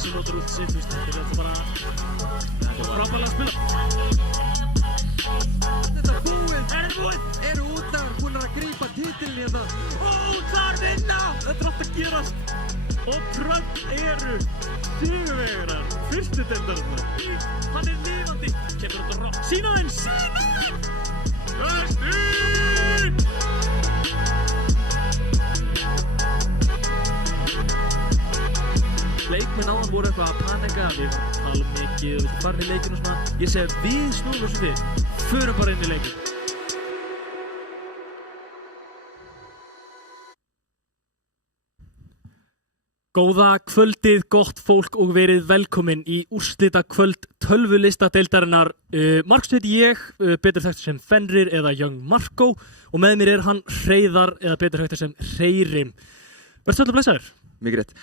sem notar út sitt, þetta er bara frábærlega að spila. Þetta er búið! Eru útlagar búin að grípa titilin hérna? Útlagar vinna! Þetta er alltaf að gerast. Og Tröll eru sigurvegarar fyrstu deildarinnar. Hann er lifandi. Kemur þetta rátt. Sýna þeim! Justin! Leikmenn áðan voru eitthvað að panika, við tala mikið, við farin í leikinn og svona. Ég segi að við snúðum þessu við, förum bara inn í leikinn. Góða kvöldið, gott fólk og verið velkomin í úrslita kvöld tölvulistadeildarinnar. Markus heiti ég, betur þekktur sem Fenrir eða Young Marco og með mér er hann Hreiðar eða betur þekktur sem Hreirim. Verður sæll og blessaður? Mikið rétt.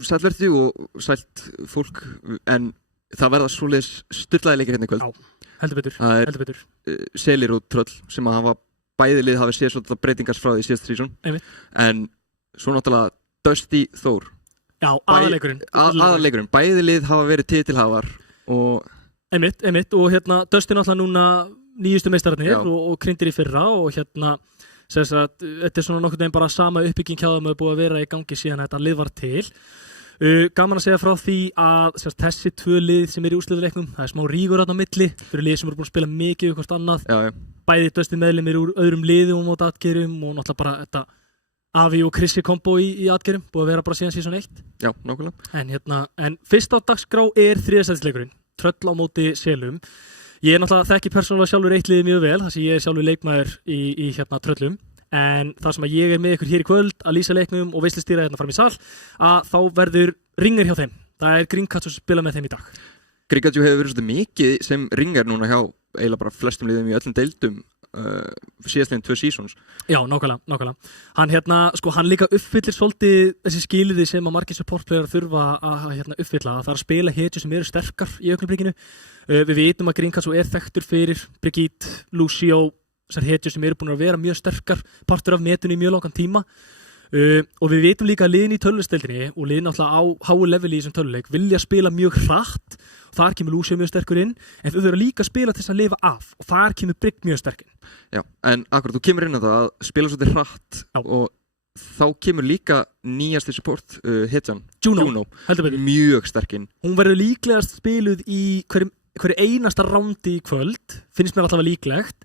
Sæll verð þú og sælt fólk, en það verða svoleiðis styrlaði leikir hérna í kvöld. Já, heldur betur. Það er Selir og Tröll sem að hafa bæði lið hafi séð svolítið breytingars frá því síðast season. En svo náttúrulega Dusty Thor. Já, aðalleikurinn. Aðalleikurinn. Bæði lið hafa verið titilhafar og... Einmitt. Og hérna Dusty náttúrulega núna nýjustu meistararnir og Kryndir í fyrra og hérna þetta er svona nokkurn veginn bara sama uppbygging hjá þeim að búið að vera í gangi síðan þetta lið var til. Gaman að segja frá því að þessi tvö lið sem er í úrslitaleiknum, það er smá rígur þarna á milli fyrir lið sem eru búin að spila mikið hvort annað. Bæði Dusty meðlimir úr öðrum liðum og mót atgerum og náttúrulega bara þetta Avi og Krissi kombo í atgerum, búið að vera bara síðan season 1. Já, nákvæmlega. En fyrst á dagskrá er þriðasætisleikurinn, Tröll á móti Selum. Ég er náttúrulega þekki persónulega sjálfur eitt liðið mjög vel, þar sem ég er sjálfur leikmaður í Tröllum. En þar sem að ég er með ykkur hér í kvöld að lýsa leiknum og veislustýra hérna fram í sal, að þá verður ringar hjá þeim. Það er Gringkatsu sem spila með þeim í dag. Gringkatsu hefur verið svolítið mikið sem ringar núna hjá eiginlega bara flestum liðum í öllum deildum síðastlegin 2 seasons. Já, nákvæmlega. Hann líka uppfyllir svolítið þessi skilyrði sem að margir supportplayar þurfa að uppfylla. Það er að spila hetjur sem eru sterkar í augnablikinu. Við vitum að Gringkatsu er þekktur fyrir Brigitte, Lucio, þessar hetjur sem eru búin að vera mjög sterkar, partur af metinu í mjög langan tíma. Og við vitum líka að liðin í tölvusteildinni og liðin náttúrulega á háu leveli í þessum tölvuleik vilja spila mjög hratt og þar kemur Lucio mjög sterkur inn en þau þurfa líka að spila til þess að lifa af og þar kemur Brigg mjög sterkinn. Já, en akkurat þú kemur inn á það að spila svolítið hratt og þá kemur líka nýjasti support hetjan, Juno, mjög sterkinn. Hún verður líklegast spiluð í hverju einasta rándi í kvöld, finnst mér allavega líklegt.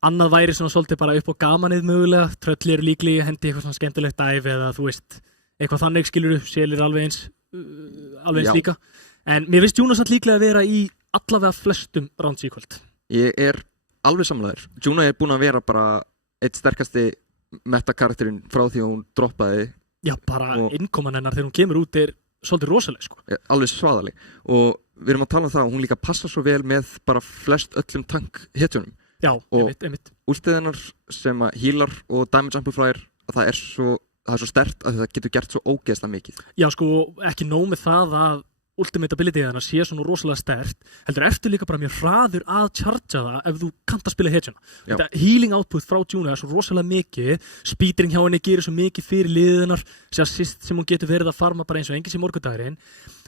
Annað væri svona svolítið bara upp á gamanið mögulega, Tröll eru líklega hendi eitthvað svona skemmtilegt dæf eða þú veist, eitthvað þannig skilur Selir alveg eins líka. En mér finnst Juno samt líklega að vera í allavega flestum rounds í kvöld. Ég er alveg sammálaður. Juno er búin að vera bara eitt sterkasti meta-karakterinn frá því að hún droppaði. Já, bara innkoman hennar þegar hún kemur út er svolítið rosaleg sko. Alveg svaðaleg. Og við erum að tala um það að hún líka passa svo vel með bara flest öllum tank-hetjunum. Já, einmitt. Úlstiðinnar sem að healar og damage amplifier, það er svo sterkt að það getur gert svo ógeðslega mikið. Já, sko, ekki nóg með það að ultimate ability hennar sé svona rosalega sterkt, heldur eftir líka bara mjög hraður að chargea það ef þú kannt að spila hetjuna. Þetta healing output frá Juno er svo rosalega mikið, speedring hjá henni gerir svo mikið fyrir liðinnar, sem hún getur verið að farma bara eins og enginn sem morgundagurinn,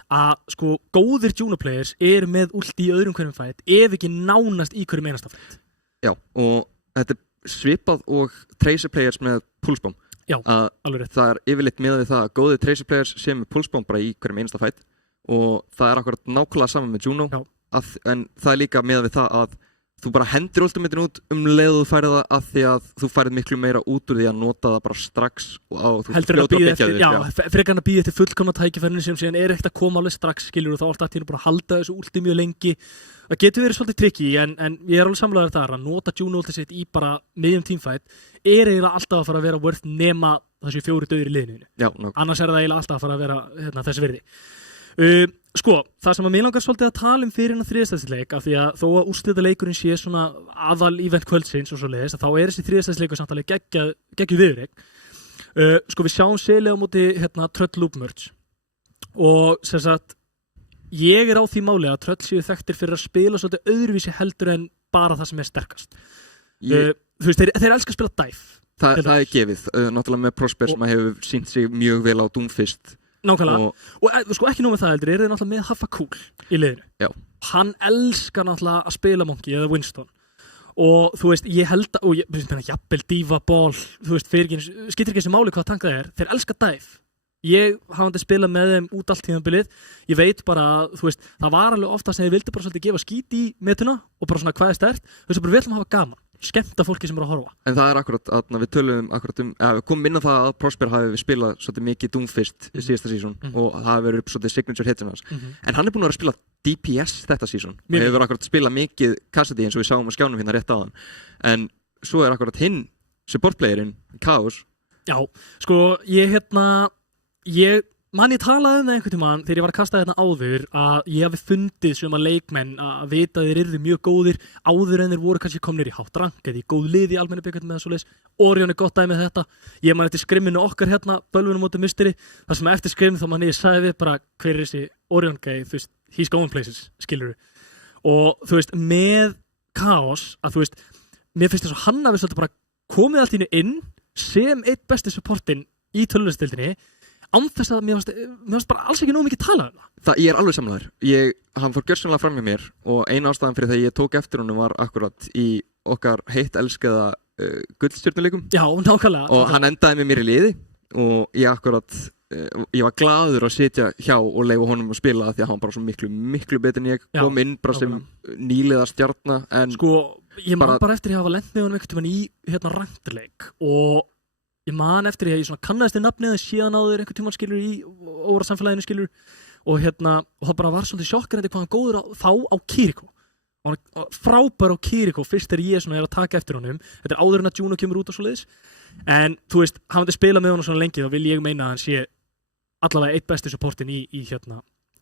að sko góðir Juno players eru með ulti í öðrum hverjum fight, ef ekki nánast í hverjum einasta fight. Já, og þetta er svipað og tracer players með pulse bomb. Já, alveg rétt. Það er yfirleitt miðað við það að góðir tracer players sem með pulse bomb bara í hverjum einasta fight og það er akkurat nákvæmlega saman með Juno en það er líka miðað við það að þú bara hendir ultimatein út leið þú færið það að því að þú færið miklu meira út úr því að nota það bara strax og þú fljótur að byggja þig. Já, frekar en að byggja eftir fullkomna tækifærinu sem síðan er ekkert að koma alveg strax skilur og þá alltaf til að bara halda þessu ulti mjög lengi. Það getur verið svolítið tricky en ég er alveg samlegaður þar að nota Juno ulti sitt í bara miðjum teamfight er eiginlega alltaf að fara að vera worth nema þessi 4 dauðir í liðinu. Já, annars er það eiginlega alltaf að fara að vera þess virði. Sko, það sem að mig langar svolítið að tala fyrir hennar þriðastæðsleik af því að þó að úrslitaleikurinn sé svona aðal event kvöldsins og svoleiðis þá er þessi þriðastæðsleikur samt alveg geggjuð viðureign. Sko við sjáum Seli á móti Tröll Loop Merge og sem sagt ég er á því máli að Tröll séu þekktir fyrir að spila svolítið öðruvísi heldur en bara það sem er sterkast. Þú veist, þeir elska að spila dive. Það er gefið, náttúrulega með Prosper sem hefur sýnt sig mjög vel á Doomfist Nákvæmlega, og sko ekki nú með það heldur, þeir náttúrulega með Haffa Cool í liðinu. Já. Hann elskar náttúrulega að spila Monkey eða Winston. Og þú veist, ég held að, og ég meina, jafnvel Diva Ball, þú veist, skiptir ekki þessi máli hvað tank það þeir elska dive. Ég hafði spilað með þeim út allt tímabilið, ég veit bara að, þú veist, það var alveg ofta sem ég vildi bara svolítið gefa skít í metuna og bara svona hvað er sterkt, þú veist, bara við ætlum að hafa gaman, skemmta fólki sem eru að horfa. En það er akkurat, við töluðum akkurat við komum inn á það að Prosper hafi spilað svolítið mikið Doomfist síðasta sísón og það hafi verið upp svolítið signature hitin hans. En hann er búinn að vera að spila DPS þetta sísón og hefur akkurat spilað mikið Cassidy eins og við sáum á skjánum hérna rétt áðan. En svo er akkurat hinn support playerinn, Chaos. Já, sko, ég talaði það einhvern tímann þegar ég var að kasta hérna áður að ég hafi fundið suma leikmenn að vita að þeir yrðu mjög góðir áður en þeir voru kannski komnir í hátt rank eða í góð lið í almenna bikarnum eða svoleiðis. Orion er gott dæmi með þetta. Ég man eftir skrimminu okkar hérna, bölvunum móti mysteri, þar sem eftir skrimm þá man ég sagði við bara hver er þessi Orion gæi, þú veist, he's going places, skilurðu. Og þú veist, með Chaos, að þú veist, mér finnst þess að hann hafi svolítið bara komið allt í inn sem eitt besti supportinn í tölvuleikstildinni án þess að mér fannst bara alls ekki nógu mikið talað það. Ég er alveg sammála. Hann fór gjörsamlega fram hjá mér og eina ástæðan fyrir þegar ég tók eftir honum var akkurat í okkar heitt elskaða gullstjörnuleikum. Já, nákvæmlega. Og hann endaði með mér í liði og ég var glaður að sitja hjá og leyfa honum að spila því að hann bara svo miklu betur en ég kom inn bara sem nýliða stjarna. Sko, ég man bara eftir að hafa lent með honum einhvern tímann í hérna rankleik og ég man eftir að ég svona kannaðist í nafnið síðan áður einhvern tímann skilur í óra samfélaginu skilur og það bara var svolítið sjokkrandi hvað hann góður þá á Kiriko. Hann var frábær á Kiriko fyrst þegar ég er að taka eftir honum. Þetta er áður en að Juno kemur út og svoleiðis. En þú veist, hann hafði spilað með honum svona lengi þá vil ég meina að hann sé allavega eitt besti supportinn í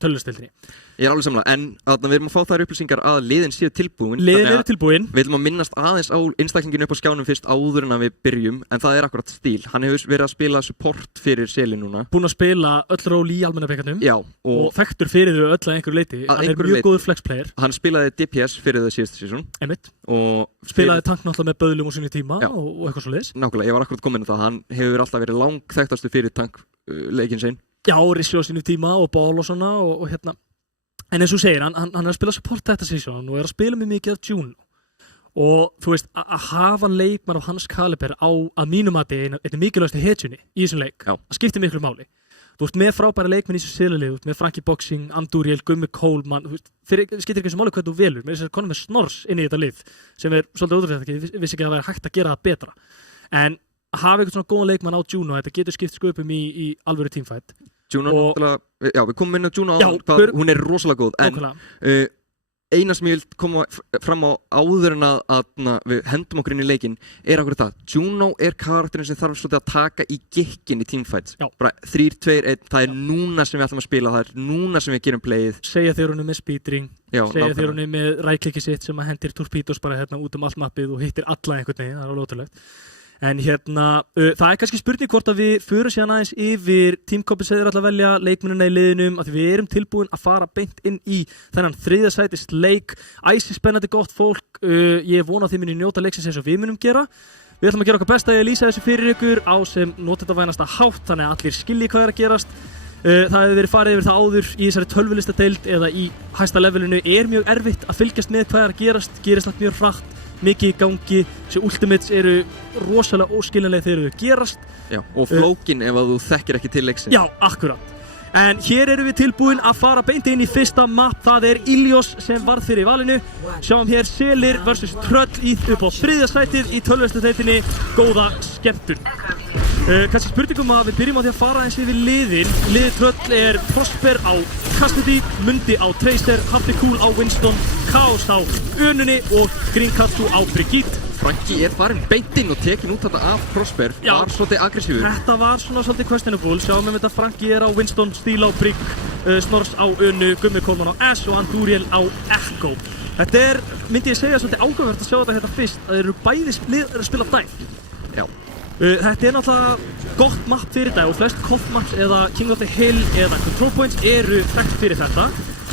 tölvuleikstildinni. Ég er alveg sammála, en við erum að fá þær upplýsingar að liðin séu tilbúin. Liðin eru tilbúin. Við viljum að minnast aðeins á einstaklinginu upp á skjánum fyrst áður en að við byrjum, en það er akkurat stíl. Hann hefur verið að spila support fyrir Selin núna. Búinn að spila öll ról í almenna bikarnum. Já. Og þekktur fyrir þau öll að einhverju leyti. Hann er mjög góður flex player. Hann spilaði DPS fyrir þau síðasta sísón. Einmitt. Og spilaði tank náttúrulega með böðlum og sinni tíma og eitthvað svoleiðis. Nákvæmlega, ég var akkurat kominn á það. Hann hefur alltaf verið langþekktastur fyrir tankleikinn sinn. Já, Rissi á sinni tíma og Ball og svona og hérna. En eins og segir, hann er að spila support þetta season og er að spila mjög mikið af Juno. Og þú veist, að hafa leikmann af hans kaliber á að mínum mati einnig mikilvægasti hetjunni í þessum leik. Já. Það skiptir miklu máli. Þú veist, með frábæra leikmenn í þessu silulið, með Frankie Boxing, Anduriel, Gummi Coleman, þú veist, skiptir ekki þessu máli hvað þú velur. Með þess að konum með Snors inn í þetta lið, sem er svolítið ótrúlega ekki, ég vissi ekki að það væri hægt að gera það betra. En að hafa eitthvað svona góðan leikmann á Juno, þetta getur skipt sköpum í alvöru teamfight. Juno náttúrulega, já, við komum inn á Juno áðan, hún er rosalega góð, en eina sem ég vil koma fram á áður en að við hendum okkur inn í leikinn er akkurat það. Juno er karakterinn sem þarf svolítið að taka í gikkinn í teamfights. Bara 3, 2, 1, það er núna sem við ætlum að spila, það er núna sem við gerum playið. Segja þegar hún er með speedring, segja þegar hún er með ræklikki sitt sem að hendir torpedos bara hérna út allt mappið og hittir alla einhvern veginn, það er alveg ótrúlegt. En hérna, það er kannski spurning hvort að við förum síðan aðeins yfir teamkopi sem þeir ætla að velja leikmennina í liðinum að við erum tilbúin að fara beint inn í þennan þriðja sætist leik. Æsi spennandi gott fólk, ég vona að þið muni njóta leiksins eins og við munum gera. Við ætlum að gera okkar besta í að lýsa þessu fyrir ykkur á sem notendavænasta hátt þannig að allir skilji hvað er að gerast. Það hefur verið farið yfir það áður í þessari tölvulistadeild eða í hæsta levelinu er mjög erfitt að fylgjast með hvað er að gerast, gerist allt mjög hratt. Mikið í gangi, þessi ultimates eru rosalega óskiljanlega þegar þau gerast. Já, og flókin ef að þú þekkir ekki til leiksins. Já, akkurat. En hér erum við tilbúin að fara beint inn í fyrsta map, það er Ilios sem varð fyrir valinu. Sjáum hér Selir vs Tröll upp á þriðja sætið í tölvuleikstildinni, góða skemmtun. Kannski spurningum að við byrjum á því að fara eins yfir liðin. Liðið Tröll er Prosper á Cassidy, Mundi á Tracer, Haffi Cool á Winston, Chaos á Önunni og Greencattu á Brigitte. Frankie er farin beint inn og tekin út þetta af Prosper, var svolítið aggressífur. Þetta var svona svolítið questionable, sjáum við þetta Frankie er á Winston, Stíl á Brig, Snors á Önu, Gummi Coleman á S og Anduriel á Echo. Þetta er, myndi ég segja, svolítið ágæðvert að sjá þetta hérna fyrst, að þeir eru bæði að spila dive. Já. Þetta er náttúrulega gott map fyrir þetta og flest cold maps eða King of the Hill eða Control Points eru þekkt fyrir þetta.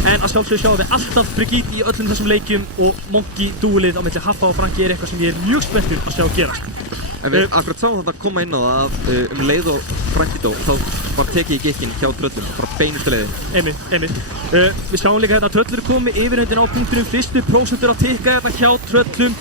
En að sjálfsögðu sjáum við alltaf Brigitte í öllum þessum leikjum og Monkey duelið á milli Haffa og Frankie er eitthvað sem ég er mjög spenntur að sjá gerast. En við akkurat sáum þetta koma inn á það að leið og Frankie dó, þá var tekið í gikkinn hjá tröllum, bara beinustu leiðin. Einmitt. Við sjáum líka hérna að tröllur komið yfirhundin á punktunum, fyrstu prósentur að tikka hérna hjá tröllum.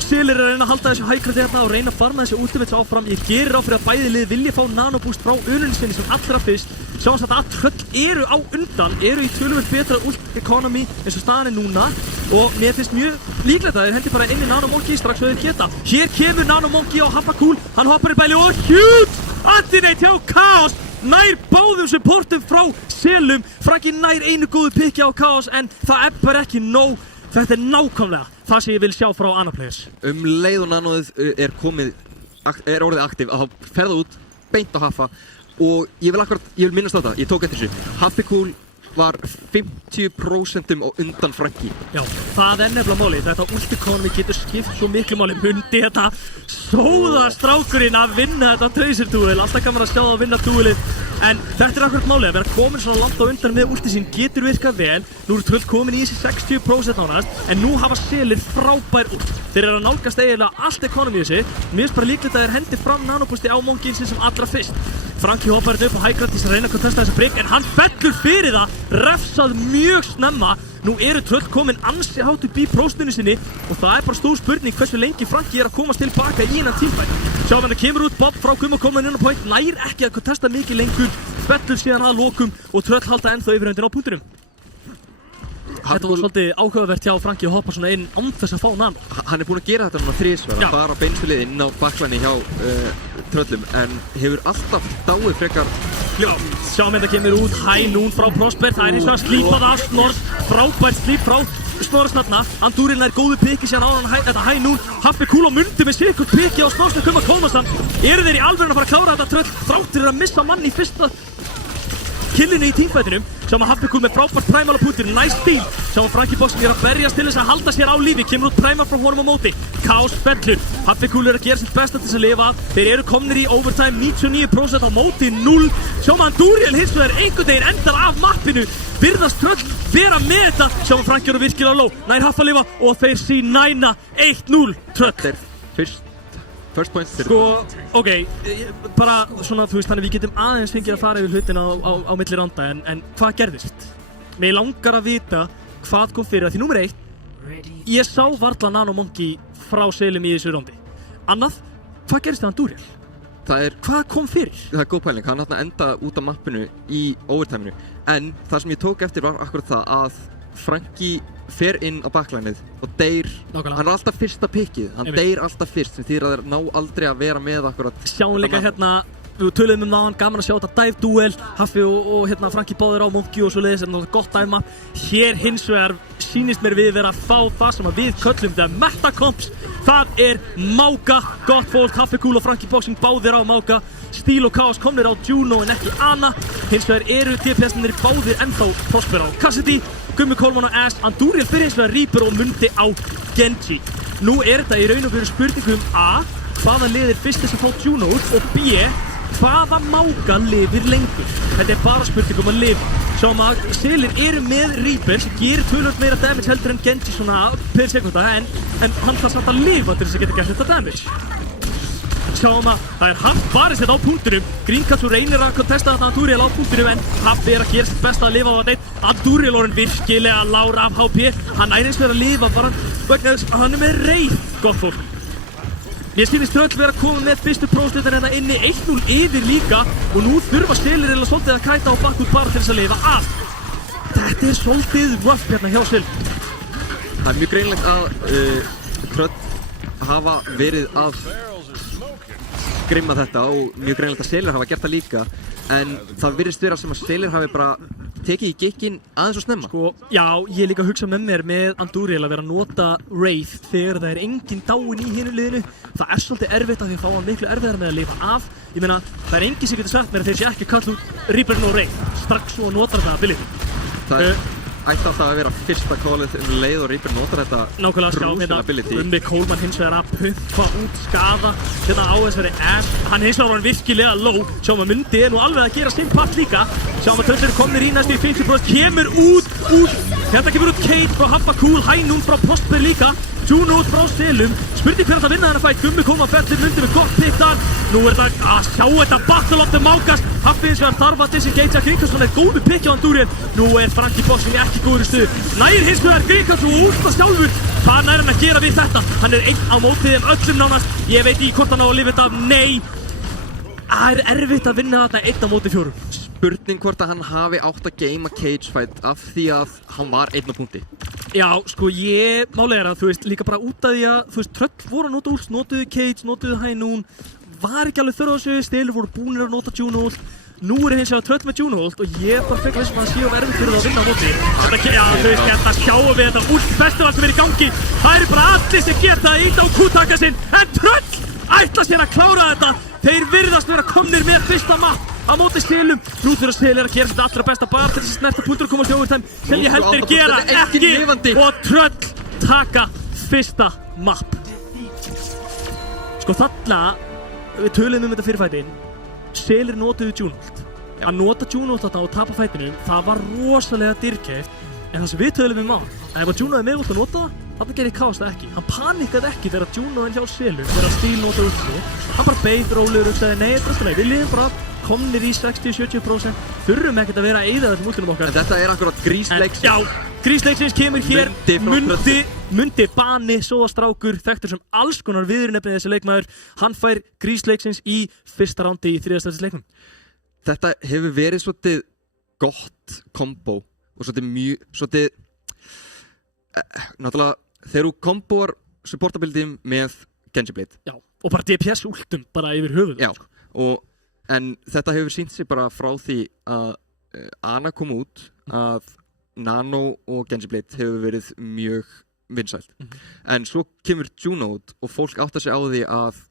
Selir að reyna að halda þessu hækrati hérna og reyna að farma þessu útivits áfram. Ég gerir ráð fyrir að bæði lið vilja fá nanoboost frá ununinni sinni sem allra fyrst. Sjáum samt að tröll eru á undan, eru í töluvert betra ult economy eins og staðan er núna og mér finnst mjög líklegt að þeir hendi bara inn í Nanomonkey strax og þeir geta. Hér kemur Nanomonkey á Hapakul, hann hoppar í bæli og huge anti-nate hjá Chaos. Nær báðum supportum frá Selum. Frankie nær einu góðu pikki á Chaos en það er bara ekki nóg. Þetta er nákvæmlega það sem ég vil sjá frá Anaplayers. Leið og Nanoið er orðið aktiv að ferða út, beint á Haffa og ég vil minnast á þetta, ég tók eftir þessu. Hapakul var 50% á undan Frankie. Já, það er nefnilega máli. Þetta ult economy getur skipt svo miklu máli. Mundi þetta sóða strákurinn að vinna þetta Tracer-dúel. Alltaf gaman að sjá það að vinna dúelið. En þetta er akkurat máli. Að vera komin svona langt á undan með ulti sín getur virkað vel. Nú eru tröll komin í þessi 60% nánast. En nú hafa Selir frábær ult. Þeir eru að nálgast eiginlega allt economy þessi. Mér finnst bara líklegt að þeir hendi fram nanoboosti á Monkey sem allra fyrst. Frankie hoppar upp á hægrætt til að reyna að kontesta þessa break en hann fellur fyrir það, refsað mjög snemma. Nú eru tröll komin ansi hátt upp í próstunni sinni og það er bara stór spurning hversu lengi Frankie er að komast tilbaka í innan tímfætt. Sjáum hann að kemur út Bob frá Gumma komin inn á point, nær ekki að kontesta mikið lengur, fellur síðan að lokum og tröll halda ennþá yfirhöndin á punktinum. Þetta var svolítið áhugavert hjá Frankie að hoppa svona inn án þess að fá nano. Hann er búinn að gera þetta núna þrisvar, að fara beinustu leið inn á backline hjá tröllum en hefur alltaf dáið frekar. Já, sjáum þetta kemur út High Noon frá Prosper, það er hins vegar slípað af Snorr, frábært slíp frá Snorr snarna. Andúrin er góðu pikki síðan áðan þetta High Noon, Hapakul á mundi með sirkut pikki á Snorr sem koma komast hann. Eru þeir í alvörun að fara að klára þetta tröll þráttir að missa mann í fyrsta killinni í teamfætinum. Sjáum að Hapakul með frábært Primal á punktur, nice steal. Sjáum að Frankie Boxing er að berjast til þess að halda sér á lífi, kemur út Primal frá honum á móti. Chaos fellur, Hapakul er að gera sitt besta til þess að lifa. Þeir eru komnir í overtime, 99% á móti 0. Sjáum að Andúriel hins vegar einhvern veginn endar af mappinu. Virðast tröll vera með þetta. Sjáum að Frankie eru virkilega low, nær Haffa lifa og þeir C9 1-0 tröll. First point. Sko, ok, bara svona, þú veist, þannig við getum aðeins fengið að fara yfir hlutina á milli randa, en hvað gerðist? Mér langar að vita hvað kom fyrir, því númer 1, ég sá varla Nanomonkey frá Selum í þessu rondi. Annað, hvað gerðist það Andúriel? Hvað kom fyrir? Það er góð pæling, hann endaði út af mappinu í overtimeinu, en það sem ég tók eftir var akkurat það að Frankie fer inn á backlineið og deyr, hann er alltaf fyrsta pikkið, hann deyr alltaf fyrst sem þýðir að þeir ná aldrei að vera með akkurat. Sjáum líka hérna, við töluðum náðan, gaman að sjá þetta dive duel, Haffi og hérna Frankie báðir á Monkey og svoleiðis, þetta er gott dive map. Hér hins vegar sýnist mér við vera að fá það sem við köllum the meta-comps, það er Máka, gott fólk, Hapakul og Frankie Boxing báðir á Máka, Steel og Chaos komnir á Juno en ekki Ana, hins vegar eru DPS-nir báðir ennþá Prosper á Cassidy, Gummi Coleman á Ash, Andúriel fyrir hins vegar Reaper og Mundi á Genji. Nú er þetta í raun og veru spurningum A, hvaða liðir fyrst þessi frá Juno og B, hvaða Máka lifir lengur. Þetta er bara spurningum að lifa. Sjáum að Selir eru með Reaper sem gerir tölvöld meira damage heldur en Genji svona per sekunda en hann þarf samt að lifa til þess að geta gert þetta damage. Sjáum að það er Haff barist þetta á punktunum. Greencatsu reynir að kontesta þetta Andúriel á punktunum en Haff er að gera sitt besta að lifa á þetta. Andúriel orðinn virkilega lágur af HP. Hann æðins verið að lifa bara vegna þess að hann er með reið, gott fólk. Mér sýnist tröll vera að koma með fyrstu prófstöðan hérna inni 1-0 yfir líka og nú þurfa Selir eða svolítið að kæta á bakk út bara til þess að lifa af. Þetta er svolítið rough hérna hjá Sil. Það er mjög greinlegt að tröll hafa verið að grimma þetta og mjög greinlegt að Selir hafa gert það líka en það virðist vera sem að Selir hafi bara tekið í gikkinn aðeins og snemma. Sko, já, ég líka að hugsa með mér með Andúriel að vera að nota Wraith þegar það er engin dáin í hinu liðinu. Það er svolítið erfitt að því að fá hann miklu erfiðar með að lifa af. Ég meina, það er engin sem getur sagt mér að þeir sé ekki að kalla út Reaperinn og Wraith strax og notar það ability. Það ætti alltaf að vera fyrsta callið leið og Reaper notar þetta nákvæmlega ability. Gummi Coleman hins vegar að pumpa út skaða hérna á þessari Ash. Hann hins vegar var hann virkilega low. Sjáum að Mundi er nú alveg að gera sinn part líka. Sjáum að tröllir komnir í næstu í 50%. Kemur út. Hérna kemur út Kate frá Hapakul, High Noon frá Prosper líka. Juno út frá Selum, spurning hver að vinna þennan fætt, Gummi kom að fellir mundir með gott pick þar. Nú þetta að sjá þetta battle of the Mákas, Haffi hins vegar þarf að disengagea Gríkarsson góðu pick hjá hann Dúrien. Nú Frankie Boxing ekki góður í stuðu, nær hins vegar Gríkarsson og últa sjálfur. Hvað nær hann að gera við þetta? Hann einn á móti þeim öllum nánast, ég veit í hvort hann á að lifa þetta, nei. Það erfitt að vinna þetta einn á móti 4. Spurning hvort að hann hafi átt að geima cage fight af því að hann var einn á punkti. Já, sko málega að þú veist líka bara út af því að þú veist Tröll voru að nota ult, notuðu cage, notuðu high noon, var ekki alveg þörf á þessu, Stelur voru búnir að nota Juno ult. Nú hins vegar Tröll með Juno ult og ég bara fekk þessum að séu erfitt fyrir það að vinna á móti. Þú veist, þetta sjáum við þetta ult festival sem í gangi. Það bara allir sem geta að íta á kútaka sinn, en Tröll ætla sér að klára þetta. Þeir virðast vera komnir með fyrsta mapp á móti Stelum. Nú þurfa Stelir að gera þetta allra besta bara til þess að snerta punktur og komast í overtime sem ég held þeir gera ekki og Tröll taka fyrsta mapp. Sko þarna, við töluðum þetta fyrir fætin, Selir notuðu Junolt. Að nota Junolt þarna og tapa fætinu, það var rosalega dýrkeypt. En það sem við töluðum á, að ef Juno með ult að nota það, þarna gerir Kaos það ekki. Hann panikkaði ekki þegar Junoinn hjá Selum, þegar Stíl notaði ultinu. Hann bara beið rólegur og sagði, nei, þetta er alltaf leið, við liðum bara komnir í 60-70%, þurfum ekkert að vera að eyða þessum ultinum okkar. En þetta er akkurat grísleiksins. Já, grísleiksins kemur hér, Mundi Bani, Sóðastrákur, þekktur sem alls konar viðurnefnið þessi leikmaður. Hann fær grísleiksins í fyrsta rándi í 3. leiknum. Þetta hefur verið svolítið gott kombo og svolítið náttúrulega þegar þú komboar supportability með Genji Blade. Já, og bara DPS ultum bara yfir höfuð. Já, en þetta hefur sýnt sig bara frá því að Ana kom út að Nano og Genji Blade hefur verið mjög vinsælt. En svo kemur Juno út og fólk áttar sig á því að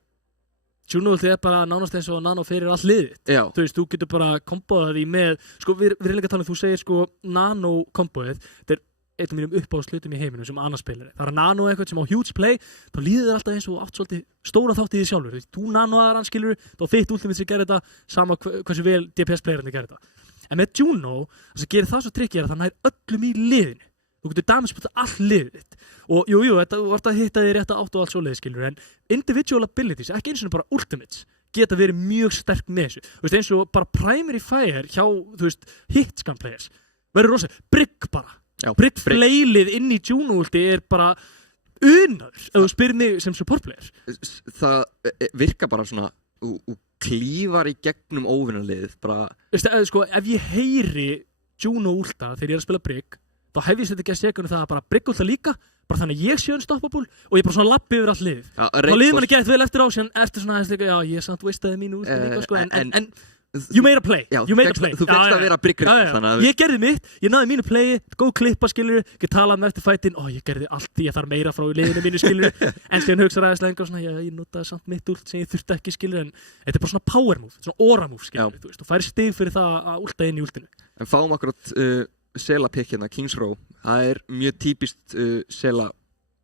Juno er bara nánast eins og Nano fyrir allt liðið. Já. Þú veist, þú getur bara komboðað því með, sko við erum líka að tala um, þú segir sko Nano komboðið, þetta er einn af mínum uppáhaldslutum í heiminum sem annars spilari. Það er Nano eitthvað sem á huge play, þá líður þið alltaf eins og átt svolítið stóra þátt í því sjálfur. Þú Nanoðar hann skilur, þá þitt ultimate sem gerir þetta, sama hversu vel DPS-playerinn gerir þetta. En með Juno, það sem gerir það svo tricky er að það nær öllum í liðinu. Þú getur damage-putta all liðið þitt. Og jú, þetta vart að hitta þig rétt að átt og allt svoleiðis skilur, en individual abilities, ekki eins og bara ultimates, geta verið mjög sterk með þessu. Þú veist, eins og bara primary fire hjá, þú veist, hitscan players, verður rosa, Brigg bara. Já, Brigg fleilið inn í Juno-ulti er bara unaður, ef þú spyrir mig sem support player. Það virkar bara svona, og klífar í gegnum óvinnarliðið, bara... Veist, sko, ef ég heyri Juno-ulta þegar ég er að spila Brigg, þá hef ég sett ekki að segjum það að bara Brigg-ulta líka, bara þannig að ég sé unstoppable og ég bara svona lappi yfir allt liðið. Já, þá liðið manni gett vel eftir á, síðan eftir svona aðeins líka, já, ég samt vistaði mínu út líka, sko, en you made a play, já, you made a play. Þú fegst að vera Brigg þannig að... Ég gerði mitt, ég náði mínu playi, góð klippa, skilur, ég talaði með eftir fætin, ég gerði allt því að það er meira frá liðinu mínu, skilur, en síðan hugsaði aðeins lengur svona, já, ég notaði samt mitt ult sem ég þurfti ekki, skilur, en þetta er bara svona power move, svona aura move, skilur, þú veist, þú færi stig fyrir það að ulta inn í ultinu. En fáum akkurat Sela pick hérna, Kings Row, það er mjög típist Sela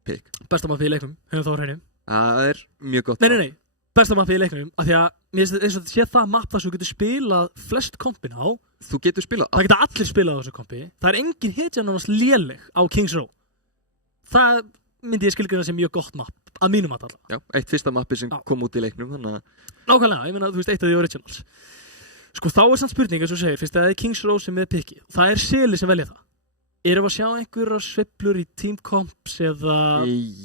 pick. Besta mappið í leiknum, höfum þá á hreinu. Það er mjög gott. Nei, besta mappið í leiknum, af því að mér finnst eins og þetta sé það mapp þar sem þú getur spilað flest kompin á. Þú getur spilað. Það geta allir spilað á þessu kompi. Það er engin hetja nánast léleg á Kings Row. Það myndi ég skilgreina sem mjög gott mapp, að mínum að alla. Já, eitt fyrsta mappi sem kom út í leiknum, þannig að... Nákvæmlega, ég meina, þú veist, eitt af því originals. Sko, þá er samt spurning, eins og segir, fyrst að það er Kings Row sem er pickið. Það er Seli sem velja það. Erum við að sjá einhverjar sveiflur í team comps eða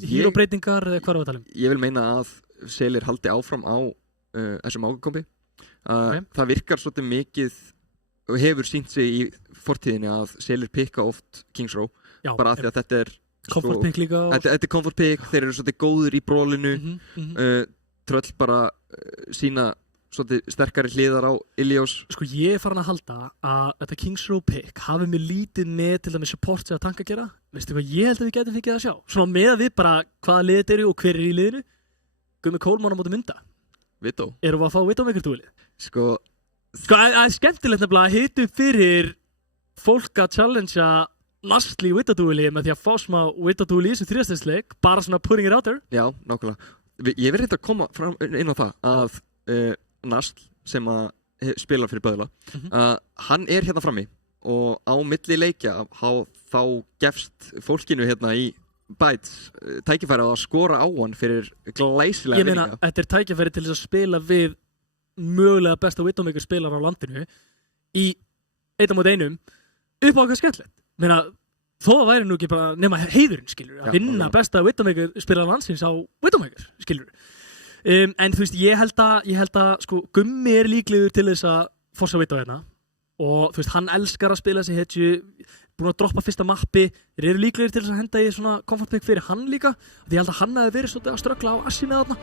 hero-breytingar eða hvað erum við að tala um? Ég vil meina að Selir haldi áfram á þessum ágakombi. Það virkar svolítið mikið og hefur sýnt sig í fortíðinni að Selir pikka oft Kings Row. Já, bara af því að þetta er... Comfort pick líka. Þetta er comfort pick, þeir eru svolítið góður í brólinu. Tröll bara sína svolítið sterkari hliðar á Ilios. Sko ég er farin að halda að þetta Kings Row pick hafi mig lítið með til dæmis support sem að tanka gera. Veistu hvað ég held að við getum fikið að sjá? Svona með að við bara hvaða liðið eru og hver er í liðinu. Gummi Kólmann á móti Munda. Vitó. Erum við að fá Vitó með ykkur dúlið? Sko það er skemmtilegt nefnilega að hita upp fyrir fólk að challengea Nastli í Vitó-dúli með því að fá smá Vitó-dúli í þessu þriðastigsleik, bara svona putting it out there. Já, nákvæmlega. Ég verði þetta að koma fram inn á það að Nastl sem að spila fyrir Böðla, hann er hérna frammi og á milli leikja þá gefst fólkinu hérna í Bites tækifæri á að skora á hann fyrir glæsilega Ég meina, þetta er tækifæri til þess að spila við mögulega besta Widowmaker spilar á landinu í 1-1 upp á eitthvað skemmtilegt. Meina, þó væri nú ekki bara nema heiðurinn, skilur, að vinna besta Widowmaker spilar landsins á Widowmaker, skilur. En þú veist, ég held að sko, Gummi er líklegur til þess að forsa Widow hérna og þú veist, hann elskar að spila þessi hetju, búin að droppa fyrsta mappi, þeir eru líklegir til þess að henda í svona comfort pick fyrir hann líka, því ég held að hann hefði verið svolítið að ströggla á assi með þarna.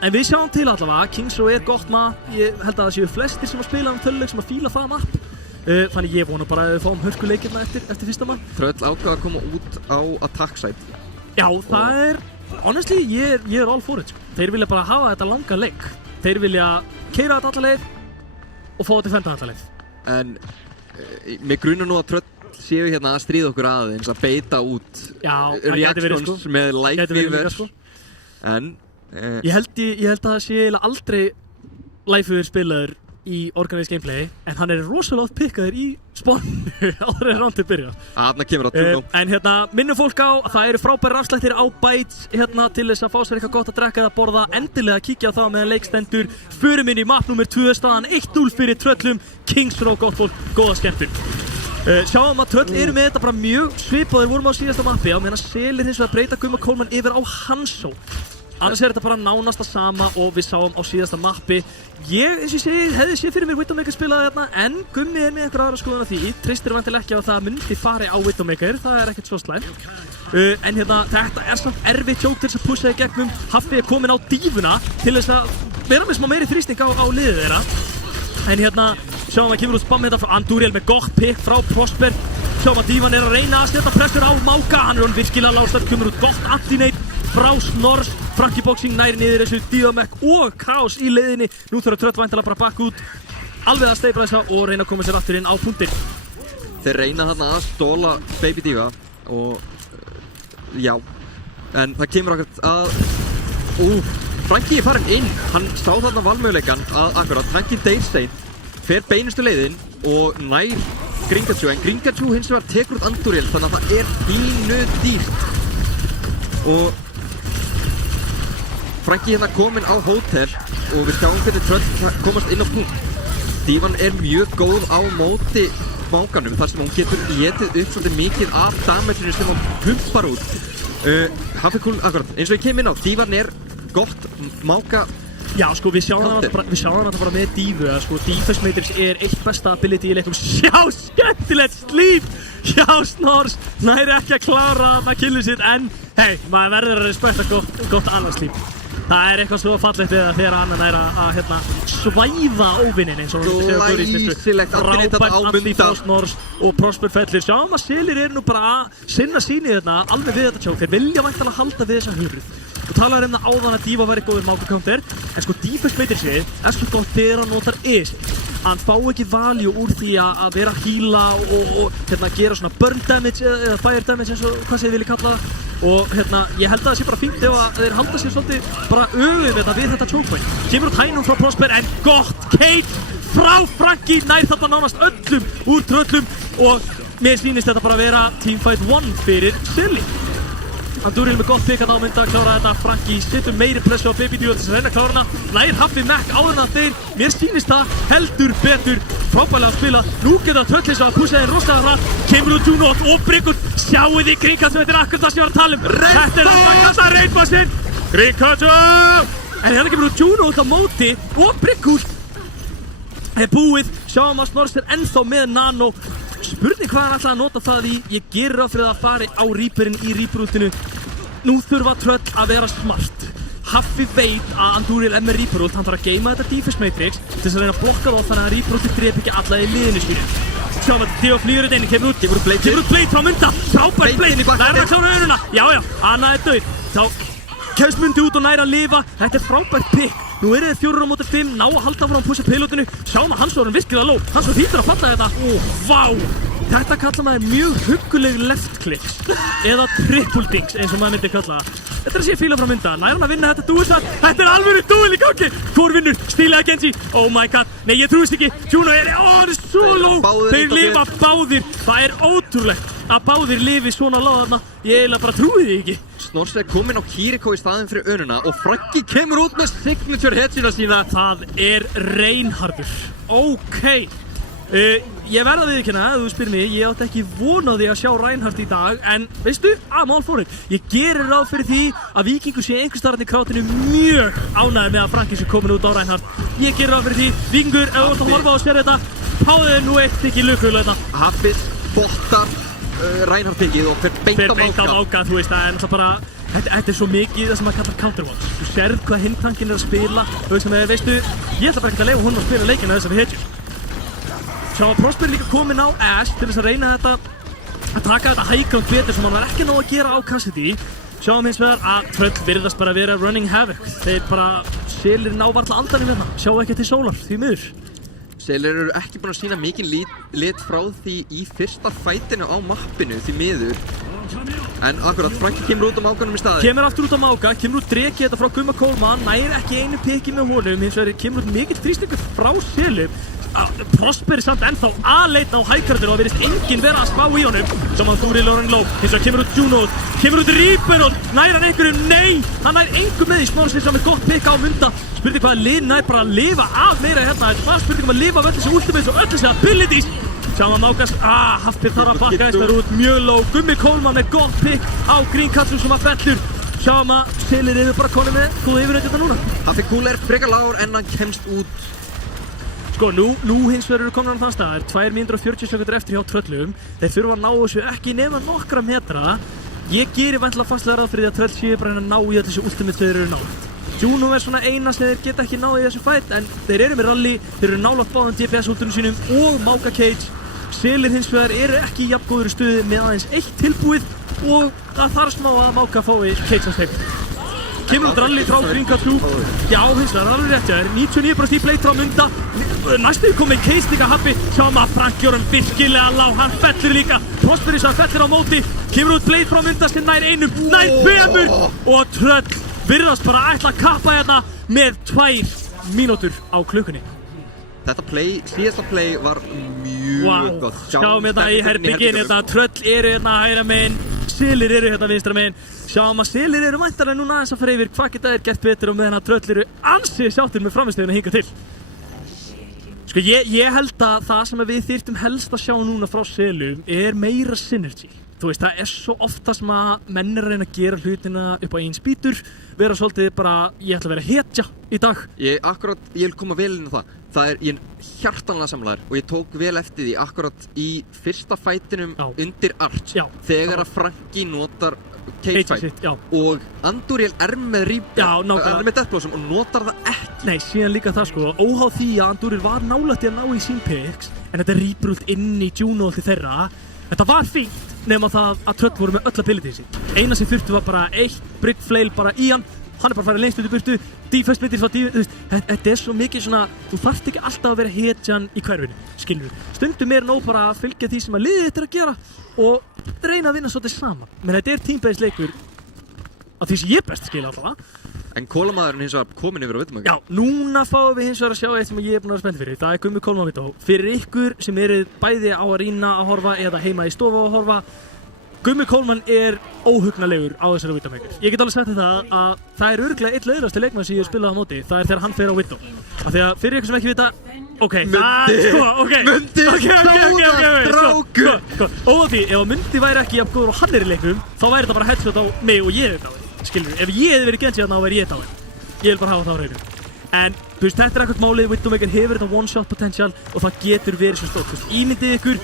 En við sjáum til allavega, Kingsrow er gott map, ég held að það séu flestir sem að spila töluleik sem að fíla það map. Þannig ég vona bara að við fáum hörkuleikirna eftir fyrsta mann. Tröll ákvað að koma út á attack side. Já, það er, honestly, ég er all for it. Þeir vilja bara hafa þetta langa leik. Þeir vilja keyra þetta alla leið og fá þetta fenda alla leið. En mig grunar nú að Tröll séu hérna að stríða okkur aðeins að beita út reactions með live viewers. En ég held að það sé eiginlega aldrei live viewer spilaður í organized gameplay, en hann er rosalega oft pikkaður í spawnu áður en rándið byrjar. Þarna kemur það túnum. En hérna, minnum fólk á að það eru frábærir afslættir á Bites hérna til þess að fá sér eitthvað gott að drekka eða borða. Endilega kíkja á það meðan leikstendur. Förum inn í map nummer 2, staðan 1-0 fyrir Tröllum. Kingsrow, gott fólk, góða skemmtun. Sjáum að Tröll eru með þetta bara mjög svipaðir vorum á síðasta mappi, á meðan Selir hins vegar breyta Gumma Coleman yfir á Hanzo. Annars er þetta bara nánast að sama og við sáum á síðasta mappi. Ég, eins og ég segi, hefði séð fyrir mér Widowmaker spilaði þarna, en Gummi er með einhver aðra skoðun af því. Treystir vantilega ekki á það myndi fari á Widowmaker, það er ekkert svo slæmt. En hérna, þetta er svona erfitt hjól til þess að pusha í gegnum. Haffi er komin á dífuna til þess að vera með smá meiri þrýsting á liðið þeirra. En hérna, sjáum að kemur út spam þetta frá Andúriel með gott pick frá Prosper. Sjáum að dívan er að reyna að setja pressur á Máka, hann er hann virkilega lágstætt, kemur út gott anti-nate frá Snors, Frankie Boxing næri niður þessu Díðamek og Kraus í leiðinni. Nú þurfa Tröll væntanlega bara að bakka út, alveg að steipla þessa og reyna að koma sér aftur inn á punktinn. Þeir reyna þarna að stóla Baby Diva og já, en það kemur akkurat að Frankie er farin inn, hann sá þarna valmöguleikan að akkurat Frankie Daystein fer beinustu leiðin og nær Gringachu, en Gringachu hins vegar tekur út Andúriel, þannig að það er pínu dýrt og Frankie hérna kominn á hótel og við sjáum hvernig Tröll komast inn á punkt. Dívan er mjög góð á móti Mákanum þar sem hún getur étið upp svolítið mikið af damageinu sem hún pumpar út. Haffikúl, akkurat, eins og ég kem inn á, Dívan er gott Máka. Já, sko, við sjáum hana bara með Dífu, að sko, Defense Matrix er eitt besta ability í leikum. Sjá, skemmtilegt slíp! Já, Snors, næri ekki að klára að killa sitt, en hei, maður verður að respekta gott annars slíp. Það er eitthvað svo fallegt við það þegar hann næri að hérna, svæfa óvinnin eins og hún segja fyrir í fyrstu. Rábært anti frá Snors og Prosper fellir. Sjáum að Selir eru nú bara að sinna síni þarna alveg við þetta tjók. Þeir vilja væntanlega halda við þessa hurð. Þú talaður um það áðan að Díva væri góður Máka counter, en sko Defense Matrix er svo gott þegar hann notar ist. Hann fá ekki value úr því að vera að heala og hérna, gera svona burn damage eða fire damage eins og hvað sem þið viljið kalla það. Og hérna, ég held að það sé bara fínt ef að þeir halda sér svolítið bara við þetta choke point. Kemur út hænum frá Prosper, en gott cage frá Frankie, nær þarna nánast öllum úr Tröllum og mér sýnist þetta bara að vera teamfight 1 fyrir Silly. Andúriel með gott pick að myndi að klára þetta. Frankie setur meiri pressu á Baby Diva til þess að reyna að klára hana. Nær Haffi Mac áður en þeir. Mér sýnist það heldur betur. Frábærlega að spila. Nú geta Tröll eins og að pusha þeir rosalega hratt. Kemur út Junot og Bryggur. Sjáu því Gringachu, þetta er akkurat það sem ég var að tala um. Þetta er að kalla Rainbowsinn. Gringachu! En hérna kemur út Junot á móti og Bryggur er búið. Sjáum að Snors er ennþá með Nano. Spurning hvað hann ætlaði að nota það í. Ég gerir ráð fyrir að fari á Reaperinn í Reaper-últinu. Nú þurfa Tröll að vera smart. Haffi veit að Andúriel er með Reaper-út. Hann þarf að geima þetta Defense Matrix til þess að reyna að blokka þá þannig að Reaper-úti drepi ekki alla í liðinu sínu. Sjáum að Díva flýgur þetta inn, kemur út Blade frá Munda. Frábært Blade, nær að klára önuna. Já, Anna er dauð. Þá kemst Mundi út og nær að lifa. Þetta er frábært pick. Nú eru þeir 4 á móti 5, ná að halda frá push-up pilotinu. Sjáum að Hanzo er virkilega low. Hanzo hlýtur að falla þetta. Vá! Þetta kalla maður mjög hugguleg left clicks. Eða triple dinks eins og maður myndi kalla það. Þetta er að sé fíla frá Munda. Nær hann að vinna þetta duel-sat. Þetta er alvöru duel í gangi. Hvor vinnur? Stílega Genji. Oh my god. Nei, ég trúist ekki. Juno er svo low. Þeir lifa báðir. Það er ótrúlegt. að báðir lifi svona lág þarna. Ég eiginlega bara trúi því ekki. Snorri kominn á Kiriko í staðinn fyrir önuna og Fraggi kemur út með signature hetjuna sína. Það Reinhardur. Ok. Ég verða að viðurkenna, ef þú spyr mig, ég átti ekki von á því að sjá Reinhard í dag, en veistu, I'm all for it. Ég gerir ráð fyrir því að Víkingur sé einhvers staðar í krátinu mjög ánægður með að Franki sé komin út á Reinhard. Ég gerir ráð fyrir því, Víkingur, ef þú ert að horfa á og sér þetta, fáðu þér nú eitt ekki lukkulega þetta. Hafið bottar Reinhard pikkið og fer beint á Máka, þú veist, það er náttúrulega bara, þetta svo mikið það sem maður kallar counterwatch. Þú sérð hvað hinn-tankinn að spila, veistu, ég ætla bara ekki að leyfa honum að spila leikina þessari hetju. Sjá að Prosper líka kominn á Ash til þess að reyna að taka þetta high ground betur sem hann var ekki nóg að gera á Cassidy. Sjáum hins vegar að Tröll virðast bara vera running havoc. Þeir bara, Selir ná varla andanum hérna, sjá ekki til sólar, því miður. Selir eru ekki búin að sýna mikinn lit frá því í fyrsta fætinu á mappinu, því miður. En akkurat, Franki kemur út á Mákanum í staði. Kemur aftur út á Máka, kemur út dreki þetta frá Gumma Coleman, nær ekki einu piki með honum, hins vegar kemur út mikill þrýstingur frá Selir. Prosper er samt ennþá aðleitn á hægkartinu og virðist enginn vera að spá í honum. Saman Þúri Loren Low, hins vegar kemur út Juno, kemur út Reaper, nær hann einhverjum? Nei! Hann nær engum með í Smársins saman gott pikk á Munda. Spurning hvað lið nær bara að lifa af meira hérna. Þetta var spurning að lifa af öll þessi ultimates og öll þessi abilities. Sjáum að Mákas, Hafpir þarf að bakka þess út mjög low. Gummi Coleman með gott pikk á Greencatsu sem að fellur. Sjáum að Selir eru bara konið með góða yfirleitt þetta núna. Hafpir Kúl frekar lágur en hann kemst út. Sko, nú hins vegar eru komin á þann stað, 2 mínútur og 40 sekundur eftir hjá Tröllum. Þeir þurfa að ná þessu ekki nema nokkra metra. Ég geri væntanlega fastlega ráð fyrir því að Tröll séu bara að ná í þessu ultimate þeir eru nátt. Juno er svona eina sem þeir geta ekki náð í þessu fight, en þeir eru með rally, þeir eru nálátt báðan DPS-últunum sínum og Máka Cage. Selir hins vegar eru ekki í jafn góðri stuði með aðeins 1 tilbúið og það þarf smá að Máka fái Cage að steik. Kemur út rally frá Greencatsu. Já, hins vegar, það er alveg rétt hjá þér. 99% í plate frá Munda. Næstu komið Case líka Happi. Sjáum að Frank Jóran virkilega lág. Hann fellur líka. Prosperis hann fellir á móti. Kemur út plate frá Munda sem nær einum, nær 2 og Tröll virðast bara ætla að kappa hérna með 2 mínútur á klukkunni. Þetta síðasta play var mjög gott. Sjáum þetta í herbyggin, Tröll eru hérna hægra megin, Selir eru hérna vinstra megin. Sjáum að Selir eru væntanlega núna aðeins að fara yfir hvað geta þeir gert betur og meðan að Tröll eru ansið sáttir með frammistöðuna hingað til. Sko ég held að það sem við þyrftum helst að sjá núna frá Selum er meira synergy. Þú veist, það er svo ofta sem að menn er að reyna að gera hlutina upp á einn spýtur, vera svolítið bara, ég ætla að vera hetja í dag. Ég vil koma vel inn á það. Ég er hjartanlega samlæður og ég tók vel eftir því akkurat í fyrsta fætinum undir Arch. Þegar að Franki notar Cage Fight og Andúriel er með Deathblossom og notar það ekki. Nei, síðan líka það sko, óháð því að Andúriel var nálægt í að ná í sín picks, en þetta rýpur út inn í Juno til þeirra. Þetta var fínt, nema það að Tröll voru með öll abilities sín. Eina sem þurfti var bara 1 brick flail bara í hann. Hann er bara að fara lengst út í burtu, defense splittir frá defense, þetta er svo mikið svona, þú þarft ekki alltaf að vera hetjan í hverfinu, skilur. Stundum er nóg bara að fylgja því sem að liðið þetta er að gera og reyna að vinna svolítið saman. Men þetta er team-based leikur af því sem ég best skilja allavega. En Kólamaðurinn hins vegar kominn yfir á Vittamögg. Já, núna fáum við hins vegar að sjá eitt sem ég er búinn að vera spennt fyrir. Það er Gummi Coleman Vito. Fyrir ykkur sem eru bæði á arína að horfa eða heima í stofu að horfa, Gummi Coleman er óhugnalegur á þessari Vittamögg. Ég get alveg sagt að það er örugglega einn leiðasti leikmann sem ég hef spilað á móti. Það er þegar hann fer á Vitto. Af því að fyrir ykkur sem ekki vita, Óði, ef Mundi væri ekki jafn góður og hann er í leiknum, þá væri þetta bara headshot á mig og ég þetta. Skilur, ef ég hefði verið Genji þarna þá væri ég dáinn. Ég vil bara hafa það á hreinu. En þú veist, þetta er ekkert málið, Widowmaker hefur þetta one shot potential og það getur verið svo stórt. Þú veist, ímyndið ykkur,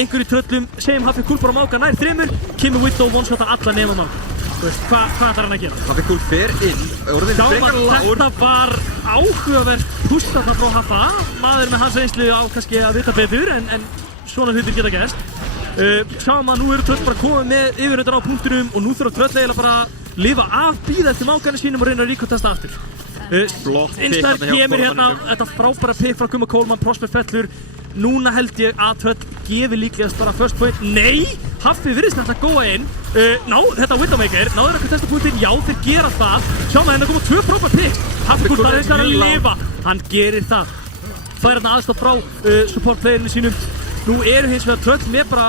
einhverju Tröllum, segjum Haffi Kúl bara Máka nær 3, kemur Widow one shota alla nema Máka. Þú veist, hvað þarf hann að gera? Haffi Kúl fer inn, orðin frekar lágur. Þetta var áhugavert push þarna frá Haffa. Maður með hans reynslu á kannski að vita betur en svona hlutir geta gerst. Sjáum að nú eru Tröll bara komið með yfirhundar á punktunum og nú þurfa Tröll eiginlega bara að lifa af, bíða eftir Mákanum sínum og reyna að ríkotasta aftur. Einstaklega kemur hérna þetta frábæra pick frá Gumma Coleman, Prosper fellur. Núna held ég að Tröll gefi líklegast bara first point. Nei! Haffi virðist nægt að góða inn. Þetta Widowmaker, náður ekki að testa punktinn, já þeir gera það. Sjáum að hérna koma 2 frábæra picks. Haffi Kúl þarf að lifa. Hann gerir það. Fær hérna aðstoð frá support playerinu sínum. Nú eru hins vegar Tröll með bara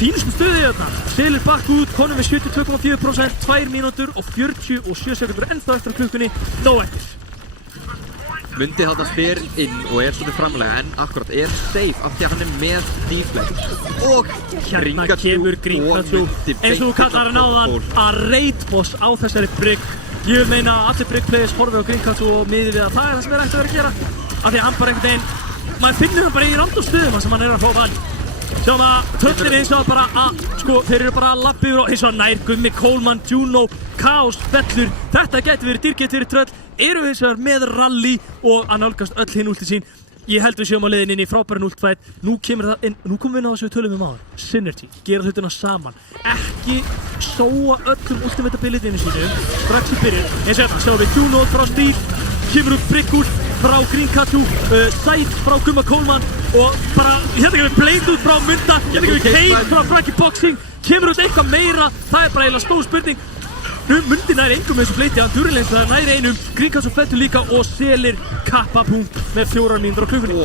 fínustum stöðu þetta. Selir bakk út, konum við 72,4%, 2 mínútur og 47 sekundur ennþá eftir á klukkunni, nóg eftir. Mundi þarna spyr inn og svolítið framlega en akkurat safe af því að hann með deflect og Hérna kemur Grinkachu, eins og þú kallar hann áðan, að raidboss á þessari brygg. Ég vil meina að allir bryggplayers horfi á Grinkachu og miði við að það það sem ætti að vera að gera. Af því að hann bara einhvern veginn, maður finnur hann bara í random stöðum sem hann að fá vann. Sjáum að tröllir eins og bara að, þeir eru bara að labba yfir og eins og nær Gummi, Coleman, Juno, Chaos, Fellur. Þetta gæti verið dýrkeypt fyrir tröll, eru hins vegar með rally og að nálgast öll hinn últi sín. Ég held við séum á leiðin inn í frábæran últfætt. Nú kemur það inn, nú komum við inn á þessu við tölum áður. Synergy, gera hlutina saman. Ekki sóa öllum ultimate abilityinu sínu strax í byrjun. Eins og þetta sjáum við Juno frá Stíl, kemur upp Bryggur frá Grinkachu, Sæt frá Gumma Coleman og bara hérna kemur Blade út frá Munda, hérna kemur Kane frá Frankie Boxing, kemur út eitthvað meira, það er bara eiginlega stór spurning. Mundi nær engum með þessu Blade, hann Duralens það nær einum, Grinkachu Flettur líka og Selir kappapunkt með 4 mínútur á klukkunni.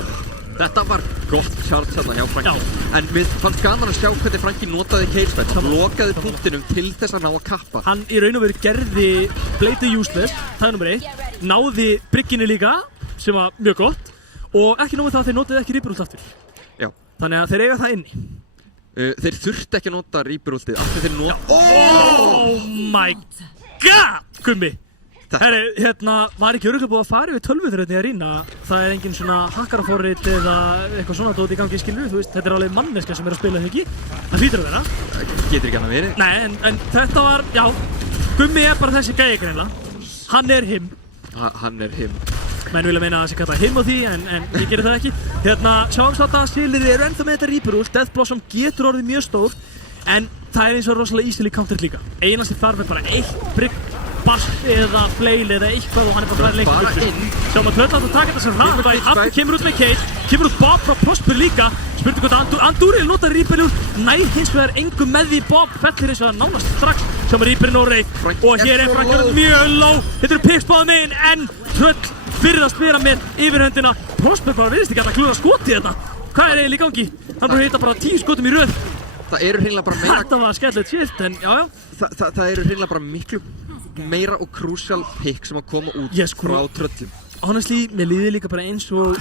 Þetta var gott charge hérna hjá Frankie. En við fannst gaman að sjá hvernig Frankie notaði cage-fight. Hann lokaði punktinum til þess að ná að kappa. Hann í raun og veru gerði Blade useless, það er nummer 1. Náði brygginni líka, sem var mjög gott. Og ekki nóg með það að þeir notaði ekki Reaper ult aftur. Já. Þannig að þeir eiga það inni. Þeir þurfti ekki að nota Reaper ultið. Af því þeir nota... Oh my god, Gummi! Herri, hérna, var ekki örugglega búið að fara yfir tölvuþrjóðni að rýna. Það er engin svona hackaraforrit eða eitthvað svona dót í gangi, skilur þú veist. Þetta er alveg manneska sem er að spila þau ekki. Það hlýtur að vera. Getur ekki annað verið. Nei, en þetta var, já, Gummi er bara þessi gæi greinilega. Hann er him. Hann er him. Menn vilja meina að það sé kallað him á því, en ég gerir það ekki. Hérna, sjáum þetta að Selir eru ennþá með þetta Reaper ult. Death Blossom getur orðið mjög stórt, en það er eins og rosalega easily counter líka. Eina sem þarf er bara eitt brygg, bass eða flail eða eitthvað og hann er bara að leika burtu. Sjáum að tröll að taka þetta sem hraðvæg, aftur kemur út með Cage, kemur út Bob frá Prosper líka. Spurning hvort Andúril notar Reaper ult, nær hins vegar engum með því Bob fellir hins vegar nánast strax. Sjáum að Reaperinn og Wraith og hér er Frankie mjög low. Þetta eru pixbáðum megin en tröll virðast vera með yfirhöndina. Prosper bara virðist ekki að klúra skoti þetta. Hvað er eiginlega í gangi? Hann bara hitta bara 10 skotum í röð. Það eru hreinlega bara meira... Þetta var skemmtilegt shit, en já. Það eru hreinlega bara miklu meira og crucial pick sem að koma út frá tröllum. Honestly, mér líður líka bara eins og,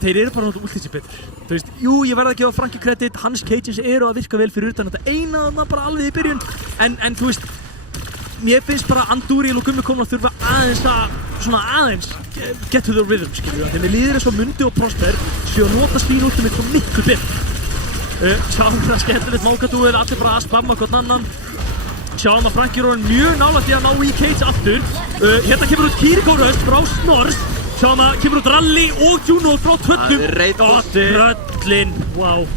þeir eru bara náttúrulega ultið sér betur. Þú veist, jú, ég verði að gefa Frankie credit, hans cages eru að virka vel fyrir utan þetta eina þarna bara alveg í byrjun. En þú veist, mér finnst bara Andúril og Gummi Coleman þurfa aðeins get to the rhythm, skilju. Þegar mér líður eins og Mundi og Prosper séu að nota sín ultimate svo miklu betur. Sjáum það skemmtilegt mákadúið, allir bara að spamma hvern annan. Sjáum að Frankie er orðinn mjög nálægt í að ná í Cage aftur. Hérna kemur út Kiriko Röst frá Snors. Sjáum að kemur út Rally og Juno frá Töllum. Tröllin, wow.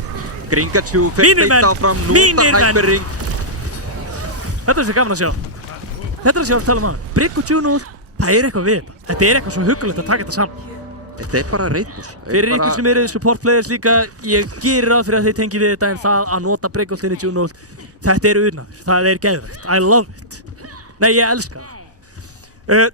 Grinkachu fekk beitt áfram, nota Hyperring. Þetta er svo gaman að sjá. Þetta er að sjá að tala um hann. Brygg og Juno, það er eitthvað við. Þetta er eitthvað svo huggulegt að taka þetta saman. Þetta er bara raidboss. Fyrir ykkur sem eru support players líka, ég gerir ráð fyrir að þið tengi við þetta en það að nota Brygg-ultinn í Juno, þetta er unaður, það er geðvægt. I love it. Nei, ég elska það.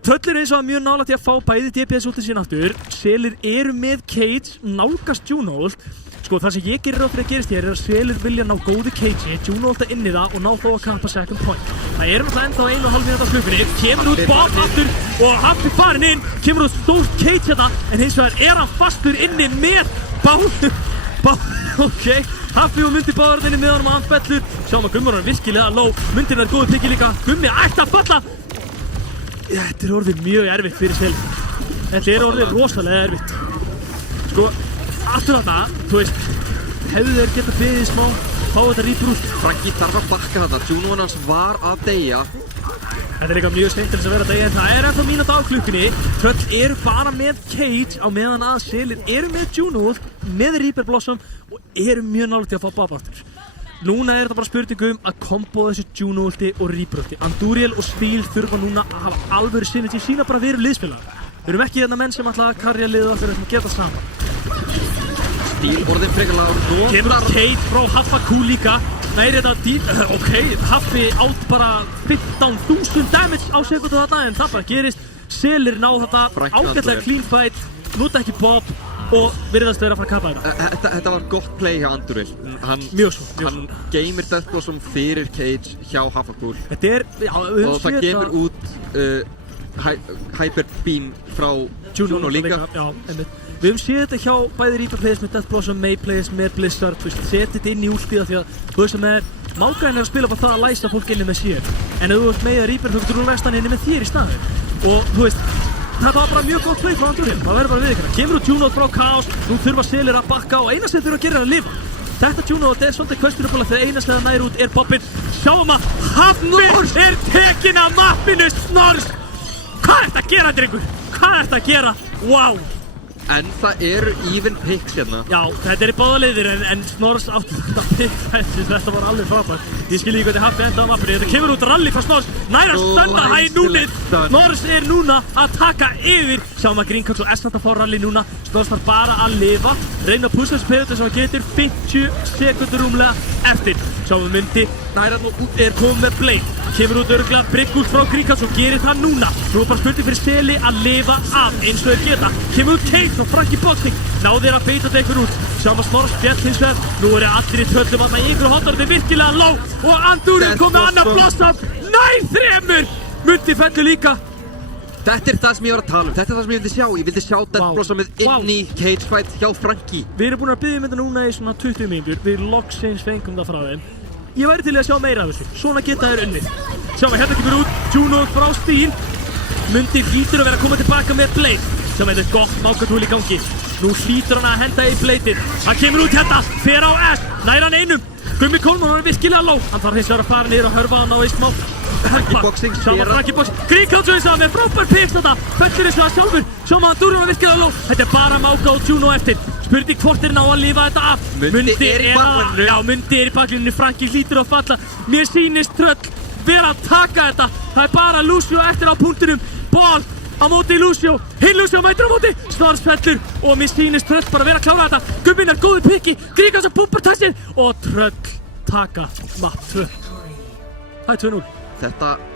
Tröllir eins og mjög nálægt í að fá bæði DPS-ultinn sín aftur. Selir eru með Cage, nálgast Juno-ult. Það sem ég gerir ráð fyrir að gerist hér er að Selir vilja ná góðu Cage, Juno-ulta inn í það og ná þó að kappa second point. Það er náttúrulega ennþá 1,5 mínúta á klukkunni, kemur út Bob aftur og Happy farinn inn, kemur út stórt Cage hérna, en hins vegar er hann fastur inni með ok, Happy og Mundi báðar inni með honum og hann fellur. Sjáum að Gummi er virkilega low, Mundin er góður pikki líka, Gummi ætti að falla. Þetta er orðið mjög erfitt fyrir Selir. Þetta er orðið rosalega erfitt. Aftur þarna, þú veist, hefðu þeir getað beðið smá, fá þetta Reaper ult. Frankie þarf að bakka þetta, Juno hans var að deyja. Þetta er eitthvað mjög skemmtilegt að vera að deyja, en það er ennþá mínúta á klukkunni. Tröll eru bara með Cage á meðan að Selir eru með Juno ult, með Reaper Blossom og eru mjög nálægt í að fá Bob aftur. Núna er þetta bara spurningum að kombo þessu Juno ulti og Reaper ulti. Andúril og Stíl þurfa núna að hafa alvöru synergy, sína bara að við erum liðsfélagar. Við erum ekki hérna menn sem ætla að karja liðið og þeir ætla að geta saman. Stíl orðin frekarlega notar. Kemur Cage frá Haffa Q líka. Nei, þetta ok, Haffi átt bara 15.000 damage á sekundu þarna en það bara gerist. Selir ná þetta ágætlega clean fight, nota ekki Bob og virðast vera að fara að kappa þetta. Þetta var gott play hjá Anduril. Mjög svo. Hann geymir Death Blossom fyrir Cage hjá Hafakul. Þetta já, og það gefur út Hyper Beam frá Juno líka. Já, einmitt. Við höfum séð þetta hjá bæði Reaper players með Death Blossom, Mei players með Blizzard, setja þetta inn í úlspíða því að þú veist sem Mágæðin að spila bara það að læsa fólk inni með sér. En ef þú ert með Reaper, þú getur læst hann inni með þér í staðinn. Og þú veist, þetta var bara mjög gott play frá Anduril. Það verður bara viðurkennt. Kemur út Juno frá Chaos, nú þurfa Selir að bakka og eina sem þurfa að gera er að lifa. Þetta Juno er svolítið questionable þegar eina sem það nær út er Bobbin. Sjáum að Hafni er tekin af mappinu, Snorrs! Hvað ert að gera, drengur? Hvað ert að gera? Wow! En það eru even picks hérna. Já, þetta er í báða leiðir en Snorrs átti þetta pick þetta var alveg frábært. Ég skil ekki hvernig Hafni endaði á mappinu. Þetta kemur út rally frá Snorrs. Næra stönda núlið. Snorrs er núna að taka yfir. Sjáum að Greencoats og S-Nat að fá rally núna. Snorrs þarf bara að lifa. Reyna að pussa þessu periódu sem hann getur 50 sekundur rúmlega eftir. Sjáum við myndi. Næra er komið með Blade. Kemur út örgulega Briggult frá Greencoats og gerir það núna. Nú er bara spurning fyrir Seli að lifa af eins og þeir geta. Kemur út Cage frá Frankie Boxing. Náðir að beita þetta einhver út. Sjáum að Snorrs fjall hins vegar. Nú eru allir í tröllum að í einhverju hóttar. Þetta er virkilega low. Og Anduril kom með annar Blossom. Nær þremur. Mundi fellur líka. Þetta er það sem ég var að tala um. Þetta er það sem ég vildi sjá. Ég vildi sjá Death Blossomið inn í Cage fight hjá Frankie. Við erum búin að biðja þetta núna í svona 20 mínútur. Við loksins fengum það frá þeim. Ég væri til að sjá meira af þessu. Svona geta þeir unnið. Sjáum að hérna kemur út Juno frá Stíl. Mundi hlýtur að vera að koma tilbaka með Blade. Sjáum að þetta er gott mákatúl í gangi. Nú hlýtur hann að henda í Bladeið. Hann kemur út hérna, fer á S, nær hann einum. Gummi Coleman hann er virkilega low. Hann þarf hins vegar að fara niður og hörfa hann á í smá Frankie Boxing. Sjáum að Frankie Boxing. Greencoats hins vegar með frábær picks þetta. Fellur hins vegar sjálfur. Sjáum að Anduril var virkilega low. Þetta er bara Máka og Juno eftir. Spurning hvort ná að lifa þetta af. Mundi er í baklinnu. Frankie hlýtur að falla. Mér sýnist tröll vera að taka þetta. Það er bara Lucio eftir á punktinum. Ball á móti Lucio. Hinn Lucio mætir á móti. Snorrs fellur og mér sýnist tröll bara vera að klára þetta. Gubbin er góður pikki. Greencoats að pumpar tassið og tröll taka mapp 2. Það er 2-0.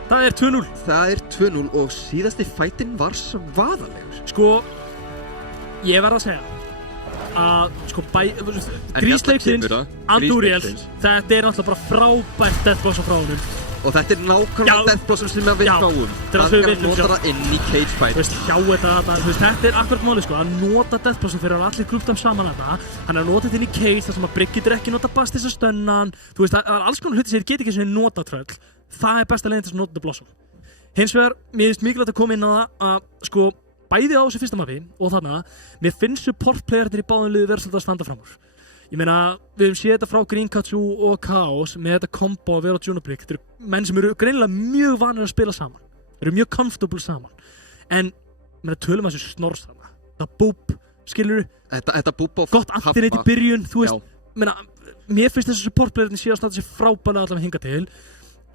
Það er 2-0. Það er 2-0 og síðasti fætinn var svaðalegur. Sko, ég verð að segja að sko Grísleiksins, Anduril, þetta er náttúrulega bara frábært Death Blossom frá honum. Og þetta er nákvæmlega Death Blossom sem við fáum. Það er að nota það inn í Cage fight. Sjá þetta er akkurat máli sko, að nota Death Blossom fyrir að allir grúptam saman þetta. Hann er að nota þetta inn í Cage þar sem að Brigg getur ekki nota Bastis að stönna hann. Þú veist, það er alls konar hluti sem þeir geta ekki sem nota tröll. Það er besta leiðin til að nota þetta Blossom. Hins vegar, mér finnst mikilvægt að koma inn á það að sko bæði á þessu fyrsta mappi og þannig að mér finnst support playerarnir í báðum liði verið svolítið að standa fram úr. Ég meina, við höfum séð þetta frá Greencoats og Chaos með þetta kombo að vera á Juno Brick. Þetta eru menn sem eru greinilega mjög vanir að spila saman. Þeir eru mjög comfortable saman. En, tölum að þessu Snorrs þarna. Það búb, skilurðu? Þetta búb á gott antinit í byrjun, þú veist. Mér finnst þessu support playerarnir séu að standa sér frábælega allavega hinga til.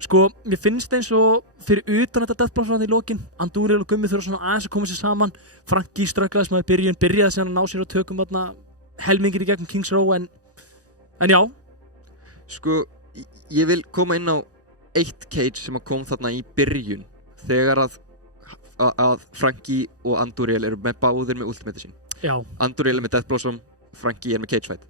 Sko, mér finnst eins og fyrir utan þetta Death Blossom í lokin. Anduril og Gummi þurfa svona aðeins að koma sér saman. Frankie strögglaði smá í byrjun, byrjaði síðan að ná sér og tökum þarna helmingir í gegnum Kings Row en já. Sko, ég vil koma inn á eitt Cage sem kom þarna í byrjun þegar að Frankie og Anduril eru með báðir með ultimate sín. Já. Anduril er með Death Blossom, Frankie er með Cage fight.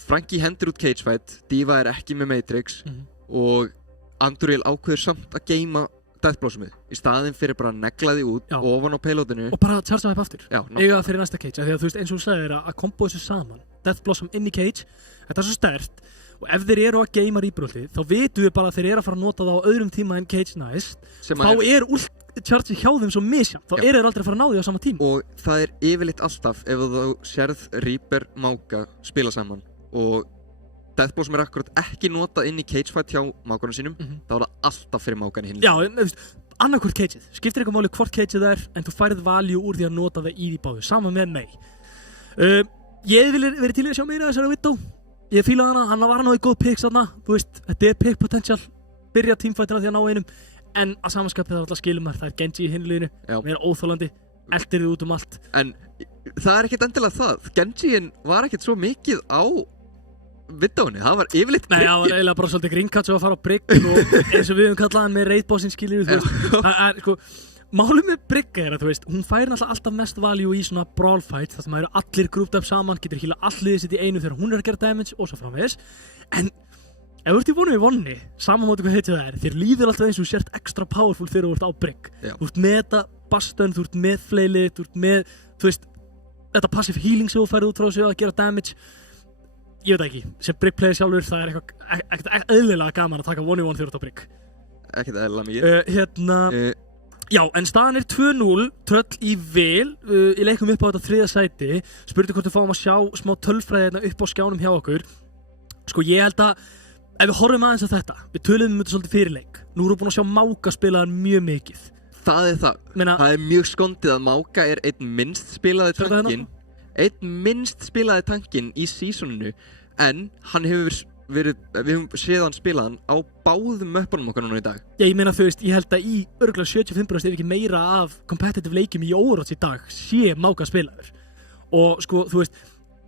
Frankie hendur út Cage fight, Diva er ekki með Matrix og Anduril ákveður samt að geyma Death Blossomið í staðinn fyrir bara að negla því út ofan á payloadinu og bara chargea upp aftur eiga fyrir næsta Cage, því að þú veist eins og þú sagðir að kombo þessu saman, Death Blossom inn í Cage þetta er svo sterkt og ef þeir eru að geyma Reaper-ultið þá vitum við bara að þeir eru að fara að nota það á öðrum tíma en Cage næst þá er ult-charge hjá þeim svo misjafnt, þá eru þeir aldrei að fara að ná því á sama tíma og það er yfirleitt alltaf ef þú sérð Reaper Máka spila saman og Death Blossom er akkurat ekki notað inn í Cage fight hjá mákanum sínum, þá er það alltaf fyrir mákan í hinni. Já, annarkvort Cageið. Skiptir ekki máli hvort Cageið er, en þú færið value úr því að nota það í því báðu. Sama með mig. Ég vil verið til að sjá meira þessari Widow. Ég fílaði hana, hann var náðu góð picks þarna. Þú veist, þetta er pick potential. Byrja teamfightina því að ná einum. En að samanskapið það alltaf skilum það er Genji í hinliðinu. Meira óþolandi. Eltir þið út allt. En það er ekkert endilega það. Genjiinn var ekkert svo mikið á Widowni, það var yfirleitt Nei, það var eiginlega bara svolítið Greencoats að fara á Brigg og eins og við höfum kallað hann með raidbossin skilur sko, málið með Brigga að þú veist, hún fær alltaf mest value í svona brawl fight þar sem eru allir grouped up saman, getur hýla allir sitt í einu þegar hún að gera damage og svo framvegis. En ef þú ert í vonni, saman móti hvað heitið það þér líður alltaf eins og þú sért extra powerful þegar þú ert á Brigg. Þú ert með þetta bastun, þú ert með fleilið, þú ert með, þú veist, þetta passive healing sem þú færið út frá sig að gera damage. Ég veit ekki, sem Brigg player sjálfur, það ekkert eðlilega gaman að taka 1v1 þegar þú ert á Brigg. Ekkert eðlilega mikið. Já, en staðan 2-0, Tröll í vil, í leikum upp á þetta 3. sæti, spurði hvort við fáum að sjá smá tölfræði upp á skjánum hjá okkur. Sko, ég held að ef við horfum aðeins að þetta, við töluðum þetta svolítið fyrir leik. Nú erum við búin að sjá Máka spila hann mjög mikið. Það það. Það mjög skondið að Máka einn minnst spilaði tankinn í seasoninu, en hann hefur við höfum séð hann spila hann á báðum möppunum okkar núna í dag. Já, ég meina þú veist, ég held að í örugglega 75% ef ekki meira af competitive leikjum í Overwatch í dag sé Máka spilaður. Og sko, þú veist,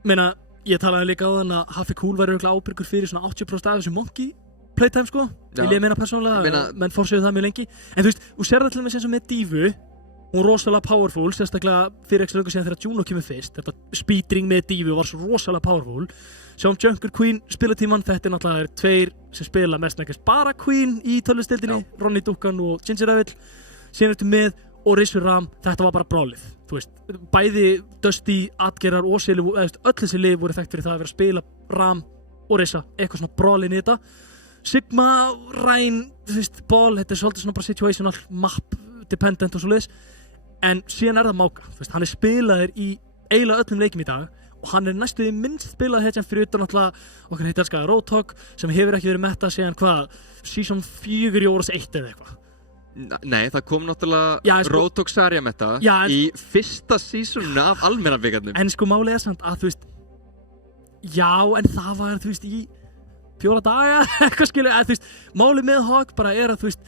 meina, ég talaði líka á þann að Hafi Cool væri örugglega ábyrgur fyrir svona 80% af þessu Monkey playtime, sko. Vil ég meina persónulega, menn forsögðu það mjög lengi. En þú veist, þú sér það til og með sem með Dífu, hún rosalega powerful, sérstaklega fyrir ekki löngu síðan þegar Juno kemur fyrst. Þetta speedring með Dífu var svo rosalega powerful. Sjáum Junker Queen spilatíman, þetta náttúrulega tveir sem spila mestmækast bara Queen í tölvustildinni, Ronny Dukkan og Ginger Evil. Síðan ertu með Orisa Ram, þetta var bara brálið, þú veist. Bæði Dusty, Adgerar og Silly, öll þessi lið voru þekkt fyrir það að vera að spila Ram, Orisa, eitthvað svona brálið í þetta. Sigma, Ryan, þú veist, Ball, þetta svolítið svona bara situational, map dependent og svoleiðis. En síðan það Máka, þú veist, hann spilaður í eiginlega öllum leikjum í dag. Og hann næstuði minnst spilað hetjan fyrir utan náttúrulega okkar heitt elskaða Roadhog sem hefur ekki verið meta síðan season 4 í Overwatch 1 eða eitthvað. Nei, það kom náttúrulega Roadhog Saria meta í fyrsta seasoninu af almenna bikarnum. En sko málið samt að þú veist, já, en það var þú veist í 4 daga eitthvað skilur, þú veist, málið með Hog bara að þú veist,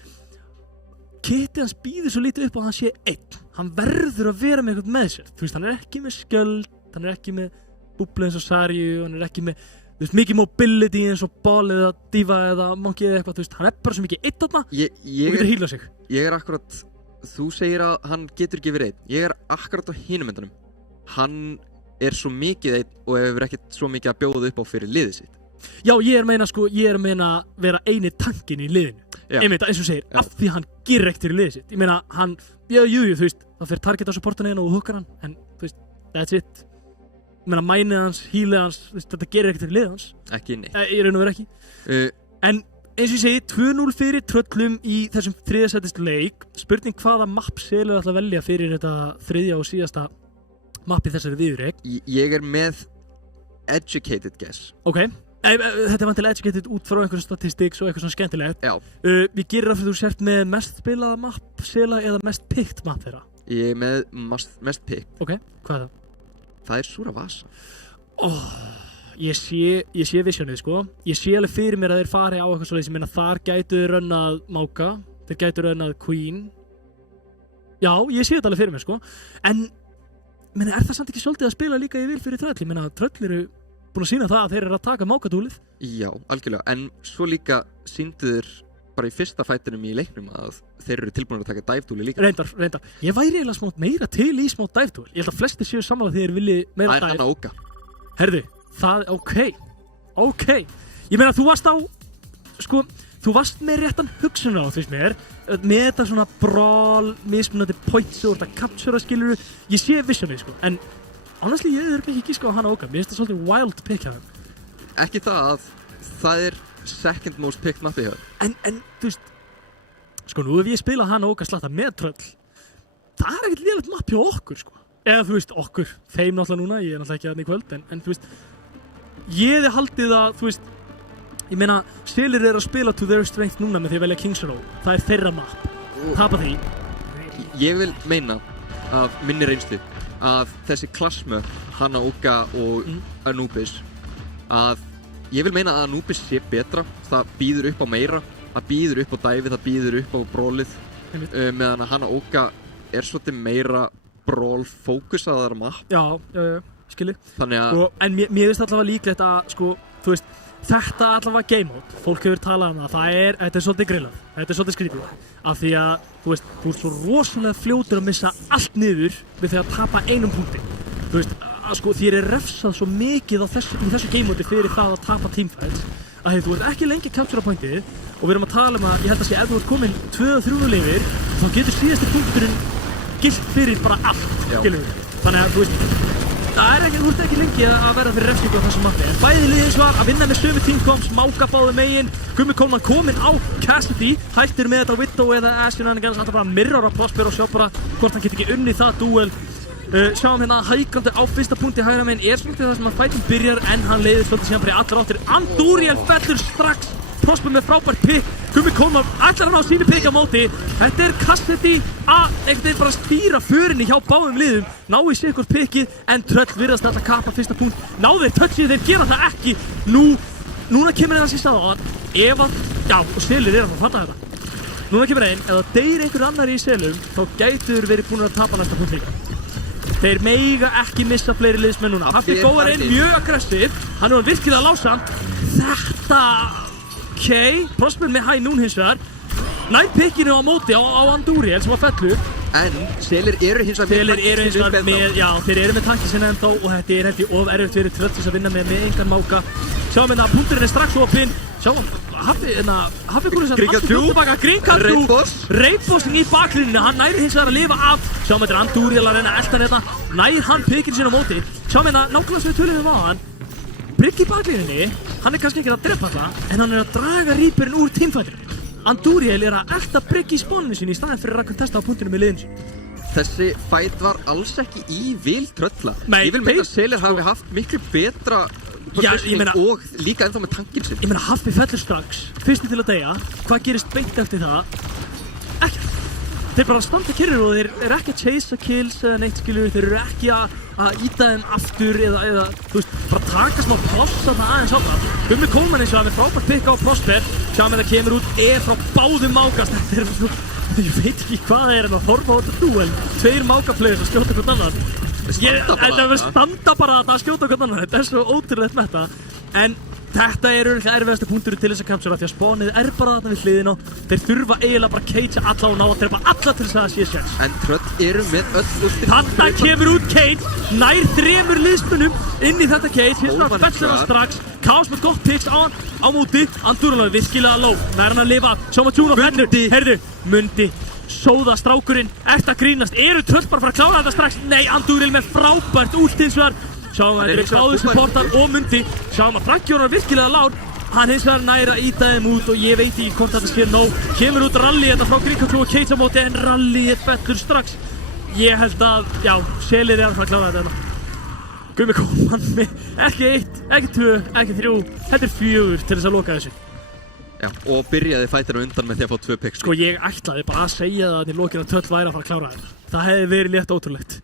Kitty hans býður svo lítið upp að hann sé einn. Hann verður að vera með eitthvað með sér, þú veist, hann ekki með skjöld, hann ekki með búblu eins og Sarju, hann ekki með, þú veist, mikið mobility eins og Ball eða Diva eða Monkey eða eitthvað, þú veist, hann bara svo mikið einn þarna og getur hýlað sig. Ég akkurat, þú segir að hann getur ekki verið einn, ég akkurat á hinum endanum. Hann svo mikið einn og hefur ekkert svo mikið að bjóða upp á fyrir liðið sitt. Já, ég meina vera eini tankinn í liðinu. Einmitt, eins og segir, af því hann gerir ekkert fyrir liðið sitt. Ég meina, hann, jú, þú veist, það fer targeta supportan einu og hukkar hann, en þú veist, that's it. Ég meina, mænið hans, hýlið hans, þetta gerir ekkert fyrir liðið hans. Ekki neitt. Í raun og veru ekki. En eins og ég segi, 2-0 fyrir Tröllum í þessum 3. sætis leik. Spurning hvaða mapp selur ætla að velja fyrir þetta 3. og síðasta mappi þessari viðureik. Ég með educated guess. Ok. Þetta vantilega educated út frá einhverjum statistics og eitthvað svona skemmtilegt. Já. Við gerum að þú sért með mest spilaða mapp sela eða mest picked mapp þeirra. Ég með mest picked. Ok, hvað er það? Það Suravasa. Ég sé visionið, sko. Ég sé alveg fyrir mér að þeir fari á eitthvað svoleiðis. Ég meina, þar gætu þeir rönnað Máka, þeir gætu rönnað Queen. Já, ég sé þetta alveg fyrir mér, sko. En, meina, það samt ekki svolítið að spila líka í vil fyrir Tröll? Ég meina, Tröll eru búin að sýna það að þeir eru að taka Mákadúlið. Já, algjörlega. En svo líka sýndu þeir bara í fyrsta fætinum í leiknum að þeir eru tilbúinir að taka dive-dúli líka. Reyndar. Ég væri eiginlega smá meira til í smá dive-dúl. Ég held að flestir séu sammála þegar þeir vilji meira dive. Það hann Óka. Herðu, það, ok. Ég meina, þú varst á, sko, þú varst með réttan hugsun á, þú veist mér, með þetta svona brawl, mismunandi points og þetta capture skilur, ég sé visionið, sko, en honestly, ég er ekki sko á hann Óka, mér finnst það svolítið wild pick hjá þeim. Ekki það að það second most picked mappi hjá þeim. En, þú veist, sko, nú ef ég spila hann Óka slatta með Tröll, það ekkert lélegt mapp hjá okkur, sko. Eða þú veist, okkur, þeim náttúrulega núna, ég náttúrulega ekki aðeins í kvöld, en þú veist, ég hefði haldið að, þú veist, ég meina, Selir að spila to their strength núna með því að velja Kings Row, það er þeirra mapp, tapa því. Ég vil meina af minni reynslu að þessi klassmöpp, Hanna Óka og Anubis, að ég vil meina að Anubis sé betra, það býður upp á meira, það býður upp á dæfið, það býður upp á brólið, meðan að Hanna Óka svolítið meira brawl-fókusaðar mapp. Já, skilji. Þannig að... En mér finnst allavega líklegt að, sko, þú veist, þetta allavega game mode, fólk hefur talað þetta er svolítið grillað, þetta er svolítið skrítið af því að, þú ert svo rosalega fljótur að missa allt niður við því að tapa einum punkti þér er refsað svo mikið í þessu game mode fyrir það að tapa teamfights að þú ert ekki lengi að captura pointið og við erum að tala að ég held að sé ef þú ert komin 2-3 yfir þá getur síðasti punkturinn gilt fyrir bara allt, þannig að þú ert ekki lengi að verða fyrir refsingu á þessum mappi en bæði liðins var að vinna með sömu teamkomps, máka báðu megin Gummi Coleman kominn á Cassidy hættir með þetta Widow eða Ashen Anigans alltaf bara mirror að Prosper og sjá bara hvort hann getur ekki unnið það duel sjáum hérna hægrandi á fyrsta punkti hægra megin er svolítið það sem að fighting byrjar en hann leiðir svolítið síðan bara í allar áttir Andúriel fellur strax Prosper með frábært pick Gummi Coleman ætlar hann á sínu pick á móti þetta er Cassidy að einhvern veginn bara stýra förinni hjá báðum liðum ná í sig ykkur pickið en Tröll virðast alltaf kappa fyrsta punkt ná þeir touchið þeir gera það ekki núna kemur það sem ég sagði á ef að og Selir að fatta þetta núna kemur einn ef það deyr einhver annar í Selum þá gætur verið búin að tapa næsta punkt líka þeir meiga ekki missa fleiri liðsmenn núna Haffi Góar einn mjög aggressiv hann var virkilega lásamt þetta Prosper með high noon hins vegar nær pickinu á móti á Andúriel sem var fellur en Selir eru hins vegar þeir eru með tankið sinna ennþá og þetta er held ég of erfitt fyrir Tröll til að vinna með engan máka sjáum hérna að punkturinn er strax opinn sjáum Haffi Góar Reipbossing í bakgruninu hann næri hins vegar að lifa af sjáum þetta er Andúriel að reyna að elta þetta nær hann pickinu sinna á móti sjáum hérna nákvæmlega sem við töluðum á hann Brygg í bakgrunni, hann er kannski ekki að drepa það en hann er að draga Reaperinn úr teamfightinu Andúriel er að elta Brygg í spóninu sinni í staðinn fyrir að kontesta á punktinu með liðinu þessi fight var alls ekki í vil Trölla ég vil meina að Selir hafi haft miklu betra og líka ennþá með tankinn sinn ég meina Haffi fellur strax fyrstu til að deyja hvað gerist beint eftir það ekkert þeir bara standa kyrrir og þeir eru ekki að chasea kills eða neitt skilur þeir eru ekki að íta þeim aftur eða þú veist bara taka smá ploss þarna aðeins á það Gummi Coleman eins og það með frábært pick á Prosper sjáum þetta kemur út frá báðum mákast þetta er svo ég veit ekki hvað það er en að horfa á þetta duel tveir mákaplayers að skjóta hvern annan þetta standa bara að skjóta hvern annan þetta er svo ótrúlegt með þetta en þetta er erfiðasti punktur til þess að captura því að spánið er bara þarna við hliðina þeir þurfa eiginlega bara að cagea alla og ná að drepa alla til þess að það sé séns en Tröll eru með öll úrslit þarna kemur út cage nær 3 liðsmönnum inn í þetta cage hins vegar fellur hann strax Kaos með gott picks á hann á móti Andúriel virkilega low nær hann að lifa sjáum að Tjúna fellur heyrðu Mundi sóða strákurinn ert að grínast eru Tröll bara að fara að klára þetta strax nei Andúriel með frábært út hins vegar sjáum að þetta er báðu supportar og Mundi sjáum að Frankjónar er virkilega lár hann hins vegar næra að íta þeim út og ég veit ekki hvort þetta sé nóg kemur út Rally þetta frá Gríkaklu og Cage á móti en Rally fellur strax ég held að, Selir að fara að klára þetta Gummi Coleman með ekki 1, ekki 2, ekki 3 þetta er 4 til þess að loka þessu og byrjaði fættina undan með því að fá 2 picks ég ætlaði bara að segja það í lokinu að Tröll væri að fara að klára þetta það hefði verið létt ótrúlegt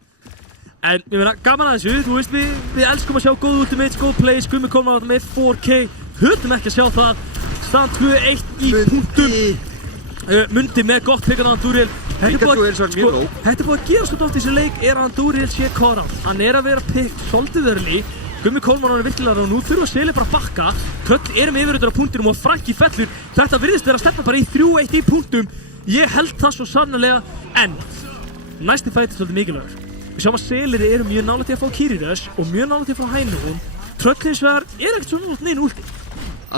en ég meina, gaman að þessu, þú veist við elskum að sjá góð ultimates, góð plays, Gummi Coleman með 4K, höfðum ekki að sjá það stand 2-1 í punktum Mundi með gott pick á Andúriel þetta er búið að gera svo dótt í þessu leik er að Andúriel sé kóra hann er að vera pick svolítið early Gummi Coleman er virkilega og nú þurfa Selir bara að bakka Tröll erum yfirröður á punktinum og Franki fellur þetta virðist vera að stefna bara í 3-1 í punktum ég held það svo sannarlega en næsti fight er svolítið mikilvægur við sjáum að Selir eru mjög nálægt í að fá Kiridas og mjög nálægt í að fá Hænum Tröll hins vegar er ekkert svona nátt neina últi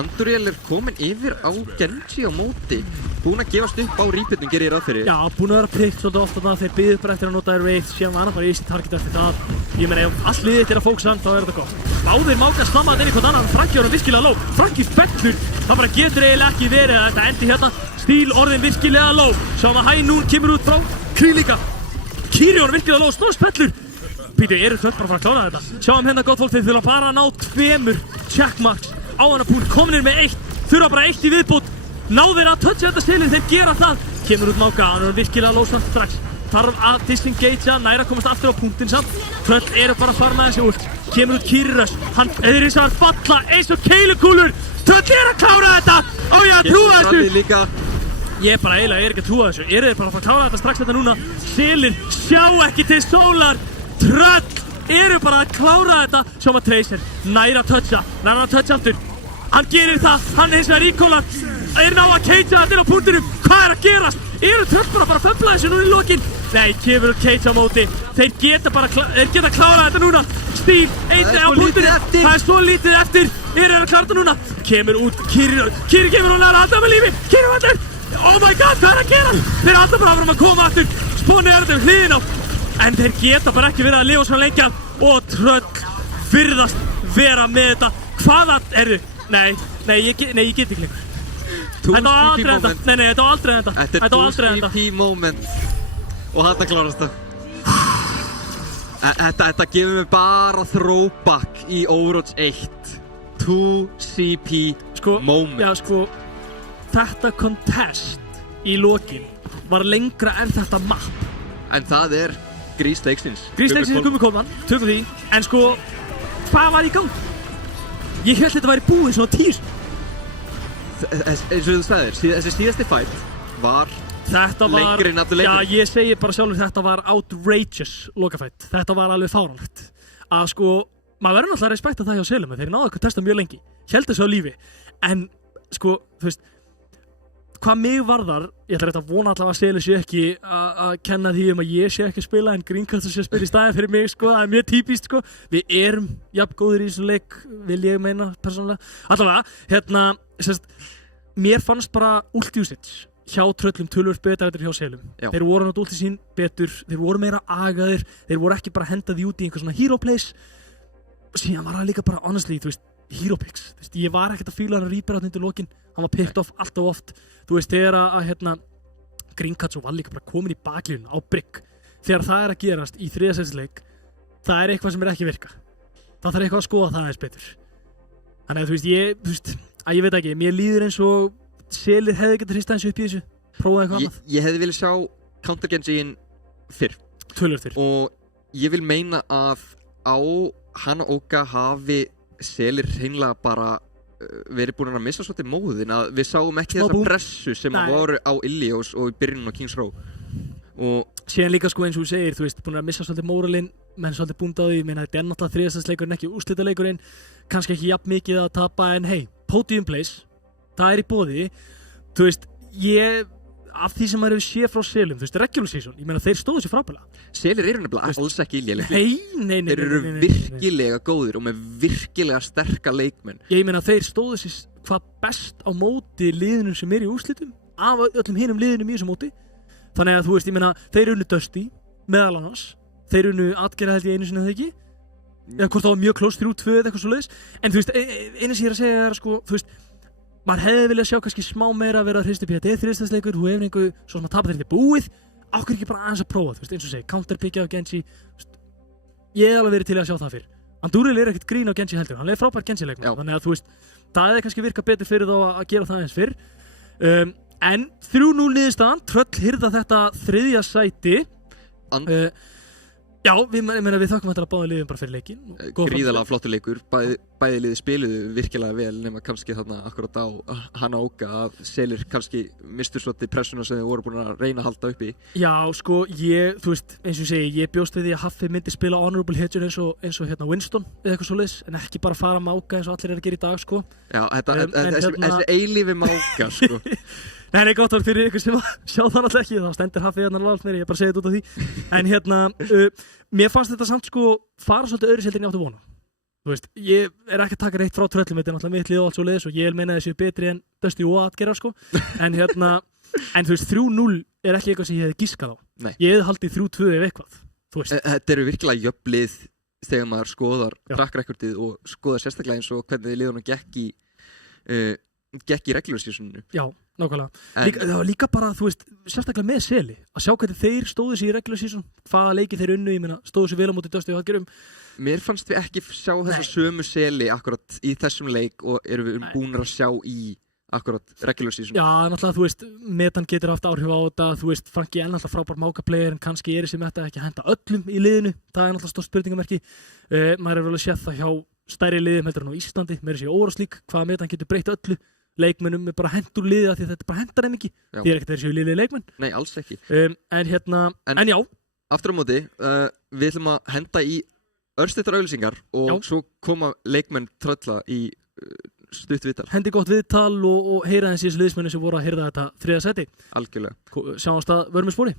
Andúriel er komin yfir á Genji á móti búin að gefast upp á Reaperinn gerir ég ráð fyrir búin að vera prikt svolítið ofta þannig að þeir byggðu bara eftir að nota Wraith síðan var annað bara easy target eftir það ég meina ef allt liðið þetta er að fókusa hann þá er þetta gott báðir máka að slamma þetta inn í hvort annan Franki var virkilega low Franki fellur það bara getur eiginlega ekki verið að þetta endi hérna stíl orðin virkilega low sjáum að Hænún kemur út frá Krílíka Kirion virkilega low Snows fellur Pítu eru Tröll bara að fara að klára þetta sjáum hérna gott fólk þeir þurfa bara að ná 2 checkmarks á hana punkt kominir með 1 þurfa bara 1 í viðbót ná þeir að toucha þetta Selir þeir gera það kemur út máka hann er virkilega lósvæmt strax þarf að disengagea næra komast aftur á punktin samt Tröll eru bara að svara með þessi út kemur út Kiriras hann er eins og falla eins og keilukúlur Tröll eru að klára þetta og ég að trúa þessu ég bara eiginlega ekki að trúa þessu eru þeir bara að fara að klára þetta strax þetta núna Selir sjá ekki til sólar Tröll eru bara að klára þetta sjáum að Tracer næra að toucha aftur Hann gerir það, hann hins vegar ríkólar. Ná að keitja þetta inn á punktinum. Hvað að gerast? Eru Tröll bara að föfla þessu núna í lokin? Nei, kemur keitja á móti. Þeir geta klárað þetta núna. Steve, einn á punktinum. Það svo lítið eftir. Eru að klára þetta núna. Kemur út, Kiri kemur og læra alltaf með lífi. Kiri vallir. Oh my god, hvað að gera? Þeir alltaf bara að koma aftur. Spónið þetta hliðin á. En þeir geta bara ekki verið að lifa svo lengi og Tröll virðast vera með þetta. Hvaða eru? Nei, ég get ekki lengur. Þetta var aldrei enda. Nei, þetta var aldrei enda. Þetta er 2CP moment og þetta klárast það. Þetta gefur mig bara throwback í Overwatch 1. 2CP moment. Já, sko, þetta contest í lokin var lengra en þetta map. En það er grís leiksins. Grís leiksins er koman, tökum því. En sko, hvað var í gang? Ég held þetta væri búið svona 10. Eins og þú sagðir, þessi síðasti fight var lengri en allur leikur. Já, ég segi bara sjálfur þetta var outrageous lokafætt. Þetta var alveg fáránlegt. Að sko, maður verður náttúrulega að respekta það hjá Selum. Þeir náðu að testa mjög lengi. Héldu þessu á lífi. En sko, þú veist, hvað mig varðar, ég ætla að vona allavega að Selum sé ekki að kenna því að ég sé ekki að spila en Greencastle sé að spila í staðinn fyrir mig, sko. Það er mjög típist, sko. Við erum jafn góðir í þessu leik, vil ég meina, persónulega. Allavega, mér fannst bara ulti usage hjá Tröllum töluvert betur en hjá Selum. Já. Þeir voru nátt ulti sín betur, þeir voru meira agaðir, þeir voru ekki bara hendaði út í einhver svona hero plays. Síðan var það líka bara, honestly, þú veist, hero picks. Þú veist, ég var ekkert að fíla hann að Reaper undir lokin, hann var picked off alltaf oft. Þú veist, þegar Greencastle var líka bara komin í baklínu á brygg. Þegar það er að gerast í þriðasætisleik, það er eitthvað sem er ekki að virka. Það þarf eitthvað að skoða það aðeins betur. Þannig að ég veit ekki, mér líður eins og Selir hefði getað hrista eins upp í þessu, prófaði eitthvað annað. Ég hefði viljað sjá Counter Genjiinn fyrr. Tölvöld fyrr. Og ég vil meina að á Hanaoka hafi Selir hreinlega bara verið búin að missa svolítið móðin, að við sáum ekki þessa pressu sem voru á Ilios og í byrjunum á Kings Row. Og síðan líka sko eins og þú segir, þú veist, búin að missa svolítið móralinn, menn svolítið búnd á því, ég meina þetta er náttúrulega þriðastagsleikurinn, ekki úrslitaleikurinn, kannski ekki jafn mikið að tapa, en hey, podium place, það er í boði, þú veist, af því sem maður hefur séð frá Selum, þú veist, regular season, ég meina þeir stóðu sér frábælega. Selir eru nefnilega alls ekki lélegir. Nei. Þeir eru virkilega góðir og með virkilega sterka leikmenn. Ég meina þeir stóðu sér hvað best á móti liðunum sem er í úrslitum, af öllum hinum liðunum í þessu móti. Þannig að þú veist, ég meina, þeir unnu Dusty, meðal annars, þeir unnu Atgera held ég einu sinni eða ekki, eða hvort það var mjög close 3-2 eða eitthvað svoleiðis, en þú veist, eina sem ég er að segja er sko, þú veist, maður hefði viljað sjá kannski smá meira að vera að hrista upp í þetta þriðastagsleikur, þú hefur einhver svo sem að tapa þeir búið, ákveður ekki bara aðeins að prófa, þú veist, eins og segi, counterpickja á Genji, ég hef alveg verið til að sjá það fyrr. Andúril er ekkert grín á Genji heldur, hann er frábær Genji-leikmaður, þannig að þú veist, það hefði kannski virkað betur fyrir þá að gera það eins fyrr. En 3-0 niðurstaðan, Tröll hirða þetta þriðja sæti. Já, við þökkum þetta að báða liðum bara fyrir leikinn. Gríðarlega flottur leikur, bæði liði spiluðu virkilega vel nema kannski þarna akkurat á Hanaoka að Selir kannski mistur svolítið pressuna sem þeir voru búin að reyna að halda upp í. Já, sko, þú veist, eins og ég segi, ég bjóst við því að Haffi myndi spila honorable hedger eins og Winston eða eitthvað svoleiðis, en ekki bara fara Máka eins og allir er að gera í dag, sko. Já, þessi eilífi Máka, sko. Nei, gott var fyrir ykkur sem sjá það náttúrulega ekki, þá stendur Haffi hérna alveg mér, ég bara segi þetta út af því. En mér fannst þetta samt sko fara svolítið öðru seldir en ég átti vona. Þú veist, ég er ekki að taka reitt frá Tröllum, þetta er náttúrulega mitt lið og allt svo leiðis og ég meina þessi betri en Dusty og Atgera sko. En þú veist, 3-0 er ekki eitthvað sem ég hefði giskað á. Nei. Ég hefði haldið 3-2 ef eitthvað, þú veist. Þetta eru virkilega jöfn lið þegar maður skoðar track recordið og skoðar sérstaklega eins og hvernig liðunum gekk í regular seasoninu. Já, nákvæmlega. Það var líka bara, þú veist, sérstaklega með Seli, að sjá hvernig þeir stóðu sig í regular season, hvaða leiki þeir unnu, ég meina, stóðu sig vel á móti Dusty og Atgerum. Mér fannst við ekki sjá þessa sömu Seli akkurat í þessum leik og erum við búin að sjá í akkurat regular season. Já, náttúrulega, þú veist, metan getur haft áhrif á þetta, þú veist, Franki er náttúrulega frábær Máka-player, en kannski er þessi meta ekki að henda öllum í liðinu, það er náttúrulega stórt spurningamerki. Maður er vel að séð það hjá stærri liðum heldur en á Íslandi, meira sér óráslík, hvaða metan getur breytt öllu. Leikmennum er bara hendur liðið af því að þetta bara hendar þeim ekki. Því er ekkert þeir séu liðið leikmenn. Nei, alls ekki. En já. Aftur á móti, við ætlum að henda í örstuttar auglýsingar og svo koma leikmenn Trölla í stutt viðtal. Hendi gott viðtal og heyra þessi liðsmenni sem voru að heyra þetta 3. seti. Algjörlega. Sjáumst að vörum í spori.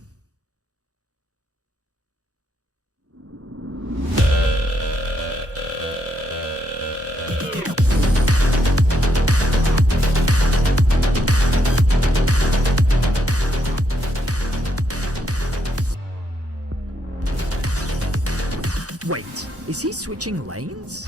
Wait, is he switching lanes?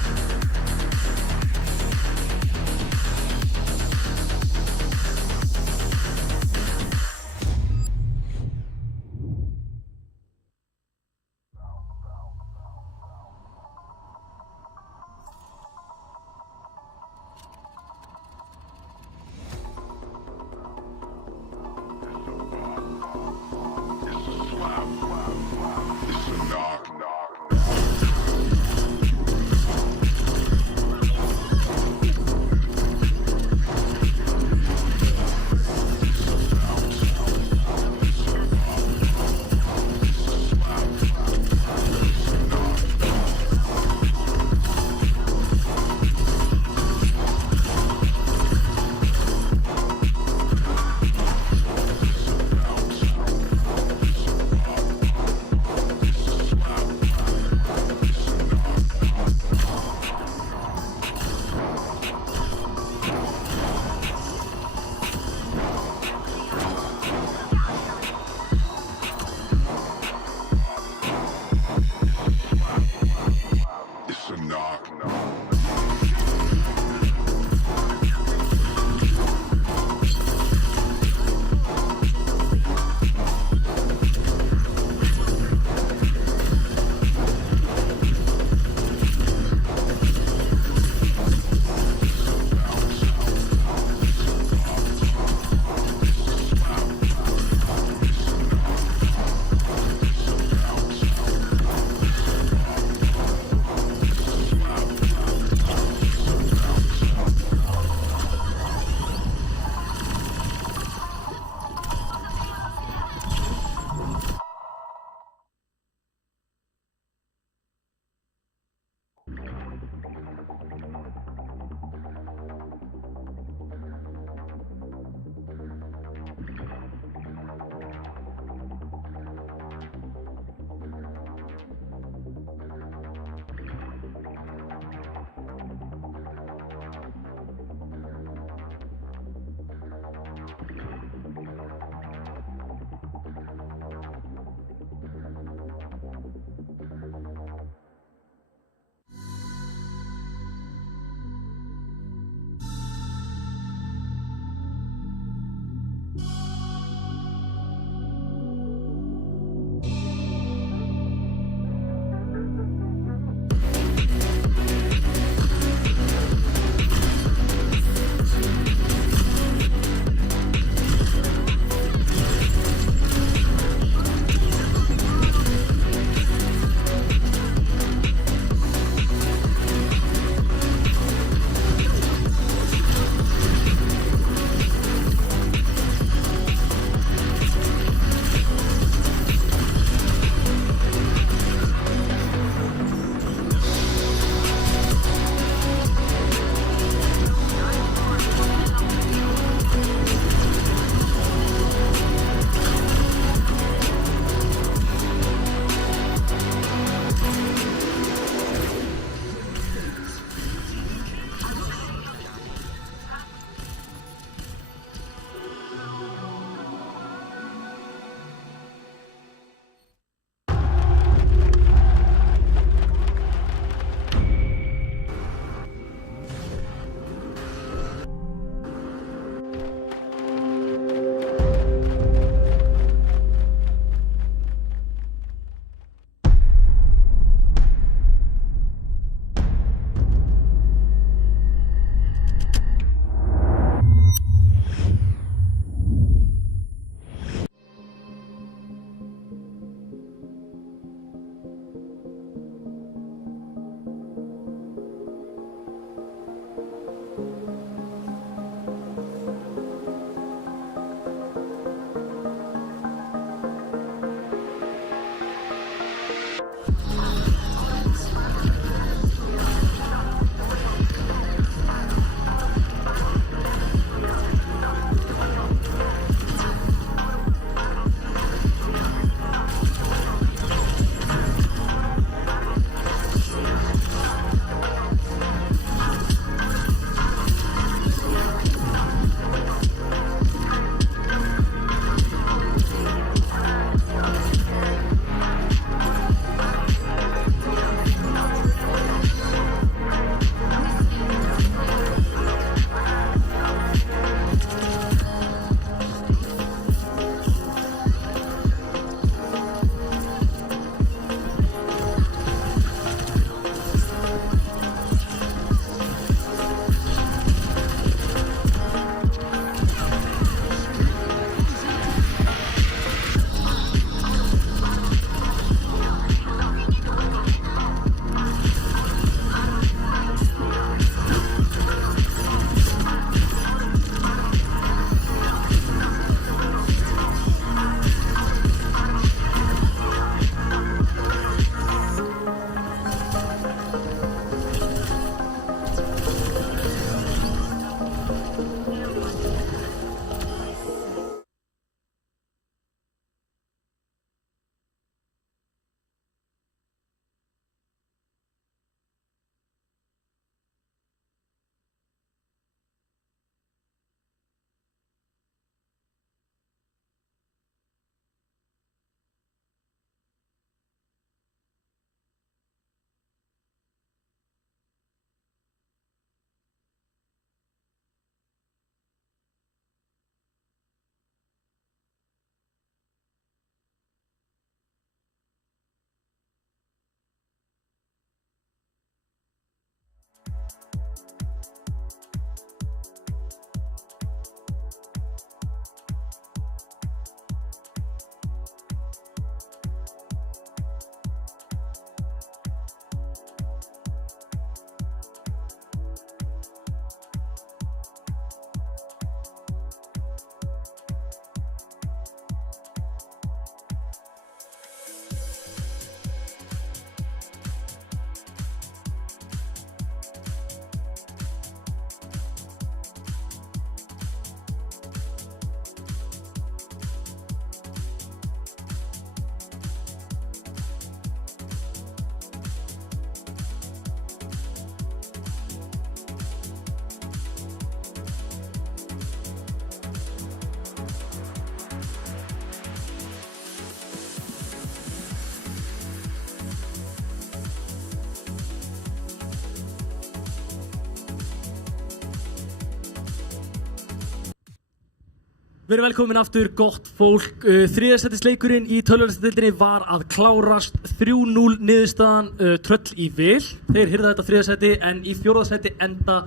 Verið velkomin aftur, gott fólk. Þriðasætisleikurinn í tölvuleikjadeildinni var að klárast 3-0 niðurstaðan Tröll í Vil. Þeir hirða þetta þriðasæti en í fjórðasæti enda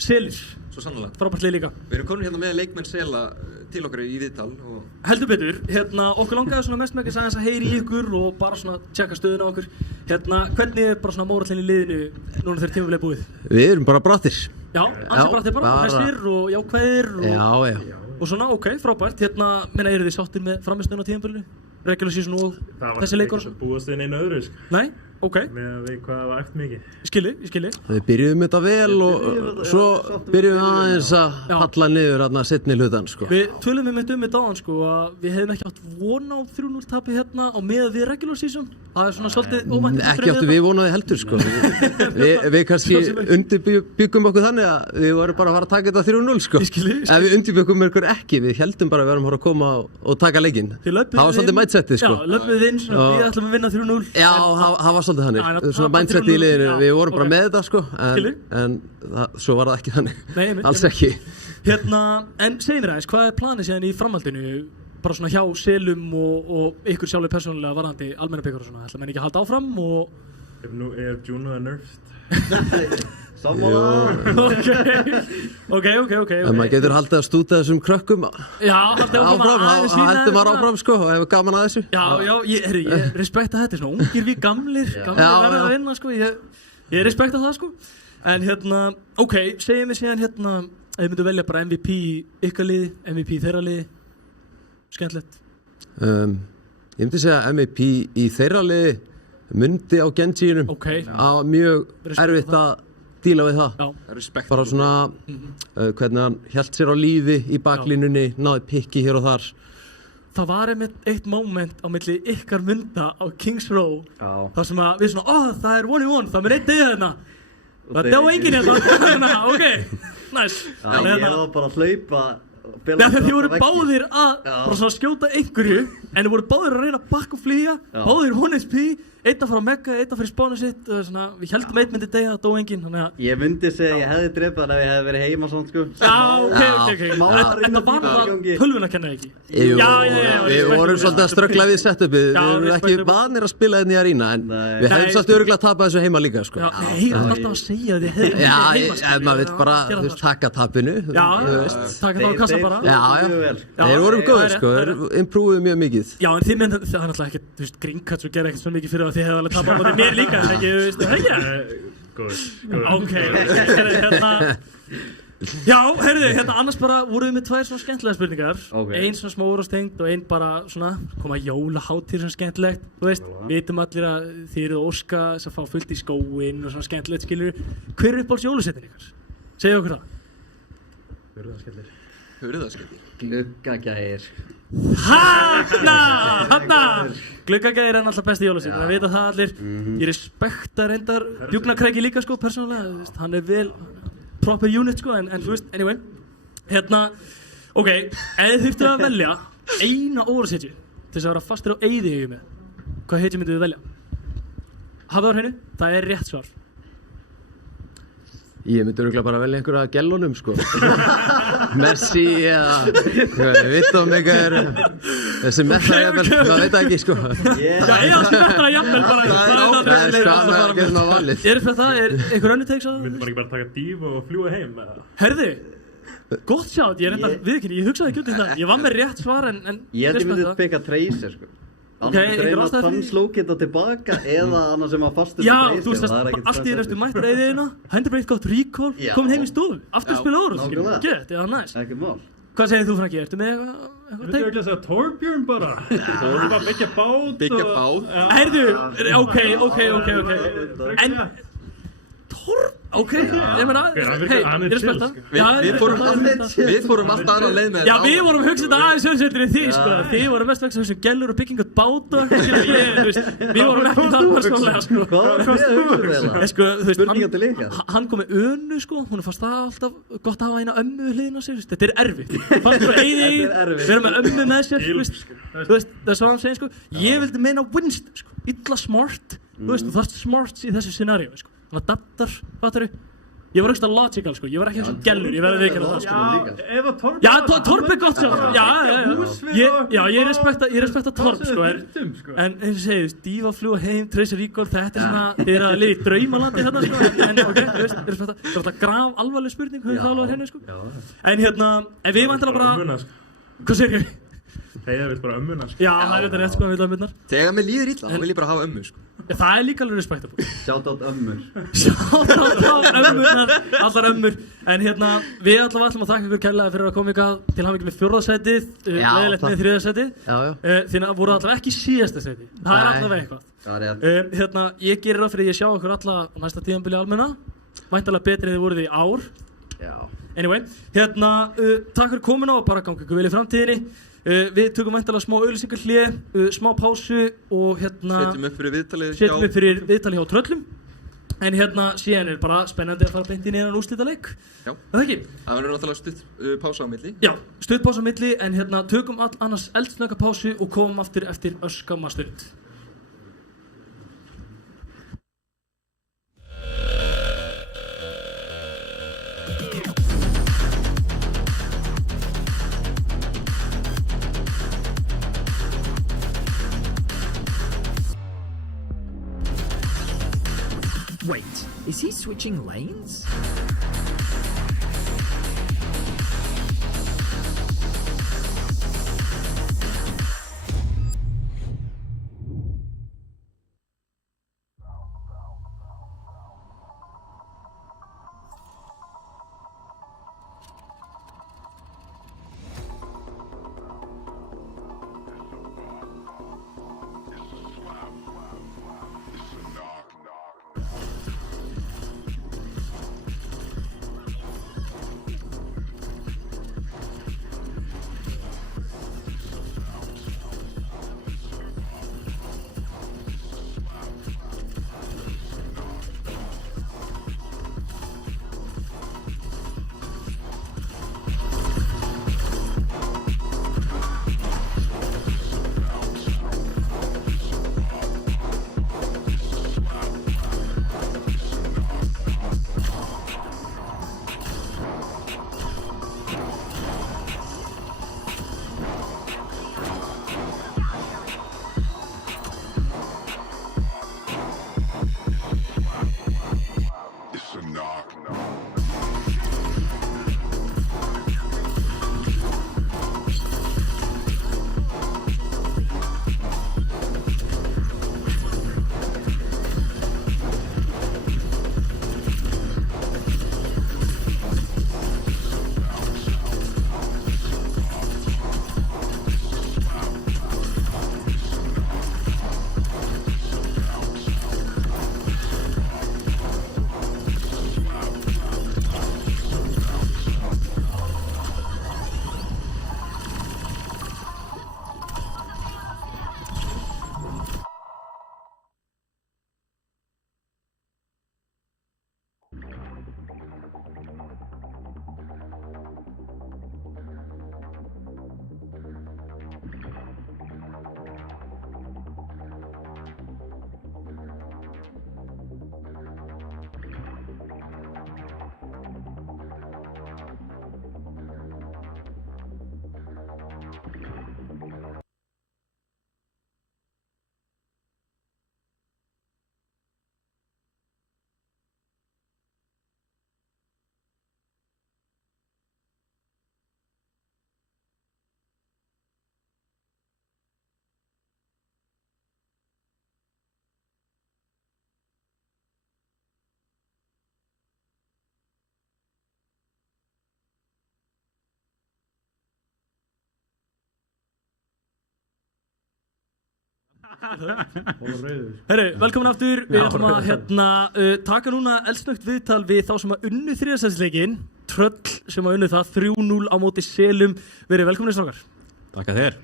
Selir. Svo sannlega. Frábært lið líka. Við erum komin hérna með leikmenn Sela til okkar í viðtal og... Heldur betur, okkur langaði svona mest með að heyri í ykkur og bara svona tjekka stöðuna á okkur. Hvernig bara svona mórallinn í liðinu núna þegar tímabilið búið? Við erum bara brattir. Já, ansi brattir bara, hressir og jákvæðir og... Já. Og svona, frábært. Eru þið sáttir með framistöðuna á tímabilinu? Regular season og þessi leikar? Það var ekki búast við neina öðru, sko. Nei? Með að við hvað var eftir mikið. Ég skilji. Við byrjuðum þetta vel og svo byrjuðum við aðeins að falla niður hérna seinni hlutan, sko. Við tölum þetta áðan, sko, að við hefðum ekki átt von á 3-0 tapi hérna á meða við regular season. Það svona svolítið óvænt. Ekki áttu við vonaði heldur, sko. Við kannski undirbyggum okkur þannig að við vorum bara að fara að taka þetta 3-0, sko. Ég skilji. Ef við undirbyggum okkur ekki, við heldum bara að við varum að koma og taka leikinn. Það var svolítið mindsetið, sko. Já, löpum við inn, við ætlum að vinna 3-0. Já, það var svolítið þannig. Svona mindsetið í liðinu, við vorum bara með þetta, sko. En svo var það ekki þannig. Nei, alls ekki. En segir mér aðeins, hvað er planið síðan í framhaldinu? Bara svona hjá Selum og ykkur sjálfur persónulega varðandi almenna byggur og svona. Ætla menn ekki að halda áfram og... Er Juno nerfed? Sammála. Ok. En maður getur haldið að stúta þessum krökkum áfram, heldur maður áfram, sko, og hefur gaman að þessu. Já, ég respekta þetta, svona ungir við gamlir verður að vinna, sko, ég respekta það, sko. En segjum við síðan að þið myndu velja bara MVP í ykkar liði, MVP í þeirra liði, skemmtilegt. Ég myndi segja MVP í þeirra liði myndi á Genjiðinum á mjög erfitt að díla við það. Respekt. Bara svona hvernig hann hélt sér á lífi í baklínunni, náði pikki hér og þar. Það var einmitt eitt moment á milli ykkar munda á Kings Row þar sem að við svona, það er 1-1, það er einn degið hérna. Það dá enginn hérna, ok, nice. Ég var bara að hlaupa. Þegar þið voru báðir að bara svona skjóta einhverju en þið voru báðir að reyna að bakka og flýja, báðir 1 HP, einn að fara á Mega, einn að fara í spánu sitt og svona, við heldum einn myndi degja, það dó enginn, þannig að... Ég myndi segja að ég hefði drepað hann ef ég hefði verið heima svona, sko. Ok. Þetta var það tölvuna kennaði ekki. Já. Við vorum svolítið að ströggla við setupið, við vorum ekki vanir að spila hérna í arína, en við hefðum svolítið örugglega tapað þessu heima líka, sko. Nei, það var alltaf að segja að þið hefðum heima, sko. Maður vill bara taka tapinu, taka það á kassa bara. Þeir vorum góðir, sko, þeir imprúfuðu mjög mikið. Já, en þið menn, það er náttúrulega ekkert, þú veist, Greencuts og gera ekkert svo mikið fyrir að þið hefðu alveg tapað á móti mér líka, þess ekki, þú veist, það ekki? Góður. Ok, já, heyrðu, annars bara voruð við með 2 svona skemmtilega spurningar. Ein svona smá úrvastengd og ein bara svona, koma jólaháttíð svona skemmtilegt. Þú veist, vitum allir að þið eruð að óska þess að fá fullt í skóinn og svona skemmtilegt, skilur. Hver er uppáhalds jólasettin ykkar? Segðu okkur það. Hurðaskellur. Gluggagægir. Hanna! Gluggagægir er náttúrulega besti jólasettin, það vita það allir. Ég respekta reyndar Bjúknarkræki líka, sko, persónulega. Hann er vel proper unit, sko, en þú veist, anyway. Ok, ef þið þurftu að velja eina órasetju til þess að vera fastir á eyðihugju með, hvað hetju myndu þið velja? Hafðu það á hreinu, það er rétt svar. Ég myndi örugglega bara velja einhverja gellunum, sko. Messi eða, við vitum eitthvað er, þessi metta jafnvel, það veit það ekki, sko. Já, þessi metta jafnvel bara. Það er skana að geta valið. Fyrir það, er einhver önnur takes á það? Myndi bara ekki bara taka díf og fljúga heim, eða? Herði, gott sjátt, ég reyndar viðurkenni, ég hugsaði ekki út í það. Ég var með rétt svar en Ég held ég myndi peka Tracer, sko. Reyna að tannslókita tilbaka eða annars sem að fastur já, þú veist að allt í næstu mættur eyðina, hendur bara eitt gott recall, komin heim í stofu, aftur spila óra, gett, já, næst. Ekki mál. Hvað segir þú, Franki, ertu með eitthvað teik? Þú ert að segja Torbjörn bara, þú ert bara að byggja bát. Heyrðu, en ok, ég meina, ég respekt það. Við fórum alltaf aðra leið með þetta. Já, við vorum hugsað aðeins öðruseldir en þið, sko. Þið vorum mest vegna sem gellur og byggingat báta, við vorum ekki það persónulega, sko. Hvað varst þú að spila? Spurninga til ykkar? Hann kom með Önu, sko, hún fannst það alltaf gott að hafa eina ömmu við hliðina á sér, þetta er erfitt. Fannst þú eyði, við erum með ömmu með sér, þú veist, það er svo hann segir, sko. Ég vildi meina Winston, sko, illa smart, þú veist, þú þarft smarts í þessu scenaríu, sko. Hann adaptar, fattar þú? Ég var auðvitað logical, sko, ég var ekki eins og gellur, ég verði veikinn að það, sko. Ef að Torb... Já, Torb er gott, sko. Já, ég respekta Torb, sko. En eins og segið, Dífa fljúa heim, Tracer Igor, þetta svona, þið að lifa í draumalandi þarna, sko. En ok, þú veist, ég respekta, það er alltaf graf alvarleg spurning, höfum það alveg henni, sko. En við vantilega bara... Hvað segir ég? Heiðar vill bara ömmuna, sko. Já, það er þetta rétt, sko, hann vill ömmunar. Þegar mér líður illa, þá vil ég bara hafa ömmu, sko. Það er líka alveg respektabúl. Shoutout ömmur. Shoutout á ömmunar, allar ömmur. En við allavega ætlum að þakka ykkur kærlega fyrir að koma ykkar til hamingju með 4. sætið, leiðilegt með 3. sætið. Þín að voru allavega ekki í síðasta sætið. Það er allavega eitthvað. Það er rétt. Ég gerir ráð fyrir að ég sjá okkur alla næsta tímabili almenna. Væntanlega betri en þið voruð í ár. Já. Anyway, takk fyrir komuna og bara gangi ykkur vel í framtíðinni. Við tökum væntanlega smá auglýsingarhlé, smá pásu og setjum upp fyrir viðtalið hjá Tröllum. En síðan er bara spennandi að fara beint inn í þennan úrslitaleik. Já. Það ekki? Það verður náttúrulega stutt pása á milli. Já, stutt pása á milli en tökum annars eldsnögga pásu og komum aftur eftir örskamma stund. Wait, is he switching lanes? Velkomin aftur. Við ætlum að taka núna eldsnögt viðtal við þá sem að unnu þriðasætisleikinn. Tröll sem að unnu það 3-0 á móti Selum. Verið velkominir strákar. Takk að þér.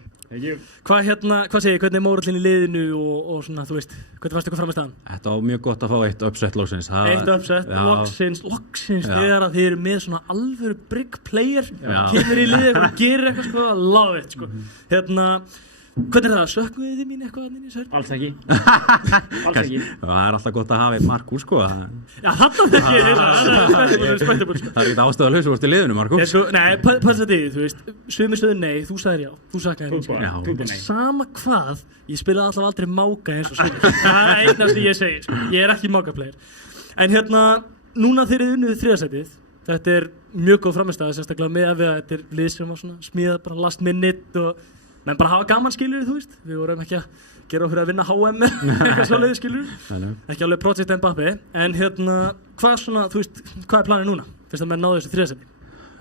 Hvað segir, hvernig er mórallinn í liðinu og svona, þú veist, hvernig fannst ykkur fram í staðan? Þetta var mjög gott að fá eitt uppsett loksins. Eitt uppsett, loksins, þegar að þið eru með svona alvöru big player, kemur í liðið og gerir eitthvað, sko, love it, sko. Hvernig það? Söknuðu þið mín eitthvað inn í þessu? Alls ekki. Alls ekki. Það alltaf gott að hafa eitt Markús, sko. Já, þarna þekki ég það er spectable, sko. Það ekki ástæðalaus að vorst í liðinu, Markús. Nei, passa þig, þú veist, sumir sögðu nei, þú sagðir já, þú saknaði mín, sko. Túlpa nei. Sama hvað, ég spilaði alltaf aldrei máka eins og svona. Það einnast sem ég segi, sko. Ég ekki mákaplayer. En núna þeir eru unnið þriðasætið. Þetta mjög góð framistæða, sérstaklega með að þetta lið sem var svona smíðað bara last minute og menn bara hafa gaman skilur, þú veist. Við vorum ekki að gera okkur að vinna HM eitthvað svoleiðis skilur. Ekki alveg Project Mbappé. En hvað svona, þú veist, hvað planið núna? Fyrst að menn náðu þessu þriðasæti?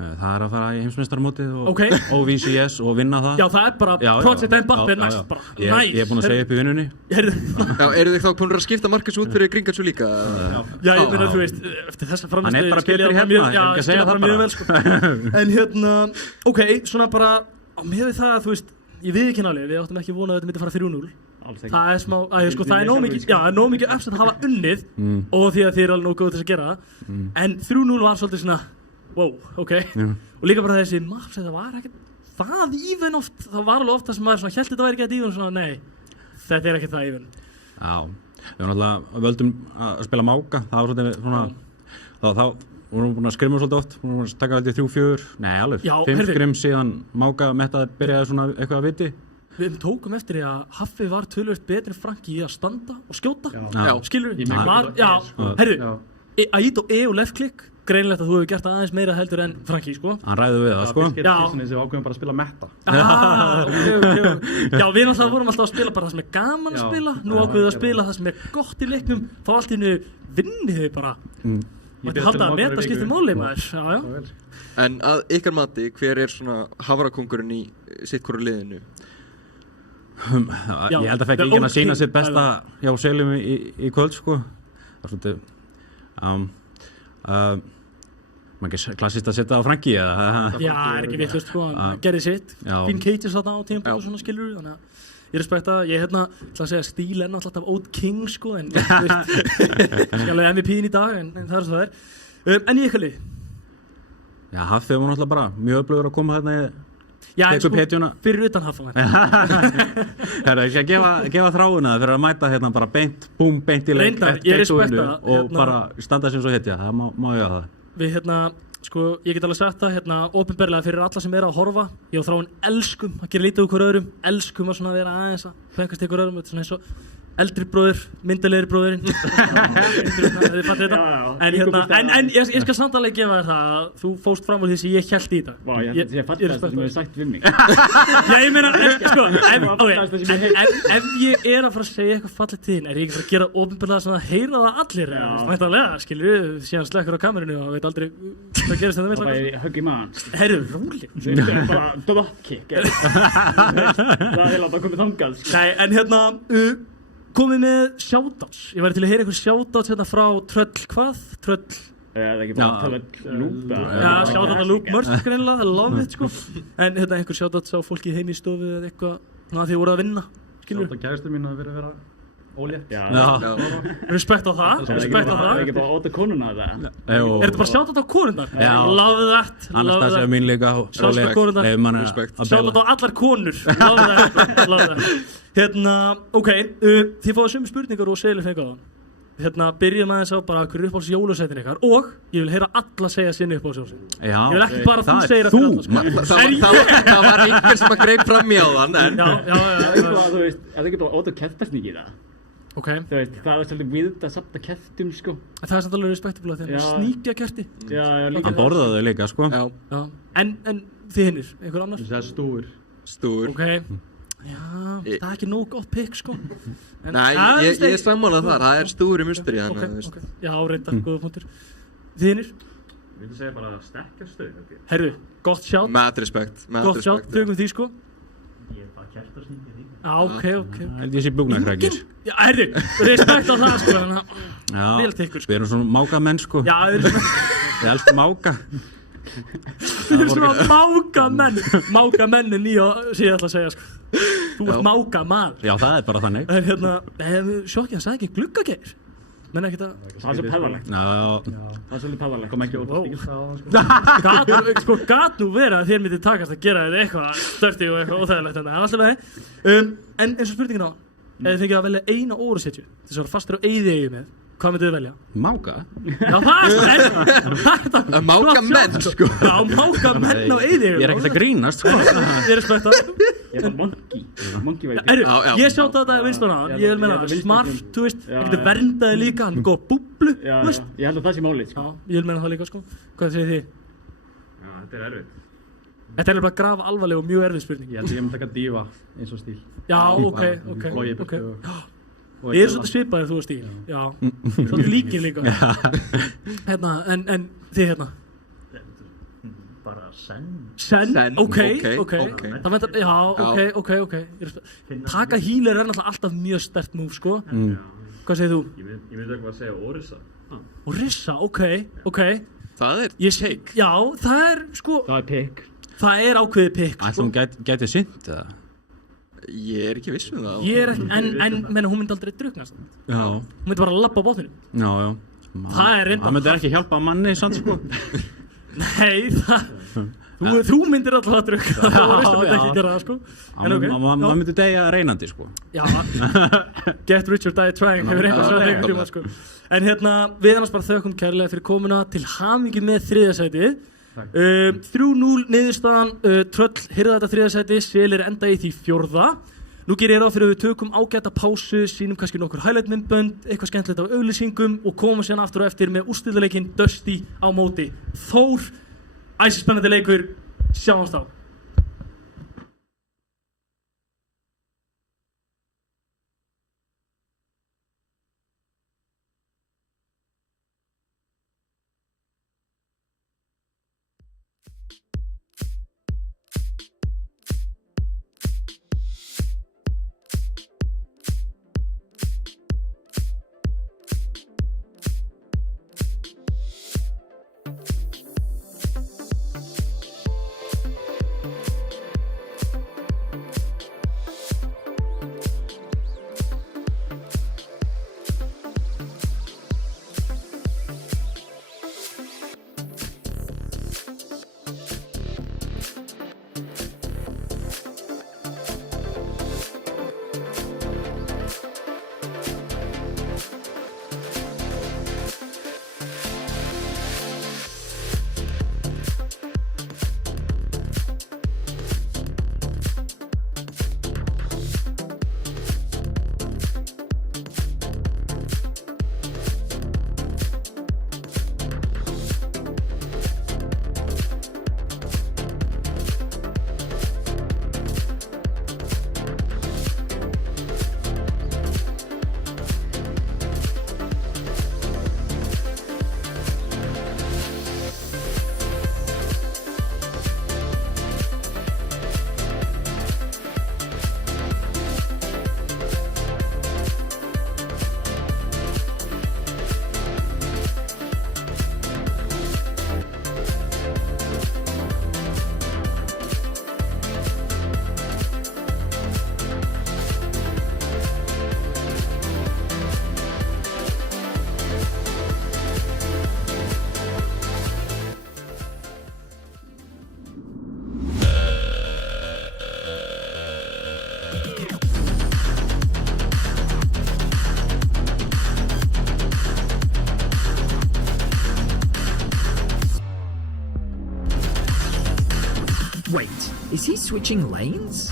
Það að fara í heimsmeistaramótið og VCS og vinna það. Já, það bara Project Mbappé næst bara. Ég búinn að segja upp í vinnunni. Já, eru þið þá búin að skipta Marcus út fyrir Gringatsú líka? Já, ég meina, þú veist, eftir þessa framstöðu hann bara betri hérna, já, ég skilja það mjög vel, sko. En ok, svona bara með það, þú veist, ég við ekki nálega, við áttum ekki vonað að þetta myndi fara 3-0. Það smá, sko, það nóg mikið upset að hafa unnið og því að þið alveg nóg góð til að gera það. En 3-0 var svolítið svona wow, ok. Og líka bara þessi maps, þetta var ekkert það even oft. Það var alveg oft það sem maður svona hélt þetta væri ekki að even svona, nei, þetta ekkert það even. Já, við náttúrulega völdum að spila máka. Það var svolítið svona, þá vorum búin að skrimma svolítið oft. Vorum búin að taka veldig 3-4, nei alveg, 5 skrim síðan máka mettaði byrjaði svona eitthvað að viti. Við tókum eftir því að Haffi var töluvert betri en Franki í að standa og skjóta. Já. Skilur við? Herru, Aito og left click. Greinilegt að þú hefur gert það aðeins meira heldur en Franki, sko. Hann ræði við það, sko. Já. Við ákveðum bara að spila meta. Ok. Já, við náttúrulega vorum alltaf að spila bara það sem gaman að spila. Nú ákveðum við að spila það sem gott í leiknum. Þá allt í hennu vinnið þið bara. Mætti halda að meta skiptir máli, maður. Já. En að ykkar mati, hver svona hafrakóngurinn í sitt hvoru liðinu? Ég held að fekk ekki að sína sitt besta hjá Seljum í kvöld, sko. Það svolítið maður ekki klassist að setja á Franki eða? Já, ekki vitlaust, sko, hann gerði sitt. Fín Cages þarna á tímpum og svona skilur, þannig að ég respekta það. Ég ætla að segja stíl alltaf Old King, sko, en alveg MVP-in í dag, en það svo það en í ykkur lið? Já, Hafþið var náttúrulega bara mjög öflugur að koma þarna sko, fyrir utan Hafþið. Það er ekki að gefa þráuna fyrir að mæta hérna bara beint í leik og bara standa sem svo hetja, það má ég að það. Við sko, ég get alveg sagt það opinberlega fyrir alla sem að horfa, ég og Þráin elskum að gera lítið úr hver öðrum, elskum að svona vera aðeins að fengast ykkur öðrum, þetta er svona eins og eldri bróðir, myndalegri bróðirinn. Þið fattu þetta? En ég skal samt alveg gefa þér það að þú fóst fram úr því sem ég hélt í þetta. Vá, ég fatti það sem þú hefur sagt við mig. Já, ég meina, sko, ef ég að fara að segja eitthvað fallið til þín, ég ekki að fara að gera opinberlega svona að heyra það allir, væntanlega, skilur við, síðan slekkur á kamerunni og veit aldrei hvað gerist þetta með. Það er högg í maðan. Heyrðu, róli. Það er bara dropkick. Það er láta að koma þangað. Nei, komið með shoutouts. Ég væri til að heyra einhver shoutouts frá Tröll hvað? Tröll... Það er ekki bara Tröll Lúpa. Já, shoutout að Lúp Mörk greinilega, I love it, sko. En einhver shoutouts á fólki heim í stofu eða eitthvað, því þið voruð að vinna, skilur. Shoutout að kæristu mín að vera ólétt. Já. Respekt á það, respekt á það. Það er ekki bara óta konuna þetta. Er þetta bara shoutout á konundar? Já. Love that. Anastasia mín líka. Shoutout á konundar. Shoutout á allar konur. Love that. Ok, þið fáið sömu spurningar og Selir fengið á það. Byrjum aðeins á bara hverju uppáhalds jólasveitin ykkar og ég vil heyra alla segja sinni uppáhaldsjólasveitin. Ég vil ekki bara þú segja það fyrir alla, sko. Það var einhver sem að greip fram í á þann, en... Já. Þú veist, er það ekki bara óta kertasník í það? Ok. Þú veist, það er svolítið viðt að safna kertum, sko. Það er svolítið alveg respektabla þegar maður sníkja kerti. Já, líka. Hann borðaði þau líka, sko. Já. En þið hinnir, einhver annar? Það er stúr. Ok. Já, það er ekki nóg gott pikk, sko. Nei, ég sammálað þar, það er stúri musteri hann. Ok. Já, reyndar, góða punktur. Þið hinnir? Ég vil segja bara stekkjarstöð. Herru, gott sjátt. Mad respect. Gott sjátt, tökum því, sko. Ég er bara kertasníkið því. Já, ok. Held ég sé búgnarkrækir. Já, herru, respekt á það, sko. Vel tikkur, sko. Við erum svona mákamenn, sko. Já, við elskum máka. Þú erum svona mákamennin í sem ég ætla að segja, sko. Þú ert mákamaður. Já, það er bara þannig. En sjokkið, hann sagði ekki gluggageir. menn ekkert að... Það er svo peðalegt. Já. Það er svolítið peðalegt. Kom ekki ótrúlega Sko, gat nú verið að þér myndi takast að gera þetta eitthvað störti og eitthvað óþægilegt, en það er alltaf leið. En eins og spurningin á, ef þið fengið að velja eina órusetju, þess að vera fastur á eyðieyju með, hvað myndið þið velja? Máka? Já, það er Máka menn, sko. Já, máka menn á eyðieyju. Ég er ekkert að grínast, sko. Ég respekta. Ég er monkey veit. Ég sjá þetta að vinst á hann, ég vil meina smart, þú veist, það getur verndaði líka, hann er góð búblu, þú veist. Ég held að það sé málið, sko. Já, ég vil meina það líka, sko. Hvað segir þið? Já, þetta er erfitt. Þetta er bara graf alvarleg og mjög erfið spurning. Ég held að ég myndi taka dífa eins og stíl. Já, ok. Ég er svolítið svipaðið þú og stíl. Já, svolítið líkin líka. Hérna, en þið hérna? Bara senn. Senn? Ok. Það mentar, já, ok. Taka healer er náttúrulega alltaf mjög sterkt move, sko. Hvað segir þú? Ég myndi ekki að segja Orisa. Orisa, ok. Það er take. Já, það er, sko... Það er pick. Það er ákveðið pick, sko. Ætli hún gæti synt, eða? Ég er ekki viss það. Ég er ekki, en menna, hún myndi aldrei drugnast. Já. Hún myndi bara labba á bátnum. Já. Það er reyndar... Það myndi ekki hjálpa manni, sant, sko. Nei, þú myndir alltaf að drukka. Það myndi ekki gera það, sko. Maður myndi deyja reynandi, sko. Já, get rich or die trying hefur eitthvað svo einhvern tíma, sko. En hérna, við annars bara þökkum kærlega fyrir komuna, til hamingju með 3. sætið. 3-0 niðurstaðan, Tröll hirða þetta 3. sæti, Selir enda í því 4. Nú gerir ég ráð fyrir að við tökum ágæta pásu, sýnum kannski nokkur highlight myndbönd, eitthvað skemmtilegt af auglýsingum og komum síðan aftur og eftir með úrslitaleikinn Dusty á móti Þór. Æsispennandi leikur, sjáumst á. Wait, is he switching lanes?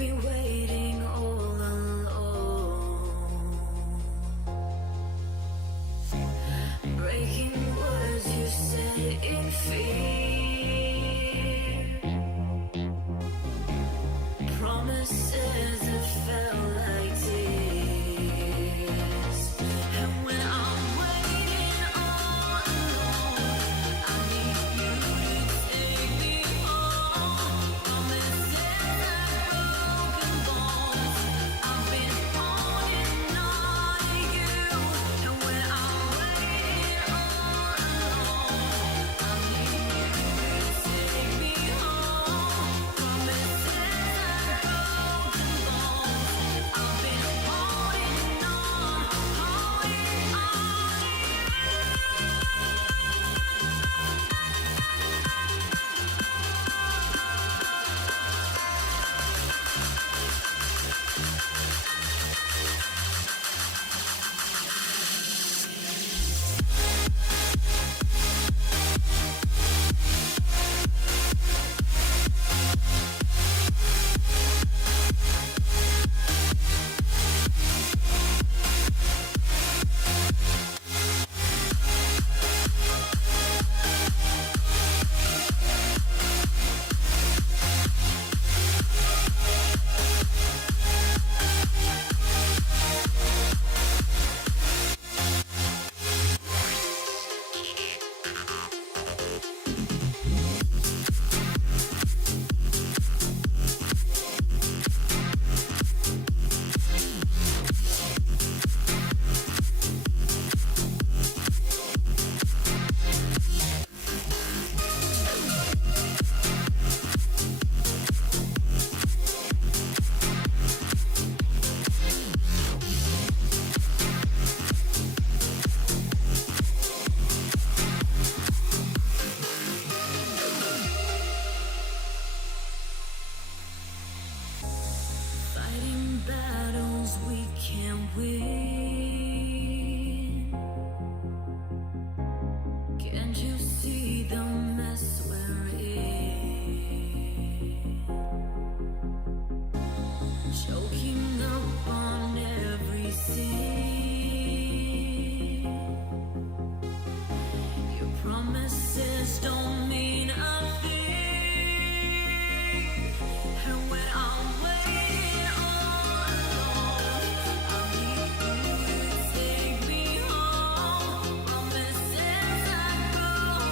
me waiting all alone. Breaking words you said in fear. Promises that felt like tears. And when I'm waiting all alone, I need you to take me home. Promises like broken bones. I've been holding on to you. And when I'm waiting all alone, I need you to take me home. Promises like broken bones. I've been holding on to you. Fighting battles we can't win. Can't you see the mess we're in? Choking up on every sin. Your promises don't mean a thing. And when I'm waiting all alone, I need you to take me home. Promises like broken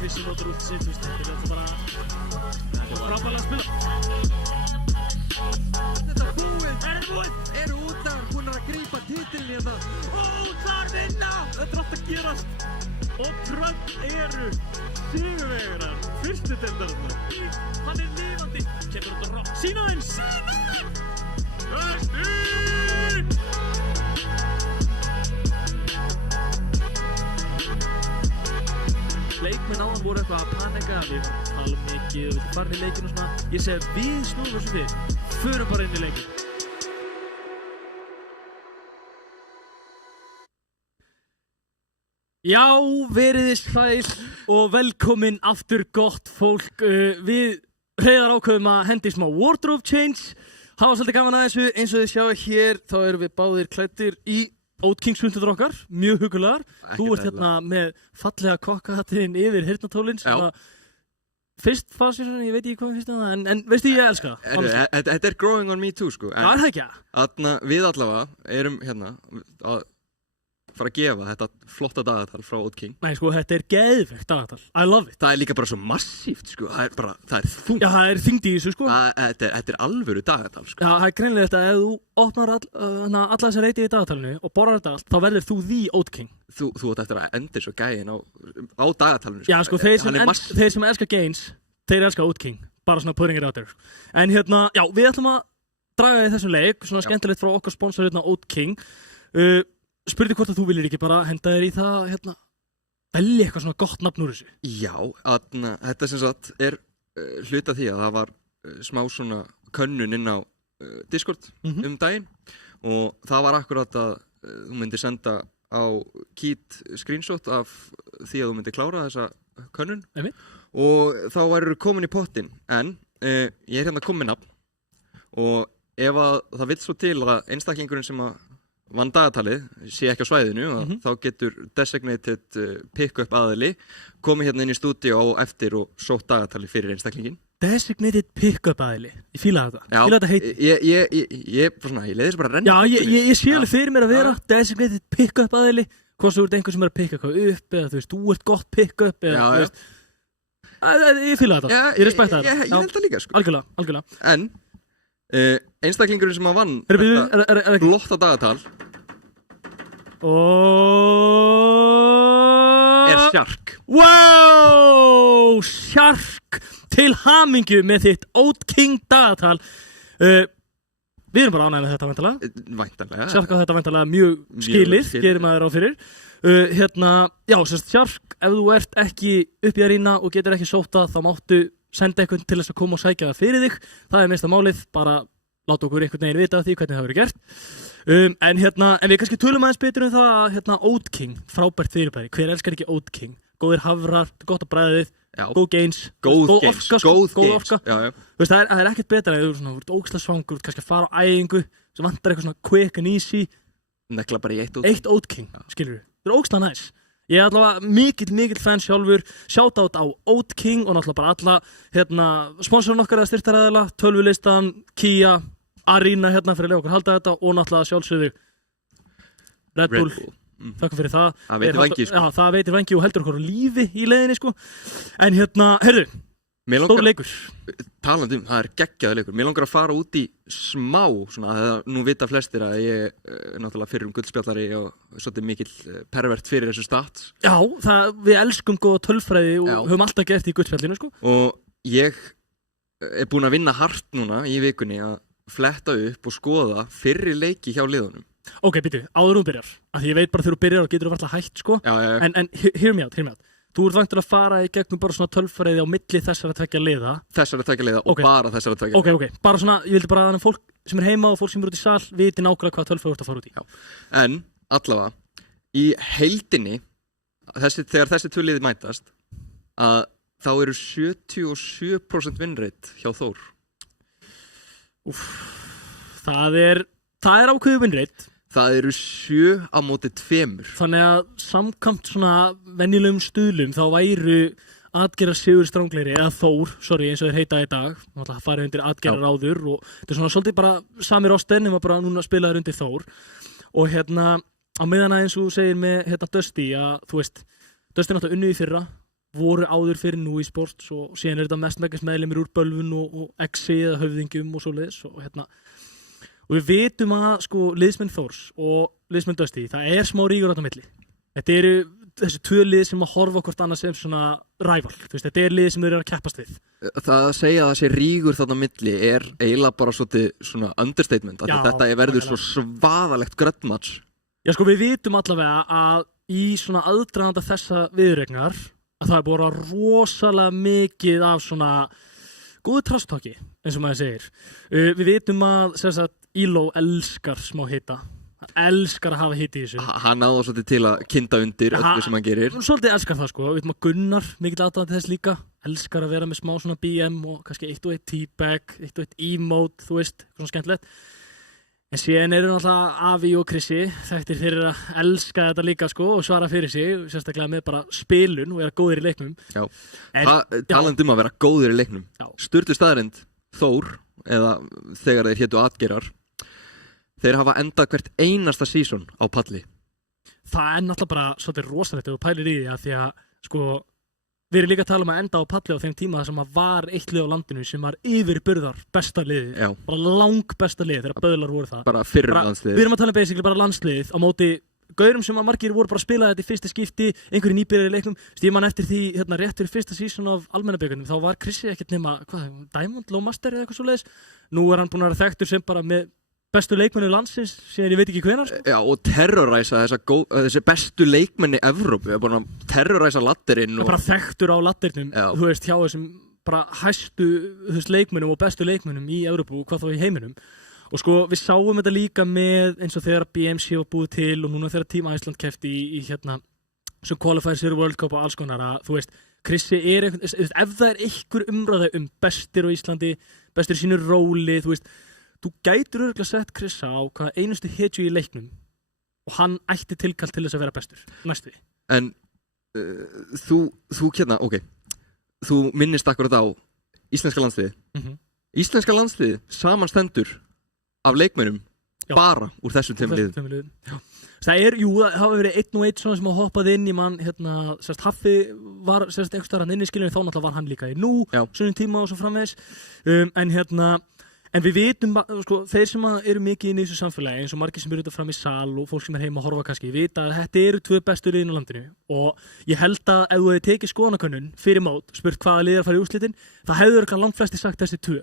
Krissi notur út sitt, þetta er bara frábærlega að spila. Þetta er búið! Eru útlagar búin að grípa titilin hérna? Útlagar vinna! Þetta er allt að gerast. Og Trump eru sigurvegarar fyrstu deildarinnar. Hann er lifandi. Kemur út á rock. Sýna þeim! Östur! Leikmenn áðan voru eitthvað að panika, við tala mikið, við farin í leikinu og svona. Ég segi við snúðum þessu við, förum bara inn í leikinu. Já, veriði sæl og velkomin aftur gott fólk. Við Hreiðar ákveðum að hendi smá wardrobe change. Hafa svolítið gaman að þessu, eins og þið sjáu hér, þá erum við báðir klæddir í Oat Kings hundur okkar, mjög hugulegar. Þú ert hérna með fallega kokkahattinn yfir hirtnatólinn sem að fyrst fannst ég svona, ég veit ekki hvað finnst það, en veistu ég elska það. Þetta er growing on me too, sko. Já, er það ekki? Við allavega erum hérna að fara að gefa þetta flotta dagatal frá Oat King. Nei, sko, þetta er geðveikt dagatal. I love it. Það er líka bara svo massíft, sko. Það er þungt. Já, það er þyngd í þessu, sko. Þetta er alvöru dagatal, sko. Já, það er greinlega þetta, ef þú opnar alla þessa reyti í dagatalinu og borrar þetta allt, þá verður þú the Oat King. Þú átt eftir að endir svo gæin á dagatalinu, sko. Já, sko, þeir sem elska gains, þeir elska Oat King. Bara svona putting it out there. En hérna, já, við ætlum að draga í þessum leik, svona skemmtilegt frá okkar sponsor hérna Oat King. Spurði hvort að þú viljir ekki bara henda þér í það, hérna, velja eitthvað svona gott nafn úr þessu. Já, þetta sem sagt er hluta því að það var smá svona könnun inn á Discord daginn og það var akkurat að þú myndir senda á Keat screenshot af því að þú myndir klára þessa könnun og þá væru komin í pottinn, en ég er hérna komin nafn og ef að það vill svo til að einstaklingurinn sem að vann dagatalið, sé ekki á svæðinu og þá getur designated pick-up aðili komið hérna inn í stúdíu á eftir og sótt dagatalið fyrir einstaklingin. Designated pick-up aðili, ég fíla þetta. Já, fíla þetta heiti. Ég leiði þessu bara að renna. Já, ég sé alveg fyrir mér að vera designated pick-up aðili, hvort þú ert einhver sem er að picka eitthvað upp eða þú veist, þú ert gott pick-up eða þú veist. Ég fíla þetta, ég respekta þetta. Ég held það líka, sko. Algjörlega. En einstaklingurinn sem að vann þetta flotta dagatal er Shark. Wow, Shark, til hamingju með þitt Oat King dagatal. Við erum bara ánægð með þetta væntanlega. Væntanlega. Shark á þetta væntanlega mjög skilið, gerir maður á fyrir. Já, sérst Shark, ef þú ert ekki upp í arína og getur ekki sóta, þá máttu senda einhvern til þess að koma og sækja það fyrir þig. Það er mesta málið, bara láta okkur einhvern veginn vita af því hvernig það verður gert. En við kannski tölum aðeins betur það að Oat King, frábært fyrirbæri. Hver elskar ekki Oat King? Góðir hafrar, gott á bragðið, góð gains, góð orka. Já. Þú veist, það er ekkert betra en þú ert ógeðslega svangur, kannski að fara á æfingu sem vantar eitthvað svona quick and easy. Nekla bara í eitt Oat King, skilur við. Það er ógeðslega næs. Ég er allavega mikill fan sjálfur. Shoutout á Oat King og náttúrulega bara alla sponsorinn okkar eða styrktaraðila, Tölvulistan, Kia, Arena fyrir að lega okkur halda þetta og náttúrulega sjálfsögðu Red Bull. Þakka fyrir það. Það veitir vængi, sko. Já, það veitir vængi og heldur okkur á lífi í leiðinni, sko. En heyrðu, stór leikur. Talandi það er geggjaður leikur. Mér langar að fara út í smá, svona, nú vita flestir að ég er náttúrulega fyrrum gullspjallari og svolítið mikill pervert fyrir þessu stats. Já, við elskum góða tölfræði og höfum alltaf gert í gullspjallinu, sko. Og ég er búinn að vinna hart núna í vikunni að fletta upp og skoða fyrri leiki hjá liðunum. Ok, býtu, áður þú byrjar. Af því ég veit bara þegar þú byrjar og getur þú varla hætt, sko. Já. En hear me out. Þú ert væntur að fara í gegnum bara svona tölfræði á milli þessara tveggja liða. Og bara þessara tveggja liða. Ok. Bara svona, ég vildi bara að fólk sem er heima og fólk sem er út í sal viti nákvæmlega hvað tölfræði þú ert að fara út í. Já. En allavega, í heildinni, þegar þessi tvö liði mætast, að þá eru 77% vinnreit hjá Þór. Það er ákveðið vinnreit. Það eru 7 á móti 2. Þannig að samkvæmt svona venjulegum stuðlum þá væru Atgerar Sigur Stranglegri eða Þór, eins og þeir heita í dag. Það farið undir Atgerar áður og þetta er svona svolítið bara sami roster nema bara núna spilaður undir Þór. Og á meðan eins og þú segir með Dusty að þú veist, Dusty náttúrulega unnið í fyrra, voru áður fyrir nú í sports og síðan er þetta mestmegnis meðlimir úr Bölvun og Exi eða Höfðingjum og svoleiðis og við vitum að liðsmenn Þórs og liðsmenn Dusty, það er smá rígur á milli. Þetta eru þessi tvö lið sem að horfa hvort annað sem svona rival. Þetta er lið sem þeir eru að keppast við. Það að segja að þessi rígur þarna milli er eiginlega bara svona understatement. Þetta verður svo svaðalegt grönnmatch. Já, við vitum allavega að í svona aðdraganda þessa viðureignar að það er búið að rosalega mikið af svona góðu trasttalki, eins og maður segir. Við vitum að Íló elskar smá hita. Hann elskar að hafa hita í þessu. Hann náður svolítið til að kynda undir öllu sem hann gerir. Svolítið elskar það, Við veitum að Gunnar, mikill aðdáandi þess líka, elskar að vera með smá svona BM og kannski 1 og 1 teabag, 1 og 1 emote, þú veist, svona skemmtilegt. En síðan eru náttúrulega Afi og Krissi þekktir fyrir að elska þetta líka og svara fyrir sig, sérstaklega með bara spilun og vera góðir í leiknum. Já, talandi að vera góðir í leiknum. Sturlu staðreynd, Þór, eða þegar þeir hétu Atgerar, þeir hafa endað hvert einasta season á palli. Það er náttúrulega bara svolítið rosalegt ef þú pælir í því að því að við erum líka að tala um að enda á palli á þeim tíma þar sem var eitt lið á landinu sem var yfirburðar besta liðið. Bara lang besta liðið þegar böðlar voru það. Bara fyrrum landsliðið. Við erum að tala um basically bara landsliðið á móti gaurum sem að margir voru bara að spila þetta í fyrsta skipti, einhverju nýbyrjar í leiknum. Ég man eftir því rétt fyrir fyrsta season af almennabikarnum, þá var Krissi ekkert nema Diamond Low Master eða eitthvað svoleiðis. Nú er hann búinn að vera þekktur sem bara með bestu leikmenni landsins, síðan ég veit ekki hvenær. Já, og terroræsa þessi bestu leikmenni Evrópu, búinn að terroræsa ladderinn. Bara þekktur á laddernum, þú veist, hjá þessum bara hæstu leikmennum og bestu leikmennum í Evrópu og hvað þá í heiminum. Og við sáum þetta líka með eins og þegar BMC var búið til og núna þegar Team Iceland keppti í sem qualifiers fyrir World Cup og alls konar að þú veist, Krissi ef það er einhver umræða bestir á Íslandi, bestir í sínu róli, þú veist, þú gætir örugglega sett Krissa á hvaða einustu hetju í leiknum og hann ætti tilkall til þess að vera bestur, næstu. En þú minnist akkurat á íslenska landsliði. Íslenska landsliði samanstendur af leikmennum bara úr þessum tveimur liðum. Það hafa verið 1 og 1 svona sem hoppaði inn í mann, Haffi var einhvers staðar inn í skilinu, þá náttúrulega var hann líka í nú, svona tíma og svo framvegis. En En við vitum, sko, þeir sem eru mikið inn í þessu samfélagi, eins og margir sem eru út fram í sal og fólk sem heima að horfa kannski, vita að þetta eru 2 bestu liðin á landinu og ég held að ef þú hefði tekið skoðanakönnun fyrir mót, spurt hvaða liðar fara í úrslitin, það hefðu örugglega langflestir sagt þessi 2.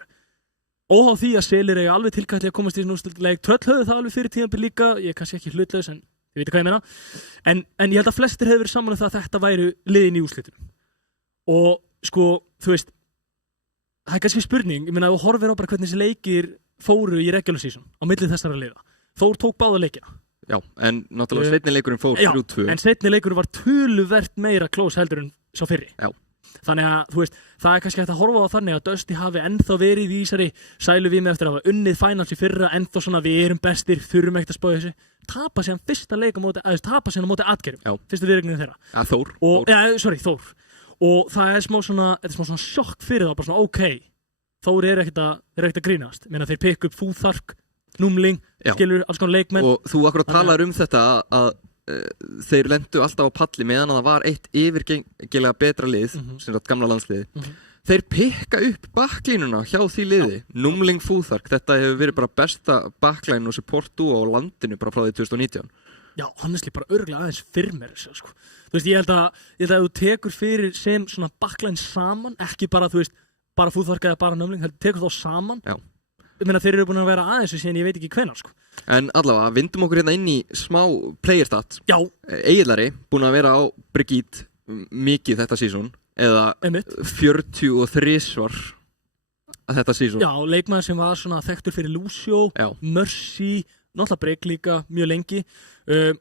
Óháð því að Selir eiga alveg tilkall að komast í þessu úrslitaleik, Tröll höfðu það alveg fyrir tímabil líka, ég er kannski ekki hlutlaus en þið vita hvað ég meina, en ég held að flestir hefðu verið saman það að þetta væru liðin í úrslitunum. Og sko, þú veist, það er kannski spurning, ég meina, þú horfir á bara hvernig þessi leikir fóru í regular season á milli þessara liða. Þór tók báða leikina. Já, en náttúrulega seinni leikurinn fór 3-2. En seinni leikurinn var töluvert meira close heldur en sá fyrri. Já. Þannig að, þú veist, það er kannski hægt að horfa á þannig að Dusty hafi ennþá verið í þessari sælu við með eftir að hafa unnið finals í fyrra, ennþá svona við erum bestir, þurfum ekkert að spá þessu. Tapa síðan fyrsta leik á móti, tapa síðan á móti Atgerum, fyrstu viðreignin þeirra. Ja, Þór. Þór. Og það er smá svona sjokk fyrir það, bara svona ok, Þór er ekkert að grínast. Ég meina þeir pikk upp Fúþark, Númling, skilur, alls konar leikmenn. Og þú akkurat talar þetta að þeir lendu alltaf á palli meðan að það var eitt yfirgengilega betra lið, sem sagt gamla landsliði. Þeir pikka upp bakklínuna hjá því liði, Númling Fúþark, þetta hefur verið bara besta backline og support duo á landinu bara frá því 2019. Já, honestly, bara örgulega aðeins fyrr með þessu, sko. Þú veist, ég held að þú tekur fyrir sem svona backline saman, ekki bara, þú veist, bara Fúþark eða bara Númling, heldur tekur þá saman. Já. Ég meina, þeir eru búin að vera aðeins síðan ég veit ekki hvenær, sko. En allavega, vindum okkur hérna inn í smá playerstat. Já. Egilari, búin að vera á Brigitte mikið þetta sísón, eða 43 svar þetta sísón. Já, leikmaður sem var svona þekktur fyrir Lucio, Mercy, náttúrulega Brygg líka mjög lengi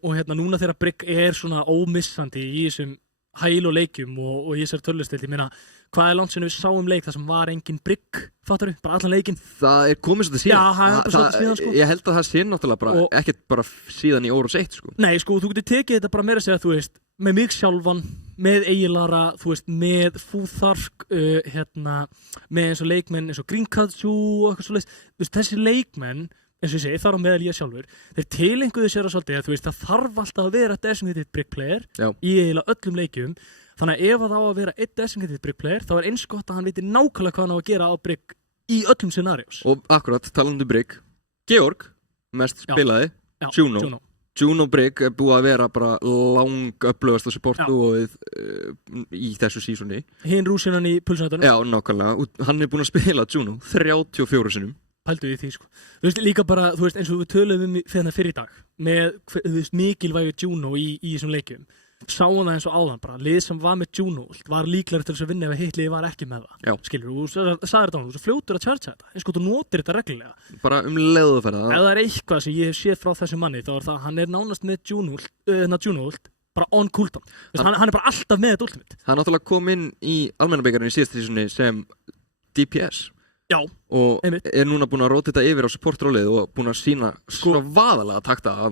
og hérna núna þegar Brygg er svona ómissandi í þessum hæl og leikjum og í þessar tölustild, ég meina, hvað er langt sem við sáum leik þar sem var engin Brygg, fattar þú? Bara allan leikinn. Það er komið svolítið síðan. Já, það er bara svolítið síðan, sko. Ég held að það sé náttúrulega bara, ekkert bara síðan í Órós 1, sko. Nei, sko, þú getur tekið þetta bara meira að segja, þú veist, með mig sjálfan, með Egilara, þú veist, með Fúþark, með eins og leikmenn, eins og Grínkatjú og eitthvað svolítið. Þú veist, þessi leikmenn, eins og ég segi, þar á meðal ég sjálfur, þeir tilenguðu sér að svolítið að þú veist, það þarf alltaf að vera designated Brygg player í eiginlega öllum leikjum. Þannig að ef það á að vera einn designated Brygg player, þá er eins gott að hann viti nákvæmlega hvað hann á að gera á Brygg í öllum scenarios. Og akkurat, talandi Brygg, Georg, mest spilaði, Juno Brygg er búið að vera bara langöflugasta supportu í þessu sísoni. Hinn rúsinan í pulsunættunum. Já, nákvæmlega. Hann er búin að spila Juno 34 sinnum. Pældu í því, sko. Þú veist, líka bara, þú veist, eins og við töluðum fyrir í dag, með, þú veist, mikilvægu Juno í þessum leikjum. Sáum það eins og áðan bara, lið sem var með Juno var líklegri til þess að vinna ef hitt lið var ekki með það. Já. Skilur, og þú sagðir þetta á hann, þú fljótur að charge þetta, eins og þú notir þetta reglulega. Bara leiðu það. Ef það er eitthvað sem ég hef séð frá þessu manni, þá er það, hann er nánast með Juno bara on cooldown. Hann er bara alltaf með þetta ultimate. Hann náttúrulega kom inn í almennabikarinn í síðasta sísoni sem DPS. Já, og er núna búin að róta þetta yfir á supportrólið og búin að sína svo vaðalega takta á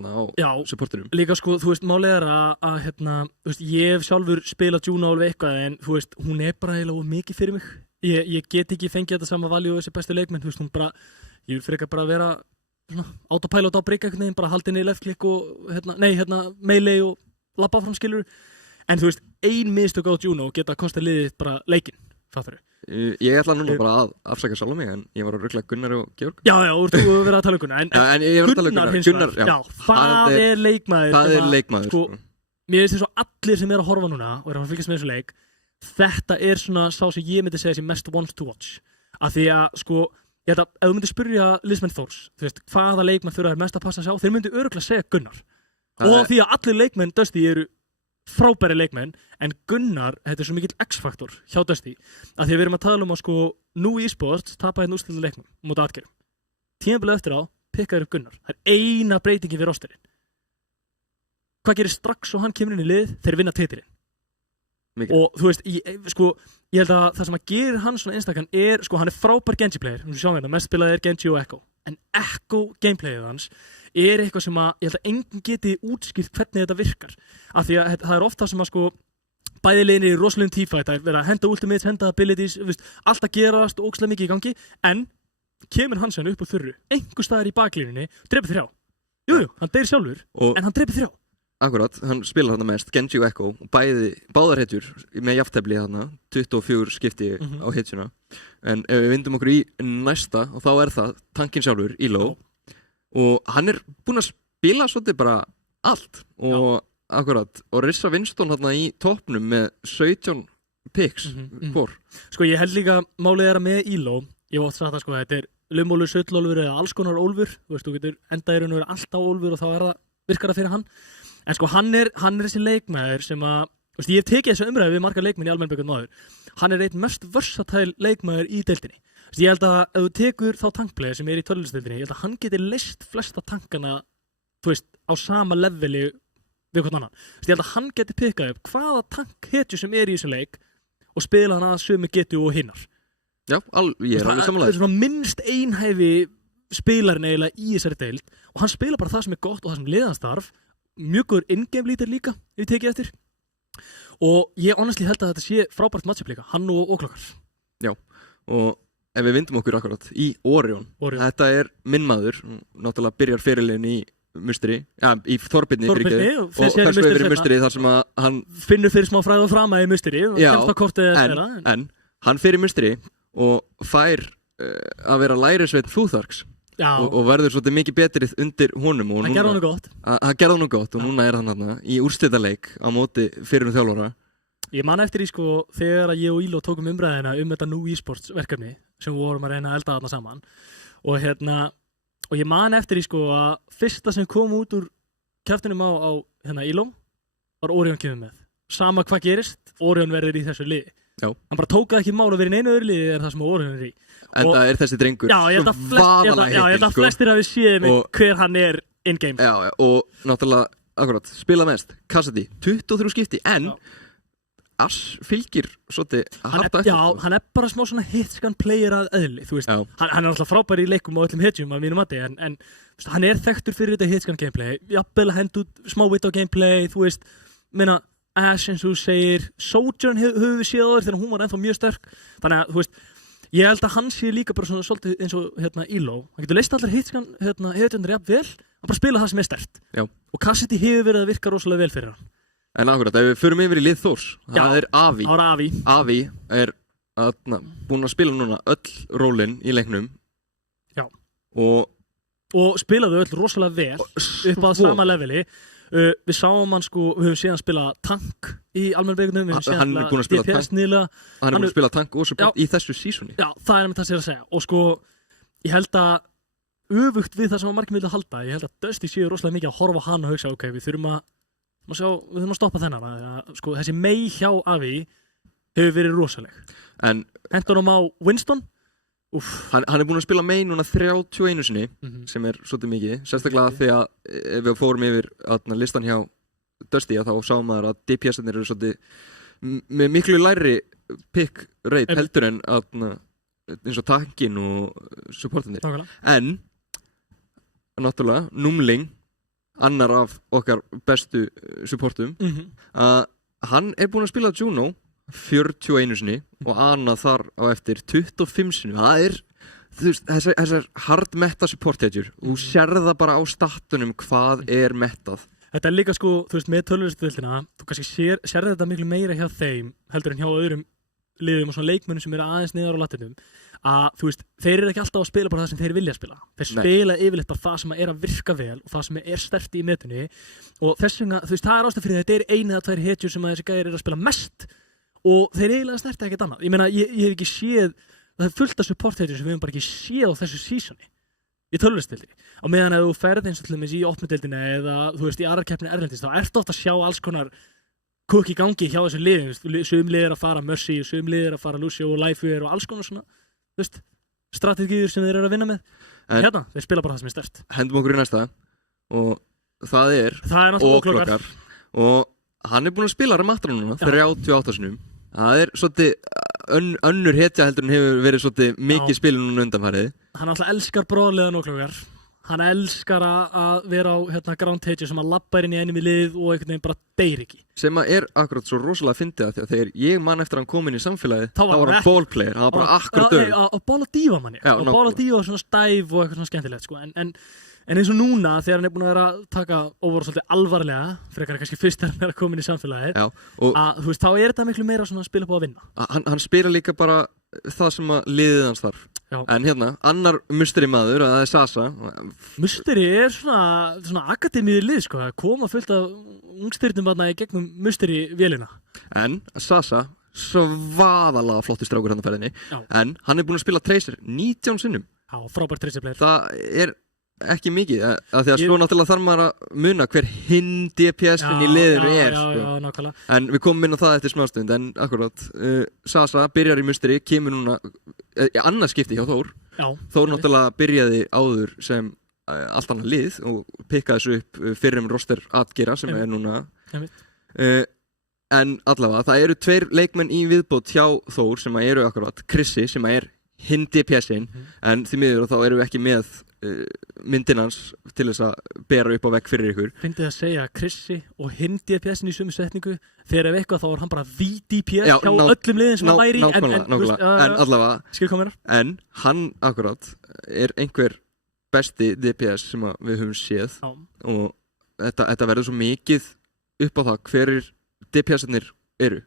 supportinum. Líka sko, þú veist, málið er að þú veist, ég hef sjálfur spilað Juno alveg eitthvað en þú veist, hún er bara eiginlega mikið fyrir mig. Ég get ekki fengið þetta sama valjú og þessi bestu leikmenn, þú veist, hún bara, ég vil frekar bara vera svona autopilot á Brygg einhvern veginn, bara halda inn í left click og melee og labba fram skilur. En þú veist, ein mistök á Juno geta kostið liðið bara leikinn, fattur þau? Ég ætla núna bara að afsaka sjálf mig en ég var að rugla Gunnar og Georg. Já, þú verður að tala um Gunnar. En ég var að tala um Gunnar. Já, það er leikmaður. Það er leikmaður. Sko, mér finnst eins og allir sem er að horfa núna og er að fylgjast með þessu leik, þetta er svona sá sem ég myndi segja sem mest wants to watch. Af því að, sko, ég held að ef þú myndir spyrja liðsmenn Þórs, þú veist, hvaða leikmann þurfa mest að passa sig á, þeir myndi örugglega segja Gunnar. Og því að allir leikmenn Dusty eru frábæri leikmenn, en Gunnar, þetta er svo mikill X-faktor hjá Dusty, að því að við erum að tala um að sko, nú í e-sports tapa hérna úrslitin leiknum mútið Atgerum. Tímabilið eftir á, pikkaður upp Gunnar. Það er eina breytingin við rosterinn. Hvað gerir strax og hann kemur inn í lið, þeir vinna titilinn. Og þú veist, ég held að það sem að gerir hann svona einstakann er, sko, hann er frábær Genji player, við sjáum þetta, mest spilaði er Genji og Echo, en Echo gameplayið hans er eitthvað sem að, ég held að enginn geti útskýrt hvernig þetta virkar. Af því að það er ofta sem að, sko, bæði liðin í rosalegum teamfight, það er verið að henda ultimates, henda abilities, allt að gerast og ógeðslega mikið í gangi, en kemur hann sem upp úr þurru, einhver staðar í baklínunni, drepur 3. Jú, hann deyr sjálfur, en hann drepur 3. akkurat, hann spilar þarna mest, Genji og Echo og báðar hetjur með jafntefli þarna 24 skipti á hetjuna en ef við vindum okkur í næsta og þá það tankinn sjálfur, Elo og hann búinn að spila svolítið bara allt og akkurat, og Rissa Winston þarna í toppnum með 17 picks hvor. Sko ég held líka málið að með Elo, ég hef oft sagt það sko, þetta lumólfur, sullólfur eða alls konar ólfur, þú getur endað verið alltaf ólfur og þá það virkar það fyrir hann. En sko hann er þessi leikmaður sem að, ég hef tekið þessu umræðu við marga leikmenn í almennbyggjum maður. Hann einn mest versatile leikmaður í deildinni. Ég held að ef þú tekur þá tankplayer sem í tölulisdeildinni, ég held að hann geti leyst flesta tankana, á sama leveli við hvern annan. Ég held að hann geti pikkað upp hvaða tankhetju sem í þessum leik og spila hann að sömu getu og hinnar. Já, ég alveg samanlega. Það svona minnst einhæfi spilarinn eiginlega í þessari deild og hann spila bara það sem gott og það sem liðanstarf, mjög góður in-game lítir líka, ef ég tekið eftir. Og ég honestly held að þetta sé frábært matchup líka, hann og Óklokkar. Já, og ef við vindum okkur akkurat í Orion. Þetta minn maður, náttúrulega byrjar ferilinn í musteri, í Þorbirni og fer svo yfir í musteri þar sem að hann finnur fyrir smá fræð og frama í musteri og kemst á kortið en hann fer í musteri og fær að vera lærisveinn Flúðarks og verður svolítið mikið betrið undir honum og hann gerði honum gott og núna hann þarna í úrslitaleik á móti fyrir þjálfara. Ég man eftir því þegar ég og Elo tókum umræðina þetta nú e-sports verkefni sem við vorum að reyna að elda þarna saman og ég man eftir því að fyrsta sem kom út úr kjaftinum á Elo var Orion kemur með. Sama hvað gerist, Orion verður í þessu liði. Já. Hann bara tók það ekki mál að vera í neinu öðru liði það sem Orion í. En það þessi drengur ég held að flestir hafi séð hver hann in-game. Já, og náttúrulega, akkurat, spila mest, Cassidy, 23 skipti, en Ass fylgir svolítið hart eftir. Já, hann bara smá svona hitscan player að eðli, hann alltaf frábær í leikum og öllum hitjum að mínum mati, en hann þekktur fyrir þetta hitscan gameplay, jafnvel að henda út smá widow gameplay, minna, Ash eins og þú segir, Sojourn höfum við séð áður þegar hún var ennþá mjög sterk, þannig að, ég held að hann sé líka bara svona svolítið eins og Elo, hann getur leyst allir hitscan, hefðundur jafn vel, hann bara spila það sem sterkt. Já. Og Cassidy hefur verið að virka rosalega vel fyrir hann. En akkurat, ef við förum yfir í lið Þórs, það Avi. Avi. Avi búinn að spila núna öll rólinn í leiknum. Já. Og spilaðu öll rosalega vel upp á sama leveli. Við sáum hann við höfum séð hann spila tank í almennbyggjum, við höfum séð hann búinn að spila DPS nýlega. Hann búinn að spila tank og support í þessu sísoni. Já, það með það sér að segja. Og ég held að öfugt við það sem margir vilja halda, ég held að Dusty séu rosalega mikið að horfa á hann og hugsa, ok, við þurfum að stoppa þennan. Þessi mei hjá Avi hefur verið rosaleg. Hendur hann á Winston. Hann búinn að spila mei núna 31 sinni, sem svolítið mikið, sérstaklega því að ef við fórum yfir listan hjá Dusty þá sáum maður að DPS-arnir eru svolítið með miklu lægri pick rate heldur en eins og tankin og supportarnir. En náttúrulega Númling, annar af okkar bestu supportum, hann búinn að spila Juno 41 sinni og annað þar á eftir 25 sinni. Það þessar hard meta support hedjur, þú sérð það bara á statunum hvað mettað. Þetta líka með tölvulistöldina, þú kannski sérð þetta miklu meira hjá þeim heldur en hjá öðrum liðum og svona leikmönnum sem eru aðeins niðar á latinum, að þeir eru ekki alltaf að spila bara það sem þeir vilja spila. Þeir spila yfirleitt bara það sem að virka vel og það sem sterkt í metunni og þess vegna, það ástæð fyrir þetta einu eða tvær hetjur sem þessi gæðir eru að spila mest og þeir eiginlega snerti ekkert annað. Ég meina, ég hef ekki séð, það fullt af support-hetjur sem við höfum bara ekki séð á þessu sísoni í tölvulistöldinni. Á meðan ef þú ferð eins og til dæmis í opnudeildinni eða í aðrar keppni erlendis, þá ertu oft að sjá alls konar kukk í gangi hjá þessu liðum. Sum lið að fara Mercy, sum lið að fara Lucio og Lifewear og alls konar svona, strategíur sem þeir eru að vinna með. Hérna, þeir spila bara það sem sterkt. Hendum okkur í næsta og það Óklokkar. Og hann búinn að spila Ramatra núna 38 sinnum. Það svolítið önnur hetja heldur en hefur verið svolítið mikið spilin núna undanfarið. Hann alltaf elskar bróðarliðan Óklokkar. Hann elskar að vera á ground hetju sem að labba inn í enemy lið og einhvern veginn bara deyr ekki. Sem að akkurat svo rosalega fyndið að þegar ég man eftir að hann kom inn í samfélagið, þá var hann ballplayer, það var bara akkurat dög. Á Ball of Diva manni. Á Ball of Diva svona stæf og eitthvað svona skemmtilegt. En En eins og núna, þegar hann er búinn að vera að taka óvara svolítið alvarlega, frekar kannski fyrst þegar hann er að koma inn í samfélagið, að þú veist, þá er þetta miklu meira svona að spila upp á að vinna. Hann spila líka bara það sem að liðið hans þarf. Já. En hérna, annar musteri maður, það er Sasa. Musteri er svona akademíður lið, sko, að koma fullt af ungstyrnum þarna í gegnum musteri vélina. En Sasa, svaðalega flottur strákur hann á ferðinni, en hann er búinn að spila Tracer 19 sinnum. Já, frábær Tracer player. Það er ekki mikið, af því að svo náttúrulega þarf maður að muna hver hinn DPS-in í liðinu er. Já, nákvæmlega. En við komum inn á það eftir smástund, en akkurat, Sasa byrjar í musteri, kemur núna, annað skipti hjá Þór. Já. Þór náttúrulega byrjaði áður sem allt annað lið og pikkaði þessu upp fyrir roster atgera sem er núna. En allavega, það eru 2 leikmenn í viðbót hjá Þór sem eru akkurat Krissi sem er hinn DPS-in, en því miður og þá eru við ekki með myndin hans til þess að bera upp á vegg fyrir ykkur. Fyndið að segja Krissi og hinn DPS-in í sömu setningu, þegar ef eitthvað þá er hann bara the DPS hjá öllum liðin sem hann væri í. Nákvæmlega, en allavega, en hann akkurat er einhver besti DPS sem við höfum séð og þetta verður svo mikið upp á það hverjir DPS-innir eru.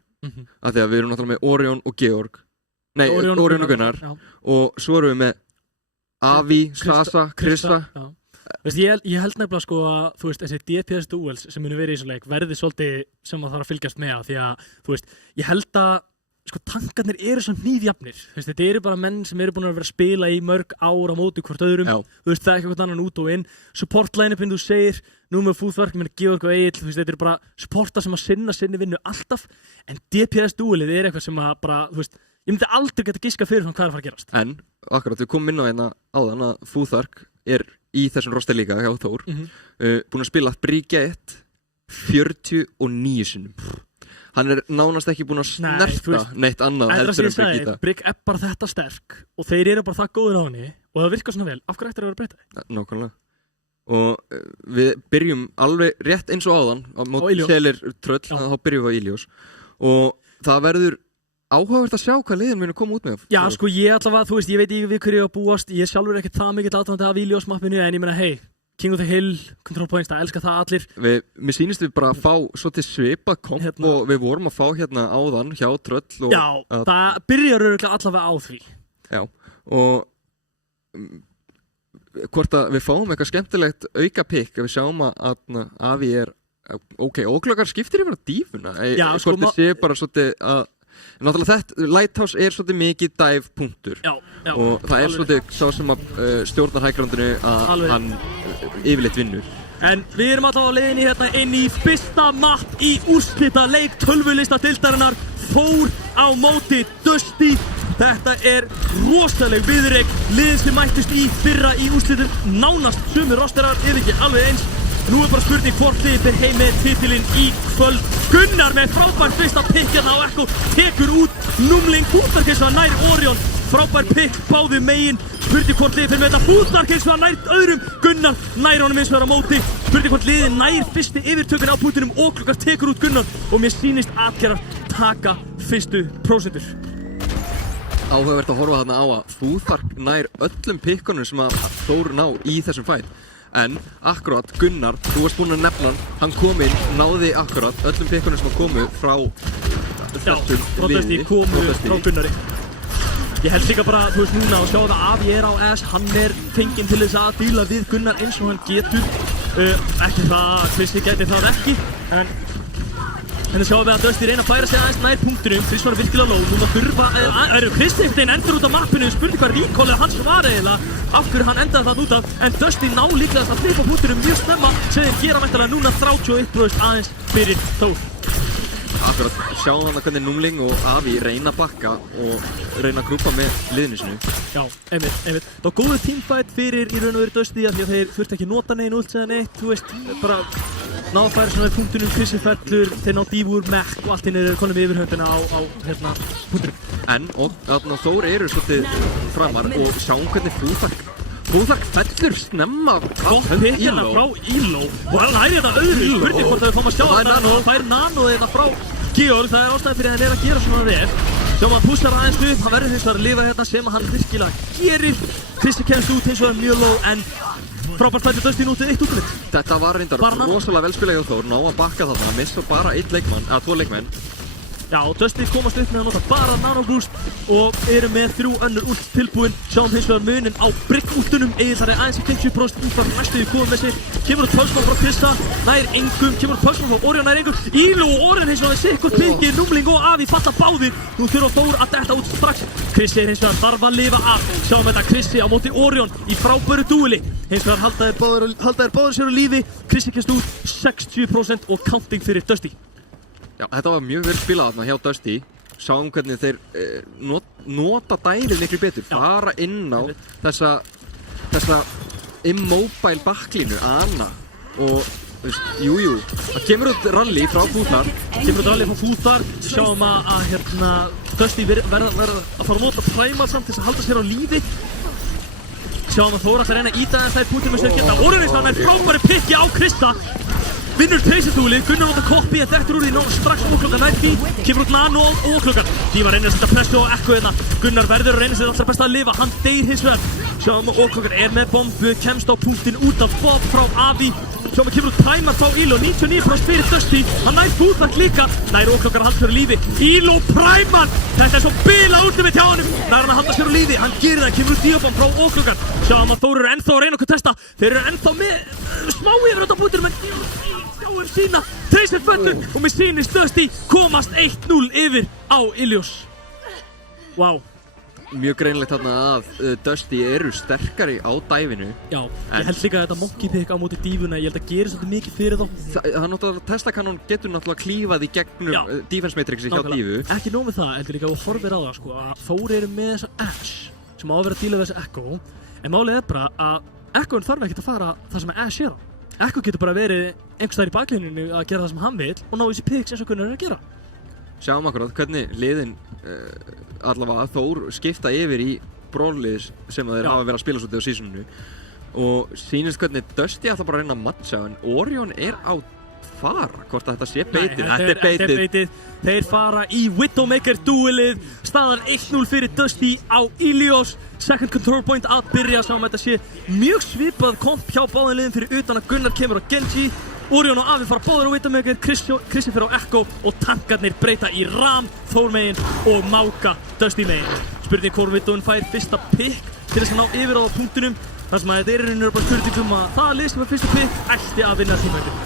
Af því að við erum náttúrulega með Orion og Georg, nei, Orion og Gunnar, og svo erum við með Avi, Sasa, Krissa. Veist, ég held nefnilega sko að þú veist, þessi DPS duels sem munu verið í þessu leik verði svolítið sem það þarf að fylgjast með því að þú veist, ég held að sko tankarnir eru svo hnífjafnir. Þetta eru bara menn sem eru búin að vera að spila í mörg ár á móti hvort öðrum. Þú veist, það er eitthvað annan út og inn. Support line-upin þú segir, nú með Fúðvark, með Georg og Egil, þú veist, þetta eru bara supporta sem að sinni vinnu alltaf. En DPS duelið er eitthvað sem að bara, þú veist, ég myndi aldrei geta giska fyrir hvað er að fara að gerast. En, akkurat, við komum inn á hérna áðan að Fúðvark er í þessum roster líka hjá Þór. Búin að spila Brigade 49 sinnum. Hann er nánast ekki búinn að snerta neitt annað heldur en Brigitte. Brig er bara þetta sterk og þeir eru bara það góður á henni og það virkar svona vel. Af hverju ættir að vera að breyta því? Nákvæmlega. Og við byrjum alveg rétt eins og áðan á móti Selir Tröll, þá byrjum við á Ilios. Og það verður áhugavert að sjá hvað liðin munu koma út með. Já, sko ég allavega, þú veist, ég veit ekki við hverju ég á að búast. Ég sjálfur ekkert það mikill aðdáandi af Ilios mappinu en ég meina, hey, King of the Hill, Control Points, það elska það allir. Mér sýnist við bara að fá svolítið svipað komp og við vorum að fá hérna áðan hjá Tröll. Já, það byrjar allavega á því. Já, og hvort að við fáum eitthvað skemmtilegt auka pikk ef við sjáum að Avi er, ok, óklokar skiptir yfir að dífuna. Já, sko, hvort þið séu bara svolítið að náttúrulega þetta, Lighthouse er svolítið mikið dive punktur og það er svolítið sá sem að stjórnar hægrandinu að hann yfirleitt vinnur. En við erum alltaf á leiðinni hérna inn í fyrsta mapp í úrslita leik tölvulista deildarinnar, Þór á móti Dusty. Þetta er rosaleg viðureign, liðin sem mættust í fyrra í úrslitum, nánast sömu rosterar, ef ekki alveg eins. Nú er bara spurning hvort liðið fer heim með titilinn í kvöld. Gunnar með frábær fyrsta pikk hérna á Ekko tekur út Númling. Fúðvark eins og nær Orion. Frábær pikk báðu megin. Spurning hvort liðið fer með þetta. Fúðvark eins og nær öðrum. Gunnar nær honum eins og á móti. Spurning hvort liðið nær fyrsti yfirtökun á punktinum og Klokar tekur út Gunnar. Og mér sýnist Atgerar taka fyrstu prósentur. Áhugavert að horfa þarna á að Fúðvark nær öllum pikkunum sem að Þór ná í þessum fætt. En akkurat Gunnar, þú varst búinn að nefna hann kom inn, náði akkurat öllum pikkunum sem komu frá þessum liði. Komu frá Gunnari. Ég held líka bara, þú veist núna að sjá það að Avi er á S, hann er fenginn til þess að díla við Gunnar eins og hann getur. Ekki það að Kristi gæti það ekki, en sjáum við að Dusty reyna að færa sig aðeins nær punktunum. Kristi var virkilega lóð, nú maður þurfa Kristi einhvern veginn endur út á mappinu, spurning hvað recallið hans var eiginlega, af hverju hann endaði það út af, en Dusty ná líklegast að flippa punktunum mjög snemma sem þeir gera væntanlega núna 31% aðeins fyrir Þór. Akkurat, sjáum þarna hvernig Númling og Avi reyna að bakka og reyna að grúpa með liðinu sinu. Já, einmitt. Það var góður teamfight fyrir í raun og veru Dusty af því að þeir þurfti ekki nota neginn ult eða neitt, þú veist, bara ná að færa svona punktunum, Krissi fellur, þeir ná dífur, Mekk og allt hinn eru konum við yfirhöndina á hérna punktunum. En og Þór eru svolítið framar og sjáum hvernig Fúðvark fellur snemma hérna frá Íló og hann hægir þetta öðru spurning hvort þau fáum að sjá þetta og fær Nano þetta frá Georg, það er ástæði fyrir að hann er að gera svona vel. Sjáum að púslar aðeins upp, hann verður hins vegar að lifa hérna sem hann virkilega gerir. Krissi kemst út hins vegar mjög low en Frábært flætti Dusty nútið 1 útlitt. Þetta var reyndar rosalega vel spilað hjá Þór, ná að bakka þarna, missa bara 1 leikmann, eða 2 leikmenn. Já, Dusty komast upp með að nota bara nanoboost og eru með 3 önnur ult tilbúin. Sjáum hins vegar munin á brick-últunum. Egil þar er aðeins í 50% út frá næstu í komið með sig. Kemur út pölsmann frá Krista, nær engum. Kemur út pölsmann frá Orion, nær engum. Ílo og Orion hins vegar sikkert pikki, Númling og Avi falla báðir. Nú þurfa Þór að detta út strax. Krissi er hins vegar þarf að lifa af. Sjáum þetta Krissi á móti Orion í frábæru dúeli. Hins vegar halda þeir báðir sér á lífi. Krissi kemst út 60% og counting fyrir Dusty. Já, þetta var mjög vel spilað þarna hjá Dusty. Sáum hvernig þeir nota dæfið miklu betur, fara inn á þessa immobile backlínu, Ana og jújú, það kemur út rally frá Fúþar. Sjáum að Dusty verða að fara að nota Primal samt til þess að halda sér á lífi. Sjáum að Þór ætlar að reyna að íta þess að punktum með sér geta. Orion er það með frábæri pikki á Krista. Vinnur Tracer-dúlið, Gunnar nota koppi en dettur úr því náttúrulega strax óklokkan nær því. Kemur út Nano og óklokkan. Dívar reynir að setja pressu á Ekko hérna. Gunnar verður að reyna sér alltaf best að lifa, hann deyr hins vegar. Sjáum að óklokkan er með bombu, kemst á punktin út af Bob frá Avi. Sjáum að kemur út Primal frá Ílo, 99% fyrir Dusty. Hann nær Fúþar líka, nær óklokkan að halda sér á lífi. Ílo Primal, þetta er svo bila útlifið hjá honum. Nær hann að halda sér á lífi, hann gerir það, kemur út Díabomb frá óklokkan. Sjáum að Þór eru ennþá að reyna okkur testa. Þeir eru ennþá með smá yfir þetta bútur, en sjáum sína Tracer föllur og með sýnist Dusty komast 1-0 yfir á Ilios. Vá. Mjög greinlegt þarna að Dusty eru sterkari á dæfinu. Já, ég held líka að þetta monkey pick á móti dífuna, ég held að gera svolítið mikið fyrir þá. Það er náttúrulega, Tesla-kanon getur náttúrulega klífað í gegnum defense matrixi hjá dífu. Ekki nóg með það, heldur líka að þú horfir á það sko, að Þór eru með þessa Ash sem á að vera að díla við þessa Ekko, en málið er bara að Ekko'n þarf ekkert að fara það sem Ash er á. Ekko getur bara verið einhvers staðar í baklínunni að gera það sem hann vil og ná þessi picks eins og Gunnar er að gera. Sjáum akkurat hvernig liðin allavega Þór skipta yfir í brólið sem þeir hafa verið að spila svolítið á seasoninu og sýnist hvernig Dusty ætla bara að reyna að matcha en Orion er á fara, hvort að þetta sé beitið. Þetta er beitið. Þeir fara í Widowmaker dúelið, staðan 1-0 fyrir Dusty á Ilios. Second control point að byrja, sáum að þetta sé mjög svipað komp hjá báðum liðin fyrir utan að Gunnar kemur á Genji. Orion og Avi fara báður á Widowmaker, Krissi fyrir á Ekko og tankarnir breyta í Ram, Þór megin og Máka Dusty megin. Spurning hvort Widowin fær fyrsta pick til þess að ná yfir á punktunum. Þar sem að þetta er í rauninu bara spurningum að það lið sem er fyrsta pick ætti að vinna tímaðið.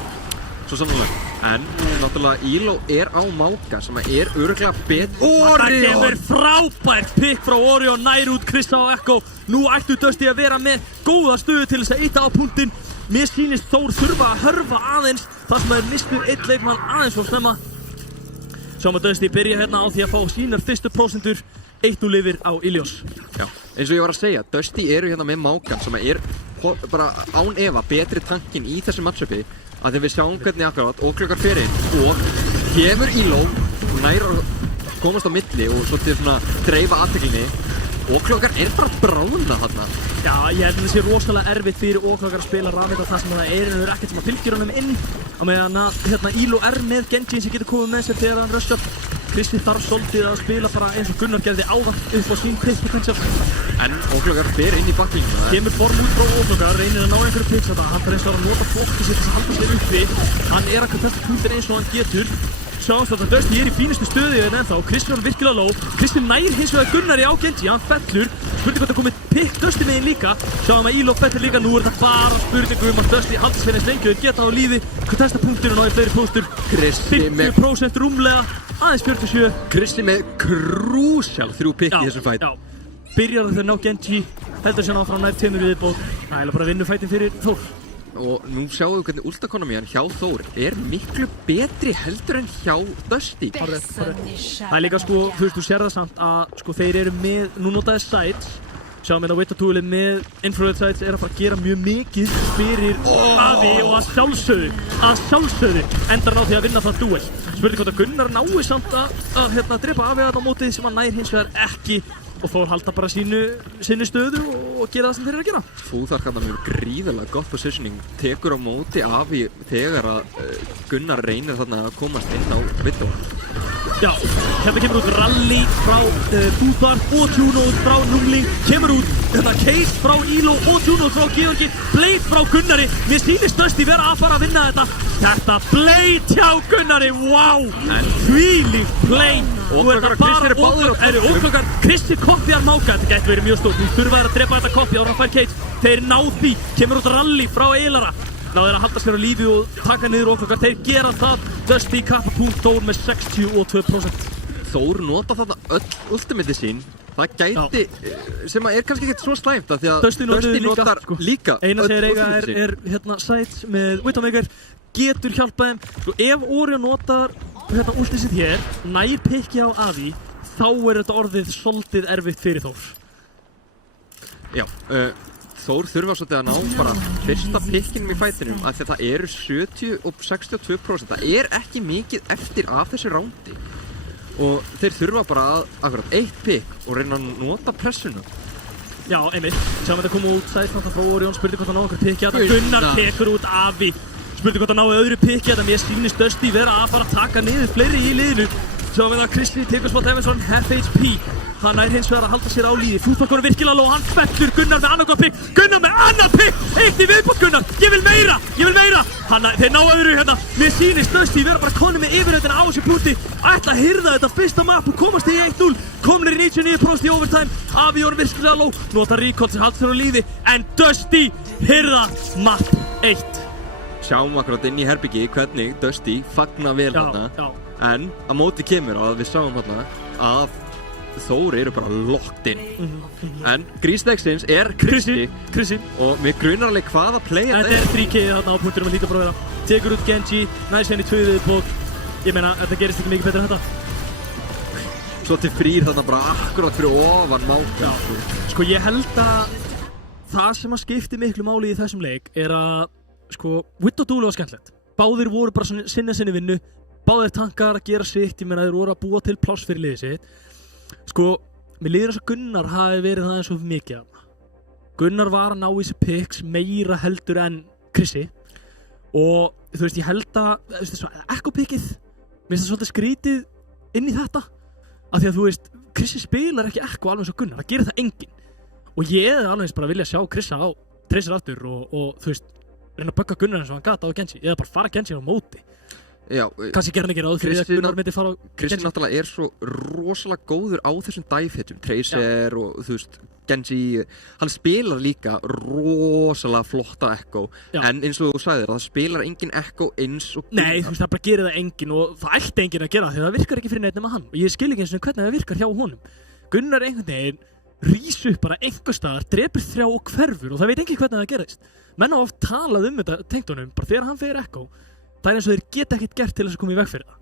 Svo sannlega, en náttúrulega Ílo er á Máka sem er örugglega Orion! Það kemur frábært pick frá Orion nær út Krista og Ekko. Nú ættu Dusty að vera með góða stöðu til þess að ýta á punktinn. Mér sýnist Þór þurfa að hörfa aðeins þar sem þeir mistur einn leikmann aðeins frá snemma. Sjáum að Dusty byrja hérna á því að fá sínar fyrstu prósentur 1-0 yfir á Ilios. Já, eins og ég var að segja, Dusty eru hérna með Mákan sem er bara án efa betri tankin í þessu matchupi að þegar við sjáum hvernig akkurat óklokkan fer inn og kemur Ílo nær að komast á milli og svolítið svona dreifa athyglinni. Óklokkan er bara brána þarna. Já, ég held að það sé rosalega erfitt fyrir Óklokkan að spila Ramita þar sem það er ekkert sem að fylgir honum inn á meðan að Ílo er með Genji sem getur komið með sér þegar hann rushar. Krissi þarf svolítið að spila bara eins og Gunnar gerði áðan upp á sín quick potential. En Óklokkan fer inn í baklínuna. Kemur form út frá Óklokkan, reynir að ná einhverju picks þetta. Hann þarf eins og að nota flokki sér til að halda sér uppi. Hann er að testa punktin eins og hann getur. Sjáumst að Dusty er í fínustu stöðu en ennþá. Krissi var virkilega low. Krissi nær hins vegar Gunnari á Genji, hann fellur. Spurning hvort það komið pick Dusty megin líka. Sjáum að Ílo fellur líka. Nú er þetta bara spurning að Dusty haldi sér eins lengi og geta á lífi. Hvað testa punktur og náði fleiri póstur. Krissi með 50% rúmlega, aðeins 47. Krissi með krúsjál 3 pick í þessum fight. Já, byrjar þau ná Genji, heldur sér áfram nær 10 viðbót. Það er bara að vinna fætin fyrir Þór. Og nú sjáum við hvernig ultakonomían hjá Þór er miklu betri heldur en hjá Dusty. Það er líka sko, þú sér það samt að sko þeir eru með, nú notaði sites. Sjáum við að Wittatúlið með infrared sites er að fara að gera mjög mikið fyrir Avi og að sjálfsögðu endar hann á því að vinna það duel. Spurning hvort að Gunnar nái samt að drepa Avi að á mótið sem hann nær hins vegar ekki. Og Þór halda bara sinni stöðu og gera það sem þeir eru að gera. Fúþar kannar mjög gríðarlega gott positioning, tekur á móti Avi þegar að Gunnar reynir þarna að komast inn á Widow. Já, hérna kemur út Rally frá Búbar og Juno frá Númling, kemur út þetta Case frá Ílo og Juno frá Georgi, Blade frá Gunnari, mér sýnist Dusty vera að fara að vinna þetta Blade hjá Gunnari, wow, þvílíkt Blade, og þetta bara óklokkar, Krissi kopjar Máka, þetta gæti verið mjög stórt, þú þurfa að drepa þetta kopja ára að fær Case, þeir ná því, kemur út Rally frá Eilara, náður að halda sér á lífi og taka niður óklokkar, þeir gera það, Dusty kappa punkt Þór með 62%. Þór nota þarna öll ultimate sín, það gæti, sem er kannski ekkert svo slæmt af því að Dusty notar líka eina sem þeir eiga er hérna Sides með Widowmaker, getur hjálpað þeim, sko ef Orion notar hérna ultið sitt hér, nær pikki á Avi, þá er þetta orðið svolítið erfitt fyrir Þór. Já, Þór þurfa svolítið að ná bara fyrsta pikkinum í fætinum af því að það eru 70 og 62%, það er ekki mikið eftir af þessu rándi og þeir þurfa bara akkurat eitt pikk og reyna að nota pressuna. Já, einmitt, sjáum þetta koma út sæðisnáttan frá Orion, spurði hvort hann ná okkur pikki þetta, Gunnar tekur út Avi, spurði hvort hann náði öðru pikki þetta, mér sýnist Dusty vera að fara að taka niður fleiri í liðinu, sjáum við að Kristi tekur Spot Evansson, half HP, hann er hins vegar að halda sér á líði, Fútbolkor er virkilega lóg, hann fellur, Gunnar með annað gott pikk, Gunnar með annað pikk, eitt í viðbót Gunnar, ég vil meira, þeir ná öðru hérna, mér sýnist Dusty vera bara konið með yfirhöndina á þessu púti, ætla að hirða þetta fyrsta map og komast í 1-0, komnir í 99% í overtime, Avion virkilega lóg, nota recall sem halda sér á líði, en Dusty hirða map 1. Sjáum akkurat inn í herbyggi hvernig Dusty fagna vel þarna, en á móti kemur að við sáum þarna að Þór eru bara locked in, en Grísleiksins er Kristi og mig grunar alveg hvaða play þetta er 3K þarna á punktunum að líta bara vera, tekur út Genji, næst henni 2 viðbót, ég meina þetta gerist ekki mikið betur en þetta. Svolítið frýr þarna bara akkurat fyrir ofan Máka. Sko ég held að það sem að skipti miklu máli í þessum leik er að sko, Witt og Dúli var skemmtilegt. Báðir voru bara sinni vinnu, báðir tankar að gera sitt, ég meina þeir voru að búa til pláss fyrir liðið sitt. Sko, mér líður þess að Gunnar hafi verið það eins og mikið af það. Gunnar var að ná í þessi picks meira heldur en Krissi og þú veist, ég held að ekko-pickið, mér finnst það svolítið skrítið inn í þetta af því að þú veist, Krissi spilar ekki ekko alveg eins og Gunnar, það gerir það enginn og ég hefði alveg eins bara vilja sjá Krissa á Tracer aftur og þú veist, reyna að bugga Gunnar eins og hann gata á Genji, eða bara fara Genji á móti. Já, kannski gerði hann ekki ráð fyrir að Gunnar myndi fara á Kristi náttúrulega er svo rosalega góður á þessum dive-hitjum, Tracer og þú veist, Genji, hann spilar líka rosalega flotta Ekko, en eins og þú sagðir, það spilar engin Ekko eins og Gunnar. Nei, þú veist, það bara gerir það engin og það ætti engin að gera því það virkar ekki fyrir neitt nema hann og ég skil ekki eins og hvernig það virkar hjá honum. Gunnar einhvern veginn rís upp bara einhver staðar, drepur 3 og hverfur og það veit ekki hvernig það gerist. Menn hafa oft talað þetta tengt honum, bara þegar hann fer Ekko, það er eins og þeir geta ekkert gert til þess að koma í veg fyrir það.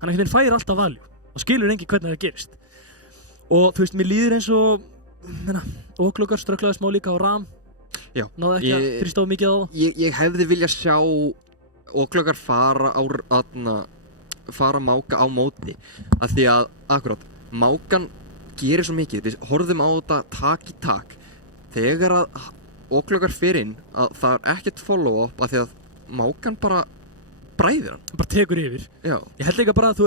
Hann einhvern veginn færir alltaf value. Það skilur enginn hvernig það gerist. Og þú veist, mér líður eins og, Óklokkar strögglaði smá líka á Ram. Já. Náði ekki að þrýsta of mikið á það. Ég hefði viljað sjá Óklokkar fara Máka á móti. Af því að, akkurat, Mákan gerir svo mikið. Við horfðum á þetta tak í tak. Þegar að Óklokkar fer inn, að það er ekkert follow-up af því að Mákan bara bræðir hann. Bara tekur yfir. Já. Ég held líka bara að þú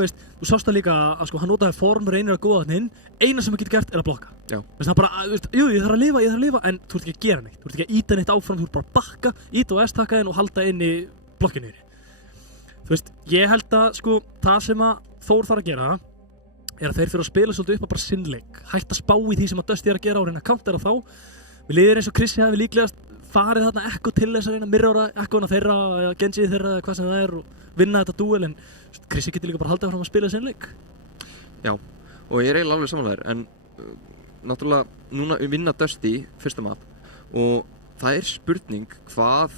sást það líka að sko hann notaði form, reynir að góða hann inn, eina sem hann getur gert er að blokka. Já. Það bara, jú, ég þarf að lifa, en þú ert ekki að gera neitt. Þú ert ekki að íta neitt áfram, þú ert bara að bakka, íta og S-taka þinn og halda inn í blokkinu yfir. Þú veist, ég held að sko það sem að Þór þarf að gera er að þeir fyrir að spila svolítið upp að bara sinnleik, hætta að spá í því sem að Dusty er að gera og reyna að countera þá. Við liðir eins og Krissi hafi líklegast farið þarna Ekko til þess að reyna að mirrora Ekkona þeirra, eða Genji þeirra, eða hvað sem það er og vinna þetta duel, en Krissi getur líka bara haldið áfram að spila þessi leik. Já, og ég er eiginlega alveg samanlegar, en náttúrulega núna vinna Dusty fyrsta map og það er spurning hvað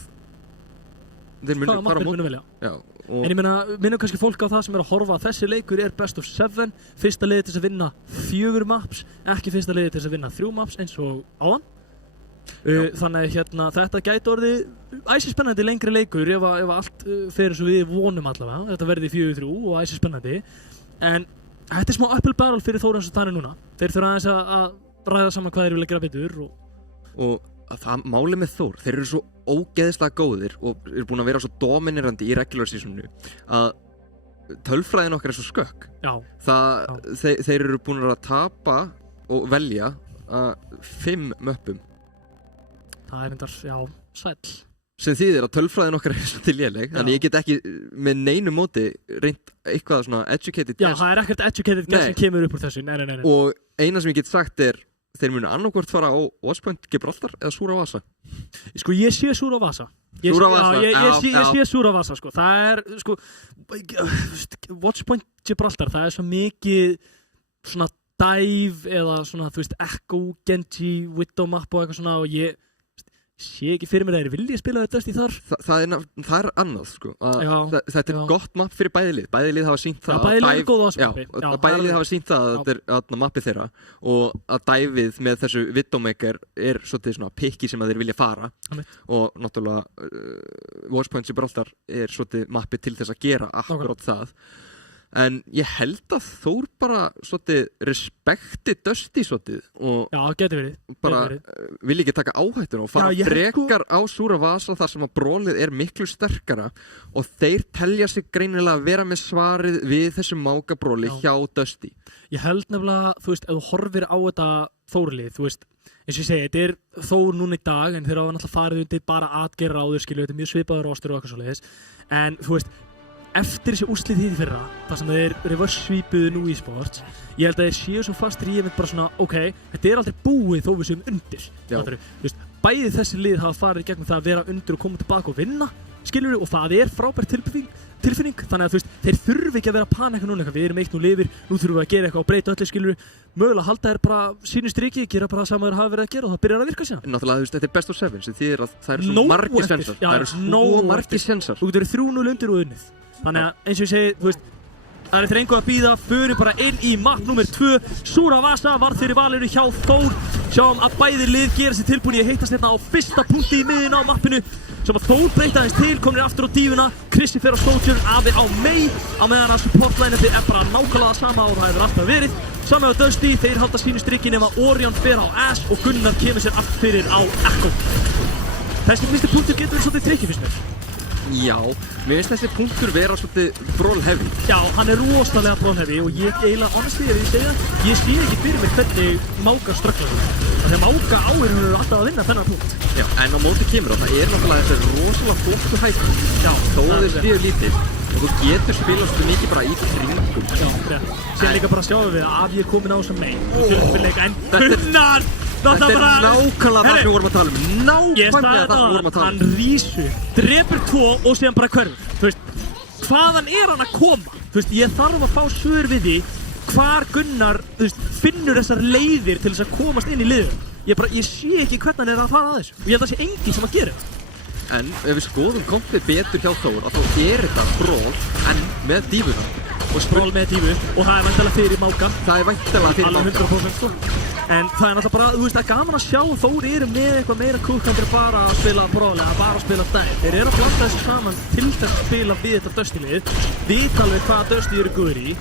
þeir munu fara á móti. Já, en ég meina, minnum kannski fólk á það sem er að horfa að þessi leikur er best of 7, fyrsta liði til að vinna 4 maps, ekki fyrsta liði til að vinna 3 maps eins og áðan. Þannig hérna, þetta gæti orðið æsispennandi lengri leikur ef allt fer svo við vonum allavega. Þetta verði 4-3 og æsispennandi, en þetta er smá uphill battle fyrir Þór eins og þannig núna. Þeir þurfa aðeins að ræða saman hvað þeir vilja gera betur og það málið með Þór, þeir eru svo ógeðslega góðir og eru búin að vera svo dominerandi í regular seasonu að tölfræðin okkar er svo skökk. Þeir eru búin að tapa og velja 5 möppum. Það endar, sæll. Sem þýðir að tölfræðin okkar svolítið léleg, þannig ég get ekki með neinu móti reynt eitthvað svona educated guess. Það ekkert educated guess sem kemur upp úr þessu, nei. Og eina sem ég get sagt þeir munu annarkvort fara á West Point Gibraltar eða Sura Vasa. Sko, ég sé Sura Vasa. Ég sé Sura Vasa, sko. Það sko, West Point Gibraltar, það svo mikið svona dive eða svona, þú veist, Echo, Genji, Widow map og eitthvað svona og ég sé ekki fyrir mér að þeir vilja spila þetta í þar. Það er annað, sko. Þetta gott mapp fyrir bæði lið. Bæði lið hafa sýnt það bæði lið er góð á þessu mappi. Bæði lið hafa sýnt það að þetta er mappið þeirra og að dæfið með þessu Widowmaker svolítið svona pikki sem að þeir vilja fara og náttúrulega West Point Gibraltar svolítið mappið til þess að gera akkurát það. En ég held að Þór bara svolítið respekti Dusty svolítið og geti verið. Bara vil ekki taka áhættuna og fara frekar á Sura Vasa þar sem að brólið miklu sterkara og þeir telja sig greinilega að vera með svarið við þessu mákabróli hjá Dusty. Ég held nefnilega, þú veist, ef þú horfir á þetta Þórlið, þú veist, eins og ég segi, þetta Þór núna í dag en þeir hafa náttúrulega farið undir bara atgerra áður, skilju, þetta mjög svipaður rostur og eitthvað svoleiðis, en þú veist, eftir þessi úrslit í fyrra, þar sem þeir reverse sweepuðu nú í sports, ég held að þeir séu svo fastir í bara svona, þetta aldrei búið þó við séum undir. Þú veist, bæði þessi lið hafa farið gegnum það að vera undir og koma tilbaka og vinna, skiljur og það frábær tilfinning, þannig að þú veist, þeir þurfi ekki að vera að panika núna eitthvað, við erum 1-0 yfir, nú þurfum við að gera eitthvað og breyta öllu, skiljur, mögulega halda þeir bara sínu striki, gera bara það sem þeir hafa verið að gera og það byrjar að virka síðan. Náttúrulega, þú veist, þetta best of 7, sem þýðir að það eru svo margir sensar. Það eru svo margir sensar. Þú getur 3-0 undir og unnið. Þannig að eins og ég segi, þú veist, það er eftir engu að bíða, förum bara inn í mapp nummer 2. Sura Vasa var fyrir valinu hjá Þór. Sjáum að bæði lið gera sér tilbúin í að hittast hérna á fyrsta punkti í miðjunni á mappinu. Sem að Þór breyta aðeins til, komnir aftur á dífuna. Krissi fer á Soldier, Afi á Mei. Á meðan að supportline-upið bara nákvæmlega sama og það hefur alltaf verið. Saman á Dusty, þeir halda sínu striki nema Orion fer á Ash og Gunnar kemur sér aftur fyrir á Echo. Þessi fyrsti punktur getur verið svolítið tricky fyrst mér. Já, mér finnst þessi punktur vera svolítið brawl-heavy. Já, hann rosalega brawl-heavy og ég eiginlega, honestly, ef ég segja það, ég sé ekki fyrir mig hvernig Máka strögglar það. Þegar Máka áirinn eru alltaf að vinna þennan punkt. Já, en á móti kemur það náttúrulega þessi rosalega flottu hættu. Já, þó þeir séu lítið og þú getur spilast þú mikið bara í kringum. Já, rétt. Sér líka bara sjáum við að Afi komin á þessum megin. En Gunnar! Þetta er nákvæmlega það sem við vorum að tala um. Nákvæmlega það sem við vorum að tala um. Hann rísur, drepur 2 og síðan bara hverfur. Þú veist, hvaðan hann að koma? Þú veist, ég þarf að fá svör við því hvar Gunnar, þú veist, finnur þessar leiðir til þess að komast inn í liðum. Ég sé ekki hvernig hann að fara að þessu. Og ég held að það sé enginn sem að gera þetta. En ef við skoðum kompið betur hjá Þór, að þá þetta brawl en með dífuna. Og brawl með dífu og það væntanlega fyrir Máka. Það væntanlega fyrir Máka. Alveg 100% sko. En það náttúrulega bara, þú veist, það gaman að sjá Þór eru með eitthvað meira kúkkandir bara að spila brawl eða bara að spila dive. Þeir eru að blanda þessu saman til þess að spila við þetta Dusty-lið. Vita alveg hvað Dusty eru góðir í.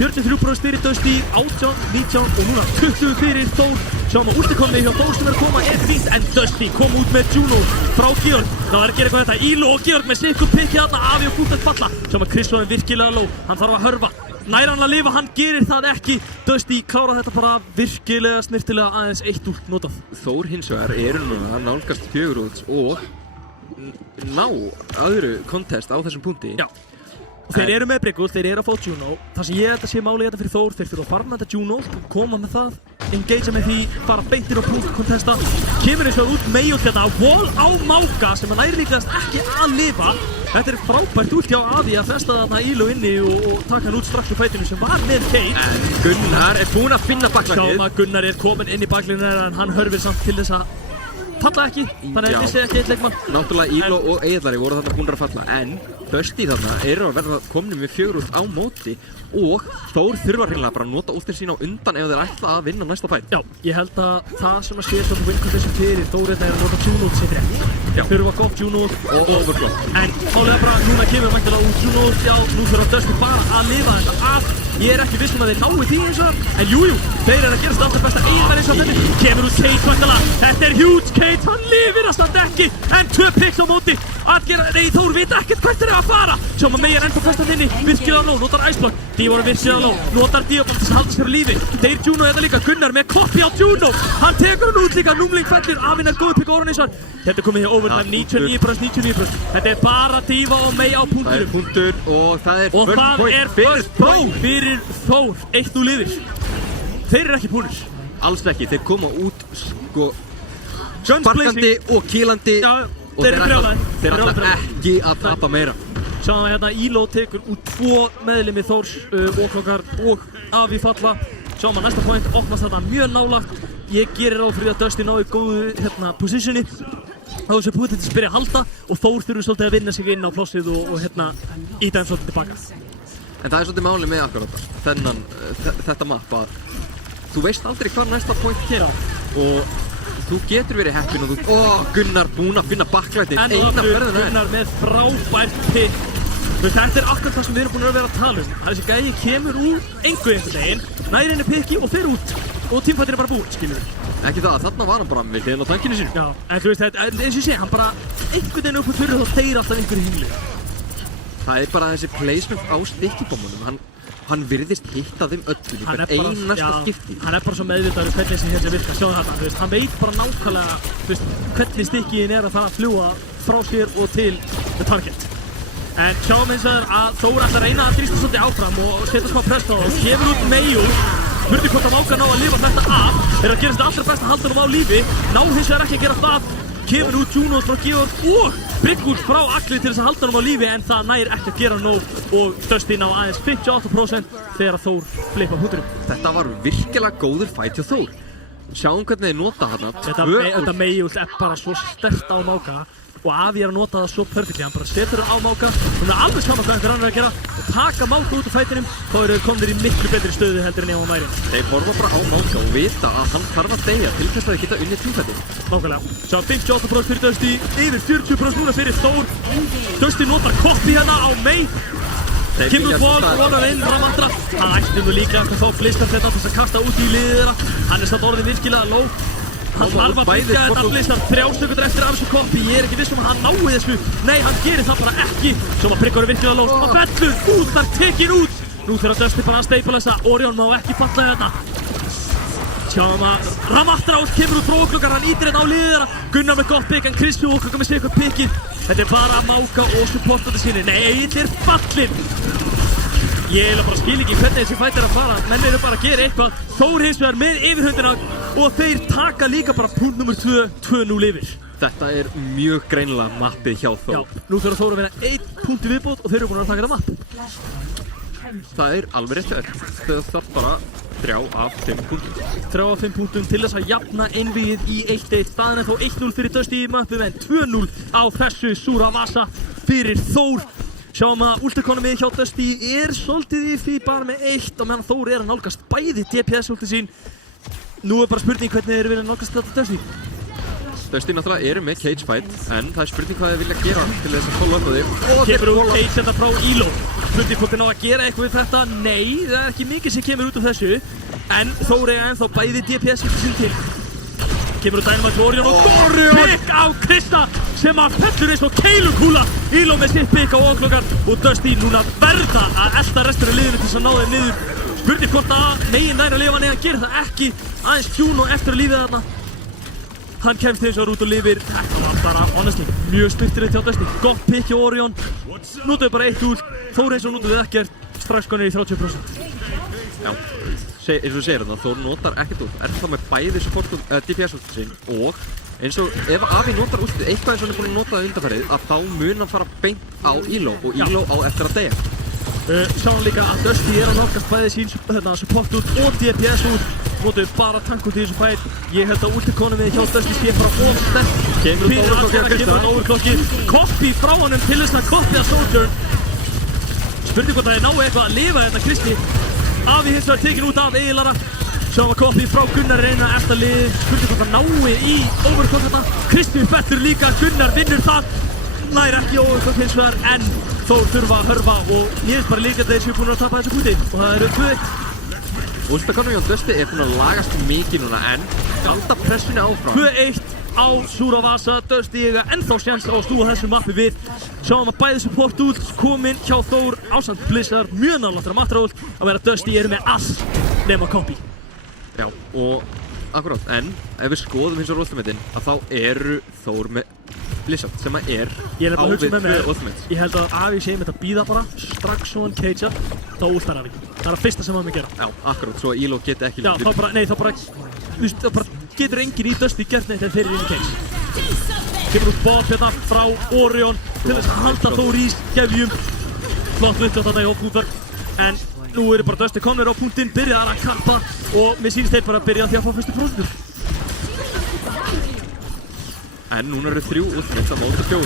43% fyrir Dusty, 18, 19 og núna 20 fyrir Þór. Sjáum að úrtikonni hjá Þór sem að koma fínt en Dusty kom út með Juno frá Georg. Það að gera eitthvað þetta, Ílo og Georg með sikkur pikkið þarna, Afi og Fútbett falla. Sjáum að Chris var virkilega lóg, hann þarf að hörfa. Nær hann að lifa, hann gerir það ekki. Dusty klára þetta bara virkilega snirtilega aðeins 1-0 notað. Þór hins vegar núna nálgast 4 og ná öðru contest á þessum punkti. Já. Og þeir eru með Briggle, þeir eru að fá Juno. Það sem ég held að sé málið þetta fyrir Þór, þeir þurfa að farma þetta Juno, koma með það, engagea með því, fara beintir á punkt, kontesta. Kemur eins og út Mayolt hérna, wall á Máka sem hann líklegast ekki að lifa. Þetta frábært út hjá Afi að festa þarna Ílo inni og taka hann út strax úr fætinu sem var með Kate. En Gunnar búinn að finna baklæðið. Sjáum að Gunnar komin inn í baklæðinu en hann hörfir samt til þess að falla ekki, þannig að vissi ekki eitt leikmann. Náttúrulega Ílo og Eðlari voru þarna búin að falla, en Dusty þarna eru að verða komnir með 4 á móti og Þór þurfa hreinlega bara að nota últinn sína á undan ef þeir ætla að vinna næsta fæt. Já, ég held að það sem að sé svona win condition fyrir Þór er að nota Juno til 3. þurfa gott Junos Og overclock. En málega bara, núna kemur mæntilega út Junos, já, nú þurfa Dusty bara að lifa þetta af. Ég er ekki viss að þeir nái því eins og en jújú, þeir eru að gerast alltaf besta eiginverð eins og þetta. Kemur út Kate mæntilega, þetta er huge Kate, hann lifir að standa ekki, en 2 picks á móti. Þór vita ekkert hvert þeir eru að fara. Sjáum að Mey er ennþá fast að þinni, virkilega nóg, notar Iceblock. Dívar er virkilega nóg, notar Diablo til að halda sér á lífi. Þeir Juno þetta líka, Gunnar með koppi á Juno. Hann tekur hann út líka, Númling fellir, Afinn er góð pick á Oranisar. Þetta er komið hér overtime, 99%. Þetta er bara Díva og Mey á punktunum. Það er punktur og það er Og það er first point fyrir Þór, 1-0 liðir. Þeir eru ekki búnir. Alls ekki, þeir koma út sko Gunsblazing. sparkandi og kýlandi Já, og þeir eru brjálæðir. þeir ætla ekki að tapa meira. Sjáum við hérna Íló tekur út 2 meðlimi Þórs, Walklockar og Avi falla. Sjáum að næsta point opnast þarna mjög nálagt. Ég gerir ráð fyrir að Dusty nái góðu positioni. Þá þessu pútið til að byrja að halda og Þór þurfi svolítið að vinna sig inn á plássið og íta þeim svolítið tilbaka. En það er svolítið málið með akkurat þetta mapp að þú veist aldrei hvað næsta point kemur og þú getur verið heppinn og Gunnar búinn að finna backlightið En aftur Gunnar með frábært pick. Þetta er akkurat það sem við erum búin að vera að tala um. Þessi gæði kemur úr einhver veginn, næri henni pikki og fer út og tímfættir er bara búinn, skilur við. Ekki það, þarna var hann bara við hliðina á tankinu sínu. Já, en þú veist, eins og ég segi, hann bara einhvern veginn upp á þurru þá deyr alltaf einhverju hingli. Það er bara þessi placement á stikkibommunum. Hann virðist hitta þeim öllum í hvern einasta skipti. Hann er bara svo meðvitaður hvernig þessi virkar, sjáðu þetta, þú veist, hann veit bara nákvæmlega, þú veist, hvernig stikkiðin er að fara að fljúa frá sér og til the target. En sjáum eins og að Þór ætlar að reyna að þrýsta svolítið áfram og setja smá press á og kemur út Meyu. Spurning hvort að Máka ná að lifa þetta af. Er að gera þetta allra best að halda honum á lífi. Ná hins vegar ekki að gera það. Kemur út Junos frá Georg og Brygghús frá Agli til þess að halda honum á lífi en það nær ekki að gera nóg og Dusty ná aðeins 58% þegar Þór flippa hundurum. Þetta var virkilega góður fight hjá Þór. Sjáum hvernig þeir nota þarna. Þetta Meyu er bara svo sterkt á Máka. Og Avi er að nota það svo perfectly, hann bara setur það á Máka, hún er alveg saman hvað einhver annar er að gera og taka Máka út úr fætinum, þá eru þeir komnir í miklu betri stöðu heldur en ef hann væri. Þeir horfa bara á Máka og vita að hann þarf að deyja til þess að þeir geta unnið tímfættin. Nákvæmlega. Sjá 58% fyrir Dusty, yfir 40% núna fyrir Þór. Dusty notar koppi hérna á Mey. Kemur Paul, vonar inn, Ramandra. Hann ætti nú líka að fá fliskan þetta til að kasta út í liðið þeirra. Hann er samt orðin virkilega low. Hann þarf að byggja þetta fliskan 3 sekundur eftir af þessu koppi. Ég er ekki viss að hann nái þessu. Nei, hann gerir það bara ekki. Svo að Bryggur er virkilega low. Hann fellur út, þar tekinn út. Nú þurfa Dusty bara að stabilisa. Orion má ekki falla hérna. Sjáum að Ramandra kemur úr Bróklukkar, hann ítir hérna á liðið þeirra. Gunnar með gott pick, en Kristi og Bróklukkar með sig eitthvað pickið. Þetta er bara Máka og supportandi sinni. Nei, þetta er fallinn. Ég bara skil ekki hvernig þessi fætt er að fara. Menn eru bara að gera eitthvað. Þór hins vegar með yfirhöndina og þeir taka líka bara punkt nummer 2-0 yfir. Þetta er mjög greinilega mappið hjá Þór. Já, nú þarf Þór að vinna 1 punkt í viðbót og þeir eru búin að taka þetta mapp. Það er alveg rétt hjá þér. Þau þarf bara 3 af 5 punktum. 3 af 5 punktum til þess að jafna einvíið í 1-1. Staðan er þó 1-0 fyrir Dusty í möppum en 2-0 á þessu Súra Vasa fyrir Þór. Sjáum að últekonomið hjá Dusty er svolítið í því bara með 1 og meðan Þór er að nálgast bæði DPS-últið sín. Nú er bara spurning hvernig þeir vilja nálgast þetta Dusty. Dusty náttúrulega eru með cage fight en það er spurning hvað þeir vilja gera til þess að follow up á því. Kemur út cage þetta frá Íló. Spurning hvort þeir ná að gera eitthvað við þetta? Nei, það er ekki mikið sem kemur út af þessu. En Þór er ennþá bæði DPS-últið sín til. Kemur út Dynamite Orion og pick á Krista sem að fellur eins og keilukúla. Íló með sitt pick á Walklockar og Dusty núna verða að elta restur af liðinu til þess að ná þeim niður. Spurning hvort að megin nær að lifa nei, hann gerir það ekki. Aðeins Juno eftir að lífið þarna. Hann kemst eins og út og lifir. Þetta var bara, honestly, mjög styrtilegt hjá Dusty. Gott pick hjá Orion. Notaðu bara 1 úr. Þór eins og notaðu ekkert. Strax konir í 30%. Já. Eins og þú segir þarna, Þór notar ekkert út, er þá með bæði DPS-últið sín og eins og ef Avi notar últið eitthvað eins og hann er búinn að nota það undanfærið að þá mun hann fara beint á Íló og Íló á eftir að deyja. Sjáum líka að Dusty er að nálgast bæði sín support út og DPS út. Notuðu bara tank út í þessu fæt. Ég held að últekonomið hjá Dusty sé bara óstætt. Kemur út overklokki. Koppi frá honum til þess að koppi að Sojourn. Spurning hvort að þeir ná eitthvað að lifa hérna Kristi. Avi hins vegar tekinn út af eiginlara. Sjáum að Koppi frá Gunnar reyna eftir lið. Spurning hvort það nái í overclock hérna. Kristinn fellur líka, Gunnar vinnur það. Nær ekki overclock hins vegar, en Þór þurfa að hörfa og ég veist bara líka að þeir séu búin að tapa þessu kúti. Og það eru 2-1. Úrslitakeppnin hjá Dusty er búin að lagast mikið núna, en halda pressunni áfram. 2-1 á Súravasa, Dusty eiga ennþá sjans á að stúa þessu mappi við. Sjáum að bæði support ult kominn hjá Þór ásamt Blizzard, mjög nálægt Ramatra ult að vera Dusty eru með allt nema Koppi. Já, og akkurát, en ef við skoðum hins vegar Ultimateinn, að þá eru Þór með Blizzard sem að er Ég á við 2 Ultimates. Ég held að Avi sé með þetta bíða bara, strax svo hann cagea, þá últar Avi. Það er að fyrsta sem hann með gera. Já, akkurát, svo að Elo geti ekki Já, þá bara getur enginn í Dusty gert neitt en þeir eru inn í cage. Kemur út bot hérna frá Orion til þess að halda Þór í skefjum. Flott uppgjátt þarna í hópútverk, en nú eru bara Dusty komnir á punktinn, byrjaðar að kappa og mér sýnist þeir bara að byrja því að fá fyrstu prósentur. En núna eru 3 Ultimates á móti 4.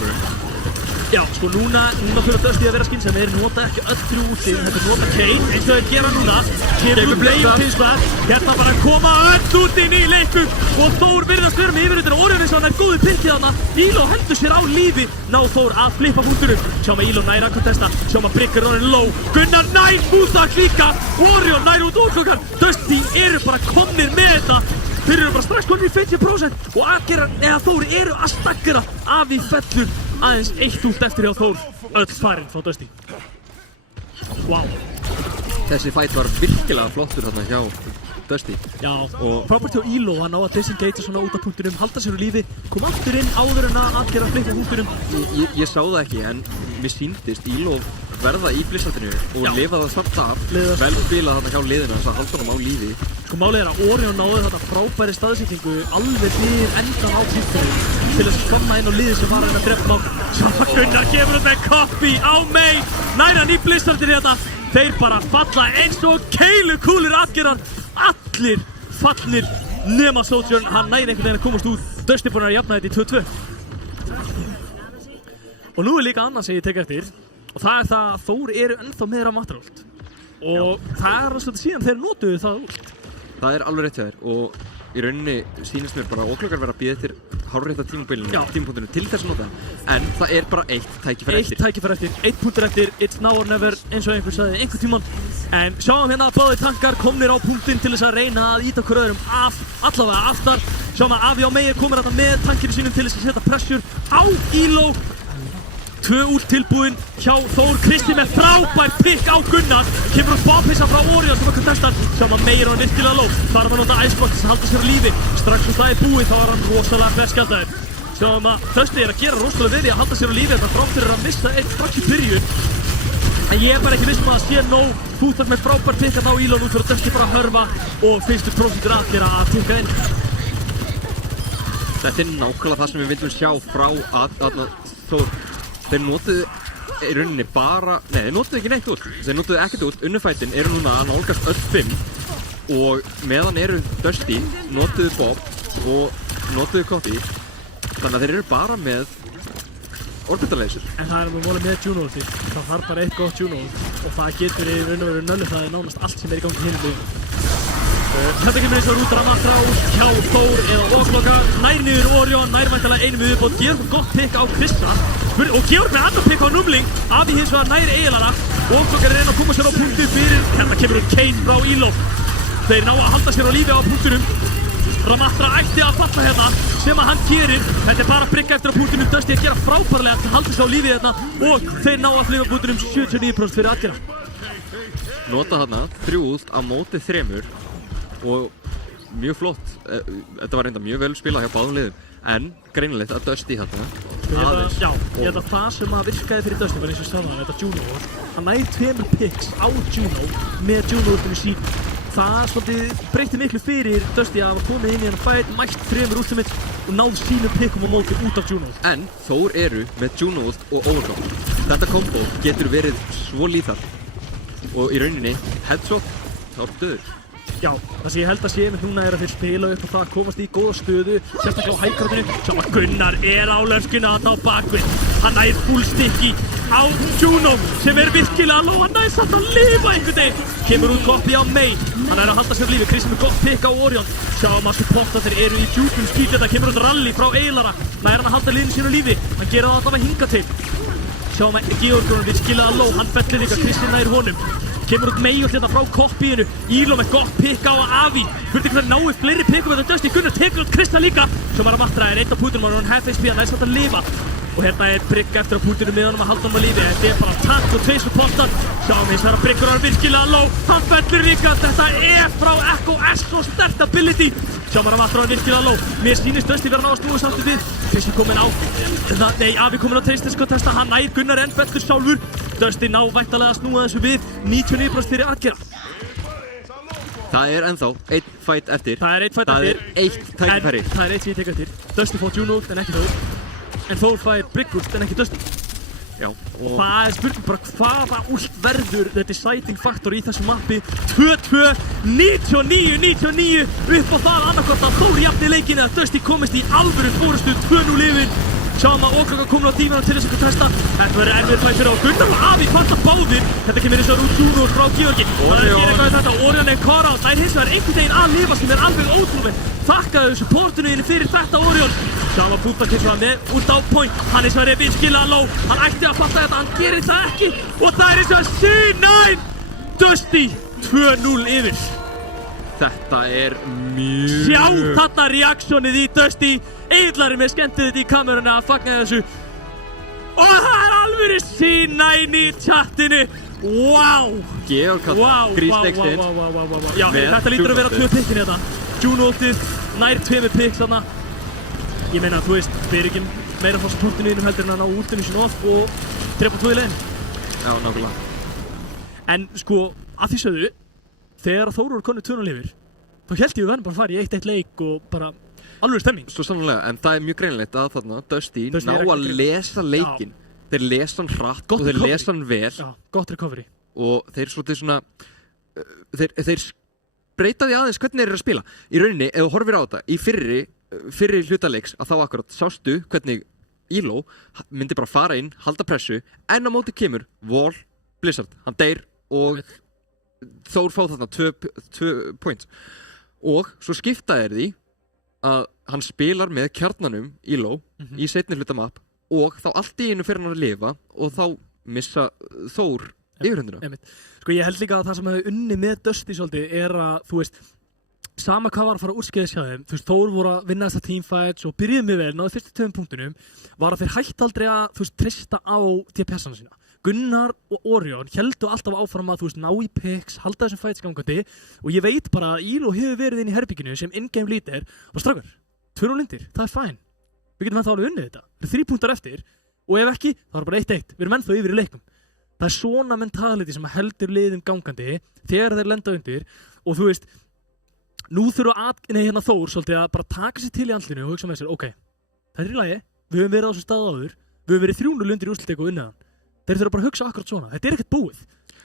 Já, sko núna fyrir Dusty að vera skynsemi, þeir nota ekki öll 3 úti, þetta nota Kane, eins og þeir gera núna. Kemur Blade hins vegar, hérna bara að koma öll út inn í leiknum og Þór virðast vera með yfirhundina og Orion eins og hann er góður pilkið þarna. Elo hendur sér á lífi, ná Þór að flippa punktunum. Sjáum að Elo nær að kontesta, sjáum að Brigger Orion low, Gunnar nær bústak líka, Orion nær út óklokkan. Dusty eru bara komnir með þetta. Þeir eru bara strax komin í 50% og Þór eru að staggera. Avi fellur aðeins 1 út eftir hjá Þór. Öll farin frá Dusty. Wow. Þessi fight var virkilega flottur þarna hjá Dusty. Já, frábært hjá Elo að ná að disengagea svona út af punktunum, halda sér úr lífi, kom aftur inn áður en að gera flippa punktunum. Ég sá það ekki, en mér sýndist Elo verða í Blizzardinu og lifa það samt af. Vel spilað þarna hjá liðina þess að halda honum á lífi. Sko málið er að Orion náði þetta frábæri staðsetningu alveg fyrir endan á tímpunum til þess að koma inn á liði sem var að reyna að drepa Mák. Svo Gunnar kemur út með Koppi á main, nær hann í Blizzardinu hérna. Þeir bara falla eins og keilukúlir atgerðar. Allir fallnir nema Sojourn, hann næri einhvern veginn að komast út. Dusty búinn að jafna þetta í 2-2. Og nú er líka annað sem ég tek eftir og það er það að Þór eru ennþá með Ramatra ult. Og það er svolítið síðan þeir notuðu það ult. Það er alveg rétt hjá þér og í rauninni sýnist mér bara óklokkar vera að bíða eftir hárrétta tímapunktinu til þess að nota. En það er bara 1 tækifæri eftir. 1 tækifæri eftir, 1 punktur eftir, it's now or never eins og einhver sagði einhvern tímann. En sjáum hérna að báðir tankar komnir á punktinn til þess að reyna að íta okkur öðrum af, allavega aftar. Sjáum að Avi á megi komur hérna með tankinu sínum til þess að setja pressure á Elo. 2 út tilbúinn hjá Þór. Kristinn með frábært pikk á Gunnar. Kemur út bápissa frá Orion sem okkur testar. Sjáum að Meir hann virkilega lóg. Það er að nota Icebox til að halda sér á lífi. Strax úr það er búið þá er hann rosalega flerskjaldæður. Sjáum að Dusty er að gera rosalega vel í að halda sér á lífi. Þetta þrátt fyrir að missa einn strax í byrjun. En ég er bara ekki viss að það sé nóg. Fúttak með frábært pikk á Elo nú fyrir Dusty bara að hörfa og fyrstu prósentur að gera að tikka inn. Þetta er nákvæmlega það sem við vildum sjá frá Þór. Þeir notuðu í rauninni bara, nei þeir notuðu ekki neitt ult. Þeir notuðu ekkert ult, unnufætin eru núna að nálgast öll 5 og meðan eru Dusty, notuðu Bob og notuðu Koppi. Þannig að þeir eru bara með Orbital Laser. En það er að vola með Juno ulti. Það þarf bara 1 gott Juno ult og það getur í raun og veru nöllu það er nánast allt sem er í gangi hinum liðum. Þetta kemur eins og út Ramatra út hjá Þór eða Óklokka, nær niður Orion, nær væntanlega einu viðbót, Georg gott pikk á Krista og Georg með annar pikk á Numling, Avi hins vegar nær eiginlara, Óklokka er að reyna að koma sér á punktu fyrir, hérna kemur Kane frá Elo, þeir ná að halda sér á lífi á punktunum, Ramatra ætti að falla hérna sem að hann gerir, þetta er bara að brygga eftir á punktunum, Dusty að gera frábærlega til að halda sér á lífi hérna og þeir ná að flyga punktunum 79% fyrir aðgerða. Nota þarna 3 ult á móti 3 og mjög flott, þetta var reynda mjög vel spilað hjá báðum liðum en greinilegt að Dusty hérna aðeins. Já, ég held að það sem að virkaði fyrir Dusty var eins og stjáðan, þetta Juno hann næði 2 picks á Juno með Juno ultinu sín. Það svolítið breytti miklu fyrir Dusty að hafa komið inn í hann fight, mætt 3 ultimate og náð sínum pickum á móti út af Juno. En Þór eru með Juno ult og overclock. Þetta kombo getur verið svo lethal og í rauninni headshot þá döður. Já, það sem ég held að sé með núna að þeir spila upp á það að komast í góða stöðu, sérstaklega á hægkartinu. Sjá að Gunnar á löskuna þarna á bakvið. Hann nær fullstykki á Juno sem virkilega alveg, hann nær samt að lifa einhvern veginn. Kemur út koppi á May, hann að halda sér lífi. Kristinn með gott pick á Orion. Sjáum að supportarnir eru í djúpum skýt, þetta kemur út rally frá Eilara. Nær hann að halda liðinu sínu lífi, hann gera það allavega hinga til. Sjáum að Georg virkilega low, hann fellir líka Kristinn nær honum. Kemur út May og hlita frá koppíinu. Ílo með gott pick á Avi. Hvort ekki náu fleiri pickum með það Dusty. Gunnar tekur út Krista líka. Svo maður að matra einn á pútunum og hann half HP, hann næst að lifa. Og hérna Brygg eftir á pútunum með honum að halda honum að lífi. Þetta bara takk og tveis fyrir postan. Sjáum hins vegar að Bryggur var virkilega low. Hann fellur líka. Þetta frá Echo S og sterkt ability. Sjáum að matra var virkilega low. Mér sýnist Dusty vera ná að snúa sáttu við. Kristinn kominn á. Nei, Avi kominn á Treysti sko testa. Hann nær Gunnar enn fellur sjálfur. Dusty ná væntanlega að snúa þessu við. 99% fyrir aðgera. Það ennþá einn fight eftir. Það eitt fight eftir. Það eitt tækifæri. Það eitt sem ég tek eftir. Dusty fór Juno ult en ekki Þór. En Þór fær Brygg ult en ekki Dusty. Já. Og það spurning bara hvaða ult verður the deciding factor í þessu mappi. 2-2, 99-99 upp á það annarkvæmt að Þór jafni leikinn eða Dusty komist í alvöru fórustu 2-0 yfir. Sjáum að Okaka komin á tímanum til þess að testa. Þetta verður erfiður fætt fyrir á Gunnar og Avi falla báðir. Þetta kemur eins og út Juno frá Georgi. Það er ekki eitthvað þetta. Orion Kara át. Það er hins vegar einhvern veginn að lifa sem alveg ótrúlega. Þakkaðu supportinu fyrir þetta Orion. Sjáum að Búta kemur með út á point. Hann hins vegar virkilega low. Hann ætti að fatta þetta. Hann gerir það ekki. Og það er hins vegar C9. Dusty 2-0 yfir. Þetta mjög... Sjá þarna reaksjónið í Dusty. Eðlari með skemmtið þetta í kamerunni að fagna þessu. Og það er alvöru C9 í chattinu. Wow. Georg Kall, grísleikst inn. Já, þetta lítur að vera 2 pikkin hérna. Juno ultið, nær 2 pikks þarna. Ég meina, þú veist, þeir ekki meira frá supportinu innum heldur en að ná ultinu sín off og trepa 2 í leiðin. Já, nákvæmlega. En sko, að því sögðu, þegar Þór voru konur 2-0 yfir, þá held ég við verðum bara að fara í 1-1 leik og bara alveg stemming. Svo sannlega, en það mjög greinilegt að þarna Dusty ná að lesa leikinn. Þeir lesa hann hratt og þeir lesa hann vel. Já, gott recovery. Og þeir svolítið svona, þeir breyta því aðeins hvernig þeir eru að spila. Í rauninni, ef þú horfir á þetta, í fyrri hlutaleiks að þá akkurat sástu hvernig Íló myndi bara fara inn, halda pressu, en á móti kemur Wall, Blizzard, hann deyr og Þór fá þarna 2 points. Og svo skipta þeir því að hann spilar með kjarnanum Íló í seinni hluta map og þá allt í einu fer hann að lifa og þá missa Þór yfirhöndina. Sko ég held líka að það sem hefur unni með Dusty svolítið er að, þú veist, sama hvað var að fara úrskeiðis hjá þeim, þú veist, Þór voru að vinna þessa teamfights og byrjuði mjög vel, náðu fyrstu 2 punktunum, var að þeir hætti aldrei að, þú veist, treysta á DPS-ana sína. Gunnar og Orion héldu alltaf áfram að, þú veist, ná í picks, halda þessum fights gangandi og ég veit bara að Íló hefur verið inn í herbygginu sem in-game leader og strákar, 2-0 undir, það er fæn. Við getum ennþá alveg unnið þetta. Það er 3 punktar eftir og ef ekki, þá er bara 1-1. Við erum ennþá yfir í leiknum. Það er svona mentality sem heldur liðum gangandi þegar þeir lenda undir og þú veist, nú þurfa hérna Þór svolítið að bara taka sér til í andlinu og hugsa með sér, ok, það er í lagi, við höfum verið á þessum stað áður, við höfum verið 3-0 undir í úrslitaleik og unnið hann. Þeir þurfa bara að hugsa akkurat svona, þetta er ekkert búið.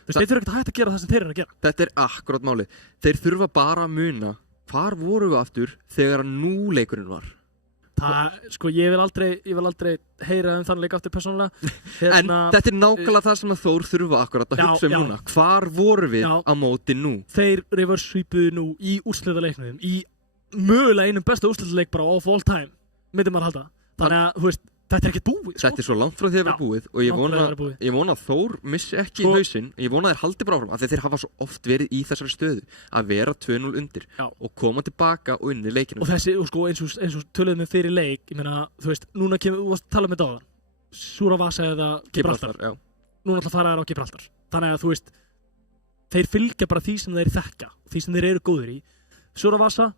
Þeir þurfa ekkert að hætta að gera það sem þeir eru að gera. Þetta er akkurat málið. Þeir þurfa bara að muna, hvar voru við aftur þegar nú leikurinn var? Sko, ég vil aldrei heyra þann leik aftur persónulega. En þetta er nákvæmlega það sem að Þór þurfa akkurat að hugsa núna. Hvar voru við á móti nú? Þeir reverse sweepuðu nú í úrslitaleiknum, í mögulega einum besta úrslitaleik bara of all time, myndi maður halda. Þannig að, þú veist, þetta er ekkert búið, sko. Þetta er svo langt frá því að vera búið og ég vona að Þór missi ekki hausinn. Ég vona að þeir haldi bara áfram af því þeir hafa svo oft verið í þessari stöðu að vera 2-0 undir og koma tilbaka og unni leikinu. Og þessi, og sko, eins og töluðum við fyrir leik, ég meina, þú veist, núna kemur, þú varst að tala með dáðan, Súravasa eða Gibraltar. Núna ætla að fara þær á Gibraltar. Þannig að, þú veist, þeir fylgja bara því sem þeir þekka, því sem þeir eru góðir í. Súravasa,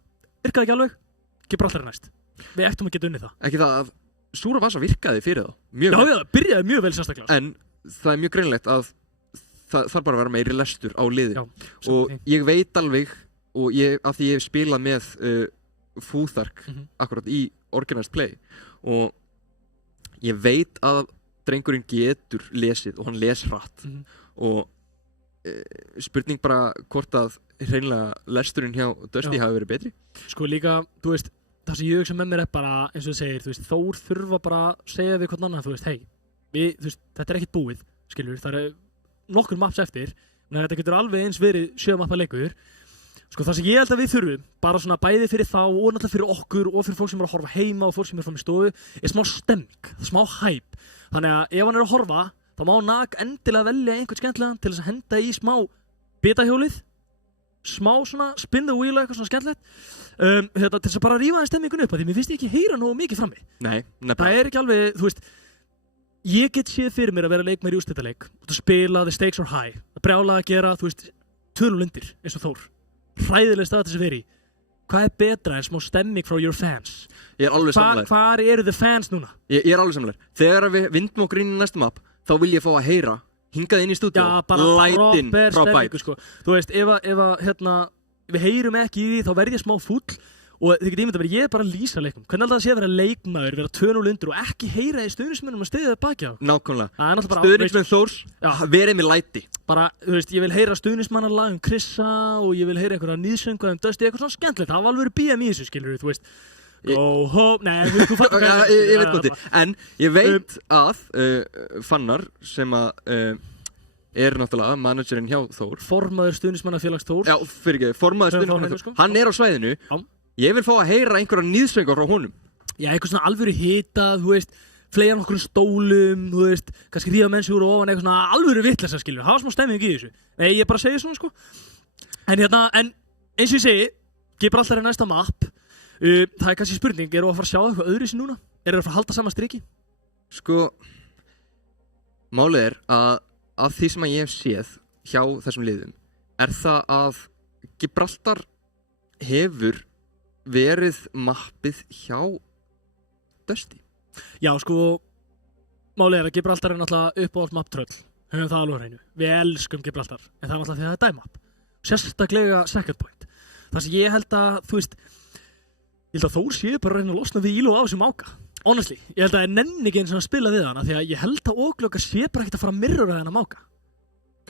virkaði ekki alveg, Gibraltar er næst. Við ættum að geta unnið það. Ekki það að Súravasa virkaði fyrir þá, mjög vel. Já, byrjaði mjög vel sérstaklega. En það er mjög greinlegt að það þarf bara að vera meiri lestur á liði. Og ég veit alveg, og af því ég hef spilað með Fúþark akkurat í Organized Play, og ég veit að drengurinn getur lesið og hann les hratt. Og spurning bara hvort að hreinlega lesturinn hjá Dusty hafi verið betri. Sko líka, þú veist, það sem ég hugsa með mér bara, eins og þú segir, þú veist, Þór þurfa bara að segja við hvern annan, þú veist, þú veist, þetta ekkert búið, skilur, það nokkur maps eftir, en þetta getur alveg eins verið 7 mappa leikur. Sko það sem ég held að við þurfum, bara svona bæði fyrir þá og náttúrulega fyrir okkur og fyrir fólk sem að horfa heima og fólk sem fram í stofu, smá stemming, smá hype. Þannig að ef hann að horfa, þá má Nag endilega velja einhvern skemmtilegan til þess að henda í smá bitahjólið, smá svona spin the wheel eitthvað svona skemmtilegt, til þess að bara rífa það stemmingun upp, því mér finnst ég ekki heyra nógu mikið frammi. Nei, nefnilega. Það ekki alveg, þú veist, ég get séð fyrir mér að vera leikmaður í úrslitaleik og spila the stakes are high, að brjála að gera, þú veist, tölulundir eins og Þór. Hræðileg stað til þess að vera í. Hvað betra en smá stemming frá your fans? Ég alveg sammála. Hvar eru the fans núna? Ég alveg sammála. Þegar við vindum okkur inn í næsta map, þá vil ég fá að heyra hingað inn í stúdíu, lætin frá bæt. Sko. Þú veist, ef við heyrum ekki í því, þá verð ég smá fúll og þið getur ímyndað að vera, ég bara að lýsa leiknum. Hvernig alltaf það sé að vera leikmaður, vera 2-0 undir og ekki heyra í stuðningsmönnum að stiðja það baki á? Nákvæmlega. Stuðningsmenn Þórs, verið með læti. Bara, þú veist, ég vil heyra stuðningsmannalag Krissa og ég vil heyra einhverja nýðsöngu Dusty, eitthvað svona skemmtilegt. Það var alveg verið BM í þessu, skilur þú veist. Go home, nei, þú fattar hvað. Ég veit hvað. En ég veit að Fannar sem að náttúrulega managerinn hjá Þór. Formaður stuðningsmannafélags Þór. Já, fyrirgeðu, formaður stuðningsmannafélags Þór. Hann á svæðinu. Ég vil fá að heyra einhverja nýðsöngu frá honum. Já, eitthvað svona alvöru hita, þú veist, fleia nokkur stólum, þú veist, kannski ríða menn sig úr ofan, eitthvað svona alvöru vitleysa, skilur. Hafa smá stemming í þessu. Nei, ég bara segi svona, sko. En eins og ég segi, Gibraltar næsta map. Það kannski spurning, eru að fara að sjá eitthvað öðru sem núna? Eru að fara að halda sama striki? Sko, málið að því sem að ég hef séð hjá þessum liðum, það að Gibraltar hefur verið mappið hjá Dusty. Já, sko, málið að Gibraltar náttúrulega uppáhalds maptröll. Höfum það alveg á hreinu. Við elskum Gibraltar, en það náttúrulega því að það dæmap. Sérstaklega second point. Það sem ég held að, þú veist, ég held að Þór sé bara að reyna að losna við Íló af þessum Máka. Honestly, ég held að ég nenni ekki eins og að spila við hana, því að ég held að Óglöka sé bara ekkert að fara að mirrora þennan Máka.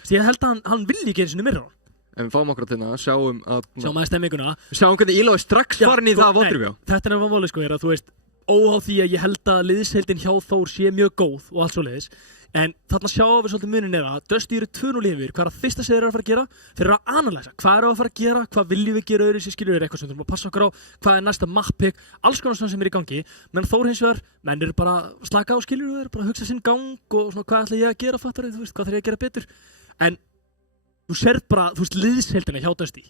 Ég held að hann vilji ekki eins og mirrora. En við fáum okkur á þetta, sjáum aðeins stemminguna. Sjáum hvernig Íló strax farin í það vondrifjá. Þetta er alveg málið, sko, að þú veist, óháð því að ég held að liðsheildin hjá Þór sé mjög góð og allt svoleiðis. En þarna sjáum við svolítið munin að Dusty eru 2-0 yfir. Hvað er það fyrsta sem þeir eru að fara að gera? Þeir eru að analysa. Hvað eru að fara að gera? Hvað viljum við gera öðru sem skilur er eitthvað sem þurfum að passa okkur á? Hvað er næsta map-pick? Alls konar svona sem er í gangi. Men Þór hins vegar, menn eru bara slaka á skilur þeir, bara hugsa sinn gang og svona hvað ætla ég að gera, fattar þið, þú veist, hvað þarf ég að gera betur? En þú sérð bara, þú veist, liðsheildina hjá Dusty.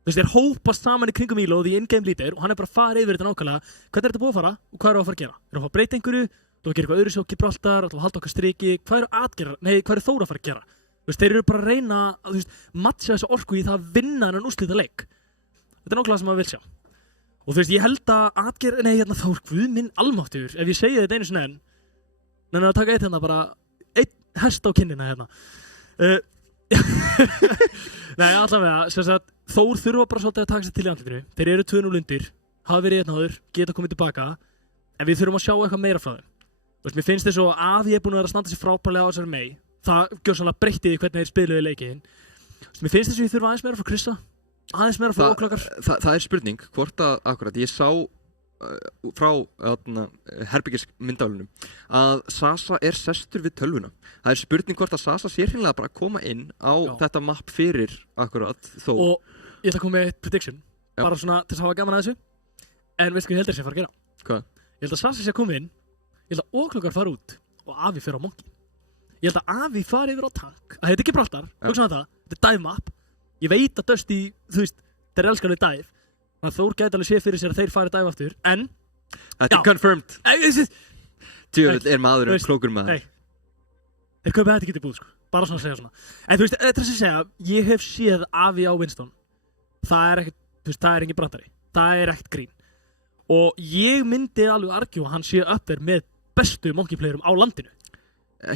Þú veist, þeir hópast saman í kringum Íló því in-game leader og hann er bara að fara yfir þetta nákvæmlega. Hvernig er þetta búið að fara og hvað eru að fara að gera? Eru að fara að breyta einhverju? Þú að gera eitthvað öðru sér á Gibraltar, þú að halda okkar striki, hvað eru Þór að fara að gera? Þú veist, þeir eru bara að reyna að, þú veist, matcha þessa orku í það að vinna þennan úrslita leik. Þetta er nákvæmlega sem maður vil sjá. Og þú veist, ég held að Þór, guð minn almáttugur, ef ég segi þetta einu sinni en að taka eitt bara, einn hest á kinnina Nei, allavega, sem sagt, Þór þurfa bara svolítið að taka sér til í andlitinu. Þeir eru 2-0 undir, hafa verið áður, geta komið tilbaka, en við þurfum að sjá eitthvað meira frá þeim. Þú veist, mér finnst þess að Afi er búin að vera að standa sér frábærlega á þessari mei. Það gjörsamlega breytti því hvernig þeir spiluðu leikinn. Þú veist, mér finnst þess að ég þurfa aðeins meira frá Krissa, aðeins meira frá Óglökar. Það er spurning, hvort að akkurat, ég sá frá herbergismyndavélunum að Sasa er sestur við tölvuna. Það er spurning hvort að Sasa sé hreinlega bara að koma inn á þetta map fyrir akkurat þó. Og ég ætla að koma með eitt prediction, bara svona til að hafa gaman að þessu. En veistu hvað ég held að sé að fara að gera? Hvað? Ég held að Sasa sé að koma inn, ég held að Óglökar fara út og Afi fer á Monkey. Ég held að Afi fari yfir á tank. Það heiti ekki Gibraltar, hugsa það, þetta er dive map. Ég veit að Dusty, þú veist, þeir elskar alveg dive. Þannig að Þór gæti alveg sé fyrir sér að þeir fari dive aftur, en þetta er confirmed. Tjóðvill er maður klókur maður. Þeir kaupið þetta ekki til búð, sko. Bara svona að segja svona. En þú veist, þetta er að segja, ég hef séð Afi á Winston. Það er ekkert, þú veist, það er engin brandari. Það er ekkert grín. Og ég myndi alveg argue að hann sé upp þér með bestu monkeyplayerum á landinu.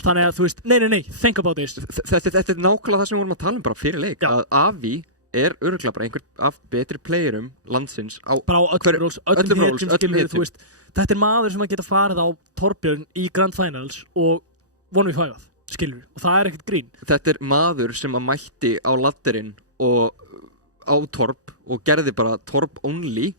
Þannig að þú veist, nei, think about this. Þetta er nákvæmlega það sem við vorum að tala um bara fyrir leik. Að Afi er örugglega bara einhver af betri playerum landsins á öllum hetjum, þú veist. Þetta er maður sem að geta farið á Torbjörn í Grand Finals og 1v5, skilur við. Og það er ekkert grín. Þetta er maður sem að mætti á ladderinn og á Torb og gerði bara Torb only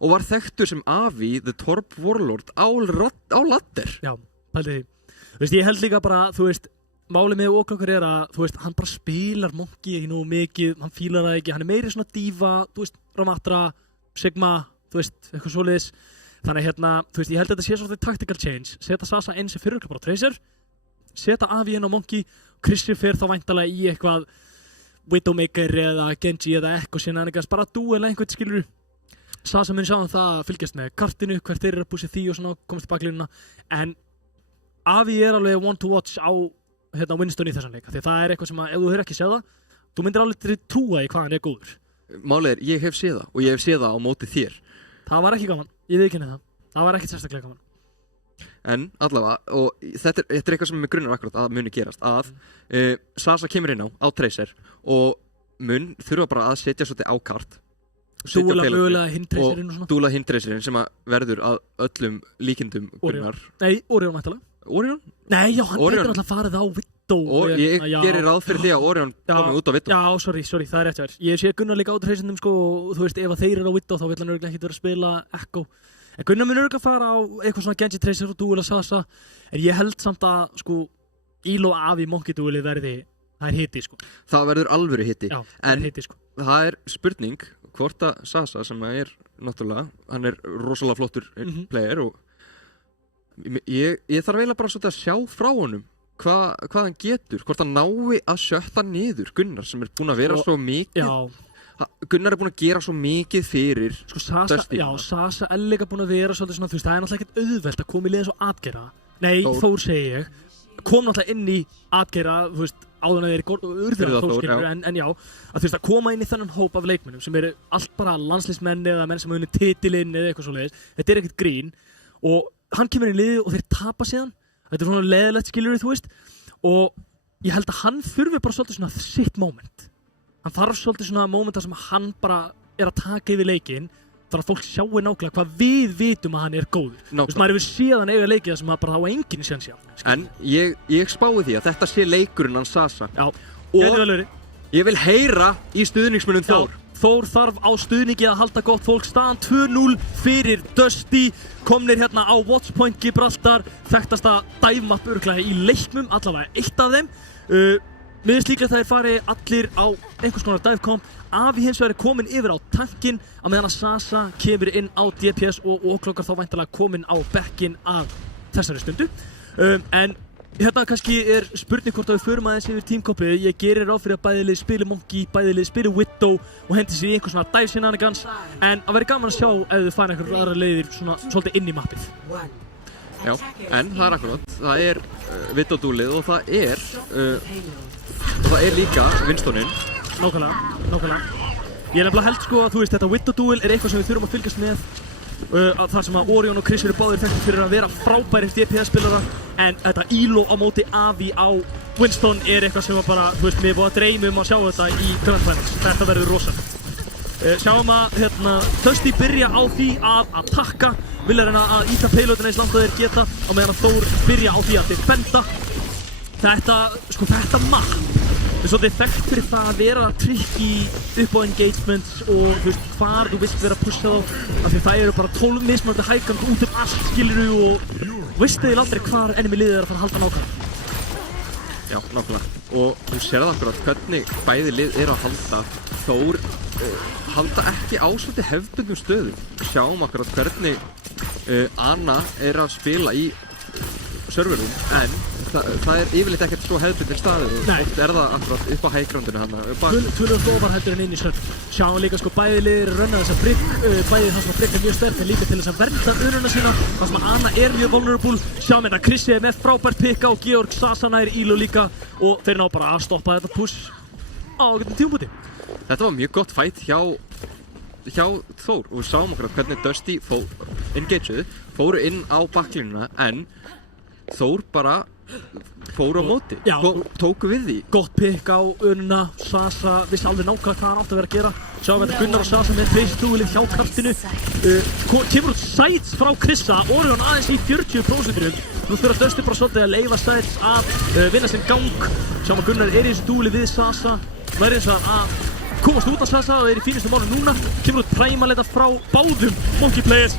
og var þekktur sem Avi, the Torb Warlord á ladder. Já, pældi því. Þú veist, ég held líka bara, þú veist, málið með Oklokkur að, þú veist, hann bara spilar Monkey ekki nógu mikið, hann fílar það ekki, hann meiri svona diva, þú veist, Ramatra, Sigma, þú veist, eitthvað svoleiðis. Þannig þú veist, ég held að þetta sé svolítið tactical change, setja Sasa inn sem fyrir bara Tracer, setja Avi inn á Monkey, Chrissy fer þá væntanlega í eitthvað Widowmaker eða Genji eða eitthvað sinna en bara duel einhvern skilur. Sasa mun sjá það fylgjast með kartinu, hvert þeir að púsi því og svona komast til baklínuna, en Avi alveg one to watch á Winston í þessan leik, því það eitthvað sem ef þú hefur ekki séð það, þú myndir alveg trúa í hvað hann góður. Málið ég hef séð það og ég hef séð það á móti þér. Það var ekki gaman, ég viðurkenni það. Það var ekkert sérstaklega gaman. En allavega, og þetta eitthvað sem mig grunnar akkurat að muni gerast, að Sasa kemur inn á Tracer og mun þurfa bara að setja svolítið á kart. Dúla mögulega hindreysirinn og svona. Dúla hindreysirinn sem að verður að öllum líkindum Gunnar. Nei, Orion mættalega. Orion? Nei, já, hann getur alltaf farið á Widow. Ég gerir ráð fyrir því að Orion komið út á Widow. Já, sorry, það rétt verið. Ég sé Gunnar líka á Tracerindum sko, og þú veist, ef að þeir á Widow þá vill hann örgulega ekkert vera að spila Echo. En Gunnar mun örgulega fara á eitthvað svona Genji Tracer og Dúla Sasa. En ég held samt að, sko, Elo Avi Monkey Duelið verði, það hitti, sko. Það verður alvöru hitti. Já, en hitti, sko. Það spurning hvort að Sasa sem náttúrulega, hann rosalega flottur player og ég þarf eiginlega bara svolítið að sjá frá honum hvað hann getur, hvort hann nái að sjötta niður Gunnar sem búinn að vera svo mikið. Já. Gunnar búinn að gera svo mikið fyrir sko, Dusty. Já, Sasa líka búinn að vera svolítið svona, þú veist, það náttúrulega ekkert auðvelt að koma í liðin svo atgera. Nei, Þór segi ég. Kom náttúrulega inn í atgera, þú veist, áður en þeir urður að Þór, en já, að þú veist, að koma inn í þennan hóp af leikmennum sem allt bara landsliðsmenn eða menn sem hafa unnið titilinn eða eitthvað svoleiðis. Þetta ekkert grín og hann kemur í liðið og þeir tapa síðan. Þetta svona leiðilegt skilur þú veist. Og ég held að hann þurfi bara svolítið svona sitt moment. Hann þarf svolítið svona moment þar sem hann bara að taka yfir leikinn. Þannig að fólk sjáu nákvæmlega hvað við vitum að hann góður. Þú veist, maður hefur séð hann eiga leikið þar sem maður bara á enginn séns hjá. En ég spái því að þetta sé leikurinn hans Sasa. Já, og ég vil heyra í stuðningsmönnum Þór. Þór þarf á stuðningi að halda gott fólk, staðan 2-0 fyrir Dusty, komnir hérna á Watchpoint Gibraltar, þekktasta dive-map örugglega í leiknum, allavega eitt af þeim. Mér finnst líklega það fari allir á einhvers konar dive-comp. Avi hins vegar komin yfir á tankinn, að meðan að Sasa kemur inn á DPS og Oklokkur þá væntanlega komin á bekkinn að þessari stundu. En hérna kannski spurning hvort að við förum aðeins yfir teamkompið. Ég gerir ráð fyrir að bæðilið spili Monkey, bæðilið spili Widow og hendi sér í einhvers svona dive shenanigans. En að vera gaman að sjá ef þau fæna einhverjar aðra leiðir svona svolítið inn í mappið. Já, en það akkurat. Það Widow-dúlið og það líka Winstoninn. Nákvæmlega. Ég nefnilega held sko að þú veist þetta Widow-dúl eitthvað sem við þurfum að fylgjast með. Þar sem að Orion og Chris báðir þekktir fyrir að vera frábærir DPS-spilara en þetta Elo á móti Avi á Winston eitthvað sem bara, þú veist, mér búið að dreyma að sjá þetta í Grand Finals. Þetta verður rosalegt. Sjáum að Dusty byrja á því að takka, vilja reyna að íta payloadina eins langt að þeir geta og meðan að Þór byrja á því að defenda. Þetta map er svolítið þekkt fyrir það að vera tricky upp á engagements og þú veist hvar þú vilt vera að pusha þá af því það bara 12 mismunandi hægang út allt skiluru og veistu þið aldrei hvar enemy liðið að fara að halda nákvæmlega. Já, nákvæmlega. Og þú sér það akkurat hvernig bæði lið að halda. Þór halda ekki á svolítið hefðbundum stöðum. Sjáum akkurat hvernig Anna að spila í serverum en það yfirleitt ekkert svo hefðbundin staður og oft það akkurat upp á hæggrandinu hann. Tölum ofar heldur en inn í server. Sjáum líka sko bæði liðir að runna þessa brygg, bæði það sem að brygg mjög sterk en líka til þess að vernda önuna sína. Það sem að Anna mjög vulnerable. Sjáum þetta Chrissy með frábært pikka og Georg Sasa nær Elo líka og þeir ná bara að stoppa þetta push á tímabúti. Þetta var mjög gott fight hjá Þór og við sáum okkur hvernig Dusty fóru inn á bakklínuna en Þór bara fóru á móti, tóku við því. Gott pikk á önuna, Sasa vissi alveg nákvæmlega hvað hann átti að vera að gera. Sjáum þetta Gunnar og Sasa með face-duelið hjá kartinu. Kemur út sides frá Chrissa, Orion aðeins í 40%. Nú fyrir að Dusty bara svolítið að leyfa sides að vinna sinn gang. Sjáum að Gunnar í þessu dueli við Sasa. Verður þess að komast út af Sasa og í fínustu málum núna. Kemur út Primal frá báðum Monkey Players.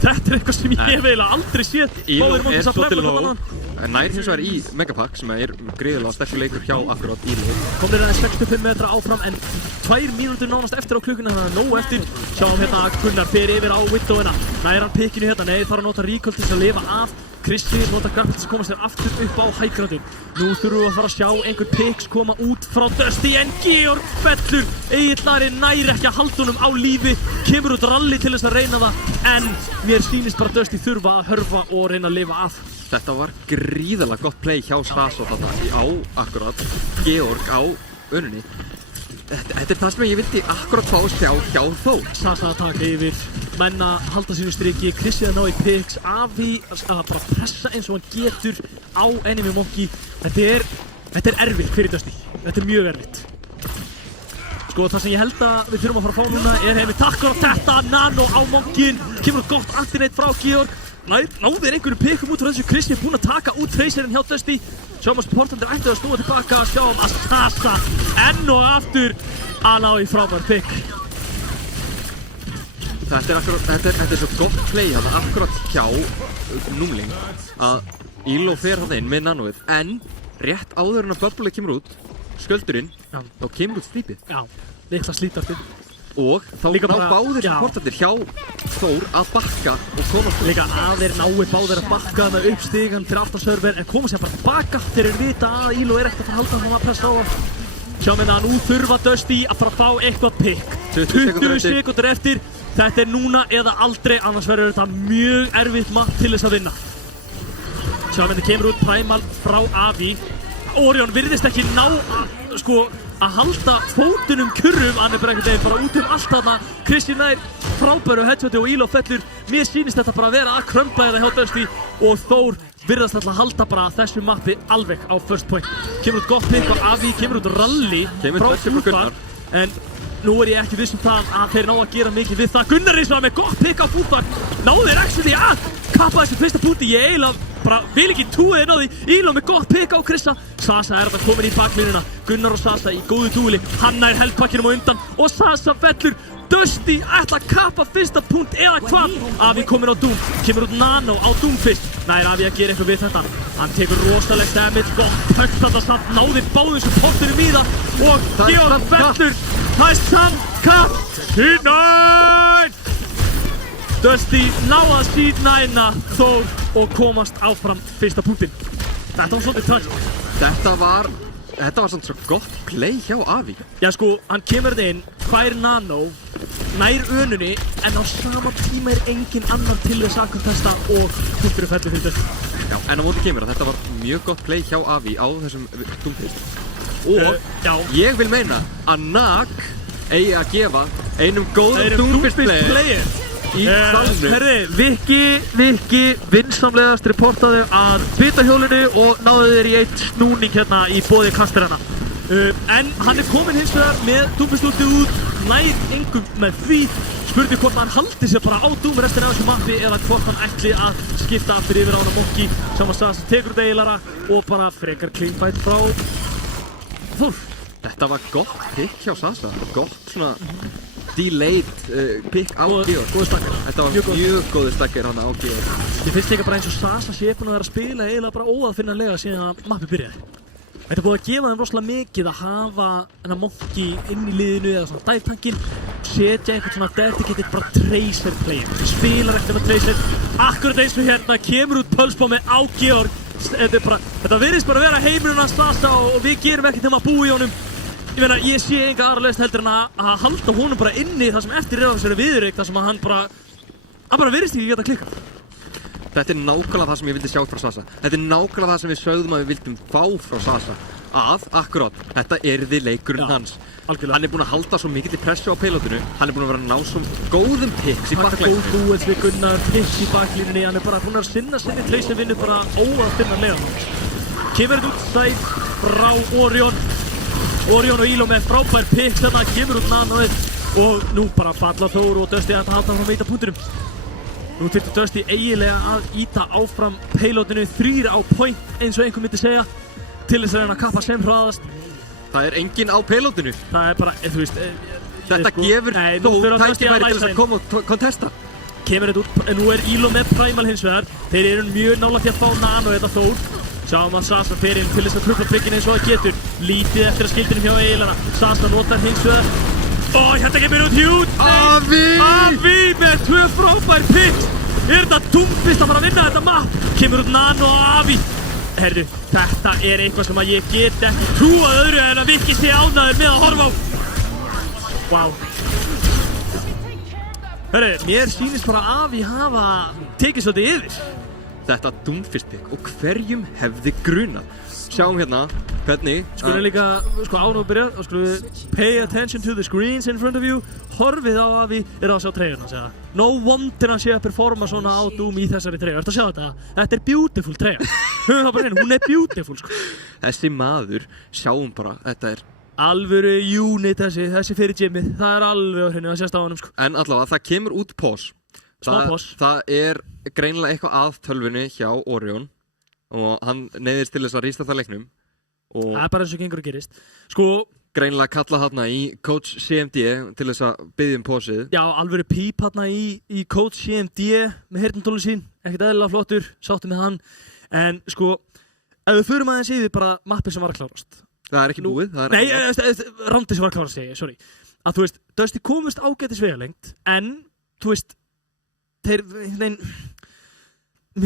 Þetta eitthvað sem ég hef eiginlega aldrei séð. Íló svo til low. Nær hins vegar í Megapack sem gríðarlega sterkur leikur hjá akkurat Íló. Komnir aðeins 65 metra áfram en 2 mínútur nánast eftir á klukkuna, þannig að nóg eftir. Sjáum hérna að Gunnar fer yfir á Widowina. Nær hann pikkinu hérna, nei, þarf að nota recall til að lifa af. Kristi nota grapple til að koma sér aftur upp á hæggrandin. Nú þurfum við að fara að sjá einhver picks koma út frá Dusty en Georg fellur. Egill Ari nær ekki að halda honum á lífi. Kemur út rally til þess að reyna það en mér sýnist bara Dusty þurfa að hörfa og reyna að lifa af. Þetta var gríðarlega gott play hjá Sasa þarna á akkurat Georg á önunni. Þetta það sem ég vildi akkurat fá að sjá hjá Þór. Sasa að taka yfir, menn að halda sínu striki, Krissi að ná í picks, Avi að bara pressa eins og hann getur á enemy Monkey. Þetta er erfitt fyrir Dusty, þetta er mjög erfitt. Sko það sem ég held að við þurfum að fara að fá núna er hefði takkar á þetta, Nano á Monkeyin, kemur gott actinate frá Georg. Náðir einhverju pikkum út frá þessu, Krissi er búinn að taka út tracerinn hjá Dusty. Sjáum að supportandir ættu að snúa tilbaka, sjáum að Sasa enn og aftur að ná í frábær pikk. Þetta er svo gott play hann akkurat hjá Númling að Íló fer hann inn með Nanoið en rétt áður en að Bubble kemur út, skjöldurinn, þá kemur út slípið. Já, litla slítartið. Og þá ná báðir supportandir hjá Þór að bakka og komast líka að þeir nái báðir að bakka með uppstigan fyrir aftan server en koma sér bara baka þegar þeir vita að Íló er ekkert að fara að halda hann að pressa á það. Sjáum við að nú þurfa Dusty að fara að fá eitthvað pick. 20 sekundur eftir. Þetta er núna eða aldrei, annars verður þetta mjög erfitt mapp til þess að vinna. Sjáum við að kemur út Primal frá Avi. Orion virðist ekki ná að halda fótunum kurrum, hann er bara einhvern veginn bara út allt þarna. Kristi nær frábæru headshoti og Íló fellur. Mér sýnist þetta bara að vera að krömbla eða hjá Dusty og Þór virðast alltaf að halda bara þessu mappi alveg á first point. Kemur út gott pick á Avi, kemur út rally frá Fúfar en nú er ég ekki viss það að þeir ná að gera mikið við það. Gunnar eins og með gott pick á Fúfar, náðir actually að kappa þessu fyrsta punkti. Ég eiginlega bara vil ekki trúa þeir náði. Íló með gott pick á Krissa. Sasa er þetta komin í baklínuna. Gunnar og Sasa í góðu dúli. Hann nær heldpakkinum á undan og Sasa fellur. Dusty ætla að kappa fyrsta punkt eða hvað? Avi komin á Doom, kemur út Nano á Doom fyrst. Nær Avi að gera eitthvað við þetta. Hann tekur rosalegt damage, gott högg þetta samt, náði báðum supportunum í það og Georg fellur. Það er samkapp í nær! Dusty ná að síðnæna Þór og komast áfram fyrsta punktinn. Þetta var svolítið tragic. Þetta var svona svo gott play hjá Avi. Já sko, hann kemur þetta inn, fær Nano, nær önunni, en á sama tíma er engin annar til þess að kontesta og punktur fellur fyrir Dusty. Já, en á móti kemur að þetta var mjög gott play hjá Avi á þessum Doomfist. Og ég vil meina að Nag eigi að gefa einum góðum Doomfist player í salnum. Herri, Viki vinsamlegast reportaði að bitahjólinu og náðu þeir í eitt snúning hérna í boði kastarana. En hann er komin hins vegar með Doomfist-útið út, nær engum með því. Spurning hvort hann haldi sér bara á Doom restina af þessu mappi eða hvort hann ætli að skipta aftur yfir á hana Monkey sem að Sasa tekur út eiginlara og bara frekar clean fight frá Þór. Þetta var gott pick hjá Sasa, gott svona delayed pick á Georg. Góði stakkar. Þetta var mjög góði stakkar hann á Georg. Ég finnst líka bara eins og Sasa sé búinn að vera að spila eiginlega bara óaðfinnanlega síðan að mappi byrjaði. Þetta er búið að gefa þeim rosalega mikið að hafa hennar Monkey inn í liðinu eða svona dive tankin og setja einhvern svona dedicated bara tracer player. Spilar eftir með tracer. Akkurat eins og hérna kemur út pulsebombi á Georg. Þetta virðist bara að vera heimurinn hans Sasa og við gerum ekkert þeim að búa í honum. Ég meina, ég sé enga aðra lausn heldur en að halda honum bara inni það sem eftir er á þessari viðureik þar sem að hann bara virðist ekki geta klikkað. Þetta er nákvæmlega það sem ég vildi sjá frá Sasa. Þetta er nákvæmlega það sem við sögðum að við vildum fá frá Sasa. Akkurát, þetta yrði leikurinn hans. Algjörlega. Hann er búinn að halda svo mikill pressu á pilotinu. Hann er búinn að vera að ná svo góðum picks í Hann baklínunni. er góð duels við Gunnar, picks í baklínunni. Hann er bara búinn að sinna sinni tracer vinnu bara óaðfinnanlega. Kemur út sæt frá Orion. Orion og Íló með frábær picks þarna, kemur út Nanoið og nú bara falla Þór og Dusty að halda áfram að íta punktunum. Nú þurfti Dusty eiginlega að íta áfram payloadinu 3 á point eins og einhver myndi segja til þess að reyna að kappa sem hraðast. Það enginn á pelotinu. Það bara, þú veist... Þetta gefur Þór tækifæri til þess að koma og kontesta. Kemur þetta út, en nú Elo með Primal hins vegar. Þeir eru mjög nálægt í að fá Nano þetta Þór. Sjáum að Sasa fer inn til þess að trufla trygginn eins og það getur. Lítið eftir að skildinu hjá eiginlega. Sasa notar hins vegar. Hérna kemur út hjút! Avi með 2 frábær picks! Þetta Doomfist að fara að vinna þetta map? Kemur út Nano og Avi. Herru, þetta eitthvað sem að ég get ekki trúað öðru en að Viki sé ánæður með að horfa á. Vá. Herru, mér sýnist bara að Avi hafa tekið svolítið yfir. Þetta Doomfist pick og hverjum hefði grunað. Sjáum hérna hvernig... Skulum líka, ánum að byrja, og skulum við pay attention to the screens in front of you. Horfið á Avi að sjá treyjuna, segja. No wonder hann sé að performa svona á Doom í þessari treyju. Ertu að sjá þetta? Þetta beautiful treyja. Höfum það bara inn, hún beautiful, sko. Þessi maður, sjáum bara, þetta alvöru unit þessi fyrir gymmið. Það alveg á hreinu að sést á honum, sko. En allavega, það kemur út pause. Það greinilega eitthvað að tölvunni hjá Orion. Og hann neyðist til þess að rísta það leiknum. Það bara eins og gengur að gerist. Sko... Greinilega kalla hérna í Coach CMD til þess að biðja pósið. Já, alvöru píp hérna í Coach CMD með heyrnartólu sín. Ekkert eðlilega flottur, sáttu með hann. En sko, ef við förum aðeins yfir bara mappið sem var að klárast. Það ekki búið. Nei, randið sem var að klárast, segi ég, sorry. Að þú veist, Dusty komist ágætis vegalengt, en þú veist, mér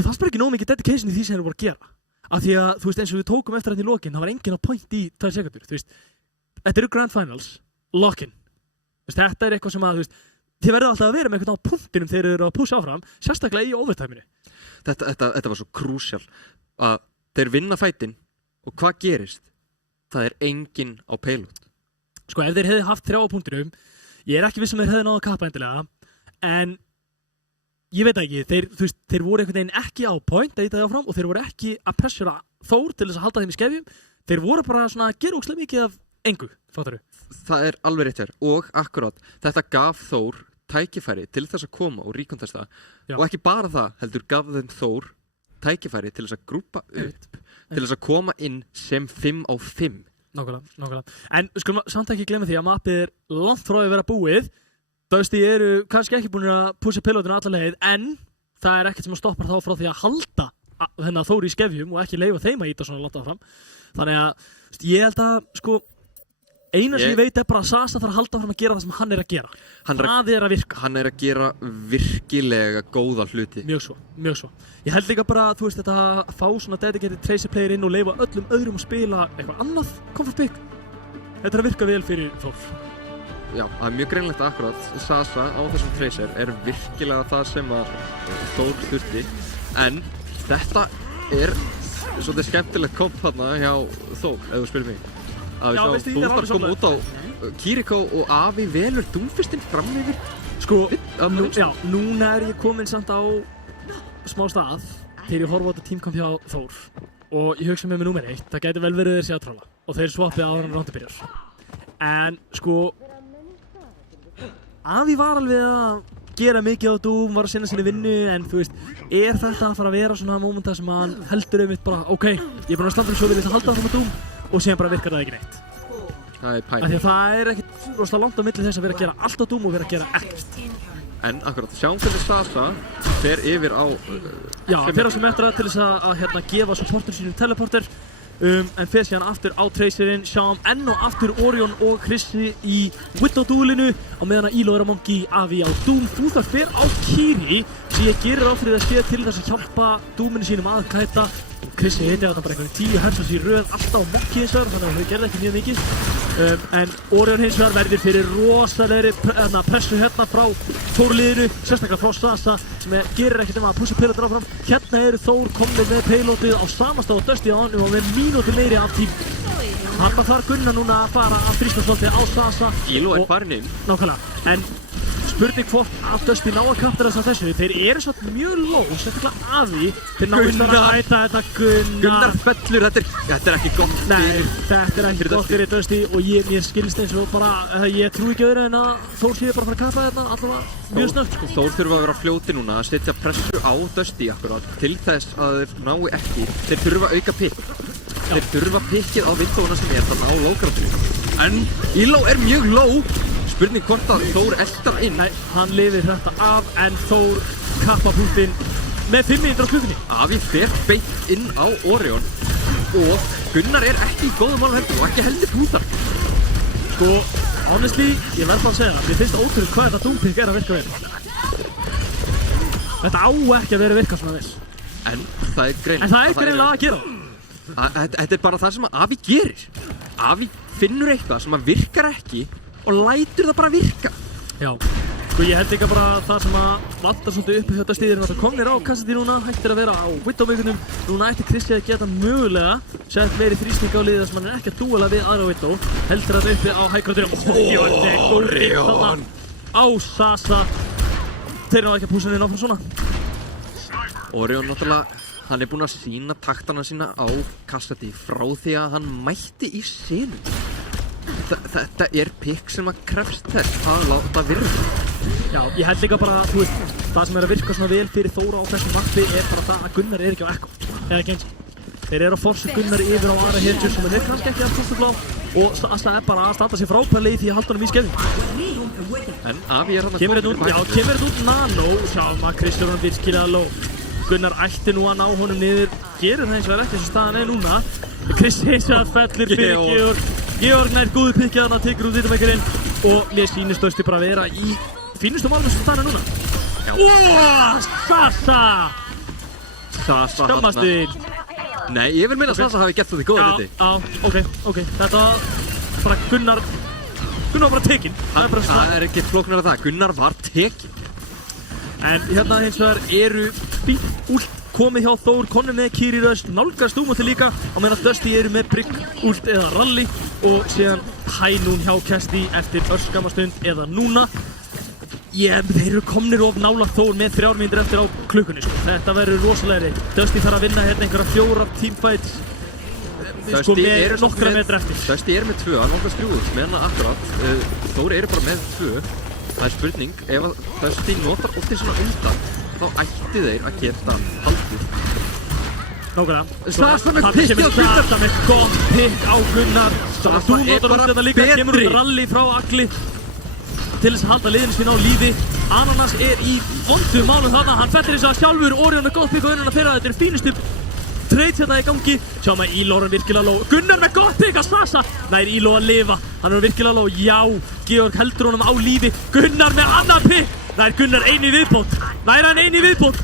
fannst bara ekki nóg mikið dedication í því sem þeir voru að gera. Af því að, þú veist, eins og við tókum eftir þetta í lokin, það var enginn á point í 2 sekundur, þú veist. Þetta eru Grand Finals, lock-in. Þetta eitthvað sem að, þú veist, þið verður alltaf að vera með eitthvað á punktinum þegar þið eru að pusha áfram, sérstaklega í overtime-inu. Þetta var svo krúsjál að þeir vinna fætin og hvað gerist? Það enginn á payload. Sko, ef þeir hefði haft 3 á punktinum, ég ekki viss þeir hefði náða að kappa endilega, en ég veit ekki, þeir voru einhvern veginn ekki á point að íta því áfram og þeir voru ekki að pressura Þór til þess að halda þeim í skefjum. Þeir voru bara svona að gera ógeðslega mikið af engu, fattar þú? Það alveg rétt hér og akkurat, þetta gaf Þór tækifæri til þess að koma og recontesta og ekki bara það, heldur gaf þeim Þór tækifæri til þess að grúpa upp, til þess að koma inn sem 5 á 5. Nákvæmlega. En skulum samt ekki glemma því að mappið langt frá að vera búið. Dusty eru kannski ekki búin að pusha pilotinu alla leið, en það ekkert sem að stoppa þá frá því að halda þennan Þór í skefjum og ekki leyfa þeim að íta svona langt áfram. Þannig að ég held að, sko, eina sem ég veit bara að Sasa þarf að halda fram að gera það sem hann að gera. Það að virka. Hann að gera virkilega góða hluti. Mjög svo. Ég held líka bara, þú veist, þetta að fá svona dedicated tracer player inn og leyfa öllum öðrum að spila eitthvað annað comfort pick. Þetta að virka vel fyrir Þór. Já, það mjög greinlegt akkurat. Sasa á þessum tracer virkilega það sem að Þór þurfti. En þetta svolítið skemmtilegt komp þarna hjá Þór, ef þú spyrir mig. Þú þarf að koma út á Kiriko og Avi velur Doomfistinn fram yfir. Sko, núna ég komin samt á smá stað þegar ég horfa á þetta teamkamp hjá Þór og ég hugsa með mig númer 1, það gæti vel verið þeir sé að trála og þeir swappið áður en rándi byrjar. En sko, Avi var alveg að gera mikið á Doom, var að sinna sinni vinnu, en þú veist, þetta að fara að vera svona mómenta sem hann heldur bara, ok, ég búinn að standa svo vilja að halda það með Doom og síðan bara virkar það ekki neitt. Það pæling. Því að það ekkert rosalega langt á milli þess að vera að gera allt á Doom og vera að gera ekkert. En akkurat, sjáum hvernig Sasa fer yfir á... Já, fer á sem eftir til þess að gefa supportur sínum teleporter, en fer síðan aftur á tracerinn, sjáum enn og aftur Orion og Chrissy í Widow-dúlinu á meðan að Elo að Monkey, Avi á Doom. Þú þar fer á Kiri sem ég gerir áfrið að sé til þess að hjálpa Doominu sínum að kæta. Chrissy heitir þetta bara einhvern 10 hersons í röð alltaf á Monkey hins vegar, þannig að þau gerði ekki mjög mikið. En Orion hins vegar verður fyrir rosalegri pressu hérna frá Þórliðinu, sérstaklega frá Sasa sem gerir ekkert að pussa pilotur áfram. Hérna eru Þór komnir með payloadið á samastað á Dusty á hann og með mínúti meiri af tím. Hann þarf Gunnar núna að fara að þrýsta svolítið á Sasa. Elo farin inn. Nákvæmlega, en spurning hvort að Dusty ná að kapta þess að þessu. Þeir eru svolítið mjög low, sérstaklega Avi. Þeir náist að hætta þetta Gunnar fellur, þetta ekki gott fyrir. Nei, þetta ekki gott fyrir Dusty og mér skilst eins og bara, ég trúi ekki öðru en að Þór sé bara að fara að kappa þetta allavega mjög snöggt, sko. Þór þurfa að vera fljóti núna að setja pressu á Dusty akkurat til þess að þeir nái ekki. Þeir þurfa að auka pick. þeir þurfa pikkið á vindóna sem þarna á low-groundinu. En Elo mjög low. Spurning hvort að Þór eldar inn. Nei, hann lifir þetta af en Þór kappa punktinn með 5 mínútur á klukkunni. Afi fer beint inn á Orion og Gunnar ekki í góðum málum heldur og ekki heldur punktar. Sko, honestly, ég verð bara að segja það. Mér finnst ótrúlega hvað þetta Doom pick að virka vel. Þetta á ekki að vera að virka svona vel. En það er greinilega. En það er greinilega að gera það. Þetta er bara það sem Afi gerir. Afi finnur eitthvað sem að virkar ekki og lætur það bara virka. Já, sko ég held líka bara það sem að vantar svolítið upp í þetta stíðir að komnir á Cassidy núna, hættir að vera á Widow-meikunum. Núna ætti Christian að geta mögulega sett meiri þrýsting á liðið sem hann ekki að dúala við aðra Widow. Heldur hann uppi á high-groundinu. Orion! Á Sasa. Þeir náðu ekki að púsa henni áfram svona. Orion náttúrulega, hann búinn að sýna taktana sína á Cassidy frá því að hann mætti í senum. Þetta er pick sem að krefst þess að láta virka. Já, ég held líka bara, þú veist, það sem að virka svona vel fyrir Þóra á þessum mappi bara það að Gunnar ekki á Echo, eða Genji. Þeir að forsa Gunnar yfir á aðra hetjur sem þeir kannski ekki að stústu blá og Asa bara að standa sér frábærlega í því að halda honum í skefðum. En Afi hann kemur þetta út Nano, sjáum að Kristján virkilega low. Gunnar ætti nú að ná honum niður, gerir það eins og ekki eins og staðan núna. Kristján fellir fyrir Georg nær góðu pikkið þarna, tekur út Widow-meikurinn og mér sýnist Dusty bara að vera í fínustu málum sem staðan núna. Sasa! Skammast þig. Nei, ég vil meina að Sasa hafi gert þetta í góða hluti. Já, ok. Þetta bara Gunnar var bara tekinn. Það er ekki flóknar af það, Gunnar var tekinn. En hérna hins vegar eru fínt ult komið hjá Þór, konum með Kiri Röst, nálgast Dúmóti líka og meðan Dusty eru með Brigg, ult eða Rally og síðan Hænún hjá Kesti eftir örskamastund eða núna. Þeir eru komnir of nála Þór með 3 mínútur eftir á klukkunni sko. Þetta verður rosalega reitt. Dusty þarf að vinna hérna einhverja 4 teamfights sko með nokkra metra eftir. Dusty með 2, hann nálgast 3 meðan akkurat. Þór eru bara með 2. Það er spurning, ef að Dusty notar óttið svona undan þá ætti þeir að geta haldið. Nákvæmlega. Sasa með pikk á Gunnar. Sasa með gott pikk á Gunnar. Þú notar út þetta líka, kemur út Rally frá Agli til þess að halda liðinu sín á lífi. Ananas í vondum málum þarna, hann fellir þess að sjálfur. Orion með gott pikk á önuna þeirra, þetta er fínustu trade hérna í gangi. Sjáum að Elo virkilega low. Gunnar með gott pikk á Sasa. Nær Elo að lifa, hann virkilega low. Já, Georg heldur honum á lífi. Gunnar með annar pikk. Nær Gunnar einu í viðbót. Nær hann einu í viðbót.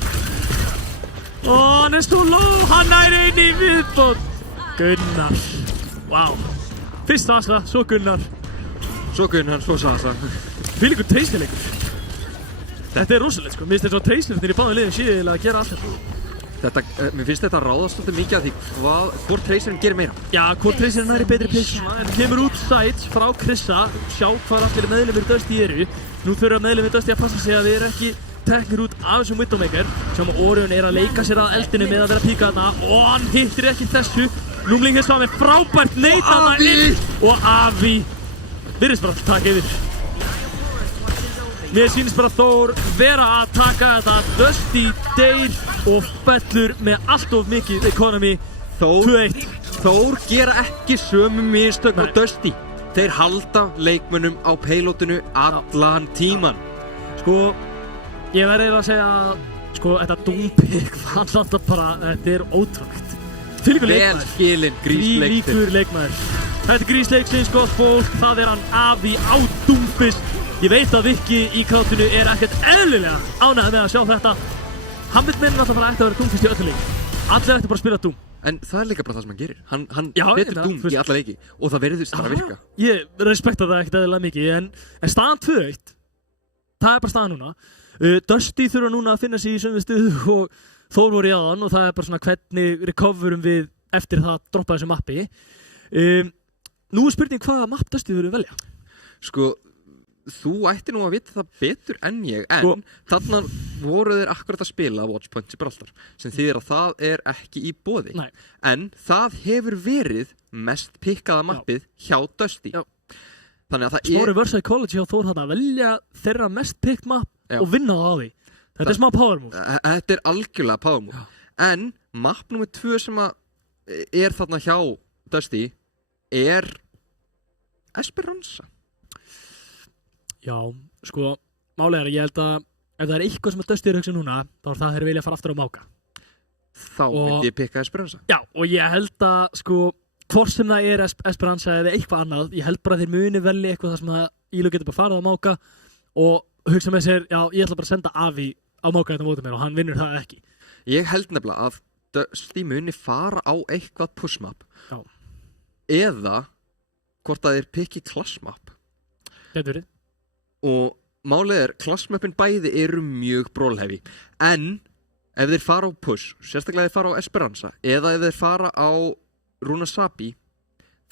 Hann svo low. Hann nær einu í viðbót. Gunnar. Vá. Fyrst Sasa, svo Gunnar. Svo Sasa. Fylgur treystileikur. Þetta er rosalegt sko. Mér finnst þetta svo treystilegt í báðum liðum síðan að gera allt þetta. Mér finnst þetta ráðast svolítið mikið af því hvort treysirinn gerir meira. Já, hvort treysirinn er í betri pick. En kemur út sides frá Krissa. Sjá hvað allir meðlimir Dusty eru. Nú þurfa meðlimir Dusty að passa sig að við erum ekki teknir út af þessum Widowmaker. Sjáum að Orion að leika sér að eldinu með að vera að píka þarna og hann hittir ekki þessu. Númling er sá með frábært neit þarna inn og Afi virðist bara að taka yfir. Mér sýnist bara Þór vera að taka þetta. Dusty deyr og fellur með allt of mikið economy. 2-1. Þór gera ekki sömu mistök á Dusty. Þeir halda leikmönnum á payloadinu allan tíman. Sko, ég verði að segja að þetta Doom pick var alltaf bara, þetta er ótrúlegt. Fylgur leikmaður. Vel skilinn grísleiktir. Fylgur leikmaður. Þetta er grísleiksins gott fólk. Það er hann Afi á Doompist. Ég veit að Viki í krátinu er ekkert eðlilega ánægð með að sjá þetta. Hann vil meina alltaf að það ætti að vera Doomfist í öllu leiki. Allir ætti bara að spila Doom. En það er líka bara það sem hann gerir. Hann betur Doom í alla leiki og það verður bara að virka. Ég respekta það ekkert eðlilega mikið en staðan 2-1, það er bara staðan núna. Dusty þurfa núna að finna sig í sömu stuðu og Þór voru í aðan og það er bara svona hvernig recoverum við eftir það droppa þessu mappi. Nú er spurning hvaða mapp Dusty þurfa að velja. Sko, þú ætti nú að vita það betur en ég, en þarna voru þeir akkurat að spila Watchpoint Gibraltar sem þýðir að það er ekki í boði. Nei. En það hefur verið mest pikkaða mappið hjá Dusty. Já. Þannig að það smá reverse psychology hjá Þór þarna að velja þeirra mest picked mapp og vinna það á því. Þetta er smá power move. Þetta er algjörlega power move. En mapp nr. 2 sem að þarna hjá Dusty Esperanza. Já, sko, málið ég held að ef það eitthvað sem að Dusty hugsa núna, þá það þeir vilja fara aftur á Máka. Þá myndi ég pikka Esperanza. Já, og ég held að, sko, hvort sem það Esperanza eða eitthvað annað, ég held bara að þeir muni velja eitthvað þar sem að Ílo getur bara farið á Máka og hugsa með sér, já, ég ætla bara að senda Avi á Máka þetta mótið mér og hann vinnur það ekki. Ég held nefnilega að Dusty muni fara á eitthvað pushmap. Já. Eða hvort að þeir pikki classmap. Gæti verið. Og málið classmapin bæði eru mjög brawlheavy. En ef þeir fara á push, sérstaklega ef þeir fara á Esperanza, eða ef þeir fara á Runasabi,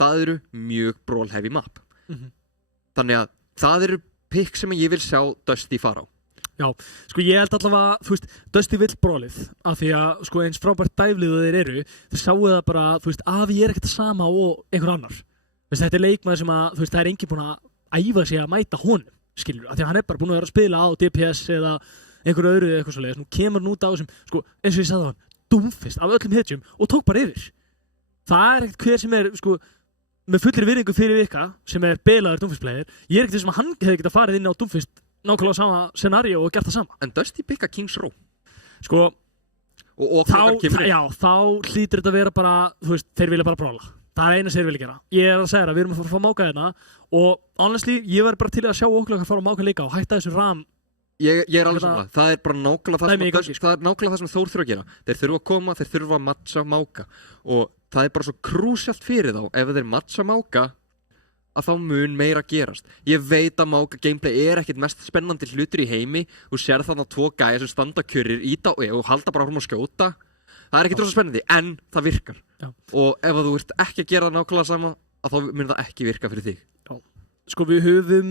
það eru mjög brawlheavy map. Þannig að það eru pikk sem ég vil sjá Dusty fara á. Já, sko ég held allavega, þú veist, Dusty vill brólið af því að, sko, eins frábært dæflið þeir eru, þeir sáu það bara, þú veist, Avi ekkert það sama og einhver annar. Þú veist, þetta leikmaður sem að, þú veist, það enginn búinn að æfa sig að mæta honum, skilur, af því að hann bara búinn að vera að spila á DPS eða einhverju öðru eða eitthvað svoleiðis. Nú kemur hann út á þessum, sko, eins og ég sagði á hann, Doomfist af öllum hitjum og tók bara yfir. Það ekkert hver sem sko, með fullir virðingu fyrir Vika, sem bilaður Doomfist-player, ég ekkert þessum að hann hefði getað farið inn á Doomfist nákvæmlega sama scenaríu og gert það sama. En Dusty pikka Kings Row. Sko, þá hlýtur þetta að vera bara, þú veist, þeir vilja bara brála. Það eina sem þeir vilja gera. Ég að segja það, við erum að fara að fá Máka hérna og honestly, ég væri bara til að sjá okkur að fara á Máka líka og hætta þessu ram. Ég alveg sammála. Það bara nákvæmlega það sem Þór þurfa að gera. Þeir þurfa að koma, þeir þurfa að matcha Máka og það bara svo krúsjalt fyrir þá ef þeir matcha Máka að þá mun meira gerast. Ég veit að Máka gameplay ekkert mest spennandi hlutur í heimi og sér þarna 2 gæjar sem standa kjörir, íta og halda bara áfram að skjóta. Það ekkert rosa spennandi, en það virkar. Já. Og ef þú ert ekki að gera nákvæmlega sama, að þá mun það ekki virka fyrir þig. Já. Sko við höfum,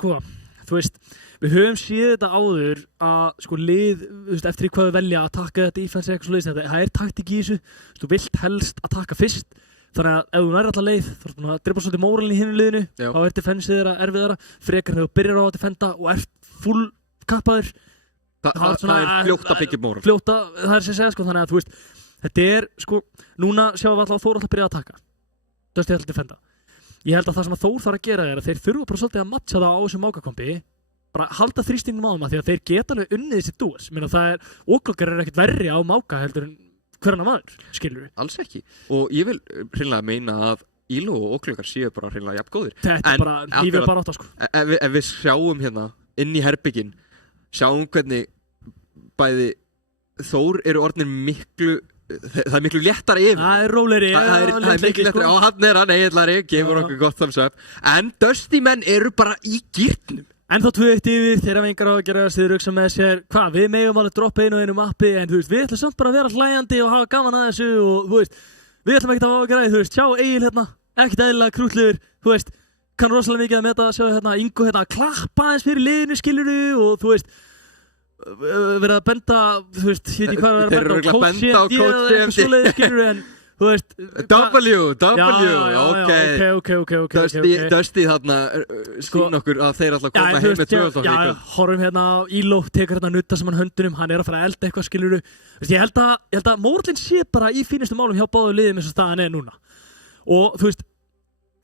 þú veist, við höfum séð þetta áður að sko lið, þú veist, eftir hvað við velja að taka þetta defense eitthvað svo leiðis, það taktík í þessu, þú vilt helst að taka fyrst. Þannig að ef þú nærði alltaf leið, þá ertu að drepa svolítið móralin í hinu liðinu, þá defensið þeirra erfiðara, frekar þegar þú byrjar á að defenda og ert full kappaður. Það fljótt að byggja móral. Fljótt að, það sem segja, sko, þannig að þú veist, þetta sko, núna sjáum við alltaf að Þór alltaf byrja að taka. Dusty alltaf defenda. Ég held að það sem að Þór þarf að gera að þeir þurfa bara svolítið að matcha það á þessum Mákakombi, bara halda þrýstingnum á þeim að því að þeir geta alveg unnið þessi duels. Meina það Óklokkar ekkert verri á Máka heldur en hver annar maður, skilur við? Alls ekki. Og ég vil hreinlega meina að Ílo og Óklokkar séu bara hreinlega jafn góðir. Þetta bara, lífið bara átta, sko. Ef við sjáum hérna inn í herbygginn, sjáum hvernig bæði Þór eru orðnir miklu, það miklu léttara yfir. Það rólegri. Það miklu léttara. Og hann hann eiginlari, gefur okkur gott thumbs up. En Dusty menn eru bara í gírnum. En þá 2-1 yfir, þeir hafa engar á að gera þeir hugsa með sér, við megum alveg droppa einu mappi, en þú veist, við ætlum samt bara að vera hlæjandi og hafa gaman að þessu og þú veist, við ætlum ekkert að gera þú veist, sjá Egil hérna, ekkert eðlilega krútlegur, þú veist, kann rosalega mikið að meta, sjá hérna, Ingo hérna að klappa aðeins fyrir liðinu, skiluru, og þú veist, verið að benda, þú veist, ég veit ekki hvað að vera að benda á coach CMD, þú veist ok Dusty þarna sín okkur að þeir alltaf koma heim með 2 Já, horfum hérna á Ílo, tekur hérna nutta saman höndunum, hann að fara að elda eitthvað, skiluru. Ég held að móralin sé bara í fínustu málum hjá báðu liðum eins og staðan núna. Og þú veist,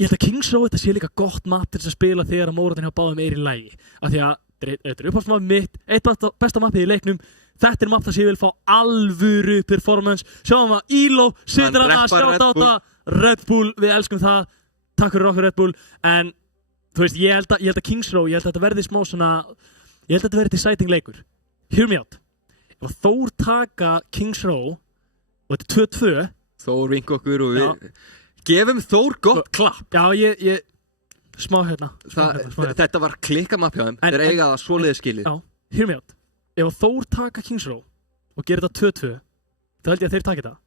ég held að Kings Row þetta sé líka gott map til þess að spila þegar að móralin hjá báðum í lagi. Af því að þetta uppáhaldsmapið mitt, eitt besta mapið í leiknum. Þetta map þar sem ég vil fá alvöru performance. Sjáum að Ílo situr hann að skjáta á þetta. Red Bull, við elskum það. Takk fyrir okkur Red Bull. En þú veist, ég held að Kings Row, ég held að þetta verði smá svona, ég held að þetta verði deciding leikur. Hear me out. Ef Þór taka Kings Row og þetta 2-2. Þór vinka okkur og við gefum Þór gott klapp. Já, ég smá hérna. Þetta var klikkamap hjá þeim. Þeir eiga það svoleiðis skilið. Já, hear me out. Ef Þór taka Kings Row og gerir þetta 2-2, þá held ég að þeir taki það.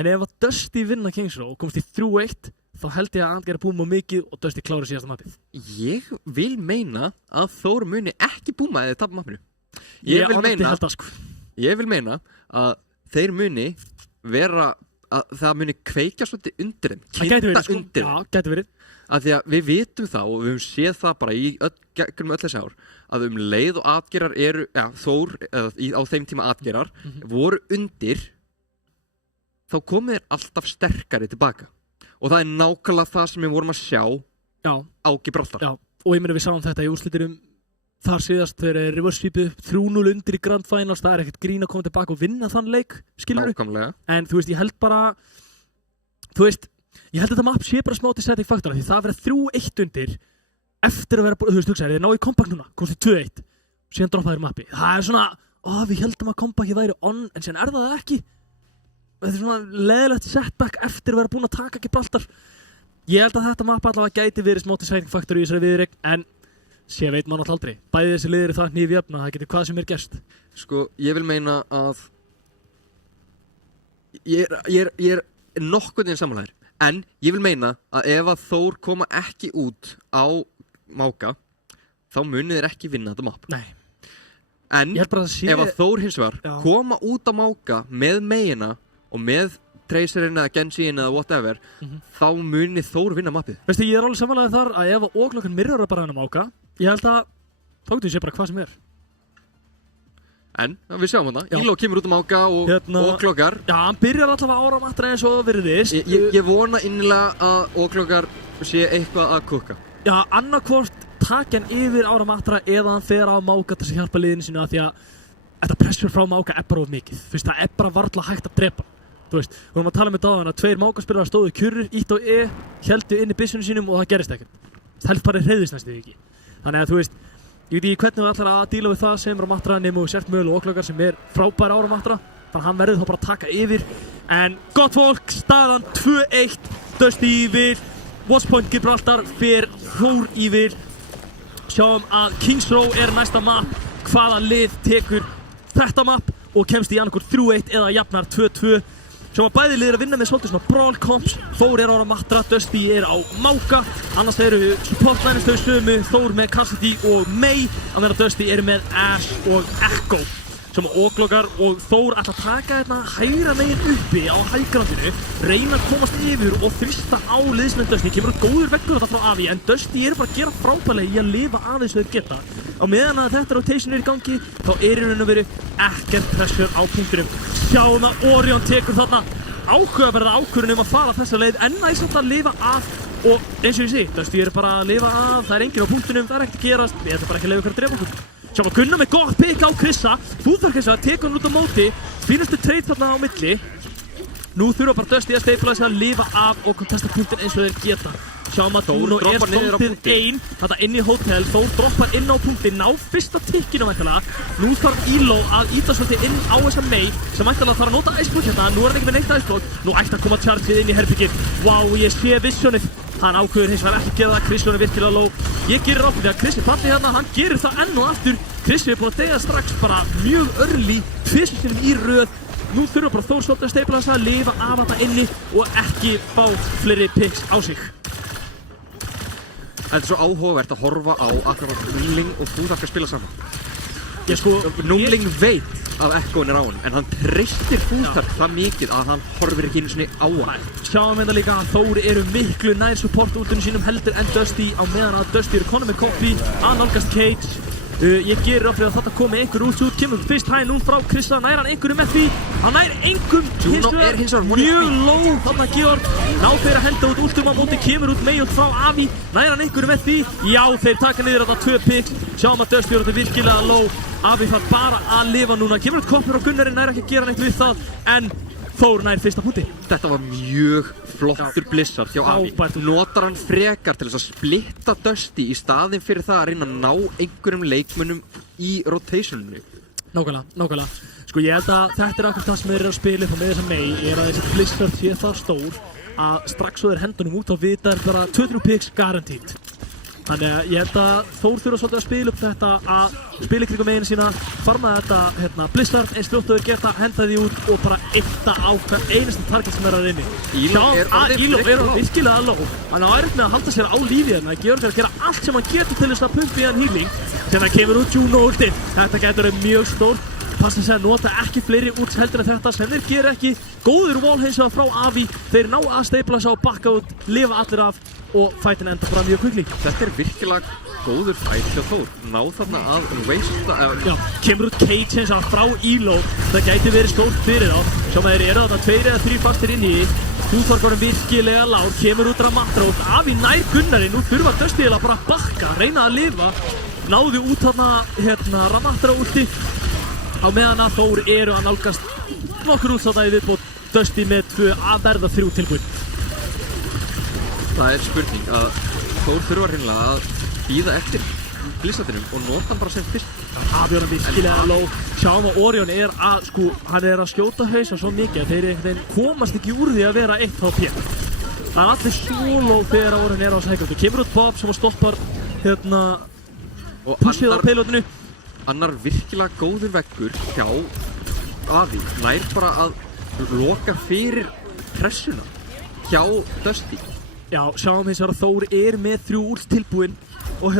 En ef Dusty vinna Kings Row og komst í 3-1, þá held ég að hann gera búma mikið og Dusty klára síðasta mapið. Ég vil meina að Þór muni ekki búma eða tapa mapinu. Ég vil meina að þeir muni vera að það muni kveikja svolítið undir þeim. Kynta undir þeim. Já, gæti verið. Af því að við vitum það og við höfum séð það bara gegnum öll þessi ár að leið og atgerar eru, Þór á þeim tíma atgerar voru undir þá komið þeir alltaf sterkari tilbaka. Og það nákvæmlega það sem við vorum að sjá á Gibraltar. Já, og ég meina við sáum þetta í úrslitunum þar síðast þegar þeir reverse sweepið 3-0 undir í Grand Finals, það ekkert grín að koma tilbaka og vinna þann leik, skilurðu? Nákvæmlega. En þú veist, ég held bara, ég held að þetta map sé bara smá deciding factor því það verið 3-1 undir eftir að vera, þú veist, hugsaði, þeir náðu í comeback núna, komst í 2-1, síðan droppaði þeir mappi. Það svona, við heldum að comebackið væri on, en síðan það ekki. Þetta svona leiðilegt setback eftir að vera búin að taka Gibraltar. Ég held að þetta map allavega gæti verið smá deciding factor í þessari viðureign, en sér veit maður aldrei. Bæði þessi liðir það hnífjafna, það getur hvað sem gerst. Sko, ég vil meina að ég er nokkuð veginn sammálaður, en ég vil meina að ef að Þór koma ekki út á Máka, þá munið þeir ekki vinna þetta map. Nei. En ef að Þór hins vegar koma út á Máka með Meina og með Tracerinn eða Genjiinn eða whatever, þá munið Þór vinna mappið. Veistu, ég er alveg samanlega þar að ef að Óklokkan mirrora bara hann á Máka, ég held að þá getur við sé bara hvað sem er. En, við sjáum þetta. Íló kemur út á Máka og Óklokkar. Já, hann byrjar allavega ára matra eins og virðist. Ég vona innilega að Óklokkar sé eitthvað að kukka. Já, annarkvort taka hann yfir ára matra eða hann fer á Máka til að hjálpa liðinu sínu að því að þetta pressur frá Máka er bara of mikið. Þú veist, það er bara varla hægt að drepa. Þú veist, við vorum að tala með dáðan að 2 Mákaspilarar stóðu kjurur, ítt á héldu inn í byssunum sínum og það gerist ekkert. Það bara hreyðist næstu ekki. Þannig að þú veist, ég veit ekki hvernig þú ætlar að díla við það sem ára matra nema og sért mögulega Óklokkar sem er frábær ára matra. Þannig að hann verður þá bara að taka yfir. En gott fólk, staðan 2-1, Dusty yfir, Watchpoint Gibraltar fyrir Þór yfir. Sjáum að Kings Row er næsta map. Hvaða lið tekur þetta map og kemst í annarkvort 3-1 eða jafnar 2-2. Sjáum að bæði lið að vinna með svolítið svona brawl comps. Þór er ára matra, Dusty er á Máka. Annars eru support lines þau sömu, Þór með Cassidy og Mei, að meðan Dusty eru með Ash og Echo. Sem Óklokkar og Þór ætla að taka hérna hægra megin uppi á hægrandinu, reyna að komast yfir og þrýsta á liðsmenn Dusty. Kemur góður veggur þetta frá Avi, en Dusty eru bara að gera frábærlega í að lifa aðeins þeir geta. Á meðan að þetta rotation er í gangi, þá er í raun og veru ekkert pressure á punktunum. Sjáum að Orion tekur þarna áhugaverða ákvörðun að fara þessa leið, en næst að lifa af. Og eins og ég sé, Dusty eru bara að lifa af, það er enginn á punktunum, það er ekkert að gerast, við ætlum bara ekki að leyfa ykkur að drepa okkur. Sjáum að Gunnar með gott pick á Krissa, þú þarf Krissa að teka hann út á móti, fínastu trade þarna á milli. Nú þurfa bara Dusty að stabilisa að lifa af og kontesta punktin eins og þeir geta. Sjáum að Duno er svolítið einn, þetta inn í hótel, Þór droppar inn á punktin, ná fyrsta tikkinu væntanlega. Nú þarf Íló að íta svolítið inn á þessa Mei, sem væntanlega þarf að nota Iceblok hérna, nú er hann ekki með neitt Iceblok, nú ætti að koma chargeið inn í herbyggið. Vá, ég sé visionið. Hann ákveður hins vegar ekki að gera það, Kristján er virkilega low. Ég gerir ráð fyrir að Krissi falli hérna, hann gerir það enn og aftur. Krissi er búinn að deyja strax bara mjög early, tvistinum í röð. Nú þurfa bara Þór svolítið að stabilisa að lifa af þetta inni og ekki fá fleiri picks á sig. Það er svo áhugavert að horfa á akkurat Núngling og þú þarf að spila saman. Núngling veit að Ekkoin er á hann, en hann treystir Fúþark það mikið að hann horfir ekki einu sinni á hann. Sjáum þetta líka að Þóri eru miklu nær support útunum sínum heldur en Dusty, á meðan að Dusty eru konum með Coffee að nálgast Cage. Ég gerir ráð fyrir að þetta komi einhver út, kemur fyrst hæ nú frá Krissa, nær hann einhverju með því, hann nær engum, hins vegar mjög low þarna Georg, ná þeir að henda út últum á móti, kemur út Mei út frá Avi, nær hann einhverju með því, já þeir taka niður þetta 2 picks, sjáum að Dusty eru þetta virkilega low, Avi þarf bara að lifa núna, kemur út koppur á Gunnarinn, nær ekki að gera neitt við það, en Þór nær fyrsta punkti. Þetta var mjög flottur Blizzard hjá Avi. Notar hann frekar til þess að splitta Dusty í staðinn fyrir það að reyna að ná einhverjum leikmönnum í rotationinu. Nákvæmlega. Sko ég held að þetta er akkur það sem þeir eru að spila upp á með þessa Mei, er að þessi Blizzard sé það stór að strax svo þeir hendunum út á vita er bara 2-3 picks guaranteed. Þannig að ég held að Þór þurfa svolítið að spila upp þetta að spila ykkur meginn sína, farma þetta Blizzard eins fljótt og þeir geta, henda því út og bara eitta á hver einasta target sem er að reyni. Íló er virkilega low, hann á erfitt með að halda sér á lífi hérna, Georg er að gera allt sem hann getur til þess að pumpa í hann healing, sem það kemur út Juno ultið, þetta getur verið mjög stórt. Passa sig að nota ekki fleiri út heldur en þetta sem þeir gera ekki. Góður wall hins vegar frá Avi, þeir ná að stabilisa og bakka út, lifa allir af. og fætin enda bara mjög quickly. Þetta virkilega góður fæt hjá Þór. Ná þarna að waste Já, kemur út Cage eins og frá Elo. Það gæti verið stórt fyrir þá. Sjá maður eru þarna 2 eða 3 fastir inn í. Húþorg var virkilega lág, kemur út Ramattra og Avi nær Gunnari. Nú þurfa Dusty eiginlega bara að bakka, reyna að lifa. Náðu út þarna Ramattra úti. Á meðan að Þór eru að nálgast nokkur útsáta í viðbót. Dusty með 2 að verða 3 tilbúin. Það spurning að Þór þurfa hreinlega að bíða eftir Blizzardinum og nota hann bara sem fyrst. Avi var virkilega low. Sjáum að Orion er að, hann er að skjóta hausa svo mikið að þeir einhvern veginn komast ekki úr því að vera 1 HP. Það er allir svo low þegar Orion er á þessu hægöldu. Kemur út Bob sem stoppar pushið á payloadinu. Annar virkilega góður veggur hjá Avi nær bara að loka fyrir pressuna hjá Dusty. Já, sjáum hins vegar að Þór er með 3 ult tilbúin og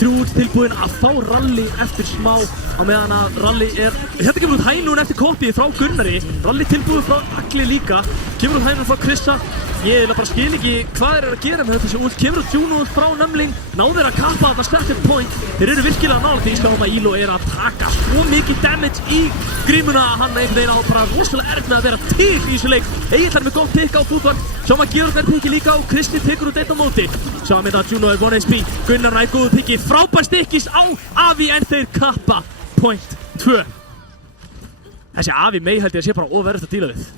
3 ult tilbúin að fá Rally eftir smá á meðan að Rally er kemur út hænun eftir kopið frá Gunnari. Rally tilbúin frá Agli líka. Kemur út hænun frá Krissa. Ég bara skil ekki hvað þeir eru að gera með þessu ult. Kemur út Juno frá Nömling. Náður að kappa þetta second point. Þeir eru virkilega nálægt því að Elo er að taka svo mikið damage í grímuna að hann einhvern veginn á bara rosalega erfitt með að vera til í þessu leik. Egil er með gótt pick á Fútvark. Sjáum að Georg er pikki líka og Kristi tekur út 1 á móti. Sjáum að Juno er 1 HP. Gunnar er góðu pikki. Frábær stykkis á Avi en þeir kappa point 2. Þessi Avi May held ég að sé bara oververðt að díla við.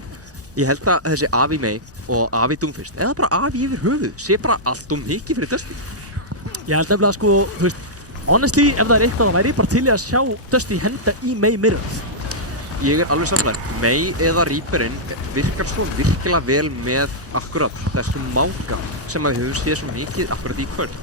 Ég held að þessi Avi May og Avi Doomfist, eða bara Avi yfir höfuð, sé bara allt mikið fyrir Dusty. Ég held nefnilega þú veist, honestly, ef það er eitthvað þá væri ég bara til í að sjá Dusty henda í May mirrorð. Ég er alveg samlega, May eða Reaperinn virkar svo virkilega vel með akkurat þessum máka sem við höfum séð svo mikið akkurat í kvöld.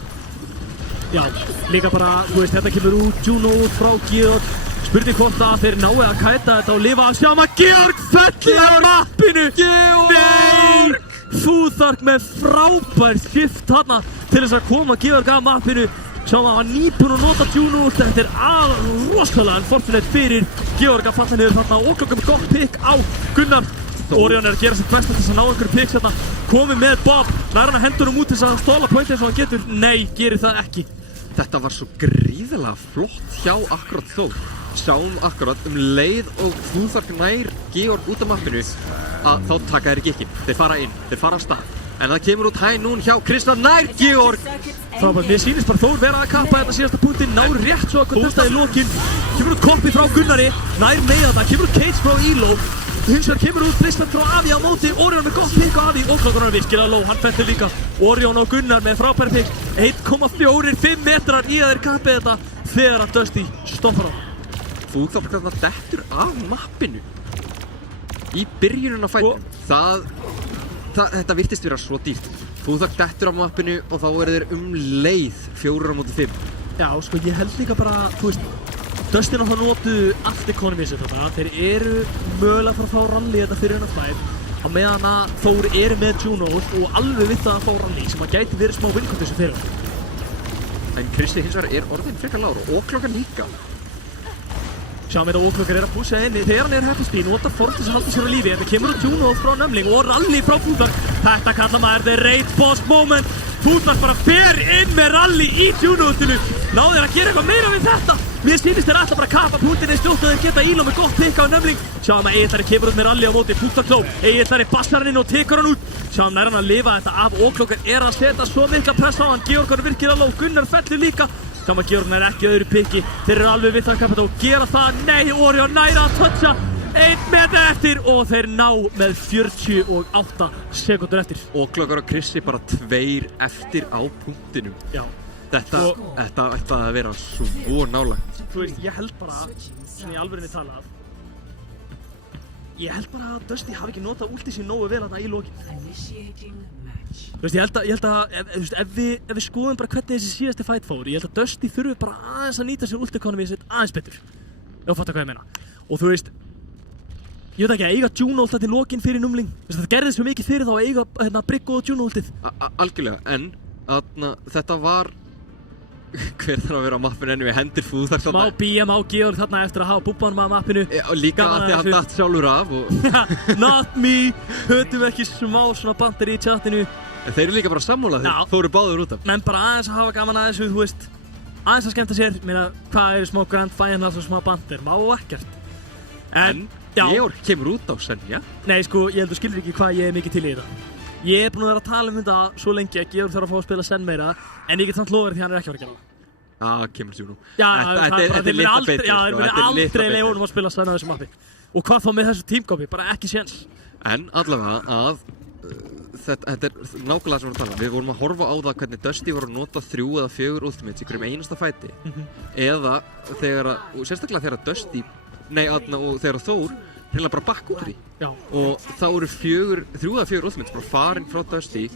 Já, líka bara, þú veist, þetta kemur út Juno út frá Georg. Spurning hvort að þeir nái að kæta þetta og lifa að sjá að Georg fellir á rappinu. Georg! Fúþark með frábær skipt þarna til þess að koma Georg af mappinu. Sjáum að hann nýbúinn að nota Juno út. Þetta er rosalega unfortunate fyrir Georg að falla niður þarna og okkur með gott pick á Gunnar. Orion er að gera sitt besta til þess að ná einhverju picks þarna. Komið með Bob. Nær hann að hendur út til þess að hann stóla pointið eins og hann getur. Nei, gerir það ekki. Þetta var svo gríðilega flott hjá akkurat Þór. Sjáum akkurat leið og Fúþark nær Georg út af mappinu að þá taka þeir ekki. Þeir fara inn, þeir fara á stað. En það kemur út hæ núna hjá Kristján nær Georg. Mér sýnist bara Þór vera að kappa þetta síðasta punktinn, ná rétt svo að Dusty í lokin. Kemur út koppi frá Gunnari, nær með þetta, kemur út Cage frá Elo. Hins vegar kemur út Blizzard frá Avi á móti, Orion með gott pick á Avi og Klokkur er virkilega low, hann fellur líka. Orion og Gunnar með frábæri pick, 1,45 metrar í að þeir kappi þetta þegar að Dusty stoppar á. Fúþark þarna dettur af mappinu í byrjunum af fætinum. Þetta virtist vera svo dýrt. Fúþark dettur af mappinu og þá eru þeir leið 4 á móti 5. Já, ég held líka bara, þú veist, Dusty náttúrulega notuðu allt economy sitt þetta. Þeir eru mögulega að fara að fá Rally þetta fyrir hennar flæð. Á meðan að Þór eru með Juno og alveg vitt að fá Rally sem að gæti verið smá vinkvöld þessu fyrir. En Kristi hins vegar er orðinn frekar lágur og Klokkan líka. Sjáum við að Óklokkur er að pússa inni þegar hann er heppistí, notar Ford til að halda sér á lífi. En það kemur út Juno frá Nömling og Rally frá Fúþark. Þetta kallar maður the Raid Boss moment. Fúþark bara fer inn með Rally í Juno-utinu. Náðu þeir að gera eitthvað meira við þetta. Mér sýnist þeir alltaf bara að kappa punktinni stjótt og þeir geta Elo með gott pick á Nömling. Sjáum að Egillari kemur út með Rally á móti Fúþark kló. Egillari bassar hann inn og tekur hann út. Sjáum nær hann að lifa þetta af. Óklokkur er að setja svo mikla press á hann. Georg er virkilega low, Gunnar fellur líka. Sjáum að Georg er ekki öðru pikki. Þeir eru alveg við það að kappa þetta og gera það. Nei, Orion næra að toucha. 1 meter eftir og þeir ná með 48 sekúndur eftir. Óklokkur og Krissi bara 2 eftir á punktinum. Já. Þetta ætti að vera svo nálægt. Þú veist, ég held bara, svona í alvörinni talað, ég held bara að Dusty hafi ekki notað ultið sín nógu vel þarna í lokin. Þú veist, ég held að ef við skoðum bara hvernig þessi síðasti fight fór, ég held að Dusty þurfi bara aðeins að nýta sér ult economy sitt aðeins betur. Ef þú fattar hvað ég meina. Og þú veist, ég veit ekki að eiga Juno ultið til lokin fyrir Nömling. Það gerði svo mikið fyrir þá að eiga Briggo og Juno ultið. Algjörlega, en þetta var hver þarf að vera á mappinu enn við hendir Fúþark þarna. Smá BM á Georg þarna eftir að hafa búbbanum á mappinu. Og líka að því hann datt sjálfur af. Not me! Höfum ekki smá svona bandir í chatinu. En þeir eru líka bara sammála þeir fóru báður út af. Menn bara aðeins að hafa gaman að þessu, þú veist, aðeins að skemmta sér, meina, hvað eru smá grand finals og smá bandir, má ekkert. En Georg kemur út á Senja. Nei, sko, ég held að skilur ekki hvað ég er mikið til í þetta. Ég er búinn að vera að tala um þetta svo lengi að Georg þarf að fá að spila Sen meira, en ég get samt lofað því hann er ekki að fara að gera það. Kemur Juno. Þetta er litla bit, sko. Þeir muni aldrei leiða honum að spila Sen á þessu mappi. Og hvað þá með þessu tímkápi, bara ekki séns. En allavega að þetta er nákvæmlega sem við erum að tala um. Við vorum að horfa á það hvernig Dusty voru að nota 3 eða 4 ultimates í hverjum einasta fæti. Eða þegar að, og sérstaklega þegar Dusty, og þegar Þór hreinlega bara bakk út úr því. Og þá eru 3 eða 4 ultimates bara farin frá Dusty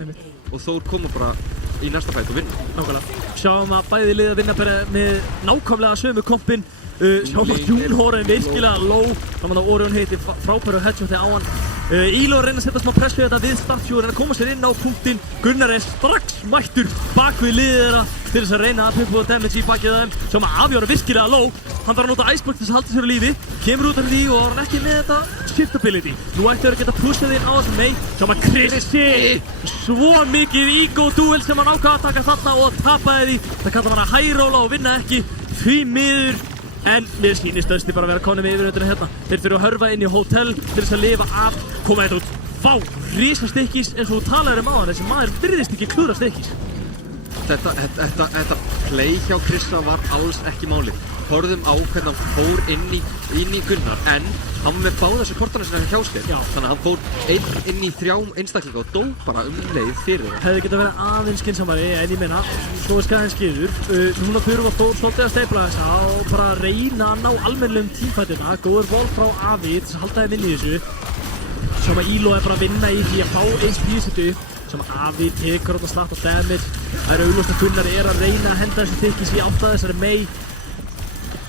og Þór koma bara í næsta fæti og vinna. Nákvæmlega. Sjáum að bæði lið að vinna bara með nákvæmlega sömu kompin. Sjáum að Júnhóra er virkilega low. Þannig að Orion heiti frábæru headshoti á hann. Íló reyna að setja smá press við þetta við Startfjó, reyna að koma sér inn á punktinn. Gunnar er strax mættur bak við liðið þeirra til þess að reyna að pumpa damage í bakið á þeim. Sjáum að Avi er virkilega low. Hann þarf að nota Icebox til þess að halda sér á lífi. Kemur út af því og hann ekki með þetta shift ability. Nú ætti að geta pushað inn á þessum mei. Sjáum að Krissi, svo mikið ego duel sem hann ákvað að taka þarna og tapaði því. Það kallar hann að high-rolla og vinna ekki, því miður. En mér sýnist Dusty bara að vera konum með yfirhöndina hérna. Þeir þurfa að hörfa inn í hótel til þess að lifa af, koma þetta út. Vá, risa stykkis eins og þú talaðir um áðan, þessi maður virðist ekki klúðra stykkis. Þetta play hjá Krissa var alls ekki málið. Horfðum á hvernig hann fór inn í Gunnar, en hann var með báða þessu kortana sinna hjá sér. Þannig að hann fór inn í 3 einstaklinga og dó bara leið fyrir það. Hefði getað verið aðeins skynsamari, en ég meina, svo er skæðin skiður. Núna þurfa Þór svolítið að steypla þessa og bara reyna að ná almennilegum tímfætina. Góður vol frá Avi til þess að halda þeim inn í þessu. Sem að Íló er bara að vinna í því að fá HP setu. Sem að Avi tekur þarna slatt á damage. Það er augljóst að Gunnar er að reyna að henda þessu stykkis í átt að þessari mei.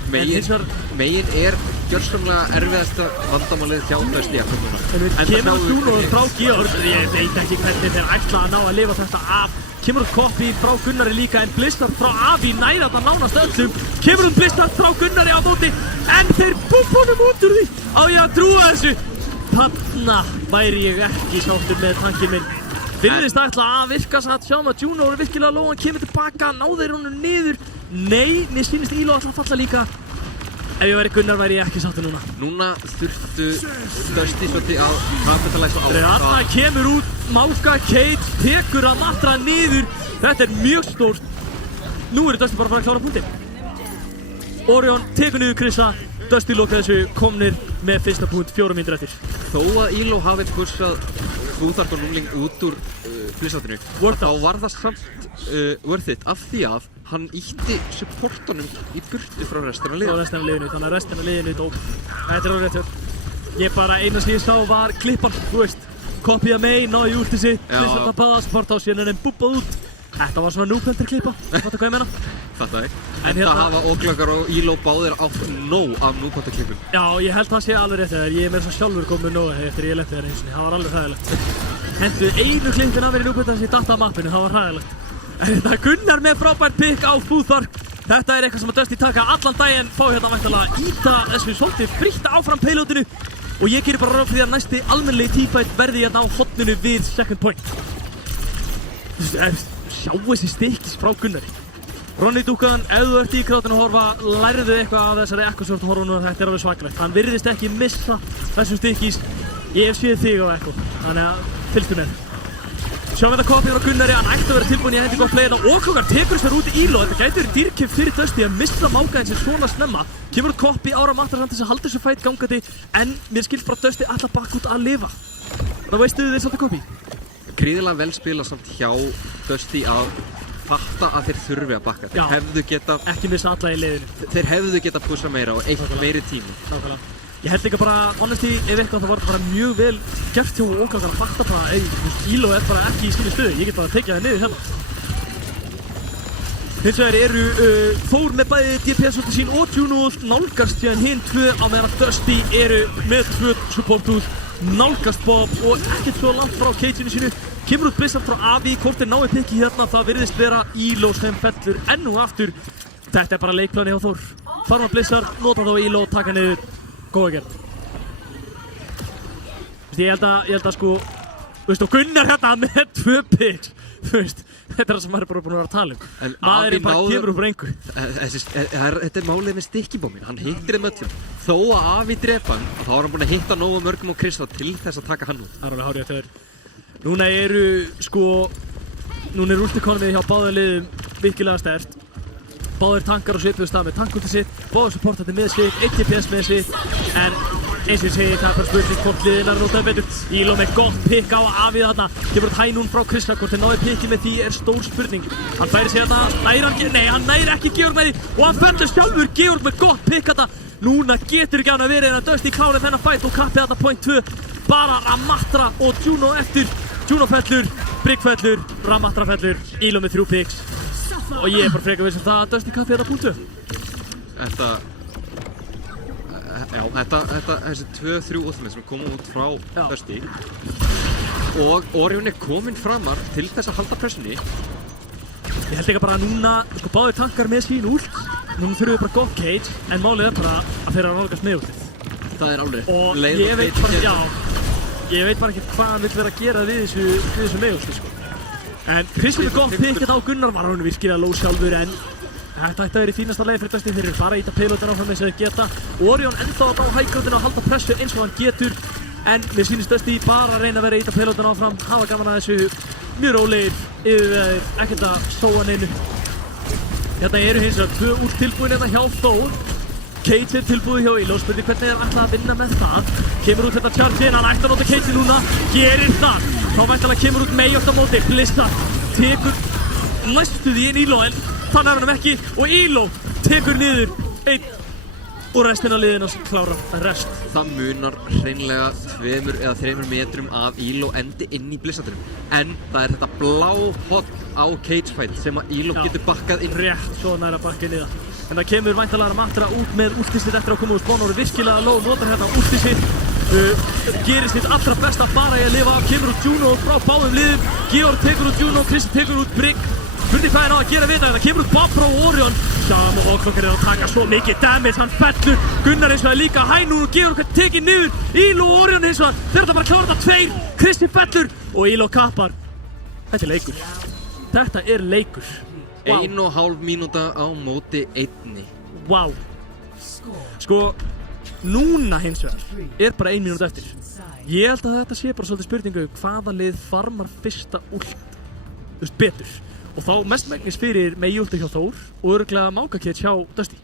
Megin er gjörsamlega erfiðasta vandamálið hjá Dusty að koma núna. En kemur Juno frá Georg, ég veit ekki hvernig þeir ætla að ná að lifa þetta af. Kemur Copy frá Gunnari líka, en Blizzard frá Avi næra þetta nánast öllum. Kemur Blizzard frá Gunnari á móti, en þeir búm honum út úr því. Á ég að trúa þessu? Þarna væri ég ekki sáttur með tankinn minn. Virðist ætla að virka satt, sjáum að Juno er virkilega low, hann kemur tilbaka, náðir honum niður. Nei, mér sýnist Íló alltaf að falla líka. Ef ég væri Gunnar væri ég ekki sáttur núna. Núna þurftu Dusty svolítið að kapitalæsa á það. Þarna kemur út Máka Kate, tekur að matra niður. Þetta er mjög stórt. Nú eru Dusty bara að fara að klára punktinn. Orion tekur niður Krissa. Dusty lokaði þessu, komnir með fyrsta punkt 4 mínútur eftir. Þó að Íló hafi pushað Búþart og Númling út úr Blizzardinu, þá var það samt worth it af því að hann ítti supportunum í burtu frá restina liðinu. Þannig að restina liðinu dó. Þetta er alveg rétt hjá. Ég bara eina sem ég sá var klippan, þú veist. Kopja mei, náði úr þessi, Blizzard tappaða, support á síðan en þeim búbbað út. Þetta var svona núkvöndir klippa, fattu hvað ég meina? Fattaði. En það hafa Óglökar og Íló báðir átt nóg af núkvöndir klippum. Já, ég held það sé alveg rétt þegar. Ég er með þess að sjálfur komið nóg eftir ég lenti þér eins og það var alveg hræðilegt. Hendu einu klippin af þér í núkvöndir sem ég datt af mappinu, það var hræðilegt. En þetta Gunnar með frábært pick á Búþark. Þetta er eitthvað sem að Dusty taka allan daginn, fá hérna væntanlega íta þessu svolítið frítt áfram payloadinu. Og ég gerir bara ráð fyrir að næsti almennilegi teamfight verði hérna á hotninu við second point. Sjá þessi stykkis frá Gunnari. Ronny Dúkan, ef þú ert í krátinu að horfa, lærðu eitthvað af þessari ekkosvörtu horfunum og þetta er alveg svakalegt. Hann virðist ekki missa þessum stykkis. Ég hef séð þig á ekko, þannig að fylgstu með. Sjáum þetta kopið frá Gunnari, hann ætti að vera tilbúin í hendi gott playina og Óglökar tekur sér út í Íló. Þetta gæti verið dýrkeypt fyrir Dusty að missa Mákaðinn sér svona snemma. Kemur út kopið ára matarsamt til þess að halda þessu fight gangandi, en mér skilst frá Dusty alltaf bakk út að lifa. Það veistu þið svolítið kopið? Gríðilega vel spila samt hjá Dusty að fatta að þeir þurfi að bakka. Þeir hefðu geta... Ekki missa alla í liðinu. Þeir hefðu geta pussa meira og eitthvað meiri tími. Nákvæmlega. Ég held líka bara, honestly, ef eitthvað það var bara mjög vel gert hjá Óglökar að fatta bara að Íló er bara ekki í sinni stöðu. Ég get bara að tekja það niður hérna. Hins vegar eru Þór með bæði DPS-úti sín og Juno nálgast því að hinn 2 á meðan Dusty eru með 2 support-úr. Nálgast Bob og ekkert svo langt frá cage-inu sínu. Kemur út Blizzard frá Avi, hvort er náið pikki hérna, það virðist vera Íló sem fellur enn og aftur. Þetta er bara leikplani hjá Þór. Farma Blizzard, nota þá Íló, taka niður, góða gerð. Ég held að sko, Þú veist, og Gunnar hérna með 2 picks. Þú veist, þetta það sem maður bara búin að vera að tala En maðurinn bara Afi kemur úr brengu. Þetta málið með stikkibómin, hann hittir þeim öllum. Þó að Afi drepa hann, þá er hann búinn að hitta nógu mörgum og Krista til þess að taka hann út. Það alveg hárið þegar. Núna er úrslitakonumið hjá báðum liðum virkilega sterkt. Báðir tankar á svipuðu stað með tankultið sitt, báðir supportandi með sitt, 1 DPS með sitt, en eins og ég segi, það er bara spurning hvort liðin er notaði betur. Elo með gott pick á Afi þarna, kemur út hænún frá Krista, hvort þeir náði pickið með því er stór spurning. Hann færi sig þarna, hann næri ekki Georg með því og hann fellur sjálfur Georg með gott pick þarna. Núna getur ekki hann að vera en að Dusty klárið þennan fight og kappið þarna point 2. Bara Ramatra og Juno eftir. Juno fellur, Brigg fellur, Ramatra fellur, Elo með 3 picks. Og ég er bara frekar viss það að Dusty kappið þetta punktu. Þessi 2-3 útlmið sem koma út frá Dusty og Orion er kominn framar til þess að halda pressunni. Ég held ekki bara að núna, sko báðir tankar með sín út. Núna þurfum við bara gott cage, en málið er bara að þeir eru að nálgast með útlið. Það er alveg. Og ég veit bara ekki hvað hann vill vera að gera við þessu með útlið, sko. En Kristján er gott picket á Gunnar, var hann virkilega low sjálfur en þetta ætti að vera í fínasta leið fyrir Dusty, þeir eru bara að íta payloadin áfram eins og þeir geta. Orion ennþá að ná hæggröndinu að halda pressu eins og hann getur en mér sýnist Dusty bara að reyna að vera að íta payloadin áfram, hafa gaman að þessu, mjög rólegir, yfirvegaðir, ekkert að sóa neinu. Hérna eru hins vegar 2 úr tilbúin hérna hjá Þór. Cage er tilbúið hjá Elo, spurning hvernig er ætlað að vinna með það. Kemur út þetta charge-in, hann ætti að nota Cage núna, gerir það. Þá væntanlega kemur út Mayot á móti, Blizzard tekur næstu því inn Elo en það nær hann ekki og Elo tekur niður 1 og restina liðina sem klára rest. Það munar hreinlega 2 eða 3 metrum að Elo endi inn í Blizzardinum en það er þetta blá hot á Cage fight sem að Elo getur bakkað inn. Rétt, svo næra bakkað niða. En það kemur væntanlega Ramatra út með últið sitt eftir að koma úr spánu og virkilega low, notar hérna últið sitt. Gerir sitt allra besta bara í að lifa af, kemur út Juno frá báðum liðum. Georg tekur út Juno, Kristi tekur út Brigg. Spurning hvað er á að gera við það kemur út Bob frá Orion. Sjám og Oklokkar er að taka svo mikið damage, hann fellur. Gunnar eins og það líka hænún og Georg er tekið niður. Elo og Orion eins og það, þeir eru bara að klára þetta 2. Kristi fellur og Elo kappar. Þetta er leikur. Þetta er leikur. 1,5 mínúta á móti 1. Vá. Sko, núna hins vegar er bara 1 mínúta eftir. Ég held að þetta sé bara svolítið spurningu hvaða lið farmar fyrsta últ betur. Og þá mestmegnis fyrir Mayulti hjá Þór og örugglega Mákakett hjá Dusty.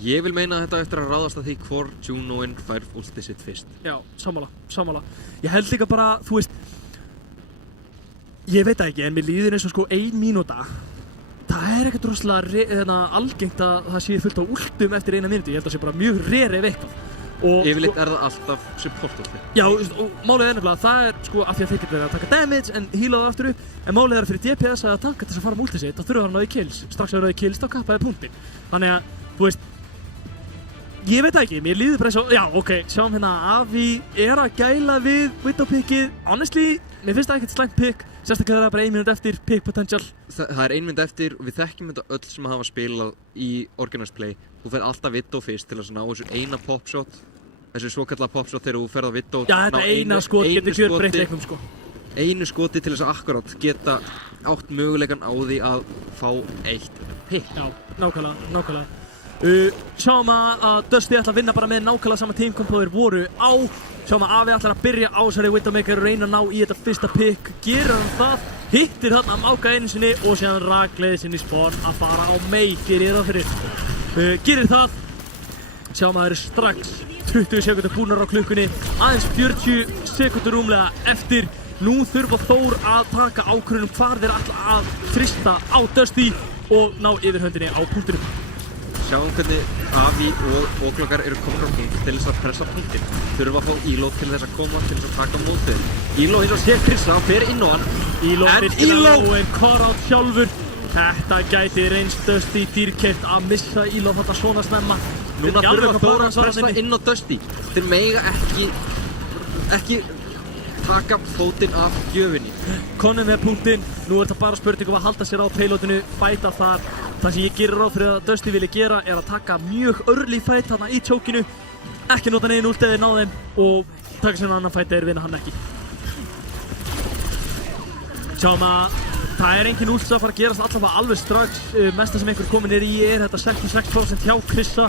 Ég vil meina að þetta eftir að ráðast að því hvor Junoinn fær últið sitt fyrst. Já, sammála. Ég held líka bara, þú veist, ég veit það ekki, en mér líður eins og sko 1 mínúta. Það er ekkert rosalega algengt að það sé fullt á últum eftir 1 mínútu. Ég held að það sé bara mjög rare ef eitthvað. Yfirleitt er það alltaf support-últi. Já, og málið er nefnilega að það er sko af því að þeir geta verið að taka damage en heala það aftur upp. En málið er að fyrir DPS að tanka til þess að fara með últið sitt, þá þurfa hann að náði kills. Strax að náði kills, þá kappaði punktinn. Þannig að, þú veist, ég veit það ekki, mér líður bara eins og, já, ok, sjáum hérna Afi er að gæla við Widowpickið. Honestly, mér finnst það ekkert slæmt pick, sérstaklega það er bara 1 mínúti eftir, pick potential. Það er 1 mínúti eftir og við þekkjum þetta öll sem hafa spilað í Organized Play. Þú fer alltaf Widow fyrst til að ná þessu eina popshot. Þessu svokallaða popshot þegar þú ferð á Widow. Já, þetta eina skot getur gjörbreytt leiknum, sko. Einu skoti til þess að akkurát geta átt möguleikan á því að fá 1 pick. Já, nákvæmlega. Sjáum að Dusty ætla að vinna bara með nákvæmlega sama teamkompóðir voru á. Sjáum að Afi ætlar að byrja á þessari Widowmaker og reyna að ná í þetta fyrsta pick. Gerir hann það, hittir þarna Máka einu sinni og síðan rakleiði sinni spawn að fara á May. Gerir það fyrir. Gerir það. Sjáum að það eru strax 20 sekúndur búnar á klukkunni. Aðeins 40 sekúndur rúmlega eftir. Nú þurfa Þór að taka ákvörðun hvar þeir ætla að þrista á Dusty og ná yfirhöndinni á punktinum. Sjáum hvernig Avi og Oklokkar eru komin á punkt til þess að pressa punktin. Þurfa að fá Elo til þess að koma til þess að taka mótið. Elo hins og sér Krissa og fer inn á hann. Elo en Korát sjálfur. Þetta gæti reynst Dusty dýrkeypt að missa Elo þetta svona snemma. Núna þurfa Þór að pressa inn á Dusty. Þeir mega ekki taka fótinn af gjöfinni. Konum með punktinn. Nú er þetta bara spurning að halda sér á payloadinu, fæta þar. Það sem ég gerir ráð fyrir að Dusty vilja gera er að taka mjög early fight þarna í chokinu. Ekki nota neginn últ eða ná þeim og taka sér annan fight eða vinna hann ekki. Sjáum að það engin últ að fara að gerast allavega alveg strax. Mesta sem einhver komin í þetta 66% hjá Krissa.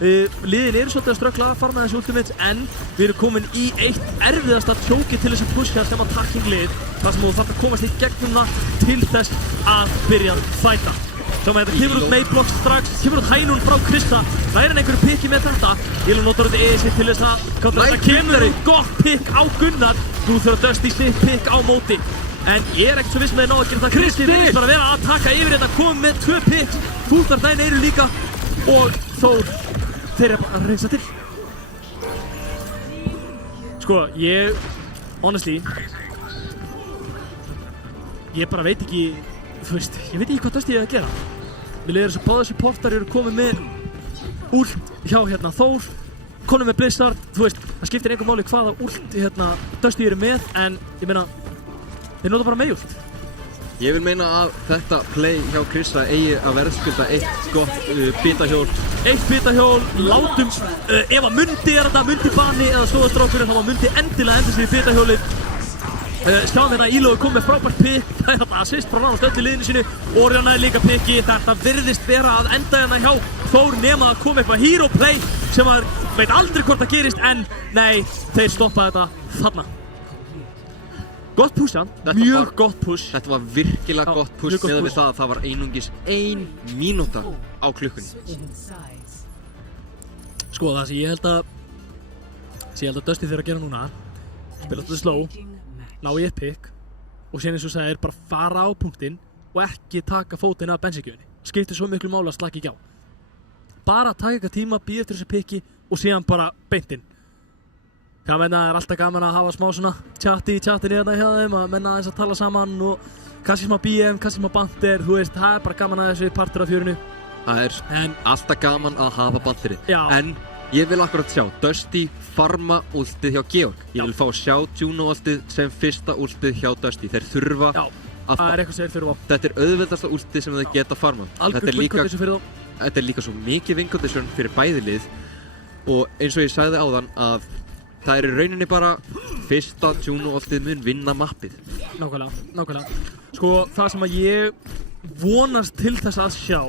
Liðin eru svolítið að ströggla að fara með þessi ultimates en við erum komin í eitt erfiðasta tjóki til þess að pusha sem attacking lið þar sem þú þarf að komast í gegnum það til þess að byrja að fæta. Sjáum að þetta kemur út Mayblock strax, kemur út hænun frá Krissa. Næri hann einhverju pikki með þetta. Ilo notar út ESI til þess að þetta kemur út gott pikk á Gunnar. Nú þurfa Dusty sitt pikk á móti. En ég er ekkert svo viss með að ná að gera þetta. Kristi virðist bara vera að taka yfir þetta, komið með 2 pikks. Fútar dæn eru líka og Þór, þeir eru bara að reynsa til. Sko, honestly, ég bara veit ekki, þú veist, ég veit ekki hvað Dusty er að gera. Við leiðum þess að báða supportar eru komið með últ hjá Þór, komið með Blizzard, þú veist, það skiptir einhver máli hvaða últ Dusty eru með, en ég meina, þeir nota bara meðjúlt. Ég vil meina að þetta play hjá Krissa eigi að verðskulda eitt gott bitahjól. Eitt bitahjól, látum, ef að Mundi er þetta, Mundi bani eða stóðastrákurinn, þá var Mundi endilega enda sér í bitahjólið. Sjáum þetta Ilo er komið með frábært pikk, það er þetta assist frá nánast öllu liðinu sínu. Orion er líka pikki, þetta virðist vera að enda hérna hjá Þór nema að koma eitthvað hero play sem að veit aldrei hvort það gerist en nei, þeir stoppa þetta þarna. Gott push hann, mjög gott push. Þetta var virkilega gott push með við það að það var einungis 1 mínúta á klukkunni. Sko það sem ég held að Dusty þeirra að gera núna, spila þetta slow, ná í eitt pick og síðan eins og segir bara fara á punktinn og ekki taka fótinn af bensíngjöfinni. Skiptir svo miklu máli að slaka ekki á. Bara taka eitthvað tíma, býða eftir þessu picki og síðan bara beint inn. Já, menna, það er alltaf gaman að hafa smá svona chatti í chattinu hérna hjá þeim, að menna aðeins að tala saman og kannski smá BM, kannski smá bandir, þú veist, það er bara gaman að þessu partur af fjörinu. Það er alltaf gaman að hafa bandirinn, en ég vil akkurat sjá Dusty farma últið hjá Georg. Ég vil fá að sjá Juno últið sem fyrsta últið hjá Dusty. Þeir þurfa að það er eitthvað sem þeir þurfa. Þetta er auðveldasta últið sem þeir geta farmað. Algjör win-condition fyrir þá. Þetta er líka svo mikið win-condition fyrir bæði lið og eins og ég sagði áðan að það er í rauninni bara fyrsta Juno-oltið mun vinna mappið. Nákvæmlega. Sko, það sem að ég vonast til þess að sjá,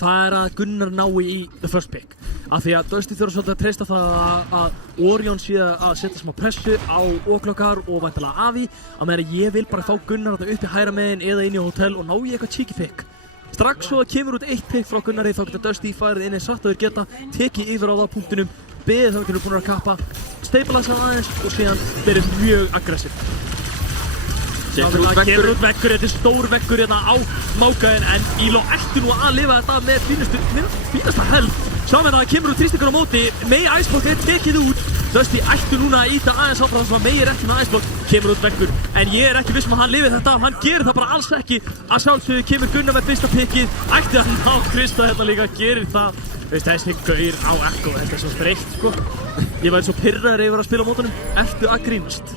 það er að Gunnar nái í the first pick. Af því að Dusty þurfa svolítið að treysta það að Orion sé að setja smá pressu á O'Clockar og væntanlega Avi, að meðan ég vil bara fá Gunnar upp í hægra megin eða inn í hótel og ná í eitthvað cheeky pick. Strax svo að kemur út 1 pick frá Gunnari þá getur Dusty farið inn eins satt og þeir geta, tekið yfir á það á punktinum, beðið þá ekki búin að kappa, stabilisa aðeins og síðan verið mjög aggressiv. Kemur út veggur, þetta er stór veggur hérna á Mákaðin en Ilo ætti nú að lifa þetta með fínasta held. Sjáum við að það kemur út þrýstingur á móti, Mei Iceblock er tekið út. Dusty ætti núna að íta aðeins áfram þess að Mei er ekki með Iceblock, kemur út veggur. En ég er ekki viss að hann lifi þetta af, hann gerir það bara alls ekki. Að sjálfsögðu kemur Gunnar með fyrsta pickið, ætti að ná Krista hérna líka, gerir það. Veist þessi gaur á Echo, þetta er svo þreytt sko. Ég væri svo pirraður yfir að spila á mótunum, ertu að grínast?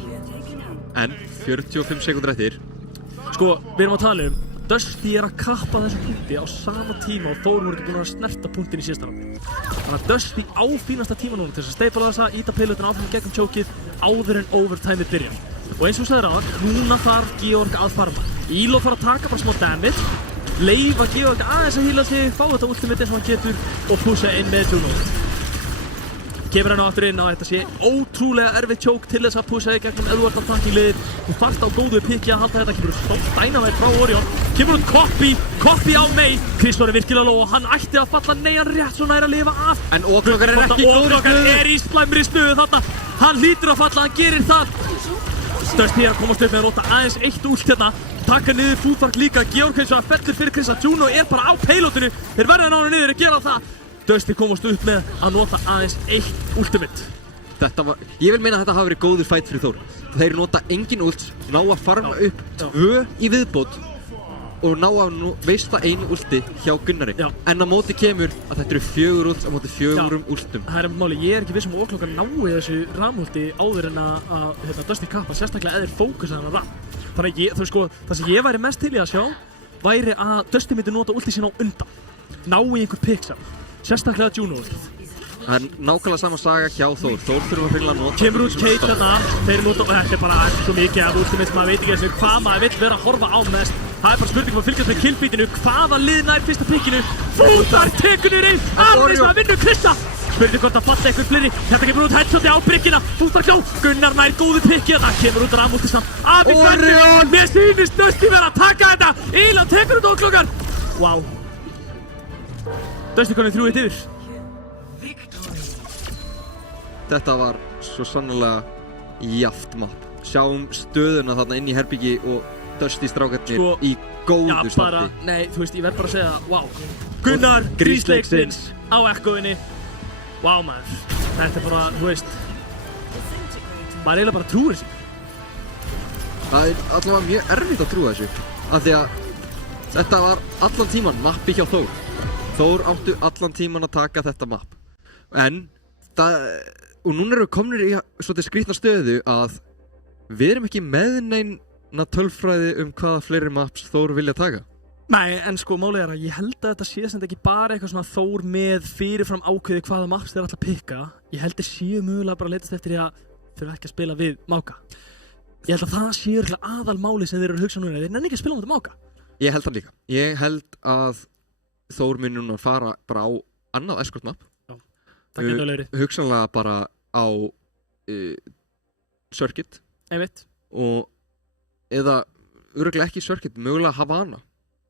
En 45 sekúndur eftir. Sko, við erum að tala Dusty er að kappa þessu punkti á sama tíma og Þór voru ekki búin að snerta punktin í síðasta rándi. Þannig að Dusty á fínasta tíma núna til þess að stapla þessa, íta pilotin áfram gegnum chokið áður en overtime byrjar. Og eins og sagði ráðan, núna þarf Georg að farma. Ilo þarf að taka bara smá damage, leyfa Georg aðeins að hýla sig, fá þetta ultimate eins og hann getur og pussa inn með Juno. Kemur hann á aftur inn og þetta sé ótrúlega erfitt choke til þess að pussa í gegnum Edward attacking liðið. Hún þarft á góðu pikki að halda þetta, kemur stolt dynamite frá Orion. Kemur út Copy á Mei. Chris er virkilega low og hann ætti að falla, nei hann rétt svo nær að lifa af. En O'Clockar er ekki í góðri stöðu. O'Clockar er í slæmri stöðu þarna. Hann hlýtur að falla, hann gerir það. Dusty er að komast upp með að nota aðeins eitt ult hérna. Taka niður footwork líka, Georg eins og að fellur fyrir Chris að Juno er bara á payloadinu. Þeir verða að ná hann niður að gera það. Dusty komast upp með að nota aðeins eitt ultimate. Ég vil meina að þetta hafi verið góður fight fyrir Þór. Þeir nota engin ult, ná að farma upp 2 í viðbót og ná að veista einu ulti hjá Gunnari. En á móti kemur að þetta eru 4 ult á móti 4 ultum. Það er máli, ég er ekki viss um að O'Clockar nái þessu ramulti áður en að Dusty kappa, sérstaklega eða fókusa þennan ram. Þannig að það sem ég væri mest til í að sjá væri að Dusty myndi nota ulti sín á undan. Ná í einhver pick saman. Sérstaklega Juno. Það er nákvæmlega sama saga hjá Þór. Þór þurfa að finna að nota. Kemur út Cage þarna, þeir nota, þetta er bara svo mikið af úrstumins, maður veit ekki eins og hvað maður vill vera að horfa á mest. Það er bara spurning að fylgjast með killbeatinu, hvaða lið nær fyrsta pikkinu. Fútar tekur niður inn, Aris að vinna Krista. Spurning hvort að falla eitthvað fleiri, þetta kemur út headshoti á bryggina, Fútar klá, Gunnar nær góðu pikki þarna, kemur út Ramústi samt. Abi Orion, mér sýnist Dusty vera að taka þetta, Elon tekur þetta oklokkar. Vá. Dusty konið 3-1 yfir. Þetta var svo sannlega jafnt mapp. Sjáum stöðuna þarna inn í herbyggi og Dusty strákarnir í góðu standi. Nei, þú veist, ég verð bara að segja, vá. Gunnar, grísleiksins á ekkoinni. Vá maður, þetta er bara, þú veist, maður eiginlega bara trúir þessu. Það er allavega mjög erfitt að trúa þessu. Af því að þetta var allan tíman mappi hjá Þór. Þór áttu allan tíman að taka þetta mapp. En það... Og núna erum við komnir í svolítið skrítna stöðu að við erum ekki með neina tölfræði hvaða fleiri maps Þór vilja taka. Nei, en sko málið að ég held að þetta sé sem ekki bara eitthvað svona Þór með fyrirfram ákveði hvaða maps þeir ætla að pikka. Ég held að séu mögulega bara að leitast eftir því að þurfa ekki að spila við Máka. Ég held að það séu aðal máli sem þeir eru að hugsa núna. Þeir nenni ekki að spila á þetta Máka. Ég held það líka. Ég held að Þór muni núna fara bara á annað escort map. Það getur alveg verið. Hugsanlega bara á Circuit. Einmitt. Og eða örugglega ekki Circuit, mögulega Havana.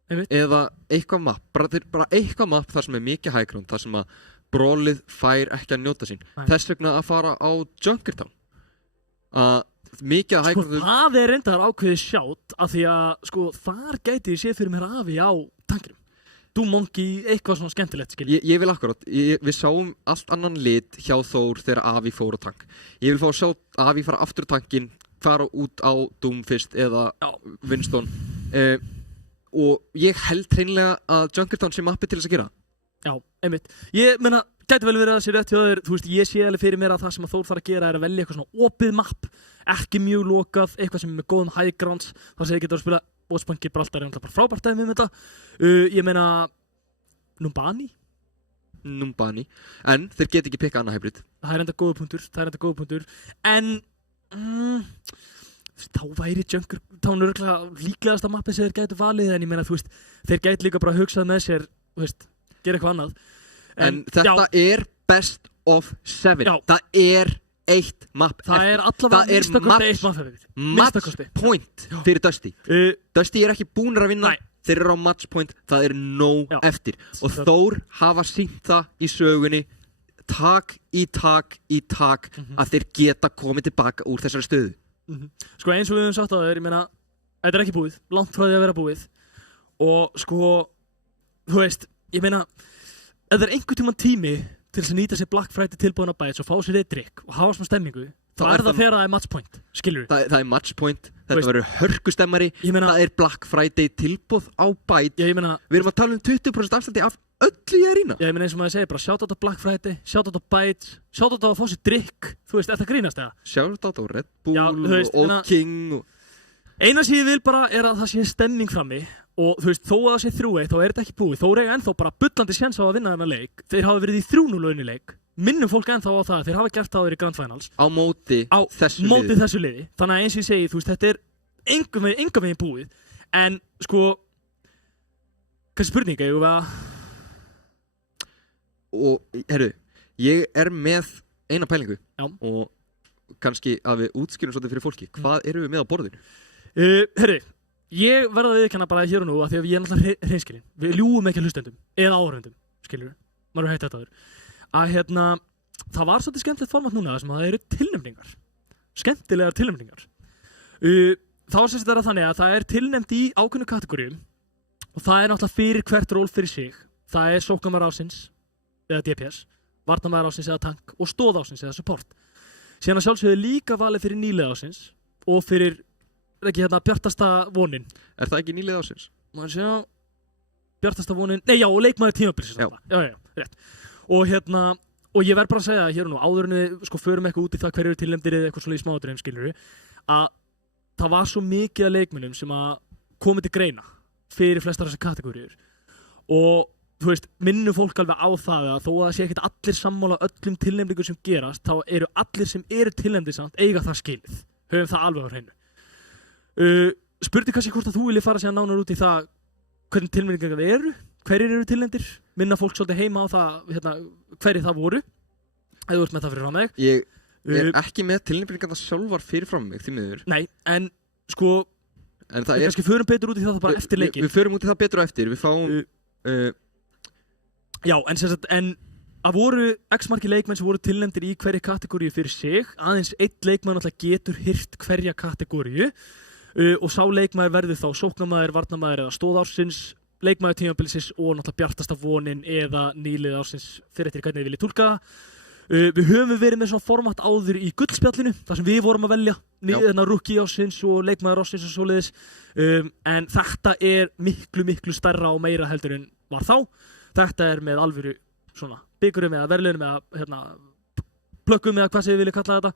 Einmitt. Eða eitthvað map, bara eitthvað map þar sem er mikið high ground, þar sem að brolið fær ekki að njóta sín. Nei. Þess vegna að fara á Junkertown. Mikið high ground. Sko það er reyndar ákveðið sjátt af því að sko þar gæti ég séð fyrir mér Afi á tankinum. Monkey, eitthvað svona skemmtilegt, skilja. Ég vil akkurat, við sáum allt annan lit hjá Þór þegar Afi fór á tank. Ég vil fá að sjá Afi fara aftur á tankin, fara út á Doomfist eða Winston. Og ég held hreinlega að Junkertown sé mappi til þess að gera. Já, einmitt. Ég meina, gæti vel verið að sé rétt hjá þér, þú veist, ég sé alveg fyrir mér að það sem að Þór þarf að gera er að velja eitthvað svona opið mapp, ekki mjög lokað, eitthvað sem er með góðum high grounds, þar sem þið getur að spila Watchpoint Gibraltar er bara frábært dæmi þetta. Ég meina Numbani. En þeir get ekki pikka annað hybrid. Það er enda góða punktur. En þá væri Junkertown örugglega líklegasta mappið sem þeir gætu valið. En ég meina, þú veist, þeir gætu líka bara hugsað með sér, þú veist, gera eitthvað annað. En þetta er best of 7. Já. Það er eitt mapp. Það er allavega minnstakosti eitt mapp. Match point fyrir Dusty. Dusty er ekki búnir að vinna. Nei. Þeir eru á match point. Það er nóg eftir. Og Þór hafa sýnt það í sögunni tak í tak að þeir geta komið tilbaka úr þessari stöðu. Sko eins og við höfum sagt á þér, ég meina, þetta er ekki búið. Langt frá því að vera búið. Og sko, þú veist, ég meina, ef það er einhvern tímann tími til þess að nýta sér Black Friday tilbúin að bæta og fá sér eitt drikk og hafa smá stemmingu, þá er það þegar það er match point, skilur við? Það er match point, þetta verður hörkustemmari, það er Black Friday tilbúð á bæt. Við erum að tala 20% afslætti af öllu í arína. Ég meina eins og maður segir, bara sjátt á Black Friday, sjátt á bæt, sjátt á að fá sér drikk, þú veist, er það grínast eða? Sjátt á Red Bull og Old King. Eina sem ég vil bara er að það sé stemming frammi. Og þú veist, þó að það sé 3-1, þá er þetta ekki búið. Þór eiga ennþá bara bullandi séns á að vinna þennan leik. Þeir hafa verið í 3-0 í leik. Minnum fólk ennþá á það. Þeir hafa gert það á þeir í Grand Finals. Á móti þessu liði. Þannig að eins og ég segi, þú veist, þetta er enga veginn búið. En sko, hvað er spurninga, ég veið að... Og, herru, ég er með eina pælingu. Já. Og kannski að við útskýrum svolítið fyrir fólki. Hvað erum við með á borðinu? Herru, ég verða að viðurkenna bara hér og nú að því að ég er náttúrulega hreinskilinn. Við ljúgum ekki hlustendum eða áhorfendum, skilur við. Maður hefur heitt þetta áður. Að það var svolítið skemmtilegt format núna sem að það eru tilnefningar. Skemmtilegar tilnefningar. Þá sést þetta þannig að það er tilnefnt í ákveðnu kategórium og það er náttúrulega fyrir hvert ról fyrir sig. Það er sóknarmaður ársins eða DPS, varnarmaður ársins eða tank og stóð ársins eða support. Síðan að sjálfsögðu líka valið fyrir nýlið ársins og fyrir ekki bjartasta vonin. Er það ekki nýlið ársins? Maður sjá, bjartasta vonin, nei já, og leikmaður tímabilsins. Já, rétt. Og og ég verð bara að segja hér og nú, áður en við sko förum eitthvað út í það hverju eru tilnefndir eða eitthvað svona í smáatriðum, skilur við, að það var svo mikið af leikmönnum sem að komið til greina fyrir flestar þessar kategóriur. Og þú veist, minnum fólk alveg á það að þó að það sé ekkert allir sammála öllum tilnefningum sem gerast, þá eru allir sem eru tilnefndir samt eiga það skilið. Höfum það alveg á hreinu. Spurði kannski hvort að þú vilji fara síðan nánar út í það hvernig tilnefningar eru, hverjir eru tilnefndir, minna fólk svolítið heima á það, hérna, hverjir það voru, ef þú ert með það fyrir frá mig. Ég er ekki með tilnefningar það sjálfar fyrir frá mig, því miður. Nei, en sko, en við kannski förum betur út í það bara eftir leikinn. Við förum út í það betur á eftir, við fáum... Já, en sem sagt, en að voru x-marki leikmenn sem voru tilnefndir í hverja kategóríu fyrir sig, aðeins einn leikmann alltaf getur hirt hverja kategóríu og sá leikmaður verður þá sóknarmaður, varnarmaður eða stóðársins, leikmaður tímabilsins og náttúrulega bjartasta vonin eða nýlið ársins fyrir eftir hvernig þið viljið túlka það. Við höfum verið með svona format áður í gullspjallinu, þar sem við vorum að velja rookie ársins og leikmaður ársins og svoleiðis, en þetta er miklu stærra og meira heldur en var þá. Þetta er með alvöru svona byggurum eða verðlaunum eða hérna plökkum eða hvað sem við viljum kalla þetta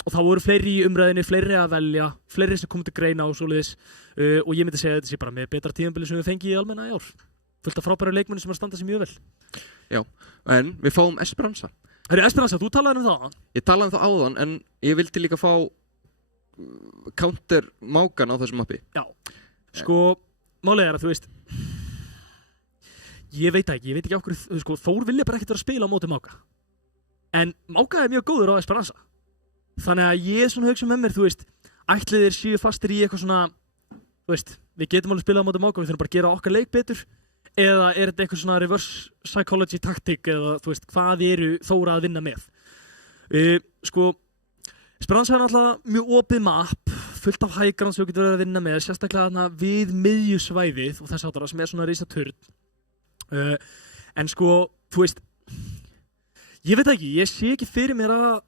og það voru fleiri í umræðinni, fleiri að velja, fleiri sem komið til greina og svoleiðis og ég myndi segja að þetta sé bara með betra tímabili sem við fengið í almenna í ár. Fullt af frábæru leikmenni sem að standa sig mjög vel. Já, en við fáum Esperanza. Esperanza, þú talaði um það? Ég talaði um það áðan, en ég vildi líka fá counter mákan á þessum mappi. Já, sko, málið er að þú veist, ég veit ekki á hverju, sko, Þór vilja bara ekkert vera að spila á móti Máka. En Máka er mjög góður á Esperanza. Þannig að ég svona hugsa með mér, þú veist, ætli þeir séu fastir í eitthvað svona, þú veist, við getum alveg spilað á móti Máka, við þurfum bara að gera okkar leik betur. Eða er þetta eitthvað svona reverse psychology taktik eða, þú veist, hvað eru Þóra að vinna með? Sko, Esperanza er náttúrulega mjög opið map, fullt af hægrand sem við getum verið að vinna með, sérstaklega þarna við miðjusvæðið og þess átara sem er svona risaturn. En sko, þú veist, ég veit ekki, ég sé ekki fyrir mér að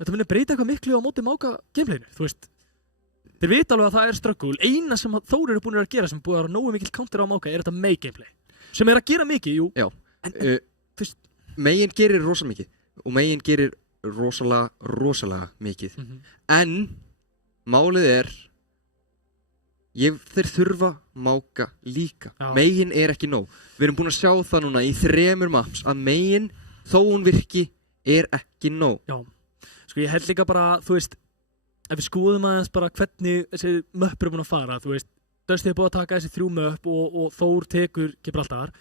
þetta muni breyta eitthvað miklu á móti Máka gameplayinu, þú veist. Þeir vita alveg að það er struggle, eina sem Þór eru búin að gera sem búið að vera nógu mikill counter á Máka er þetta Mei gameplay, sem er að gera mikið, jú. Já, þú veist, Megin gerir rosa mikið og Megin gerir rosalega mikið, en málið er þeir þurfa Máka líka. Megin er ekki nóg. Við erum búin að sjá það núna í 3 maps að Megin, þó hún virki, er ekki nóg. Já, sko ég held líka bara, þú veist, ef við skoðum aðeins bara hvernig þessi möpp eru búin að fara, þú veist, Dusty er búin að taka þessi 3 möpp og Þór tekur Gibraltar,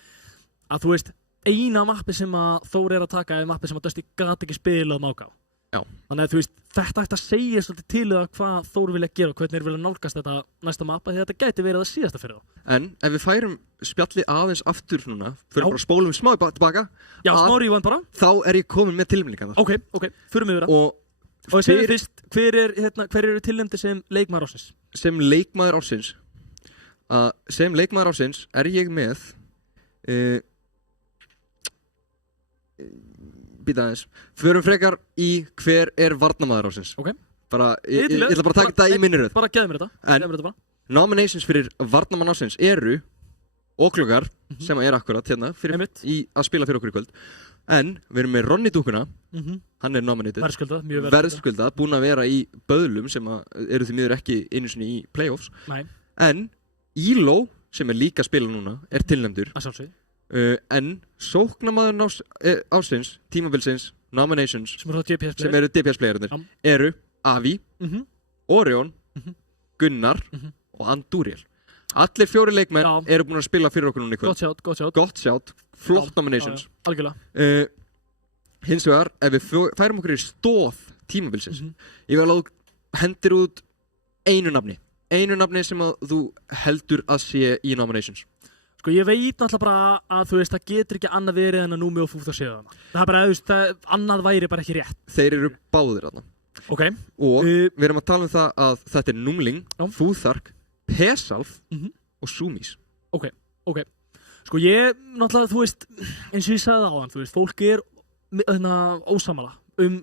að þú veist, eina mappi sem að Þór er að taka er mappi sem að Dusty gat ekki spilað Máka á. Já. Þannig að þú veist, þetta ætti að segja svolítið til það hvað Þór vilja gera og hvernig þeir vilja nálgast þetta næsta mappa því þetta gæti verið það síðasta fyrir þá. En ef við færum spjalli aðeins aftur núna, fyrir bara spólum smá tilbaka, já, smá rewind bara, þá er ég komin með tilnefningar. Ok, förum yfir það. Og segðu fyrst, hver eru tilnefndir sem leikmaður ársins? Sem leikmaður ársins er ég með býta aðeins. Förum frekar í hver er varnarmaður ársins. Ok. Bara, ég ætla bara að taka þetta í minni röð. Bara geðum mér þetta. Nominations fyrir varnarmann ársins eru Óklokar, sem er akkurat hérna að spila fyrir okkur í kvöld. En við erum með Ronny Dúkuna, hann er nominated. Verðskuldað, mjög verðskuldað. Búinn að vera í böðlum sem eru því miður ekki einu sinni í playoffs. Nei. En Íló, sem er líka að spila núna, er tilnefndur. Að sjálfsögðu. En sóknarmaður ársins, tímabilsins, nominations, sem eru DPS-playerinnir, eru Avi, Orion, Gunnar og Andúriel. Allir 4 leikmenn eru búin að spila fyrir okkur núna í kvöld. Gott sjátt, flott nominations. Algjörlega. Hins vegar, ef við færum okkur í stóð tímabilsins, ég vil að þú hendir út einu nafni sem að þú heldur að sé í nominations. Sko ég veit náttúrulega bara að þú veist það getur ekki annað verið en að Númi og Fúþór séu þarna. Það er bara, þú veist, annað væri bara ekki rétt. Þeir eru báðir þarna. Ok. Og við erum að tala um það að þetta er Númling, Fúþark, Pesalf og Sumis. Ok. Sko ég náttúrulega, þú veist, eins og ég sagði það áðan, þú veist, fólk er ósamala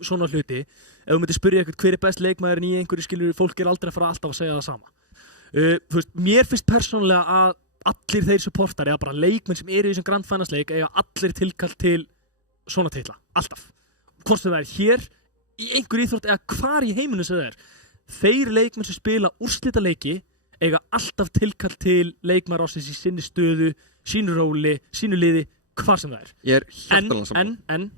svona hluti. Ef þú myndir spyrja eitthvað hver er best leikmaðurinn í einhverju skilur, fólk er aldrei að fara alltaf að segja það sama. Þú veist, mér finnst persónulega að allir þeir supportar eða bara leikmenn sem eru í þessum Grand Finals leik eiga allir tilkall til svona titla, alltaf. Hvort sem það er hér, í einhver íþrótt eða hvar í heiminum sem það er. Þeir leikmenn sem spila úrslitaleiki eiga alltaf tilkall til leikmaður ársins í sinni stöðu, sínu róli, sínu liði, hvar sem það er. Ég hjartanlega saman. En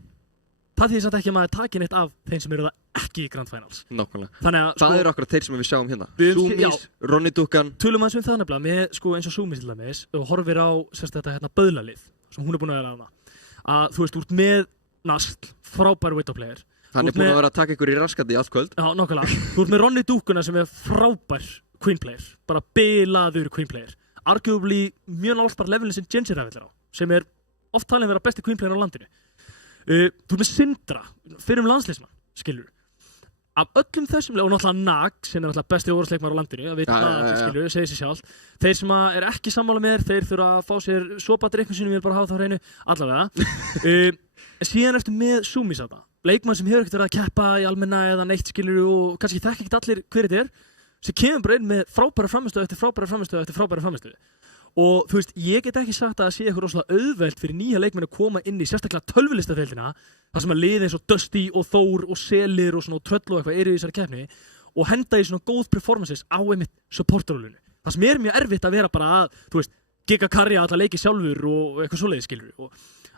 það þýðir samt ekki að maður taki neitt af þeim sem eru það ekki í Grand Finals. Nákvæmlega. Þannig að Það eru akkurat þeir sem við sjáum hérna. Já. Sumis, Ronny Duncan. Tölum aðeins það nefnilega með sko eins og Sumis til dæmis og horfir á þetta hérna böðlalið sem hún er búin að vera hana. Að þú veist, úr með Nasl, frábær Widow player. Hann er búin að vera að taka ykkur í raskandi í allt kvöld. Já, nákvæmlega. Þú ert með Ronny Duncan sem er frábær Queen player, bara bilaður Queen player. Arguably mjög nált bara levelin sem Ginger Ravill á, sem er oft talin vera besti Queen player á landinu. Þú ert með Sindra, fyrir landsliðsmann, skilur. Af öllum þessum, og náttúrulega Nag, sem er náttúrulega besti orðsleikmaður á landinu, að veit það, skilur, segir sér sjálf. Þeir sem er ekki sammála með þeir þurfa að fá sér sopadrykku sínum, ég vil bara hafa það á hreinu, allavega. Síðan eftir með Sumis þetta, leikmann sem hefur ekkert verið að keppa í almenna eða neitt, skilur, og kannski þekki ekkert allir hver þetta er, sem kemur bara inn með frábæra frammistöðu eftir frábæra frammistöðu eftir frábæra frammistöðu. Og þú veist, ég get ekki sagt að það sé eitthvað rosalega auðvelt fyrir nýja leikmenn að koma inn í sérstaklega tölvulistadeildina, þar sem að liði eins og Dusty og Þór og Selir og svona og Tröll og eitthvað eru í þessari keppni og henda í svona góð performances á einmitt supportrólinu. Það sem er mjög erfitt að vera bara að, þú veist, giga karja alla leiki sjálfur og eitthvað svoleiðis, skilur. Og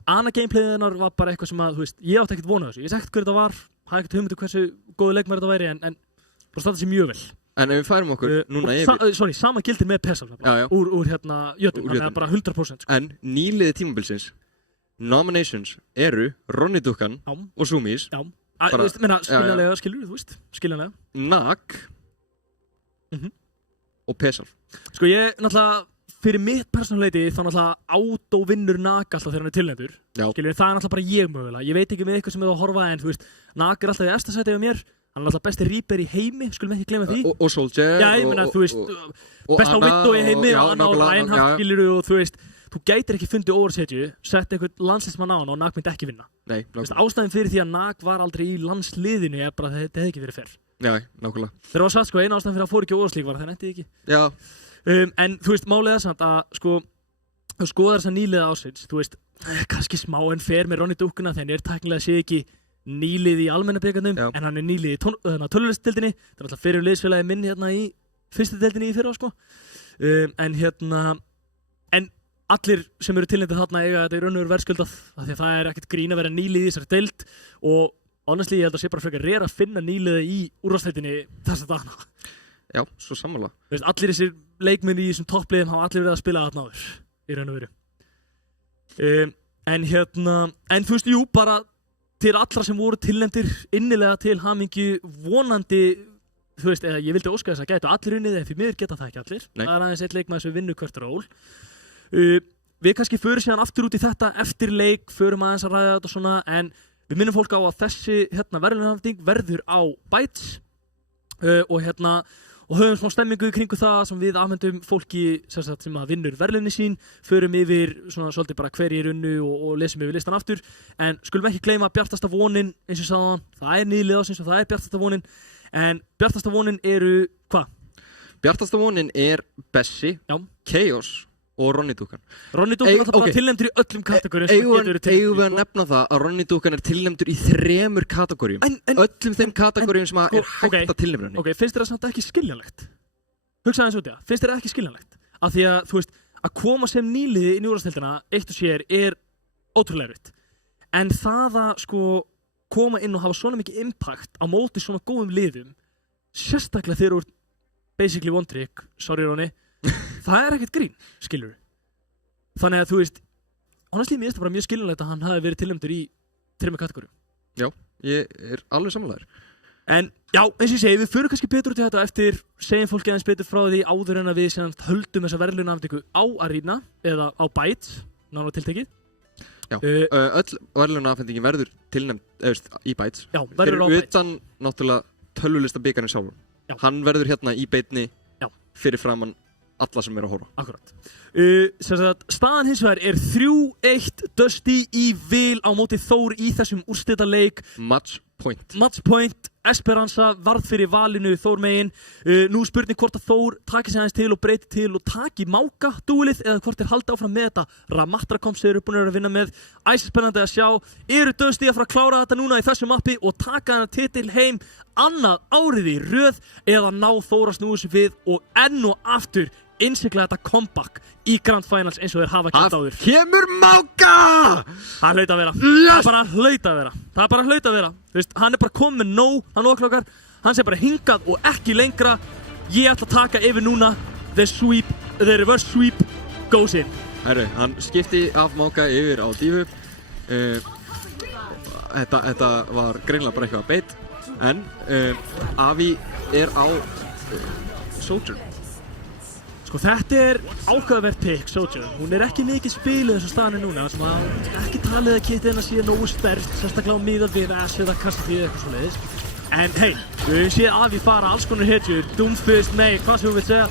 annað gameplayið hennar var bara eitthvað sem að, þú veist, ég átti ekkert vona þessu. Ég vissi ekkert hver þetta var, hafði ekkert hugmyndu hversu góðu leikmaður þetta væri en bara starta sér mjög vel. En ef við færum okkur núna yfir... Sama gildir með Pesal úr hérna Jötum, þannig að bara 100%. En nýliði tímabilsins, nominations eru Ronny Duncan og Sumis. Já, þú veist, skiljanlega, skilur, þú veist, skiljanlega. Nag og Pesal. Sko ég, náttúrulega, fyrir mitt persónuleiti þá náttúrulega átóvinnur Nag alltaf þegar hann er tilnefndur. Skilur, það er náttúrulega bara ég mögulega. Ég veit ekki með eitthvað sem er að horfa en, þú veist, Nag er alltaf í efsta sæti af mér. Hann er alltaf besti Reaper í heimi, skulum ekki glemma því. Og Soldier. Já, ég meina, þú veist, besta Widow í heimi og Anna og Reinhardt, skilur og þú veist, þú gætir ekki fundið oversetju, sett einhvern landsliðsmann á hann og Nag myndi ekki vinna. Nei, nákvæmlega. Ástæðin fyrir því að Nag var aldrei í landsliðinu er bara að þetta hefði ekki verið fair. Já, nákvæmlega. Þegar var sagt, sko, eina ástæðin fyrir að fór ekki overslík var að það nefndi ekki. Já. En þú veist, málið er samt að, sko, þú skoðar þessa nýliða ásins, þú veist, kannski smá en fair með Ronny Duncan þegar er tæknilega séð ekki nýlið í almenna byggarnum, en hann er nýlið í tölvulistadeildinni, það er alltaf fyrir liðsfélagi minn hérna í fyrstu deildinni í fyrra, sko. En allir sem eru tilnefndir þarna eiga þetta í raun og veru verðskuldað, af því að það er ekkert grín að vera nýlið í þessari deild og honestly ég held að sé bara frekar reyra að finna nýliða í úrvalsdeildinni þessa dagana. Já, svo sammála. Allir þessir leikmenn í þessum toppliðum hafa allir verið að spila þarna áður, í raun og veru. En þú veist, jú, bara til allra sem voru tilnefndir innilega til hamingju vonandi, þú veist, eða ég vildi óska þess að gætu allir unnið en því miður geta það ekki allir. Nei. Það er aðeins eitt leikmaður sem vinnur hvert ról. Við kannski förum síðan aftur út í þetta eftir leik, förum aðeins að ræða þetta og svona, en við minnum fólk á að þessi verðlaunahafning verður á Bytes og höfum smá stemmingu í kringu það sem við afhendum fólki sem að vinnur verðlaunin sín, förum yfir svona svolítið bara hverjir unnu og lesum yfir listan aftur, en skulum ekki gleyma Bjartasta vonin, eins og sagðan, það er nýlið ásins og það er Bjartasta vonin, en Bjartasta vonin eru, hvað? Bjartasta vonin er Bessi, Chaos og Ronny Duncan. Ronny Duncan er alltaf bara tilnefndur í öllum kategórium. Eigum við að nefna það að Ronny Duncan er tilnefndur í 3 kategórium. Öllum þeim kategórium sem er hægt að tilnefna henni. Ok, finnst þér það samt ekki skiljanlegt? Hugsaðu eins út í það. Finnst þér það ekki skiljanlegt? Af því að, þú veist, að koma sem nýliði inn í úrvalsdeildina eitt og sér er ótrúlega erfitt. En það að, sko, koma inn og hafa svona mikið impact á móti svona góðum liðum, sérstaklega þegar þú ert basically one trick, sorry Ronny, það er ekkert grín, skilur. Þannig að þú veist, honestly mér finnst það bara mjög skiljanlegt að hann hafi verið tilnefndur í 3 kategórium. Já, ég er alveg sammálaður. En já, eins og ég segi, við förum kannski betur út í þetta eftir, segjum fólki aðeins betur frá því áður en að við sem höldum þessa verðlaunaafhendingu á Arena eða á Bytes, nánar tiltekið. Já, öll verðlaunaafhendingin verður tilnefnd í Bytes. Já, verður á Bytes. Utan náttúrulega tölvulista bikarinn sjálfur. Hann verður hérna í beinni fyrir framann alla sem eru að horfa. Akkurat. Staðan hins vegar er 3-1 Dusty í vil á móti Þór í þessum úrslitaleik. Match Matchpoint, Esperanza varð fyrir valinu Þór megin. Nú spurning hvort að Þór taki sig aðeins til og breyti til og taki Máka dúlið eða hvort þeir halda áfram með þetta Ramatra komp sem þeir eru búin að vinna með. Æsispennandi að sjá. Eru Dusty að fara að klára þetta núna í þessu mappi og taka þennan titil heim annað árið í röð eða ná Þór að snúa sig við og enn og aftur innsigla þetta comeback í Grand Finals eins og þeir hafa gert áður. Kemur Máka! Það hlaut að vera. Yes! Það er bara hlaut að vera. Þú veist, hann er bara komið með nóg, hann okklokkar. Hann sé bara hingað og ekki lengra. Ég ætla að taka yfir núna. The reverse sweep goes in. Herru, hann skipti af Máka yfir á Dífu. Þetta var greinilega bara eitthvað beit. En Avi er á Sojourn. Sko þetta er ákveðavert pick, Sojourn. Hún er ekki mikið spiluð eins og staðan er núna. Þannig að ekki talið að kitið hennar sé nógu sterkt, sérstaklega á miðað við S eða Cassidy eitthvað svoleiðis. En hei, við höfum séð Avi fara alls konar hetjur, Doomfist, nei, hvað sem við vilt segja.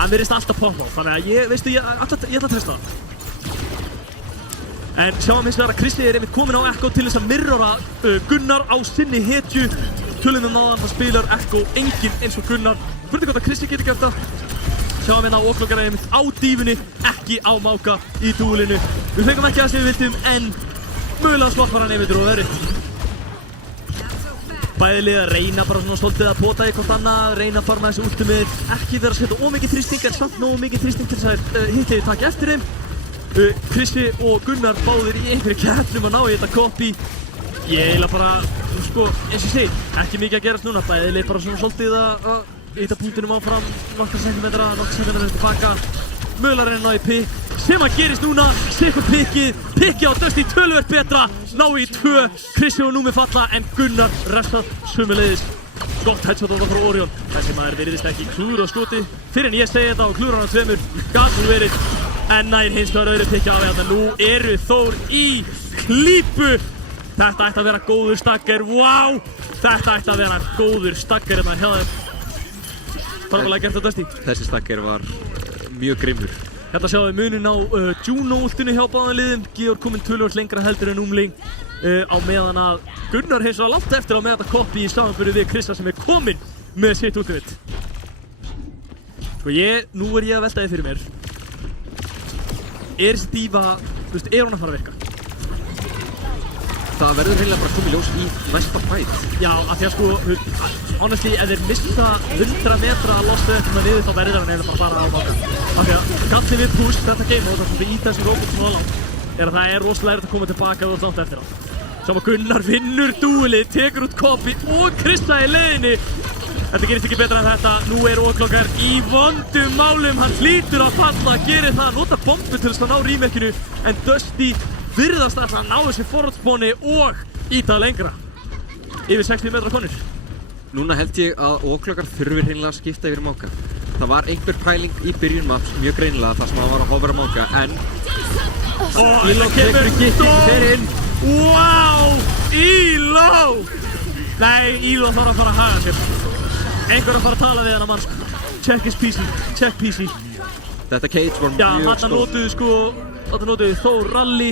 Hann virðist alltaf poppa á, þannig að ég ætla að testa það. En sjáum hins vegar að Kristi er einmitt komin á Echo til þess að mirrora Gunnar á sinni hetju. Tölum áðan, það spilar Echo enginn eins og Gunnar. Spurning hvort að Kristi geti gert það. Sjáum hérna okklokkar er einmitt á dífunni, ekki á Máka í dúlinu. Við fengum ekki að sem við vildum, en mögulega slott var hann einmitt róðverið. Bæði lið að reyna bara svona svolítið að pota í hvort annað, reyna að farma þessu ultimate, ekki vera að setja ómikið þrýsting en samt nógu mikið þrýsting til þess að hitliði taki eftir þeim. Kristi og Gunnar báðir í einhverju keppnum að ná í þetta copy. Ég eiginlega bara, sko, eins og segi, ekki mikið að gerast núna, bæði lið bara svona svolítið að íta punktinum áfram, nokkra sentimetra tilbaka, mögulega reyna að ná í pick, sem að gerist núna, sikur pikkið á Dusty töluvert betra, ná í 2, Kristi og Númi falla en Gunnar restað sömuleiðis. Gott headshot á það frá Orion, þessi maður virðist ekki klúður á skoti, fyrir en ég segi þetta og klúður hann á 2, gat nú verið, en nær hins vegar öðru pikkið á þetta, nú eru Þór í klípu. Þetta ætti að vera góður stagger, wow! Þetta ætti að vera góður stagger hérna hjá þeim. Farfalega gert á Dusty. Þessi stagger var mjög grimmur. Hérna sjáum við munin á Juno-ultinu hjá báðum liðum. Georg kominn töluvert lengra heldur en Umling á meðan að Gunnar hins vegar langt eftir á með þetta copy í samanburði við Krista sem er kominn með sitt ultimate. Sko nú er ég að velta þið fyrir mér. Er þessi dífa, þú veist, er hún að fara að virka? Það verður heila bara komið ljós í næsta fight. Já, af því að sko, honestly, ef þeir missa 100 metra að losta þetta með niður þá verður hann eiginlega bara að fara á Máka. Af því að gallið við push þetta game og það í þessu róbot svona langt er að það er rosalega erfitt að koma tilbaka og langt eftir það. Svo að Gunnar vinnur dúlið, tekur út copy og Krista í leiðinni. Þetta gerist ekki betra en þetta. Nú er okklokkar í vondum málum, hann hlýtur að falla, gerir það, nota bombu til þess að ná rýmerkinu en Dusty virðast alltaf að ná þessi forhaldspóni og íta lengra. Yfir 60 metra konur. Núna held ég að okklokkar þurfir hreinlega að skipta yfir Máka. Það var einhver pæling í byrjun maps, mjög greinilega þar sem hann var að hofra Máka, en Íló kemur fyrir. Wow! Íló! Nei, Íló þarf að fara að haga sér. Einhver að fara að tala við hennar mann sko. Check his PC, check PC. Þetta cage var Já, mjög hann notuðu sko, hann notuðu Þór Rally,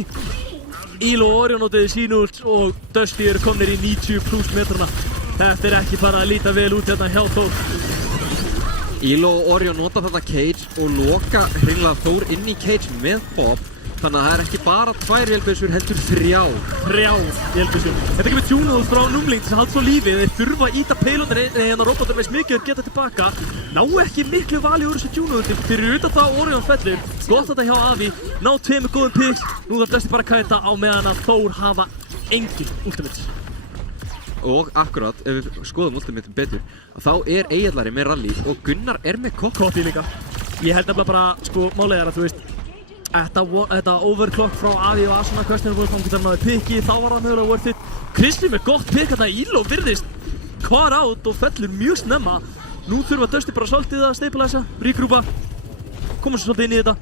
Íló og Orion notuðu sínult og Dusty eru komnir í 90 pluss metrana. Þetta er ekki bara að líta vel út hérna hjá Þór. Íló og Orion nota þetta cage og loka hreinlega Þór inn í cage með Bob. Þannig að það er ekki bara 2 vélbyssur, heldur 3. 3 vélbyssur. Þetta kemur Juno frá Numling til að halda svo lífið. Þeir þurfa að íta payloadir hérna robotar veist mikið að geta tilbaka. Ná ekki miklu vali úr þessu Juno-ulti. Fyrir utan það Orion fellur. Gott þetta hjá Avi. Ná 2 með góðum picks. Nú þarf Dusty bara að kæta á meðan að Þór hafa engin ultimates. Og akkurat, ef við skoðum ultimatein betur, þá er Eyjallari með rally og Gunnar er með copy líka. Ég held nefnilega bara, sko, málega er að þú veist, þetta overclock frá Avi og Asuna questionable, þá getur hann náði picki, þá var það mögulega worth it. Kristi með gott pick, þetta Íló virðist caught out og fellur mjög snemma. Nú þurfa Dusty bara svolítið að stabilisa, regrúpa, koma svo svolítið inn í þetta.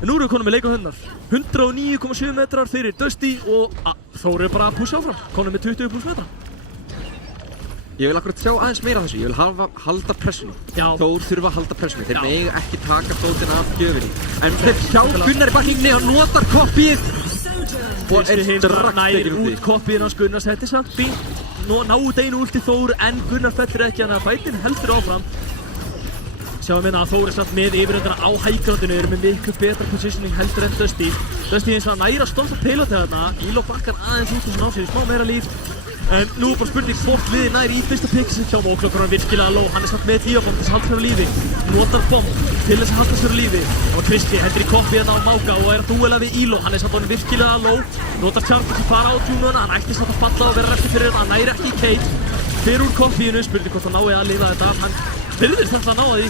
En nú erum við konum með leik á hundar. 109,7 metrar fyrir Dusty og Þór er bara að pusha áfram, konum með 20 pluss metra. Ég vil akkurat sjá aðeins meira af þessu, ég vil halda pressunni. Þór þurfa að halda pressunni, þeir mega ekki taka fótinn af gjöfinni. En þeir sjá Gunnar í bakkinni, hann notar copyið og er strax tekinn út út copyið hans Gunnar setti samt fínt. náu deinu últi Þór en Gunnar fellur ekki, þannig að fætin heldur áfram. Sjáum við að Þór samt með yfiröndina á hæggrandinu, eru með miklu betra positioning heldur en Dusty. Dusty eins og næra að stoppa peilotið þarna, Íló bakkar aðeins út og ná sér í smá meira líf. En nú bara spurning hvort liðið næri í fyrsta pikki sem hjá Óklokkur hann virkilega low, hann samt með díabomb til þess að halda sér á lífi. Notar bomb til þess að halda sér á lífi. Og Kristi hendur í koppi hérna á Máka og að dúela við Íló, hann samt hann virkilega low. Notar Charles að fara á djúnuna, hann ætti samt að falla og vera eftir fyrir hann næri ekki í Kate. Fyrir úr koppiðinu, spurning hvort hann nái að lifa þetta af, hann virðist þetta að ná að því.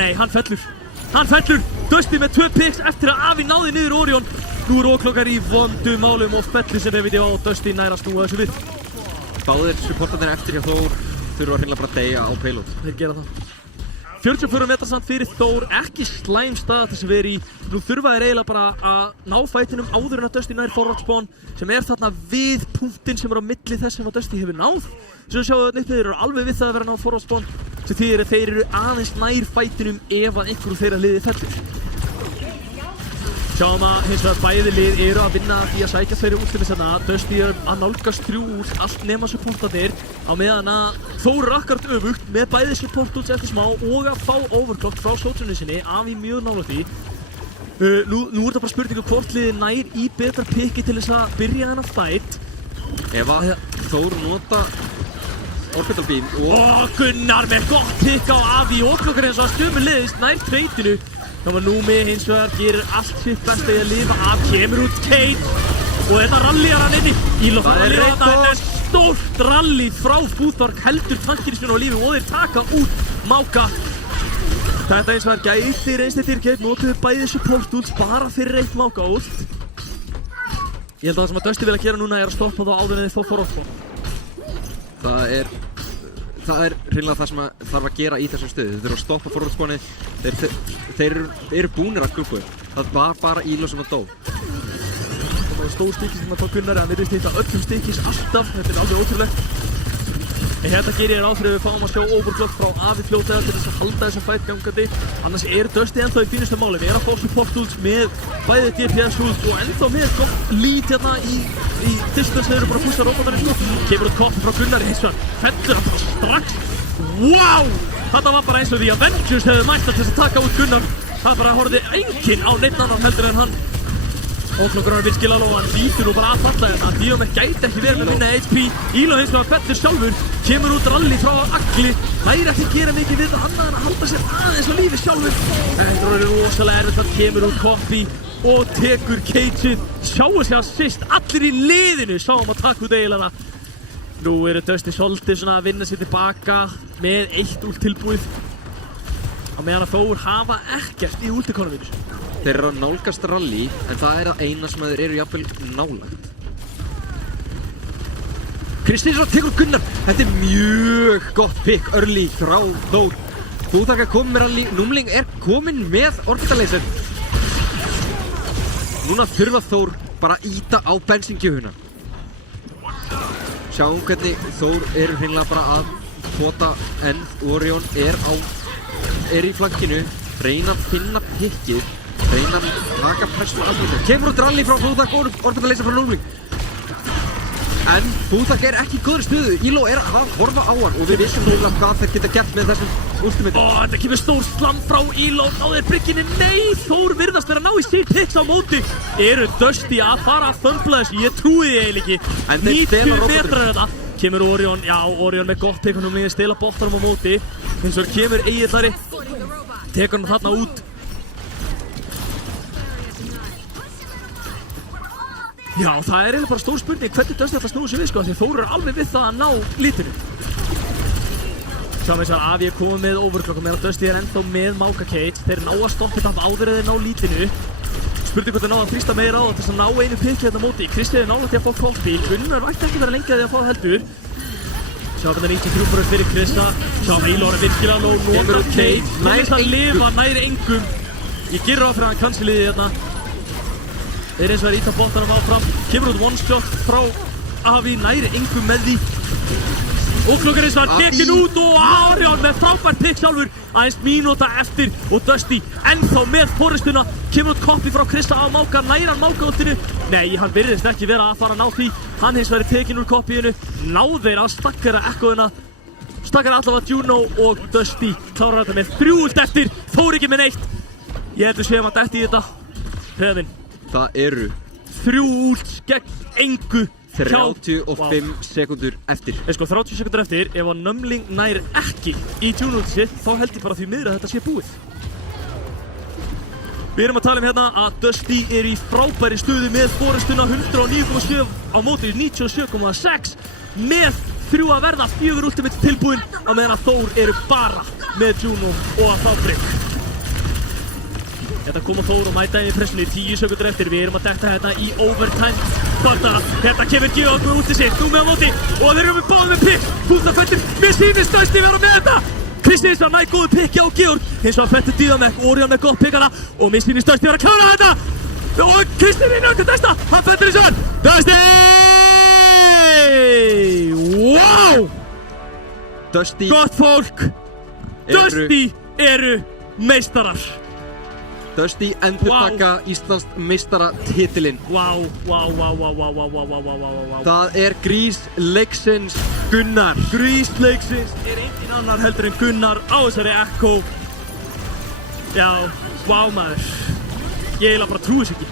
Nei, hann fellur. Dusty með 2 picks eftir að Afi náði niður Orion. Nú Óklokkar í vondum málum og fellur sem við á Dusty næra að snúa þessu við. Báðir supportarnir eftir hjá Þór þurfa hreinlega bara að deyja á payload. Þeir gera það. 44 metrar samt fyrir Þór, ekki slæm staða þess að vera í. Nú þurfa þeir eiginlega bara að ná fætinum áður en að Dusty nær forward spawn sem þarna við punktinn sem á milli þess sem að Dusty hefur náð. Svo sjáum við að þeir eru alveg við það að vera að ná forward spawn sem þýðir að þeir eru aðeins nær fætinum ef að einhverju þeirra liði fellur. Sjáum að hins vegar bæði lið eru að vinna því að sækja þeirri úrslitin þarna. Dusty er að nálgast 3 úr allt nema supportarnir á meðan að Þór er akkurat öfugt með bæði supportúls eftir smá og að fá overclock frá sótrunni sinni Afi mjög nálægt því. Nú er það bara spurningu hvort liðið nær í betra pikki til þess að byrja þennan fight. Ef að Þór nota Orbital Beam og Gunnar með gott pikk á Afi og Óklokkur eins og að sömuleiðis nær treytinu. Númi hins vegar gerir allt sitt besta í að lifa af, kemur út Kate og þetta rally hann inni. Íló þarf að lifa þetta, þetta stórt rally frá Fúþorg, heldur tankir í sinni á lífi og þeir taka út Máka. Þetta hins vegar gæti reynst eftir Kate, notuðu bæði support ult bara fyrir eitt Máka ult. Ég held að það sem að Dusty vil að gera núna er að stoppa þá áður en þeir fá forward. Það er hreinlega það sem þarf að gera í þessum stöðu. Þeir þurfa að stoppa forward spawni. Þeir eru búnir að skrúpu. Það var bara Íló sem að dó. Það var stór stikkis sem að tók Gunnar, en við veist þetta öllum stikkis alltaf. Þetta er alveg ótrúlegt. En hérna gerir ég ráð fyrir að við fáum að sjá overclock frá Afi fljótlega til þess að halda þessum fight gangandi. Annars er Dusty ennþá í fínustu máli. Við erum að fá support ult með bæði DPS ult og ennþá með gott lead hérna í distance. Þeir eru bara að pústa robotarinn sko. Kemur út koppi frá Gunnari hins vegar. Fellur hann bara strax. Wow! Þetta var bara eins og því Avengers hefðu mætt til þess að taka út Gunnar. Það bara horfði enginn á neitt annan heldur en hann. Óklokkur hann virkilega lof, hann lítur nú bara að falla hérna. Díómet gæti ekki verið með minna HP. Íló hins vegar fellur sjálfur. Kemur út rally frá Agli. Læri ekki gera mikið við það annað en að halda sér aðeins á lífi sjálfur. Þetta er rosalega erfitt, það kemur út Koppi og tekur Cage'ið. Sjáu sig að sýst, allir í liðinu sáum að taka út eiginlega. Nú eru Dusty svolítið svona að vinna sér tilbaka með 1 ult tilbúið. Á meðan að Þór hafa ekkert í ultikonominu. Þeir eru að nálgast rally, en það er að eina sem þeir eru jafnvel nálægt. Kristinsson tekur Gunnar. Þetta er mjög gott pick early frá Þór. Þú þarf að koma með rally. Númling er kominn með Orbital Laser. Núna þurfa Þór bara að íta á bensíngjöfuna. Sjáum hvernig Þór eru hreinlega bara að kvota en Orion er í flankinu. Reyna að finna pickið. Reyna að taka pressu á Alvita. Kemur út rally frá Fúþorg og Orbital Laser frá Númling. En Fúþorg er ekki í góðri stöðu. Íló er að horfa á hann og við vissum hreinlega hvað þeir geta gert með þessum ultimate. Þetta kemur stór slam frá Íló. Náður brygginni. Nei, Þór virðast vera að ná í sig picks á móti. Eru Dusty að fara að fömbla þessu? Ég trúi því eiginlega ekki. 90 metrar er þetta. Kemur Orion. Já, Orion með gott pick. Hann er að stela bottanum á móti. Hins vegar kemur Egillari. Tekur hann þarna út. Já, það er eiginlega bara stór spurning hvernig Dusty ætla að snúa sig við sko, því Þór er alveg við það að ná lítinu. Sjáum við þess að Afi er komið með overclock meðan Dusty er ennþá með Máka Kate. Þeir ná að stoppa þetta áður eða þeir ná lítinu. Spurning hvort þeir ná að þrýsta meira á það til þess að ná einu pikki hérna móti. Kristi er nálægt í að fá Colby. Gunnar vætti ekki vera lengi að því að fá það heldur. Sjáum við 93% fyrir Krista. Sjáum við Íló er virkilega nóg, notar Kate. Nær að lifa, nær engum. Ég gerir á fyrir hann canceliði hérna. Þeir eins og er íta bottanum áfram. Kemur út one shot frá Afi, næri engum með því. og klokkarins var tekin út og Arion með frábært pick sjálfur aðeins mínúta eftir og Dusty ennþá með forystuna, kemur út koppi frá Krista á Máka, næran Máka-útinu. Nei, hann virðist ekki vera að fara að ná því, hann hins verið tekin úr koppiðinu, náðir að stakkara ekkoðina, stakkara allavega Juno og Dusty klárar þetta með 3 ult eftir, fór ekki með neitt. Ég heldur séum að detti í þetta, Hreðin. Það eru 3 ult gegn engu. 35 sekundur eftir. Sko 30 sekundur eftir, ef að Numbling nær ekki í tjúnulti sitt, þá held ég bara því miður að þetta sé búið. Við erum að tala um hérna að Dusty er í frábæri stuði með forystuna 109,7 á móti 97,6 með 3 að verða 4 ultimate tilbúin á meðan að Þór eru bara með Juno og að Fabrik. Þetta kom að Þór og mæta í pressunni 10 sekundur eftir, við erum að dekta hérna í overtime. Þetta kemur Georg með útið sitt, nú með á móti og þeir eru með báðum með pikk, húsna fættir, mér sýnist Dusty vera með þetta! Kristins var næg góðu pikki á Georg, hins var fættir Díðamek, Orion með gott pikkana og mér sýnist Dusty vera að klára þetta! Og Kristinn er nögt til Desta, hann fættir þessu hann, Dusty! Wow! Dusty Gott fólk, Dusty eru meistarar! Dusty endurtaka Íslands meistaratitilinn. Wow. Það er grís leiksins Gunnar. Grís leiksins er engin annar heldur en Gunnar á þessari Echo. Já, wow maður. Ég eiginlega bara trúi þess ekki.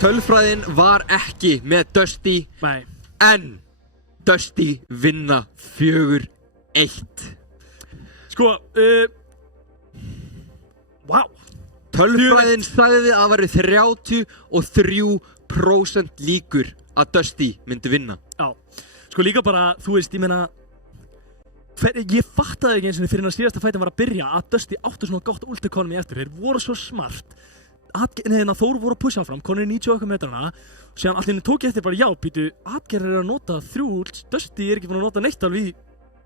Tölfræðin var ekki með Dusty. Nei. En Dusty vinna 4-1. Sko, wow. Tölfræðin sagði að það væri 33% líkur að Dusty myndi vinna. Já, sko líka bara, þú veist, ég meina, ég fattaði ekki eins og fyrir að síðasta fætin var að byrja að Dusty áttu svona gátt ult economy eftir, þeir voru svo smart. Þór voru að pusha áfram, konur 90 okkar metrana, og síðan allir tók ég eftir bara, já, býtu, Atger er að nota 3 ult, Dusty er ekki búin að nota neitt alveg í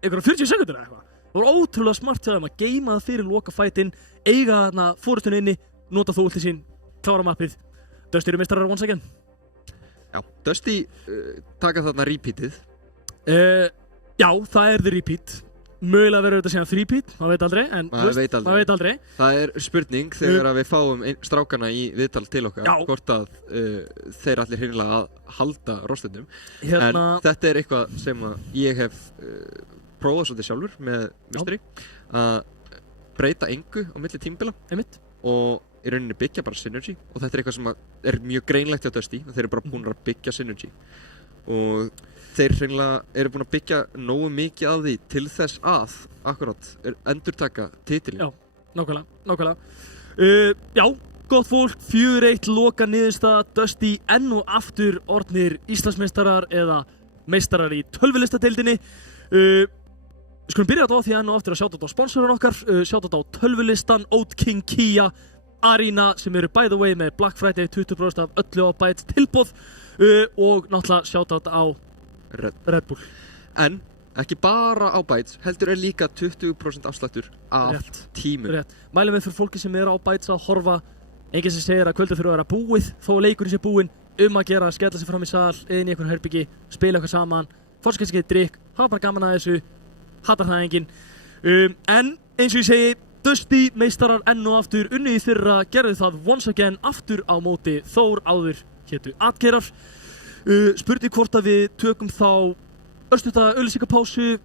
einhverja 40 sekundur eða eitthvað. Það var ótrúlega smart hjá þeim að geima það fyrir loka fætinn, eiga þarna forystunni inni, nota þú ultið sín, klára mappið. Dusty eru meistarar once again. Já, Dusty taka þarna repeatið. Já, það er the repeat. Mögulega verður þetta síðan þrípít, maður veit aldrei, en maður veit aldrei. Það er spurning þegar að við fáum strákana í viðtal til okkar, hvort að þeir allir hreinlega að halda rostendum. En þetta er eitthvað sem að ég hef prófað svolítið sjálfur með misteri, að breyta engu á milli tímabila og í rauninni byggja bara synergy, og þetta er eitthvað sem er mjög greinlegt hjá Dusty, þeir eru bara búin að byggja synergy og þeir hreinlega eru búin að byggja nógu mikið af því til þess að endurtaka titilinn. Já, nákvæmlega. Já, gott fólk, 4-1 loka niðurstaða, Dusty enn og aftur orðnir Íslandsmeistarar eða meistarar í tölvulistadeildinni. Við skulum byrja þetta á því enn og aftur að sjáta þetta á sponsorun okkar, sjáta þetta á tölvulistan, Oat King Kia, Arena sem eru by the way með Black Friday 20% af öllu á Bytes tilboð og náttúrulega sjáta þetta á Red Bull. En ekki bara á Bytes, heldur er líka 20% afslættur af tímum. Rétt. Mælum við fyrir fólki sem er á Bytes að horfa, enginn sem segir að kvöldið þurfa að vera búið, þó leikurinn sé búinn, að gera að skella sig fram í sal, inn í einhvern herbyggi, spila eitthvað saman, fá sér kannski eitthvað drikk, hafa bara gaman að þessu, hatar það enginn. En eins og ég segi, Dusty meistarar enn og aftur, unnið í fyrra, gerðu það once again aftur á móti Þór, áður hétu Atgerar. Spurning hvort að við tökum þá örstutta auglýsingapásu,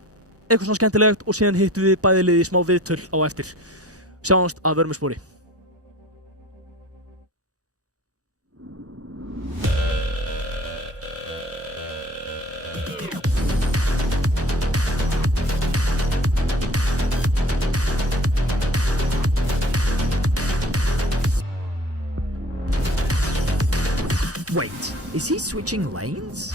eitthvað svona skemmtilegt og síðan hittum við bæði liði smá viðtöl á eftir. Sjáumst að vörmuspori. Wait, is he switching lanes?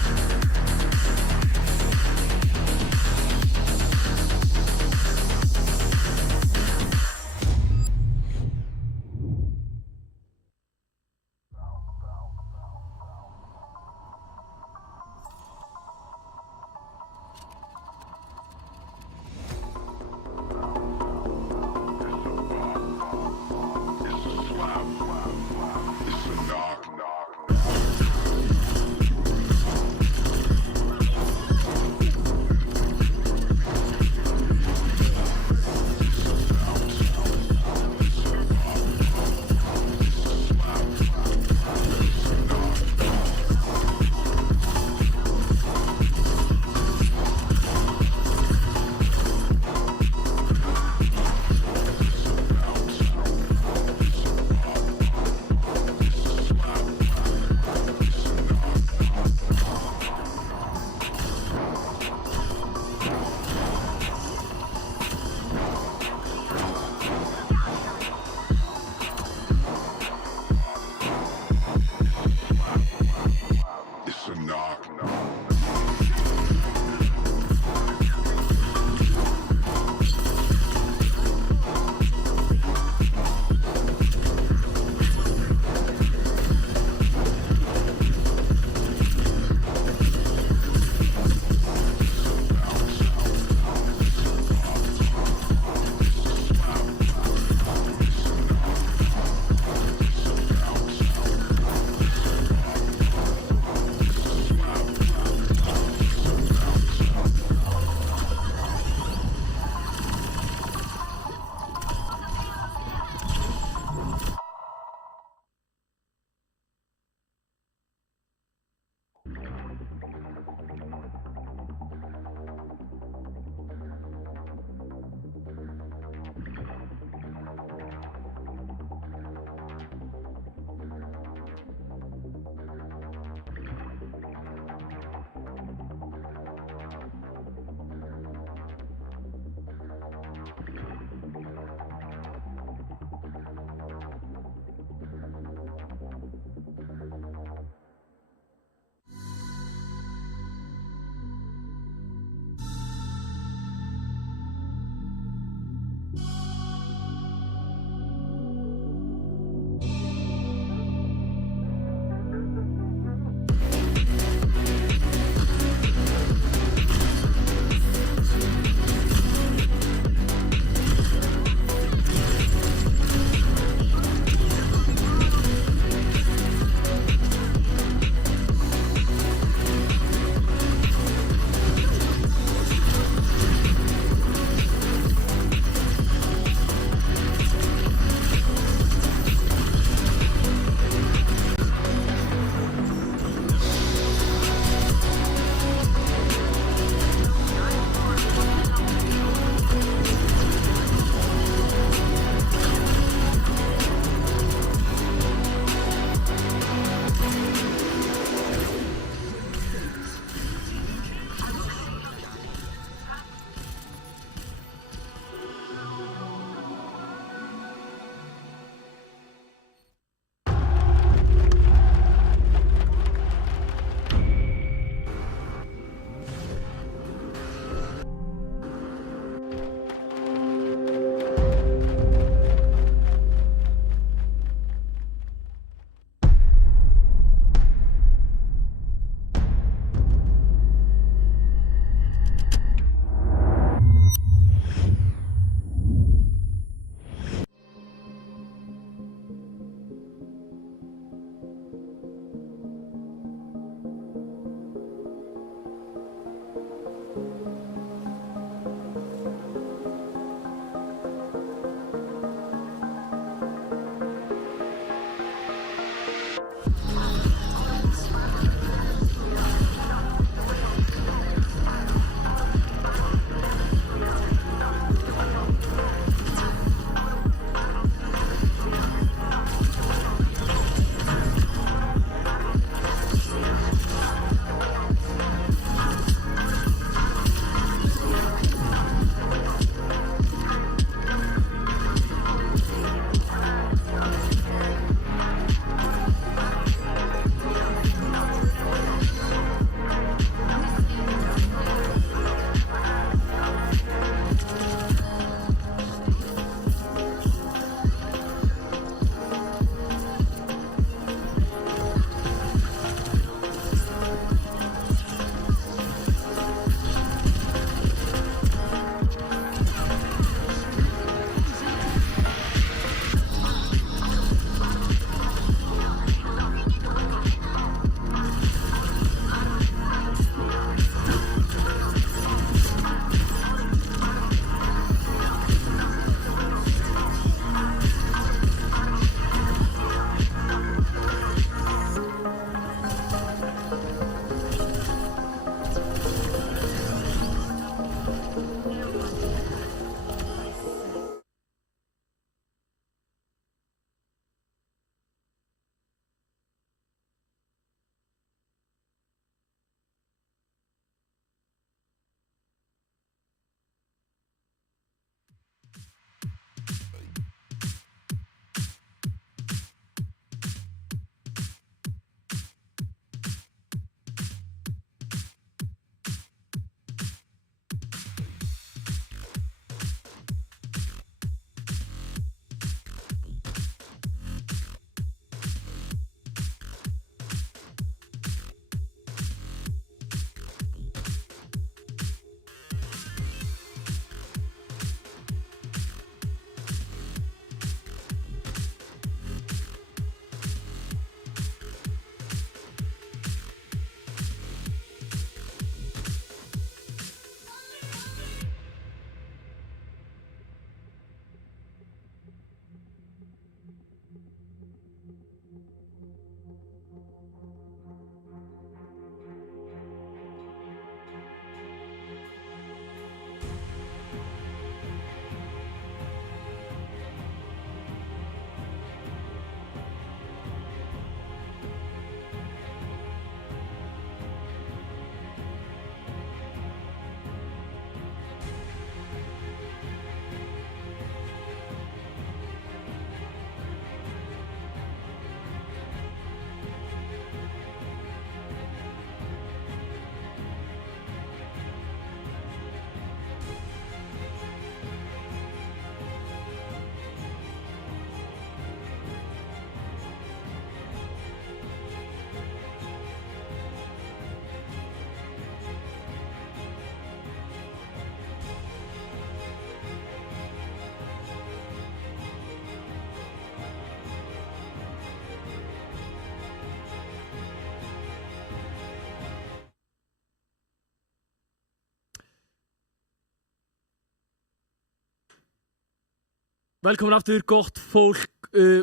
Velkomin aftur, gott fólk,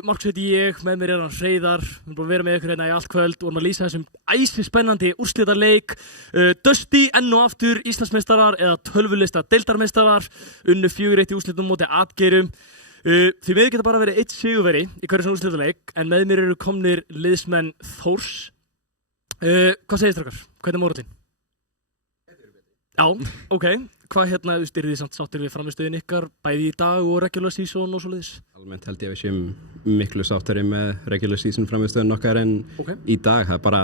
Markus heiti ég, með mér hann Hreiðar, við erum búin að vera með ykkur hérna í allt kvöld og erum að lýsa þessum æsi spennandi úrslitaleik. Dusty enn og aftur Íslandsmeistarar eða tölvulista deildarmeistarar, unnu 4-1 í úrslitum móti Atgeirum. Því miður geta bara verið 1 sigurveri í hverju svona úrslitaleik, en með mér eru komnir liðsmenn Þórs. Hvað segir strákar? Hvernig er mórallinn? Já, ok. Hvað þú veist, þið samt sáttir við framistöðin ykkar, bæði í dag og regular season og svoleiðis? Almennt held ég að við séum miklu sáttari með regular season framistöðin okkar en í dag. Það er bara,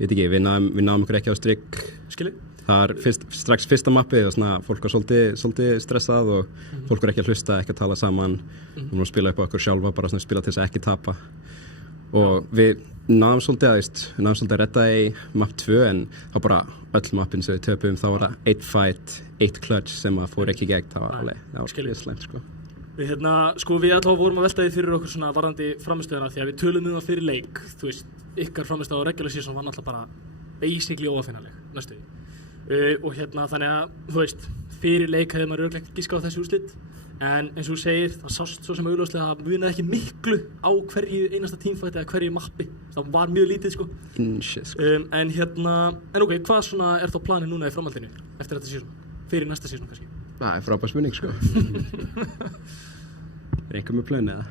veit ekki, við náðum okkur ekki á strik. Skilji? Það er strax fyrsta mappið og svona fólk var svolítið stressað og fólk var ekki að hlusta, ekki að tala saman. Við vorum að spila upp á okkur sjálfa, bara svona spila til þess að ekki tapa. Og við náðum svolítið að redda í map 2 en þá bara öll mappin sem við töpum, þá var það 1 fight, 1 clutch sem að fór ekki í gegn, það var slæmt sko. Við við allavega vorum að velta því fyrir okkur svona varðandi framistöðuna því að við tölum það fyrir leik, þú veist, ykkar framistöð á regular season var náttúrulega bara basically óafinnaleg, næstu því. Og þannig að, þú veist, fyrir leik hefði maður örugglega ekki giskað á þessu úrslit. En eins og þú segir, það sást svo sem augljóslega að það munaði ekki miklu á hverju einasta teamfight eða hverju mappi. Það var mjög lítið sko. En ok, hvað svona er þá planið núna í framhaldinu eftir þetta season? Fyrir næsta season kannski? Það er frábær spurning sko. Er einhver með plön eða?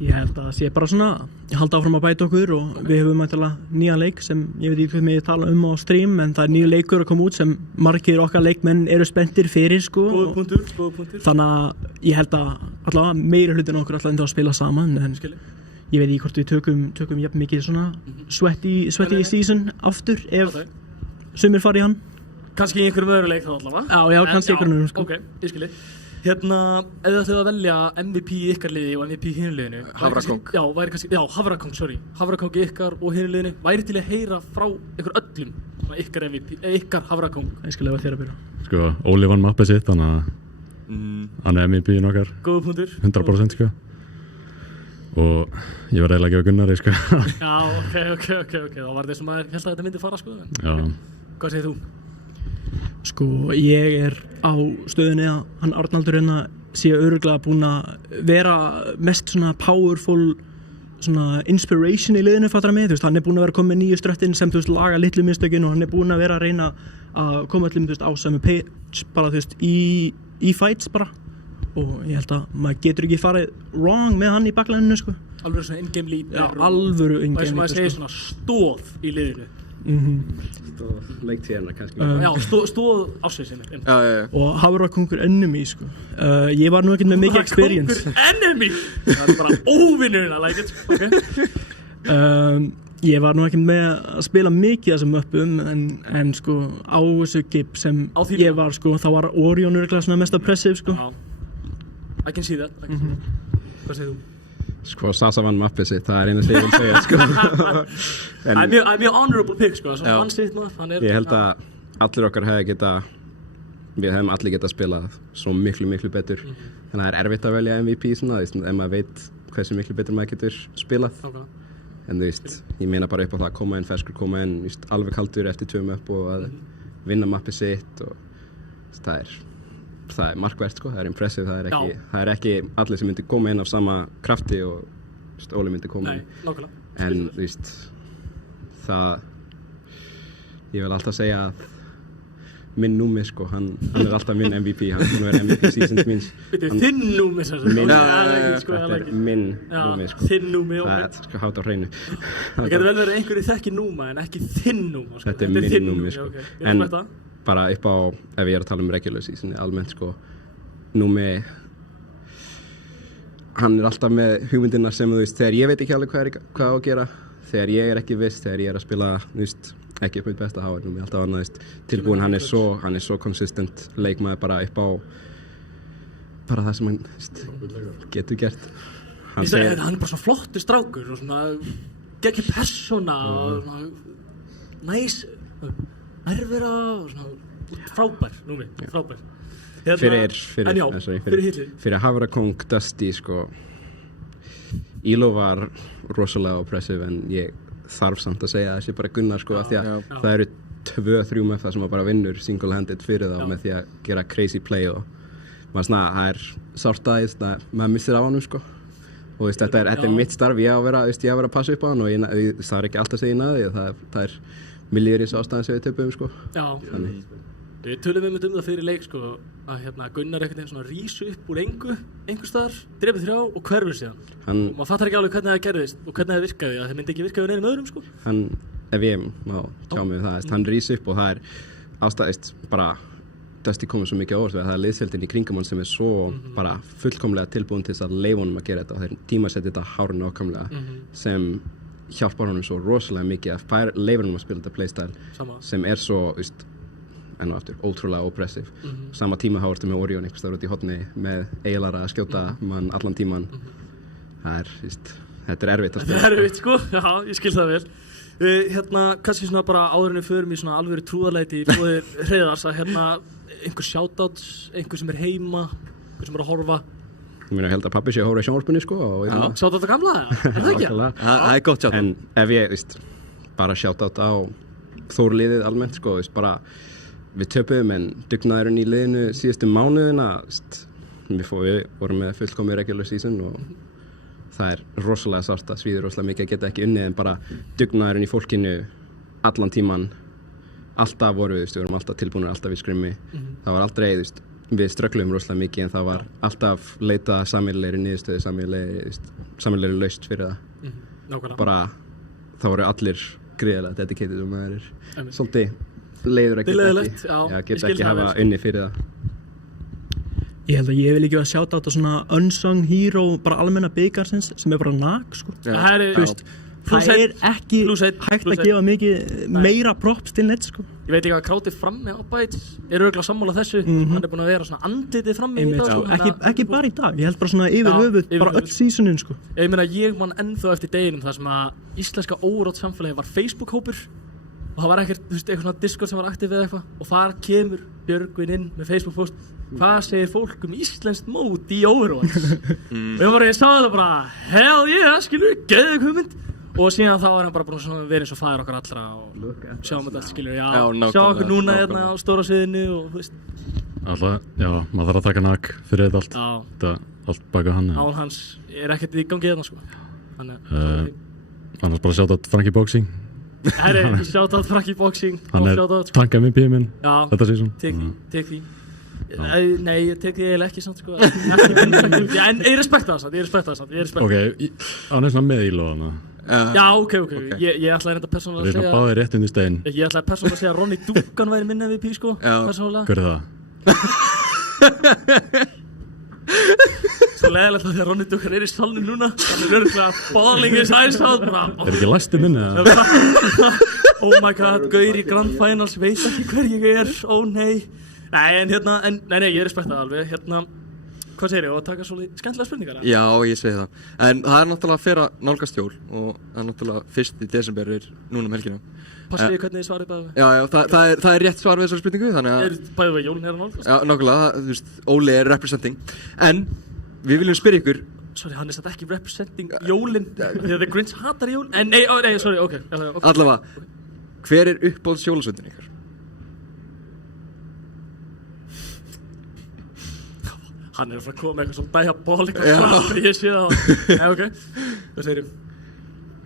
Ég held að það sé bara svona, halda áfram að bæta okkur og við höfum mættilega nýjan leik sem ég veit ekki hvað ég tala á stream en það er nýju leikur að koma út sem margir okkar leikmenn eru spenntir fyrir sko. Góður punktur. Þannig að ég held að allavega meiri hlutin okkur alltaf enda að spila saman en ég veit ekki hvort við tökum jafn mikið svona sweaty season aftur ef sumir fari í hann. Kannski í einhverjum öðru leik þá allavega? Já, kannski einhverjum öðrum sko. Ok, ég skilji. Ef þið ættu að velja MVP í ykkar liði og MVP í hinu liðinu Hafrakóng. Hafrakóng, Hafrakóng í ykkar og hinu liðinu væri til að heyra frá ykkur öllum ykkar MVP, ykkar Hafrakóng. Ég skal lefa þér að byrja. Sko, Óli vann mappið sitt, þannig að hann er MVP-in okkar. Góður punktur. 100% sko. Og ég var eiginlega að gefa Gunnari sko. Já, ok. Það var þess að maður held að þetta myndi fara sko. Já. Hvað segir þú? Sko, ég er á stöðunni að hann Arnaldur sé örugglega búinn að vera mest svona powerful svona inspiration í liðinu, fattar mig, þú veist, hann er búinn að vera komið með nýju ströttin sem, þú veist, laga litlu mistökin og hann er búinn að vera að reyna að koma öllum, þú veist, á sömu page bara, þú veist, í fights bara og ég held að maður getur ekki farið wrong með hann í baklæninu, sko. Alvöru svona in-game leader. Já, alvöru in-game leader, sko. Það sem maður segir svona stóð í liðinu. Leiktíðina kannski. Já, stóð ásveitsinni. Og Hafrakongur enemy sko. Ég var nú ekkert með mikið experience. Hafrakongur enemy! Það er bara óvinnurinn að like it. Okay. Ég var nú ekkert með að spila mikið þessum möppum en sko á þessu gip sem ég var sko, þá var Orion örugglega svona mest aggressive sko. I can see that. Hvað segir þú? Sko, Sasa vann mappið sitt, það er einu sem ég vil segja sko. Það er mjög honorable pick sko, svona vann sitt maður. Ég held að allir okkar við hefum allir getað spilað svo miklu betur. Þannig að það er erfitt að velja MVP svona, ef maður veit hversu miklu betur maður getur spilað. En þú veist, ég meina bara upp á það að koma inn ferskur, alveg kaldur eftir 2 möpp og að vinna mappið sitt og það er markvert sko, það er impressive, það er ekki allir sem myndi koma inn af sama krafti og Óli myndi koma inn. En þú veist, ég vil alltaf segja að minn númi sko, hann er alltaf minn MVP, hann er búinn að vera MVP seasons míns. Þinn númi sem þetta er minn númi sko. Þinn númi, ok. Það er sko hátt á hreinu. Það getur vel verið einhverju þekki núma en ekki þinn núma sko. Þetta er minn númi sko. En bara upp á, ef ég er að tala regular season almennt sko, númi hann er alltaf með hugmyndina sem þú veist, þegar ég veit ekki alveg hvað á að gera, þegar ég er ekki viss, þegar ég er að spila, þú veist, ekki upp mitt besta, þá er númi alltaf annað tilbúin, hann er svo consistent leikmaður bara upp á bara það sem hann getur gert. Hann er bara svona flottur strákur og svona geggjur persóna og svona næs nærvera og svona frábær númi, frábær. Fyrir Hafrakóng Dusty sko, Íló var rosalega oppressive en ég þarf samt að segja að það sé bara Gunnar sko, af því að það eru 2-3 með það sem að bara vinnur single-handed fyrir þá með því að gera crazy play og maður svona, það er sárt að maður missir af honum sko. Og veist, þetta er mitt starf, ég á að vera að passa upp á hann og það er ekki alltaf að segja naði, það er milljóris ástæðan sem við töpum sko. Já, við tölum um það fyrir leik sko, að Gunnar einhvern veginn svona rísu upp úr einhver staðar, drepið 3 og hverfur síðan. Og maður fattar ekki alveg hvernig það gerðist og hvernig það virkaði, að það myndi ekki virkaði neinum öðrum sko. Ef ég má tjá mig það, hann rísu upp og það er ástæðist bara Dusty komið svo mikið á orð, það er liðsfjöldin í kringum hann sem er svo bara fullkomlega tilbúin til þess að leyfa honum að gera þetta og þeir tímasetja þetta hárið nákvæmlega sem hjálpar honum svo rosalega mikið að leyfa honum að spila þetta playstyle sem er svo, enn og aftur, ótrúlega oppressive. Sama tíma þá ertu með Orion einhvers staðar út í horni með eiginlega að skjóta mann allan tíman. Þetta er erfitt að spila. Þetta er erfitt sko, já, ég skil það vel. Kannski svona bara áður en við förum í svona alvöru trúðarleiti í bóðir Hreiðars að einhver shoutouts, einhver sem er heima, einhver sem er að horfa. Ég held að pabbi sé að horfa í sjónvarpinu sko. Shoutout á gamla, er það ekki? Það er gott shoutout. En ef ég, bara shoutout á Þór-liðið almennt sko, bara við töpuðum en dugnaðurinn í liðinu síðustu mánuðina, við vorum með fullkomið regular season og það er rosalega sárt að svíður rosalega mikið að geta ekki unnið en bara dugnaðurinn í fólkinu allan tíman alltaf vorum við vorum alltaf tilbúinir, alltaf í skrimmi það var aldrei, við ströggluðum rosalega mikið en það var alltaf leitað sameiginlegri niðurstöðu, sameiginlegri lausn fyrir það bara, það voru allir gríðarlega dedicated og maður er svolítið leiður að geta ekki hafa unnið fyrir það. Ég held að ég vil ekki vera að sjáta á svona unsung hero bara almenna byggarsins sem er bara nag sko. Það er ekki hægt að gefa mikið meira props til neitt sko. Ég veit ekki hvað krátið frammi á Bites er örugglega sammála þessu, hann er búinn að vera svona andlitið frammi í dag sko. Ekki bara í dag, ég held bara svona yfir höfuð, bara öll seasonin sko. Ég meina ég man ennþá eftir deginum þar sem að íslenska órátt samfélagi var Facebook-hópur og það var ekkert, eitthvað svona Discord sem var aktiv eða eitthvað og þar kemur Björgvin inn með Facebook-post hvað segir fólk íslenskt mót í Overwatch og ég sá þetta bara hell yeah, skilur, geðveik hugmynd og síðan þá er hann bara búinn að vera eins og faðir okkar allra og sjáum þetta allt, skilur, sjá okkur núna hérna á stóra sviðinu og þú veist Alltaf, já, maður þarf að taka nag fyrir þetta allt þetta allt baka hann Án hans er ekkert í gangi hérna sko annars bara shoutout Frankie Boxing shoutout Frankie Boxing hann er tank MVP minn þetta season tek því nei, ég tek því eiginlega ekki samt sko en ég respekta það samt ok, á næstum með í loðana já, ok ég ætlaði reynda persónulega að segja báðir rétt undir stein ég ætlaði persónulega að segja að Ronny Duncan væri minn MVP sko persónulega hver er það? svo leiðilegt að því að Ronny Duncan er í salnum núna hann er örgulega báðlingi sæsáð er ekki læstu minni oh my god, gaur í Grand Finals veit ekki hver ég er, nei Nei, ég respekta það alveg, hvað segir ég, að taka svolítið skemmtilega spurningar? Já, ég segi það, en það er náttúrulega að fyrra nálgast jól og það er náttúrulega 1. desember núna helgina. Passið hvernig þið svarið bæði við? Já, það er rétt svar við þessari spurningu, þannig að... Bæði við jólinn er að nálgast? Já, nákvæmlega, þú veist, Óli er representing, en við viljum spyrja ykkur... Sorry, hann er satt ekki representing jólinn, því að The Grinch hatar jólinn, en nei, sorry, ok. Allavega, hver er uppáhalds jólasveinninn ykkar? Hann er að fara að koma með eitthvað svona diabolical frá ég sé það Nei, ok, hvað segir ég?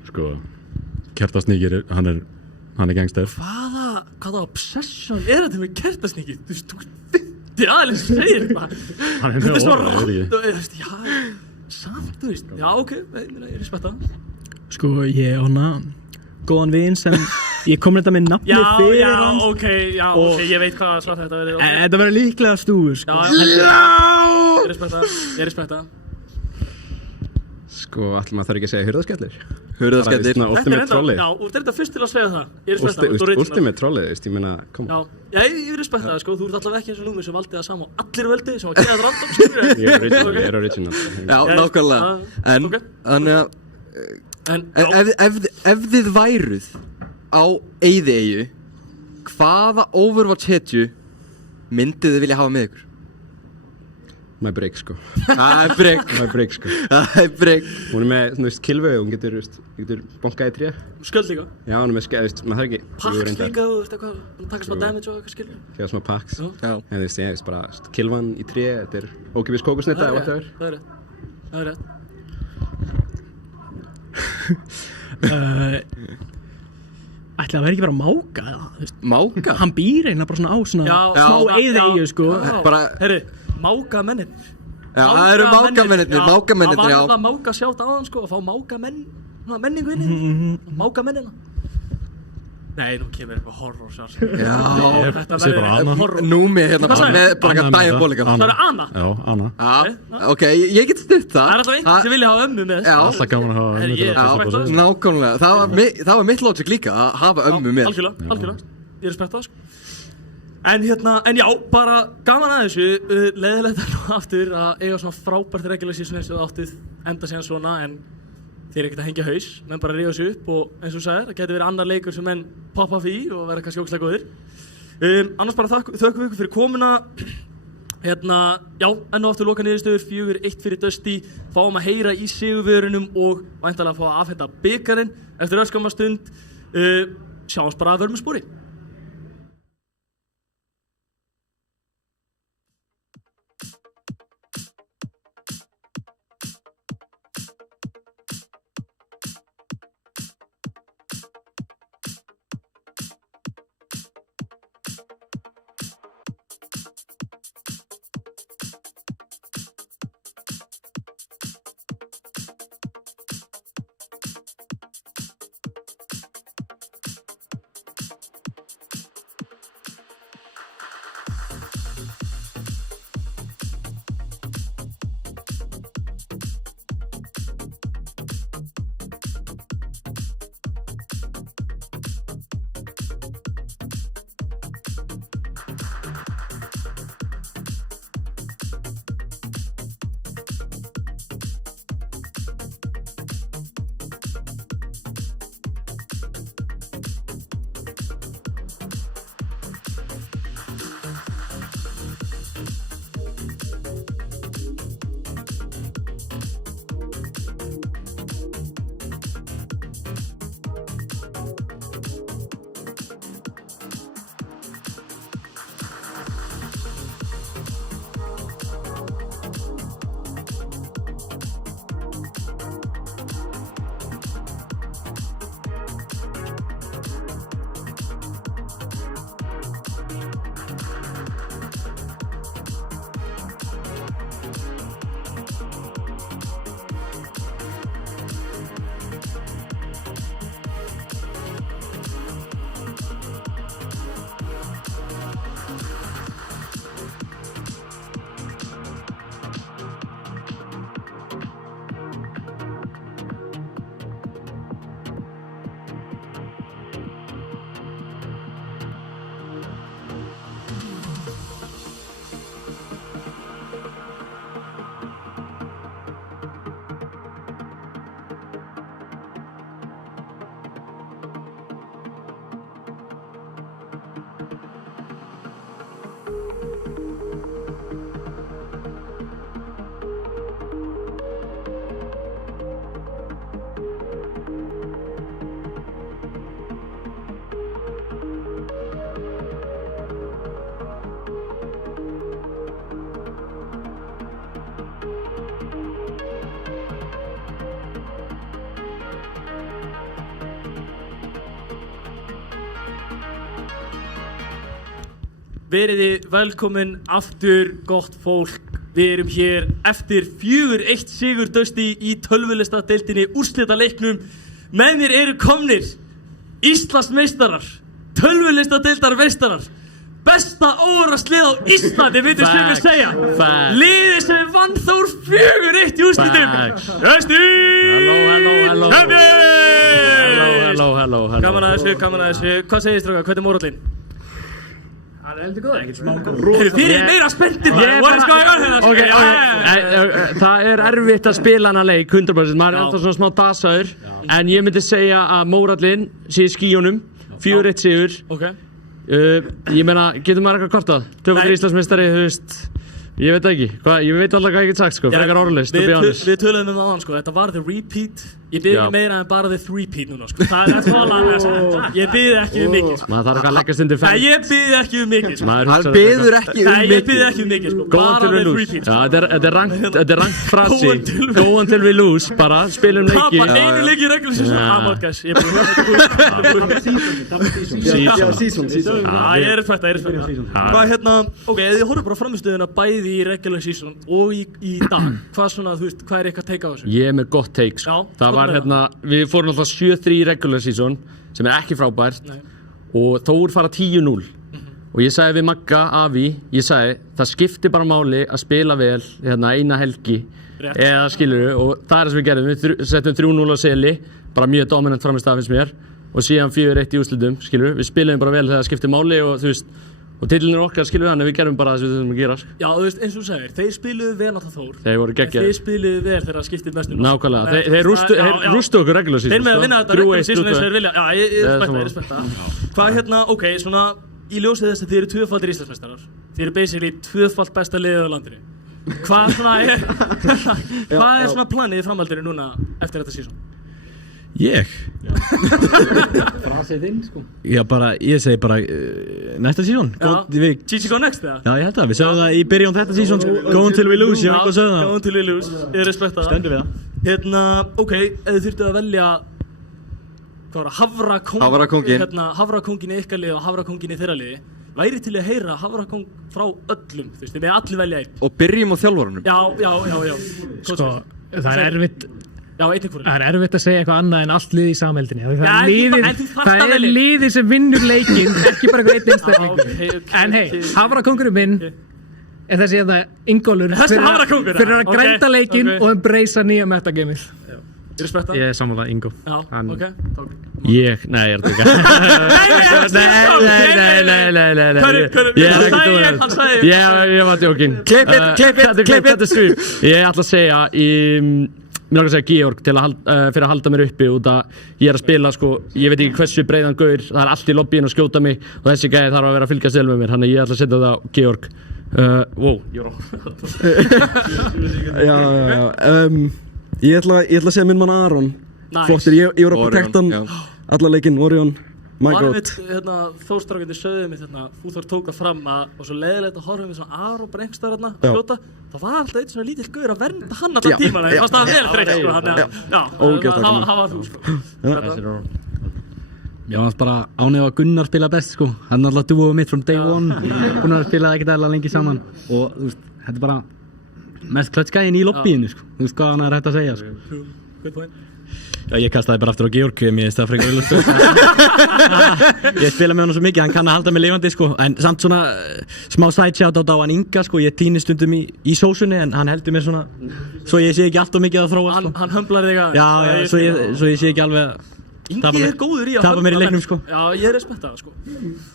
Sko, Kertasníkir, hann er gangster Hvaða obsession er þetta með Kertasníkir? Þú veist, þú aðeins segir eitthvað Hann er með orða, veit ekki Já, samt, þú veist Já, ok, ég respekta Sko, ég hana góðan vin sem ég kom þetta með nafni fyrir hann ok, ég veit hvað svart þetta verið Þetta verður líklega stúfur sko. Ég respekta Sko, allir maður þarf ekki að segja hurðaskellir Hurðaskellir Ultimate trollið Já, þú ert þetta fyrst til að segja það Ég respekta Ultimate trollið, ég meina, kom Já, ég respekta það, sko, þú ert allavega ekki eins og Lúmi sem valdi það sama og allir völdi sem var geðað random Ég er original Já, nákvæmlega En ef þið væruð á Eyðieyju, hvaða Overwatch hetju myndið þið vilja hafa með ykkur? my break sko. My break. My break sko. My break. Hún með, þú veist, kilvu, hún getur bonkað í tré. Skjöld líka? Já, hún með skell, maður þarf ekki. Packs líka, þú veist eitthvað, taka smá damage og eitthvað skilur. Já, smá packs. Já. En þú veist, ég veist bara, kilvan í tré, þetta ókipis kókosnetta eða whatever. Það er rétt. Ætli það verði ekki bara máka eða, þú veist. Máka? Hann býr eiginlega bara svona á svona smá eyðeyju, sko. Herri, mákamennir. Já, það eru mákamennir, já. Það var þetta máka sjátt aðan, sko, að fá mákamenningu inni. Mákamennina. Nei, nú kemur eitthvað horror sjálf. Já, þetta verður horror. Númi hérna bara með bara eitthvað diabolical. Það er Anna? Já, Anna. Já, ok, ég get stutt það. Það er alltaf einhvern sem vilja hafa ömmu með. Já. Alltaf gaman að hafa ömmu til að passa upp á sig. Nákvæmlega, það var mitt logic líka að hafa ömmu með. Algjörlega. Ég respekta það, sko. En já, bara gaman að þessu. Leiðilegt er nú aftur að eiga svona frábært regular season eins og það áttið enda síðan svona, en þeir eru ekkert að hengja haus, menn bara rífa sig upp og eins og þú sagðir, það getur verið annar leikur sem menn poppa fyrir og vera kannski ógeðslega góðir. Annars bara þökkum við ykkur fyrir komuna. Já, enn og aftur loka niðurstöður, 4-1 fyrir Dusty, fáum að heyra í sigurvegurunum og væntanlega fá að afhenda bikarinn eftir örskamma stund. Sjáumst bara að vörmu spori. Veriði velkomin aftur, gott fólk. Við erum hér eftir 4-1 sigur Dusty í tölvulistadeildinni úrslitaleiknum. Með mér eru komnir Íslandsmeistarar, tölvulistadeildarmeistarar, besta óvarslið á Íslandi, veitum sem við segja. Liðið sem vann Þór 4-1 í úrslitum. Dusty! Hello. Gaman að þessu. Hvað segir strákar, hvernig er mórallinn? Það er heldur góð, ekkert smá góð. Þið er meira spenntir Það er erfitt að spila hana leik 100%, maður er alltaf svona smá dasaður. En ég myndi segja að mórallinn sé í skíunum, 4-1 sigur. Ég meina, getur maður eitthvað kvartað? Töfaldur Íslandsmeistari, þú veist, Ég veit ekki, ég veit alltaf hvað ég get sagt sko, frekar orðlaust, to be honest. Við töluðum það áðan sko, þetta var the repeat. Ég byrði ekki meira en bara the three-peat núna sko. Það er það, ég byrði ekki mikið sko. Maður þarf ekki að leggast undir fenn. Nei, ég byrði ekki mikið sko. Hann biður ekki Nei, ég byrði ekki mikið sko, bara the three-peat sko. Já, þetta er rangt frasi, go until we lose, bara spilum leiki. Tapa einu leiki í regular season, amot guys, ég er ég er respekt. Hvað hérna, ok, ef þið horfum bara framistöðuna bæði í regular season og í dag, hvað svona, þú veist, hvað er eitthvað take á þessu? Ég er með gott take sko. Það var hérna, við fórum alltaf 7-3 í regular season, sem er ekki frábært, og Þór fara 10-0. Og ég sagði við Magga, Afi, ég sagði, það skiptir bara máli að spila vel hérna eina helgi, eða skilurðu, og það er það sem við gerðum, við settum 3-0 á Seli, bara mjög dominant framist af finnst mér, og síðan 4-1 í úrslitum, skilurðu, við spilaðum bara vel þegar það skiptir máli og þú veist, og titillin er okkar, skilurðu, þannig við gerum bara það sem við þurfum að gera. Já, þú veist, eins og þú segir, þeir spiluðu vel alltaf Þór. Þeir voru geggjaðir. Þeir spiluðu vel þegar það skiptir mestum. Nákvæmlega, þeir rústu okkur regular season. Þeir með að vinna þetta regular season eins og þeir vilja. Já, ég respekta. Hvað hérna, ok, svona í ljósið þess að þið eru tvöfaldir Íslandsmeistarar. Þið eru basically tvöfalt besta liðið á landinu. Hvað er svona planið í framhaldinu núna eftir þetta season? Ég? Frasið þinn sko. Já, bara, ég segi bara næsta season. Chichi go next eða? Já, ég held það. Við sögum það í byrjun þetta season sko. Go until we lose, ég hef eitthvað að sögum það. Go until we lose, ég respekta það. Stendur við það. Hérna, ok, ef þið þurftu að velja hvað var það, Hafrakóngin í ykkar liði og Hafrakóngin í þeirra liði, væri til að heyra Hafrakóng frá öllum, þú veist, þið með allir velja einn. Og byrjum á þjálfarunum. Já. Sko, það er erfitt. Já, einnig hvorum. Það er erfitt að segja eitthvað annað en allt liðið í samheldinni. Það er liðið sem vinnur leikinn, ekki bara eitthvað einn einstakling. En hei, Hafrakóngurinn minn er þessi að það Ingólfur fyrir að grænda leikinn og embracea nýja metagamið. Ég er sammála Ingo. Já, ok. Nei, ég er þetta ekki. Nei. Ég var djókin. Klipp it. Ég ætla að segja mér langar að segja Georg fyrir að halda mér uppi út að ég er að spila sko, ég veit ekki hversu breiðan gaur, það er allt í lobbyin að skjóta mig og þessi gæði þarf að vera að fylgjast vel með mér, þannig ég ætla að setja það á Georg. Ég ætla að segja minn mann Aron. Flottir, ég var að protecta hann alla leikinn, Orion. Var við þóstrákandi sögðum við þú þarf tóka fram að og svo leiðilegt að horfa við svona Aron bara einhverstaðar þarna að skjóta, það var alltaf eitt svona lítill gaur að vernda hann allan tíman, það fannst það vel þreytt sko, þannig að var þú sko. Ég var bara ánægð að Gunnar spila best sko, hann er alltaf dúoð mitt from day one, Gunnar spilaði ekkert eðla lengi saman og þú veist, þetta er bara mest klötsgæðin í lobbyinu sko, þú veist hvað hann er hægt að segja sko. Good point. Já, ég kastaði bara aftur á Georg, mér finnst það frekar auðvitað. Ég spila með hann svo mikið, hann kann að halda mig lifandi sko, en samt svona smá side shoutout á hann Inga sko, ég týni stundum í sósunni en hann heldur mér svona, svo ég sé ekki allt of mikið að þróa sko. Hann hömblar þig að... Já, svo ég sé ekki alveg að... Ingi er góður í að tapa mér í leiknum sko. Já, ég respekta það sko.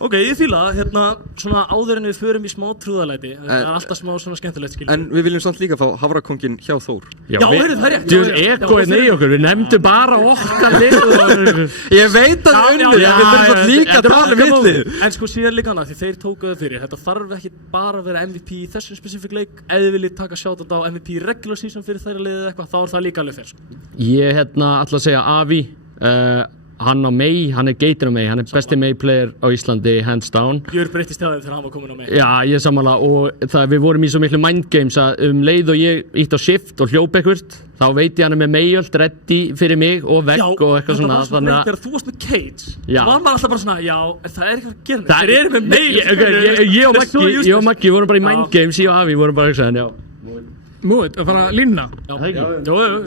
Ok, ég fíla það, hérna svona áður en við förum í smá trúðalæti, það er alltaf smá svona skemmtilegt skiljum. En við viljum samt líka fá Hafrakónginn hjá Þór. Já, heyrðu það er rétt. Þú veist, ekoinn í okkur, við nefndum bara okkar lið. Ég veit að það unnið, við þurfum svo líka að tala um hitlið. En sko síðan líka hana, því þeir tókuðu fyrir, þetta þarf ekki bara að vera MVP í þessum spesifík leik, ef þið viljið taka shoutout á MVP regular season fyrir þeirra liðið eitthvað, þá er það líka alveg fair sko. Ég ætla að segja Avi, hann á May, hann er geitin á May, hann er besti May player á Íslandi, hands down. Gjör breyttist hjá þeim þegar hann var komin á May. Já, ég er sammála og við vorum í svo miklu mind games að leið og ég ítt á shift og hljóp ekkert, þá veit ég hann er með Mayöld ready fyrir mig og vegg og eitthvað svona. Já, þetta var svona þegar þú varst með Cage, var maður alltaf bara svona, já, það er eitthvað að gera mig, þeir eru með Mayöld. Ég og Maggi vorum bara í mind games, ég og Avi vorum bara að Múið, að fara að línna.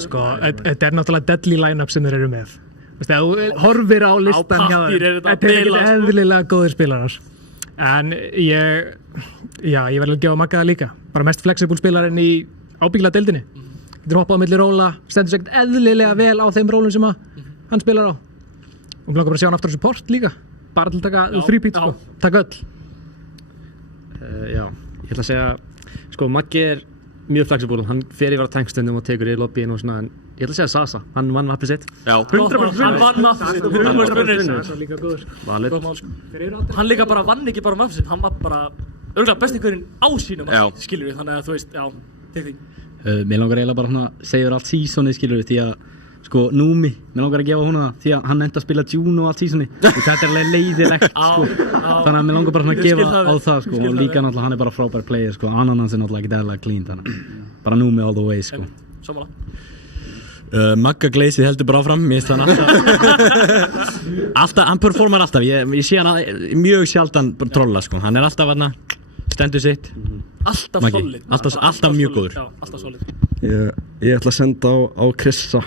Sko, þetta er náttúrulega deadly line-up sem þeir eru með. Þú horfir á listan hjá þeim, þetta er ekkert eðlilega góðir spilarar. En ég verði að gefa Magga það líka. Bara mest flexible spilarinn í ábyggilega deildinni. Getur hoppað á milli róla, stendur sér ekkert eðlilega vel á þeim rólum sem hann spilar á. Og mér langar bara að sjá hann aftur á support líka. Bara til að taka three-peat sko, taka öll. Já, ég ætla að segja, sko Maggi er mjög flexible, hann fer yfir á tankstundum og tekur í lobbyin og svona, en ég ætla að segja Sasa, hann vann mappið sitt. Já, 100% hann vann mappið sitt, 100% líka góður. Valid. Hann líka bara vann ekki bara mappið sitt, hann var bara örgulega besti gaurinn á sínum marki, skilur við, þannig að þú veist, já, tek því. Mér langar eiginlega bara svona að segja allt sísonið, skilur við, því að sko, Númi, mér langar að gefa hún það því að hann enda að spila Juno allt sísoni og þetta er alveg leiðilegt, sko þannig að mér langar bara svona að gefa á það, sko og líka náttúrulega hann er bara frábær player, sko Ananas er náttúrulega ekki eðlilega clean, þannig bara Númi all the way, sko Sammála Magga Gleysið heldur bara áfram, mér finnst hann alltaf, hann performar alltaf, ég sé hann mjög sjaldan trolla, sko, hann er alltaf hann stendur sitt Alltaf solid alltaf mjög góður Já, alltaf solid Ég ætla að senda á Krissa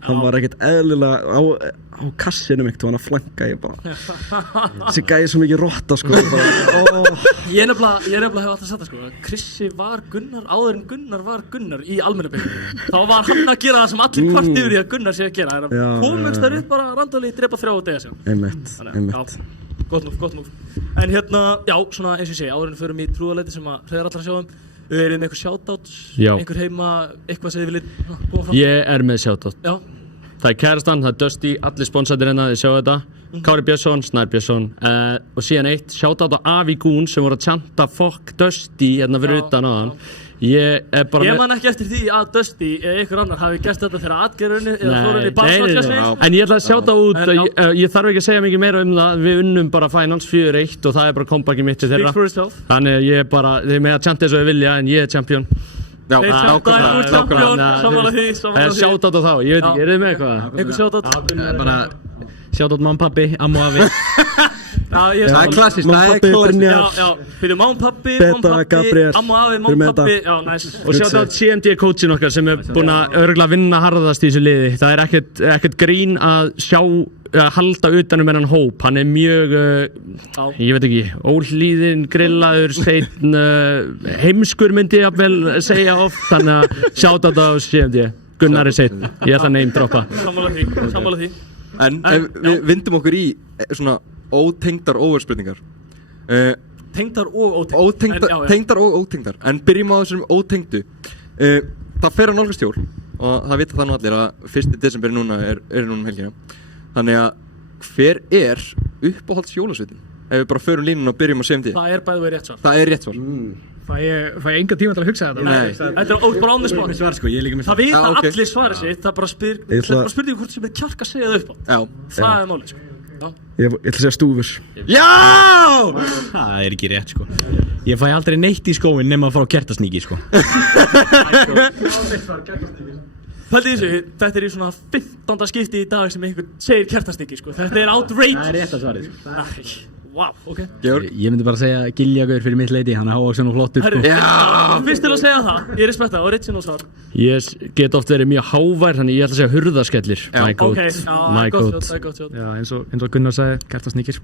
hann var ekkert eðlilega á kassinum ekkert og hann að flanka ég bara þessi gæði svo mikið rotta sko Ég nefnilega hef alltaf sagt það sko Krissi var Gunnar áður en Gunnar var Gunnar í almennu byggjum þá var hann að gera það sem allir kvart yfir í að Gunnar sé að gera það er að komast þar upp bara randali drepa 3 á dega síðan Einmitt Gott núf En hérna, já, svona eins og ég segi áður en förum í trúðarleiti sem að hreðar allar að sjá Við erum með eitthvað shoutout, einhver heima, eitthvað sem þið viljið koma frá? Ég er með shoutout. Já. Það er kærastan, það er Dusty, allir sponsatir hérna, þið sjáu þetta. Kári Björnsson, Snær Björnsson. Og síðan eitt, shoutout á Avi Gún sem voru að chanta fuck Dusty hérna fyrir utan á hann. Ég er bara Ég man ekki eftir því að Dusty eða ykkur annar hafi gert þetta þegar atgerðunni eða fóruð í barnsvallkassi En ég ætla að sjá út ég þarf ekki að segja mikið meira það Við unnum bara Finals 4-1 og það er bara comebackið mitt til þeirra Þannig ég er bara, þið með að chanta eins og þið vilja en ég er champion Þeir chantaði úr champion, sammála því Shoutout á þá, ég veit ekki, er þið með eitthvað? Einhver shoutout Bara shoutout mamma, pappi, amma og afi Það er klassist, það er klassist Já, fyrir mamma, pappi, amma og afi, mamma, pappi Já, næs Og shoutout CMD coachin okkar sem er búin að örugglega vinna harðast í þessu liði Það er ekkert grín að halda utanum hennan hóp Hann er mjög, ég veit ekki, óhlýðinn, grillaður, seinn, heimskur myndi ég vel segja oft Þannig að shoutout á CMD, Gunnar er seinn, ég ætla að name droppa Sammála því En við vindum okkur í svona ótengdar overspurningar Tengdar og ótengdar Tengdar og ótengdar En byrjum á þessum ótengdu Það fer á nálgast jól og það vita það nú allir að 1. desember núna er núna helgina Þannig að hver er uppáhalds jólasveitin? Ef við bara förum línuna og byrjum á CMD Það er bæði verið rétt svar Það er rétt svar Fæ ég enga tíma til að hugsa þetta? Nei, þetta er bara on the spot Það vita allir svarið sitt, það bara spurning hvort sem er kjark að segja það upp á Það er málið sko Ég ætla að segja stúfur Já! Það er ekki rétt sko Ég fæ aldrei neitt í skóin nema að fá kertasníki sko Pældi þessu, þetta er í svona 15. skipti í dag sem einhver segir kertasníki sko Þetta er outrageous Það er rétt að svarið sko Wow, ok Ég myndi bara segja Giljagaur fyrir mitt leiti, hann er hávaxinn og flottur sko Fyrst til að segja það, ég respekta original svar Ég get oft verið mjög hávær, þannig ég ætla að segja hurðaskellir My goat, my goat Já, eins og Gunnar sagði, kertasníkir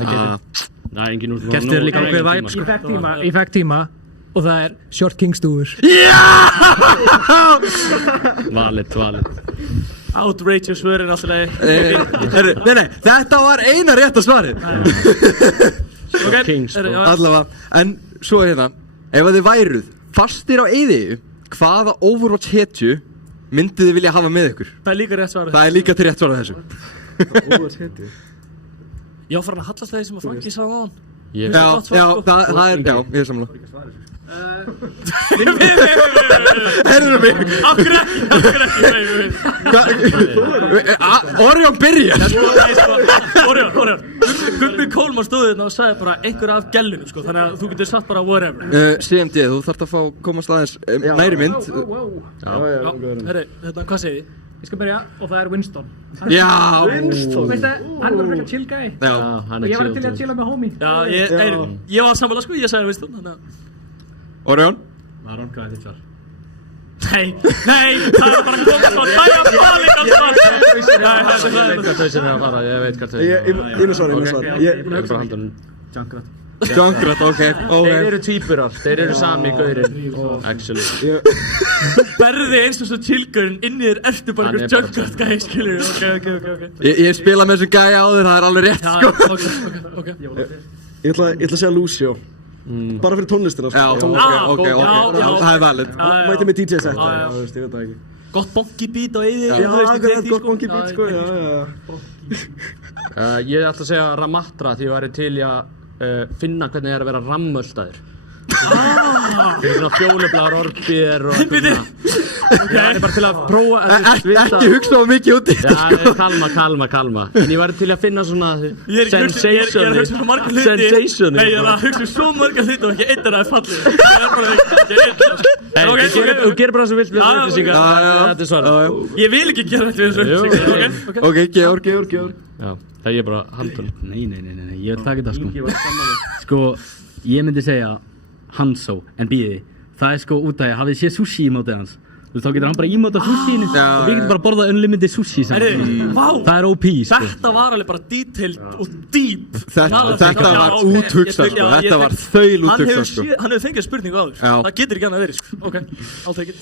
Nei, engin úr Kertið er líka ákveðið væp sko Ég fekk tíma og það er Short King stúfur Valid Outrageous svörin alltaf Nei, þetta var eina rétta svarið Allavega, en svo er hérna Ef þið væruð fastir á eyðieyju hvaða Overwatch hetju myndið þið vilja hafa með ykkur? Það er líka rétt svarið Það er líka til rétt svarið þessu Overwatch hetju Ég á farin að hallast það sem að Franki sagði á hann það er, ég er sammála Herðu mig Af hverju ekki Orion byrja Orion Gummi Kólmar stóði þarna og sagði bara einhver af gellinu sko Þannig að þú getur satt bara whatever CMD, þú þarft að fá komast aðeins næri mynd Herri, hvað segir þið? Ég skal byrja og það er Winston Já Winston Veistu, hann var frekar chill guy og ég var til að chilla með homie Já, ég var sammála sko, ég sagði Winston Orion Aron, hvað er þitt svar? Nei, það er bara komast svar Það er bara líka svar Ég veit hvað tausin er að fara, ég veit hvað tausin er að fara Ég er svar Ég er bara handan Junkrat, ok Þeir eru tvíburar, þeir eru sami gaurinn Actually Berði eins og svo chillgaurinn inn í þér ertu bara einhver Junkrat gæi, skilur Ok Ég spila með þessum gæi á þér, það er alveg rétt sko Ok Ég ætla að segja Lucio bara fyrir tónlistina sko. Ok, það er valid Mæti með DJ set ég veit það ekki Gott bonky beat á eyði Já, gott bonky beat sko Ég ætla að segja Ramatra því ég væri til í að finna hvernig það er að vera rammöldaður. Það er svona fjólubláar orðbýr og eitthvað svona. Það er bara til að prófa Ekki hugsa of mikið út í þetta sko. Kalma. En ég var til að finna svona sensationi. Ég er að hugsa svo marga hluti. Nei, ég er að hugsa svo marga hluti og ekki einn er að fallið. Það er bara ekki. Þú gerir bara það sem vilt við þessu upplýsingar. Þetta er svarað. Ég vil ekki gera þetta við þessu upplýsingar. Ok, Georg. Já, það er bara haldun. Nei, ég vil taka þetta sko. Ég myndi segja Hanzo, en býði, það er sko út af því, hafið þið séð sushi í mótið hans? Þú veist, þá getur hann bara ímóta sushi-inu og við getum bara borðað unlimited sushi saman. Það er OP, sko. Þetta var alveg bara detailed og deep. Þetta var úthugsað, sko. Þetta var þaulúthugsað, sko. Hann hefur fengið spurningu áður. Það getur ekki annað verið, sko. Ok, I'll take it.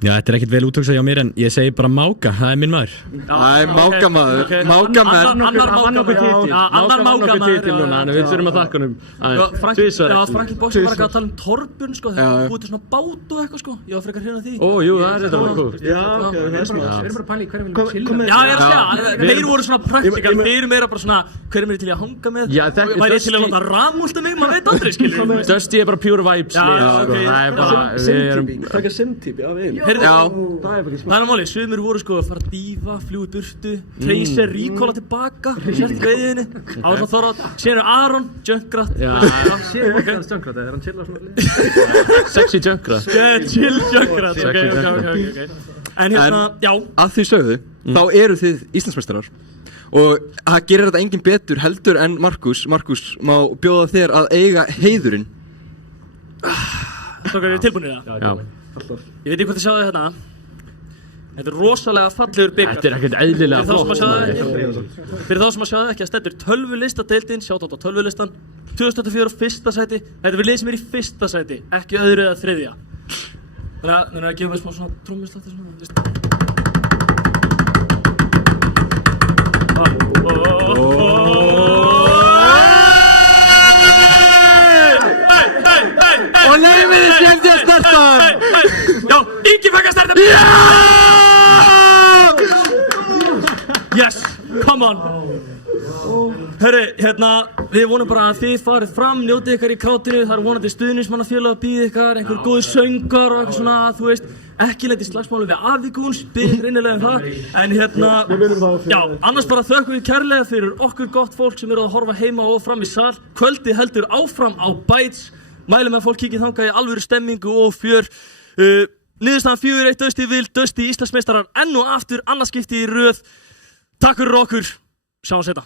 Já, þetta er ekkert vel úthugsað hjá mér en ég segi bara Máka, það er minn maður. Það er Máka maður, Máka menn. Annar Máka maður. Núna, en við þurfum að þakka honum. Franklin Boxer var ekki að tala um Torbjörn, sko, þegar hann búið til svona bát og eitthvað, sko. Ég var frekar hrifinn af því. Jú, það er þetta mjög kúl. Já, ok, það er smá. Við erum bara að pæla í hverju viljum chilla. Já, ég er að segja, þeir voru svona praktikal, þeir eru meira bara svona, hverjum er til að hanga með? Væri ég til að láta ramúlta mig, maður veit aldrei, skilur. Dusty er bara pure vibes. Það er sim-típi af einu. Það er máli, sumir voru sko að fara að dífa, fljúi burtu, Tracer, Ríkola tilbaka, sért í veiðinni, Árna Þorvald, síðan Aron, Junkrat. Já, síðan okkar Junkrat, er hann chilla svona? Sexy Junkrat. Chill Junkrat, ok. En hérna, já. Að því sögðu, þá eru þið Íslandsmeistarar og það gerir þetta engin betur heldur en Markus má bjóða þér að eiga heiðurinn. Strákar, eru tilbúinir það? Já. Ég veit ekki hvað þið sjáðu hérna. Þetta er rosalega fallegur byggar. Þetta er ekkert eðlilega flott. Fyrir þá sem að sjá það ekki að stendur tölvulistadeildin, sjátt á tölvulistan, 2024 fyrsta sæti. Þetta er lið sem er í fyrsta sæti, ekki öðru eða þriðja. Þannig að gefa mér smá svona trommuslátt svona. Og leifið þið sjálfdi að starta! Já, Ingi fæk að starta! Yes, come on! Hörru, hérna, við vonum bara að þið farið fram, njótið ykkar í krátinu, það eru vonandi stuðningsmannafélög að býða ykkar, einhver góði söngar og eitthvað svona, þú veist, ekki lent í slagsmálu við Avíkúns, bygg reynilega það, en hérna, já, annars bara þökkum við kærlega fyrir okkur gott fólk sem eru að horfa heima og fram í sal, kvöldið heldur áfram á Bites, mælum að fólk kíkið þangað í alvöru stemmingu og fjör, niðurstaðan 4-1 Dusty Wild, Dusty Íslandsmeistarar enn og aftur, annað skipti í röð, takk fyrir okkur, sjáum seinna.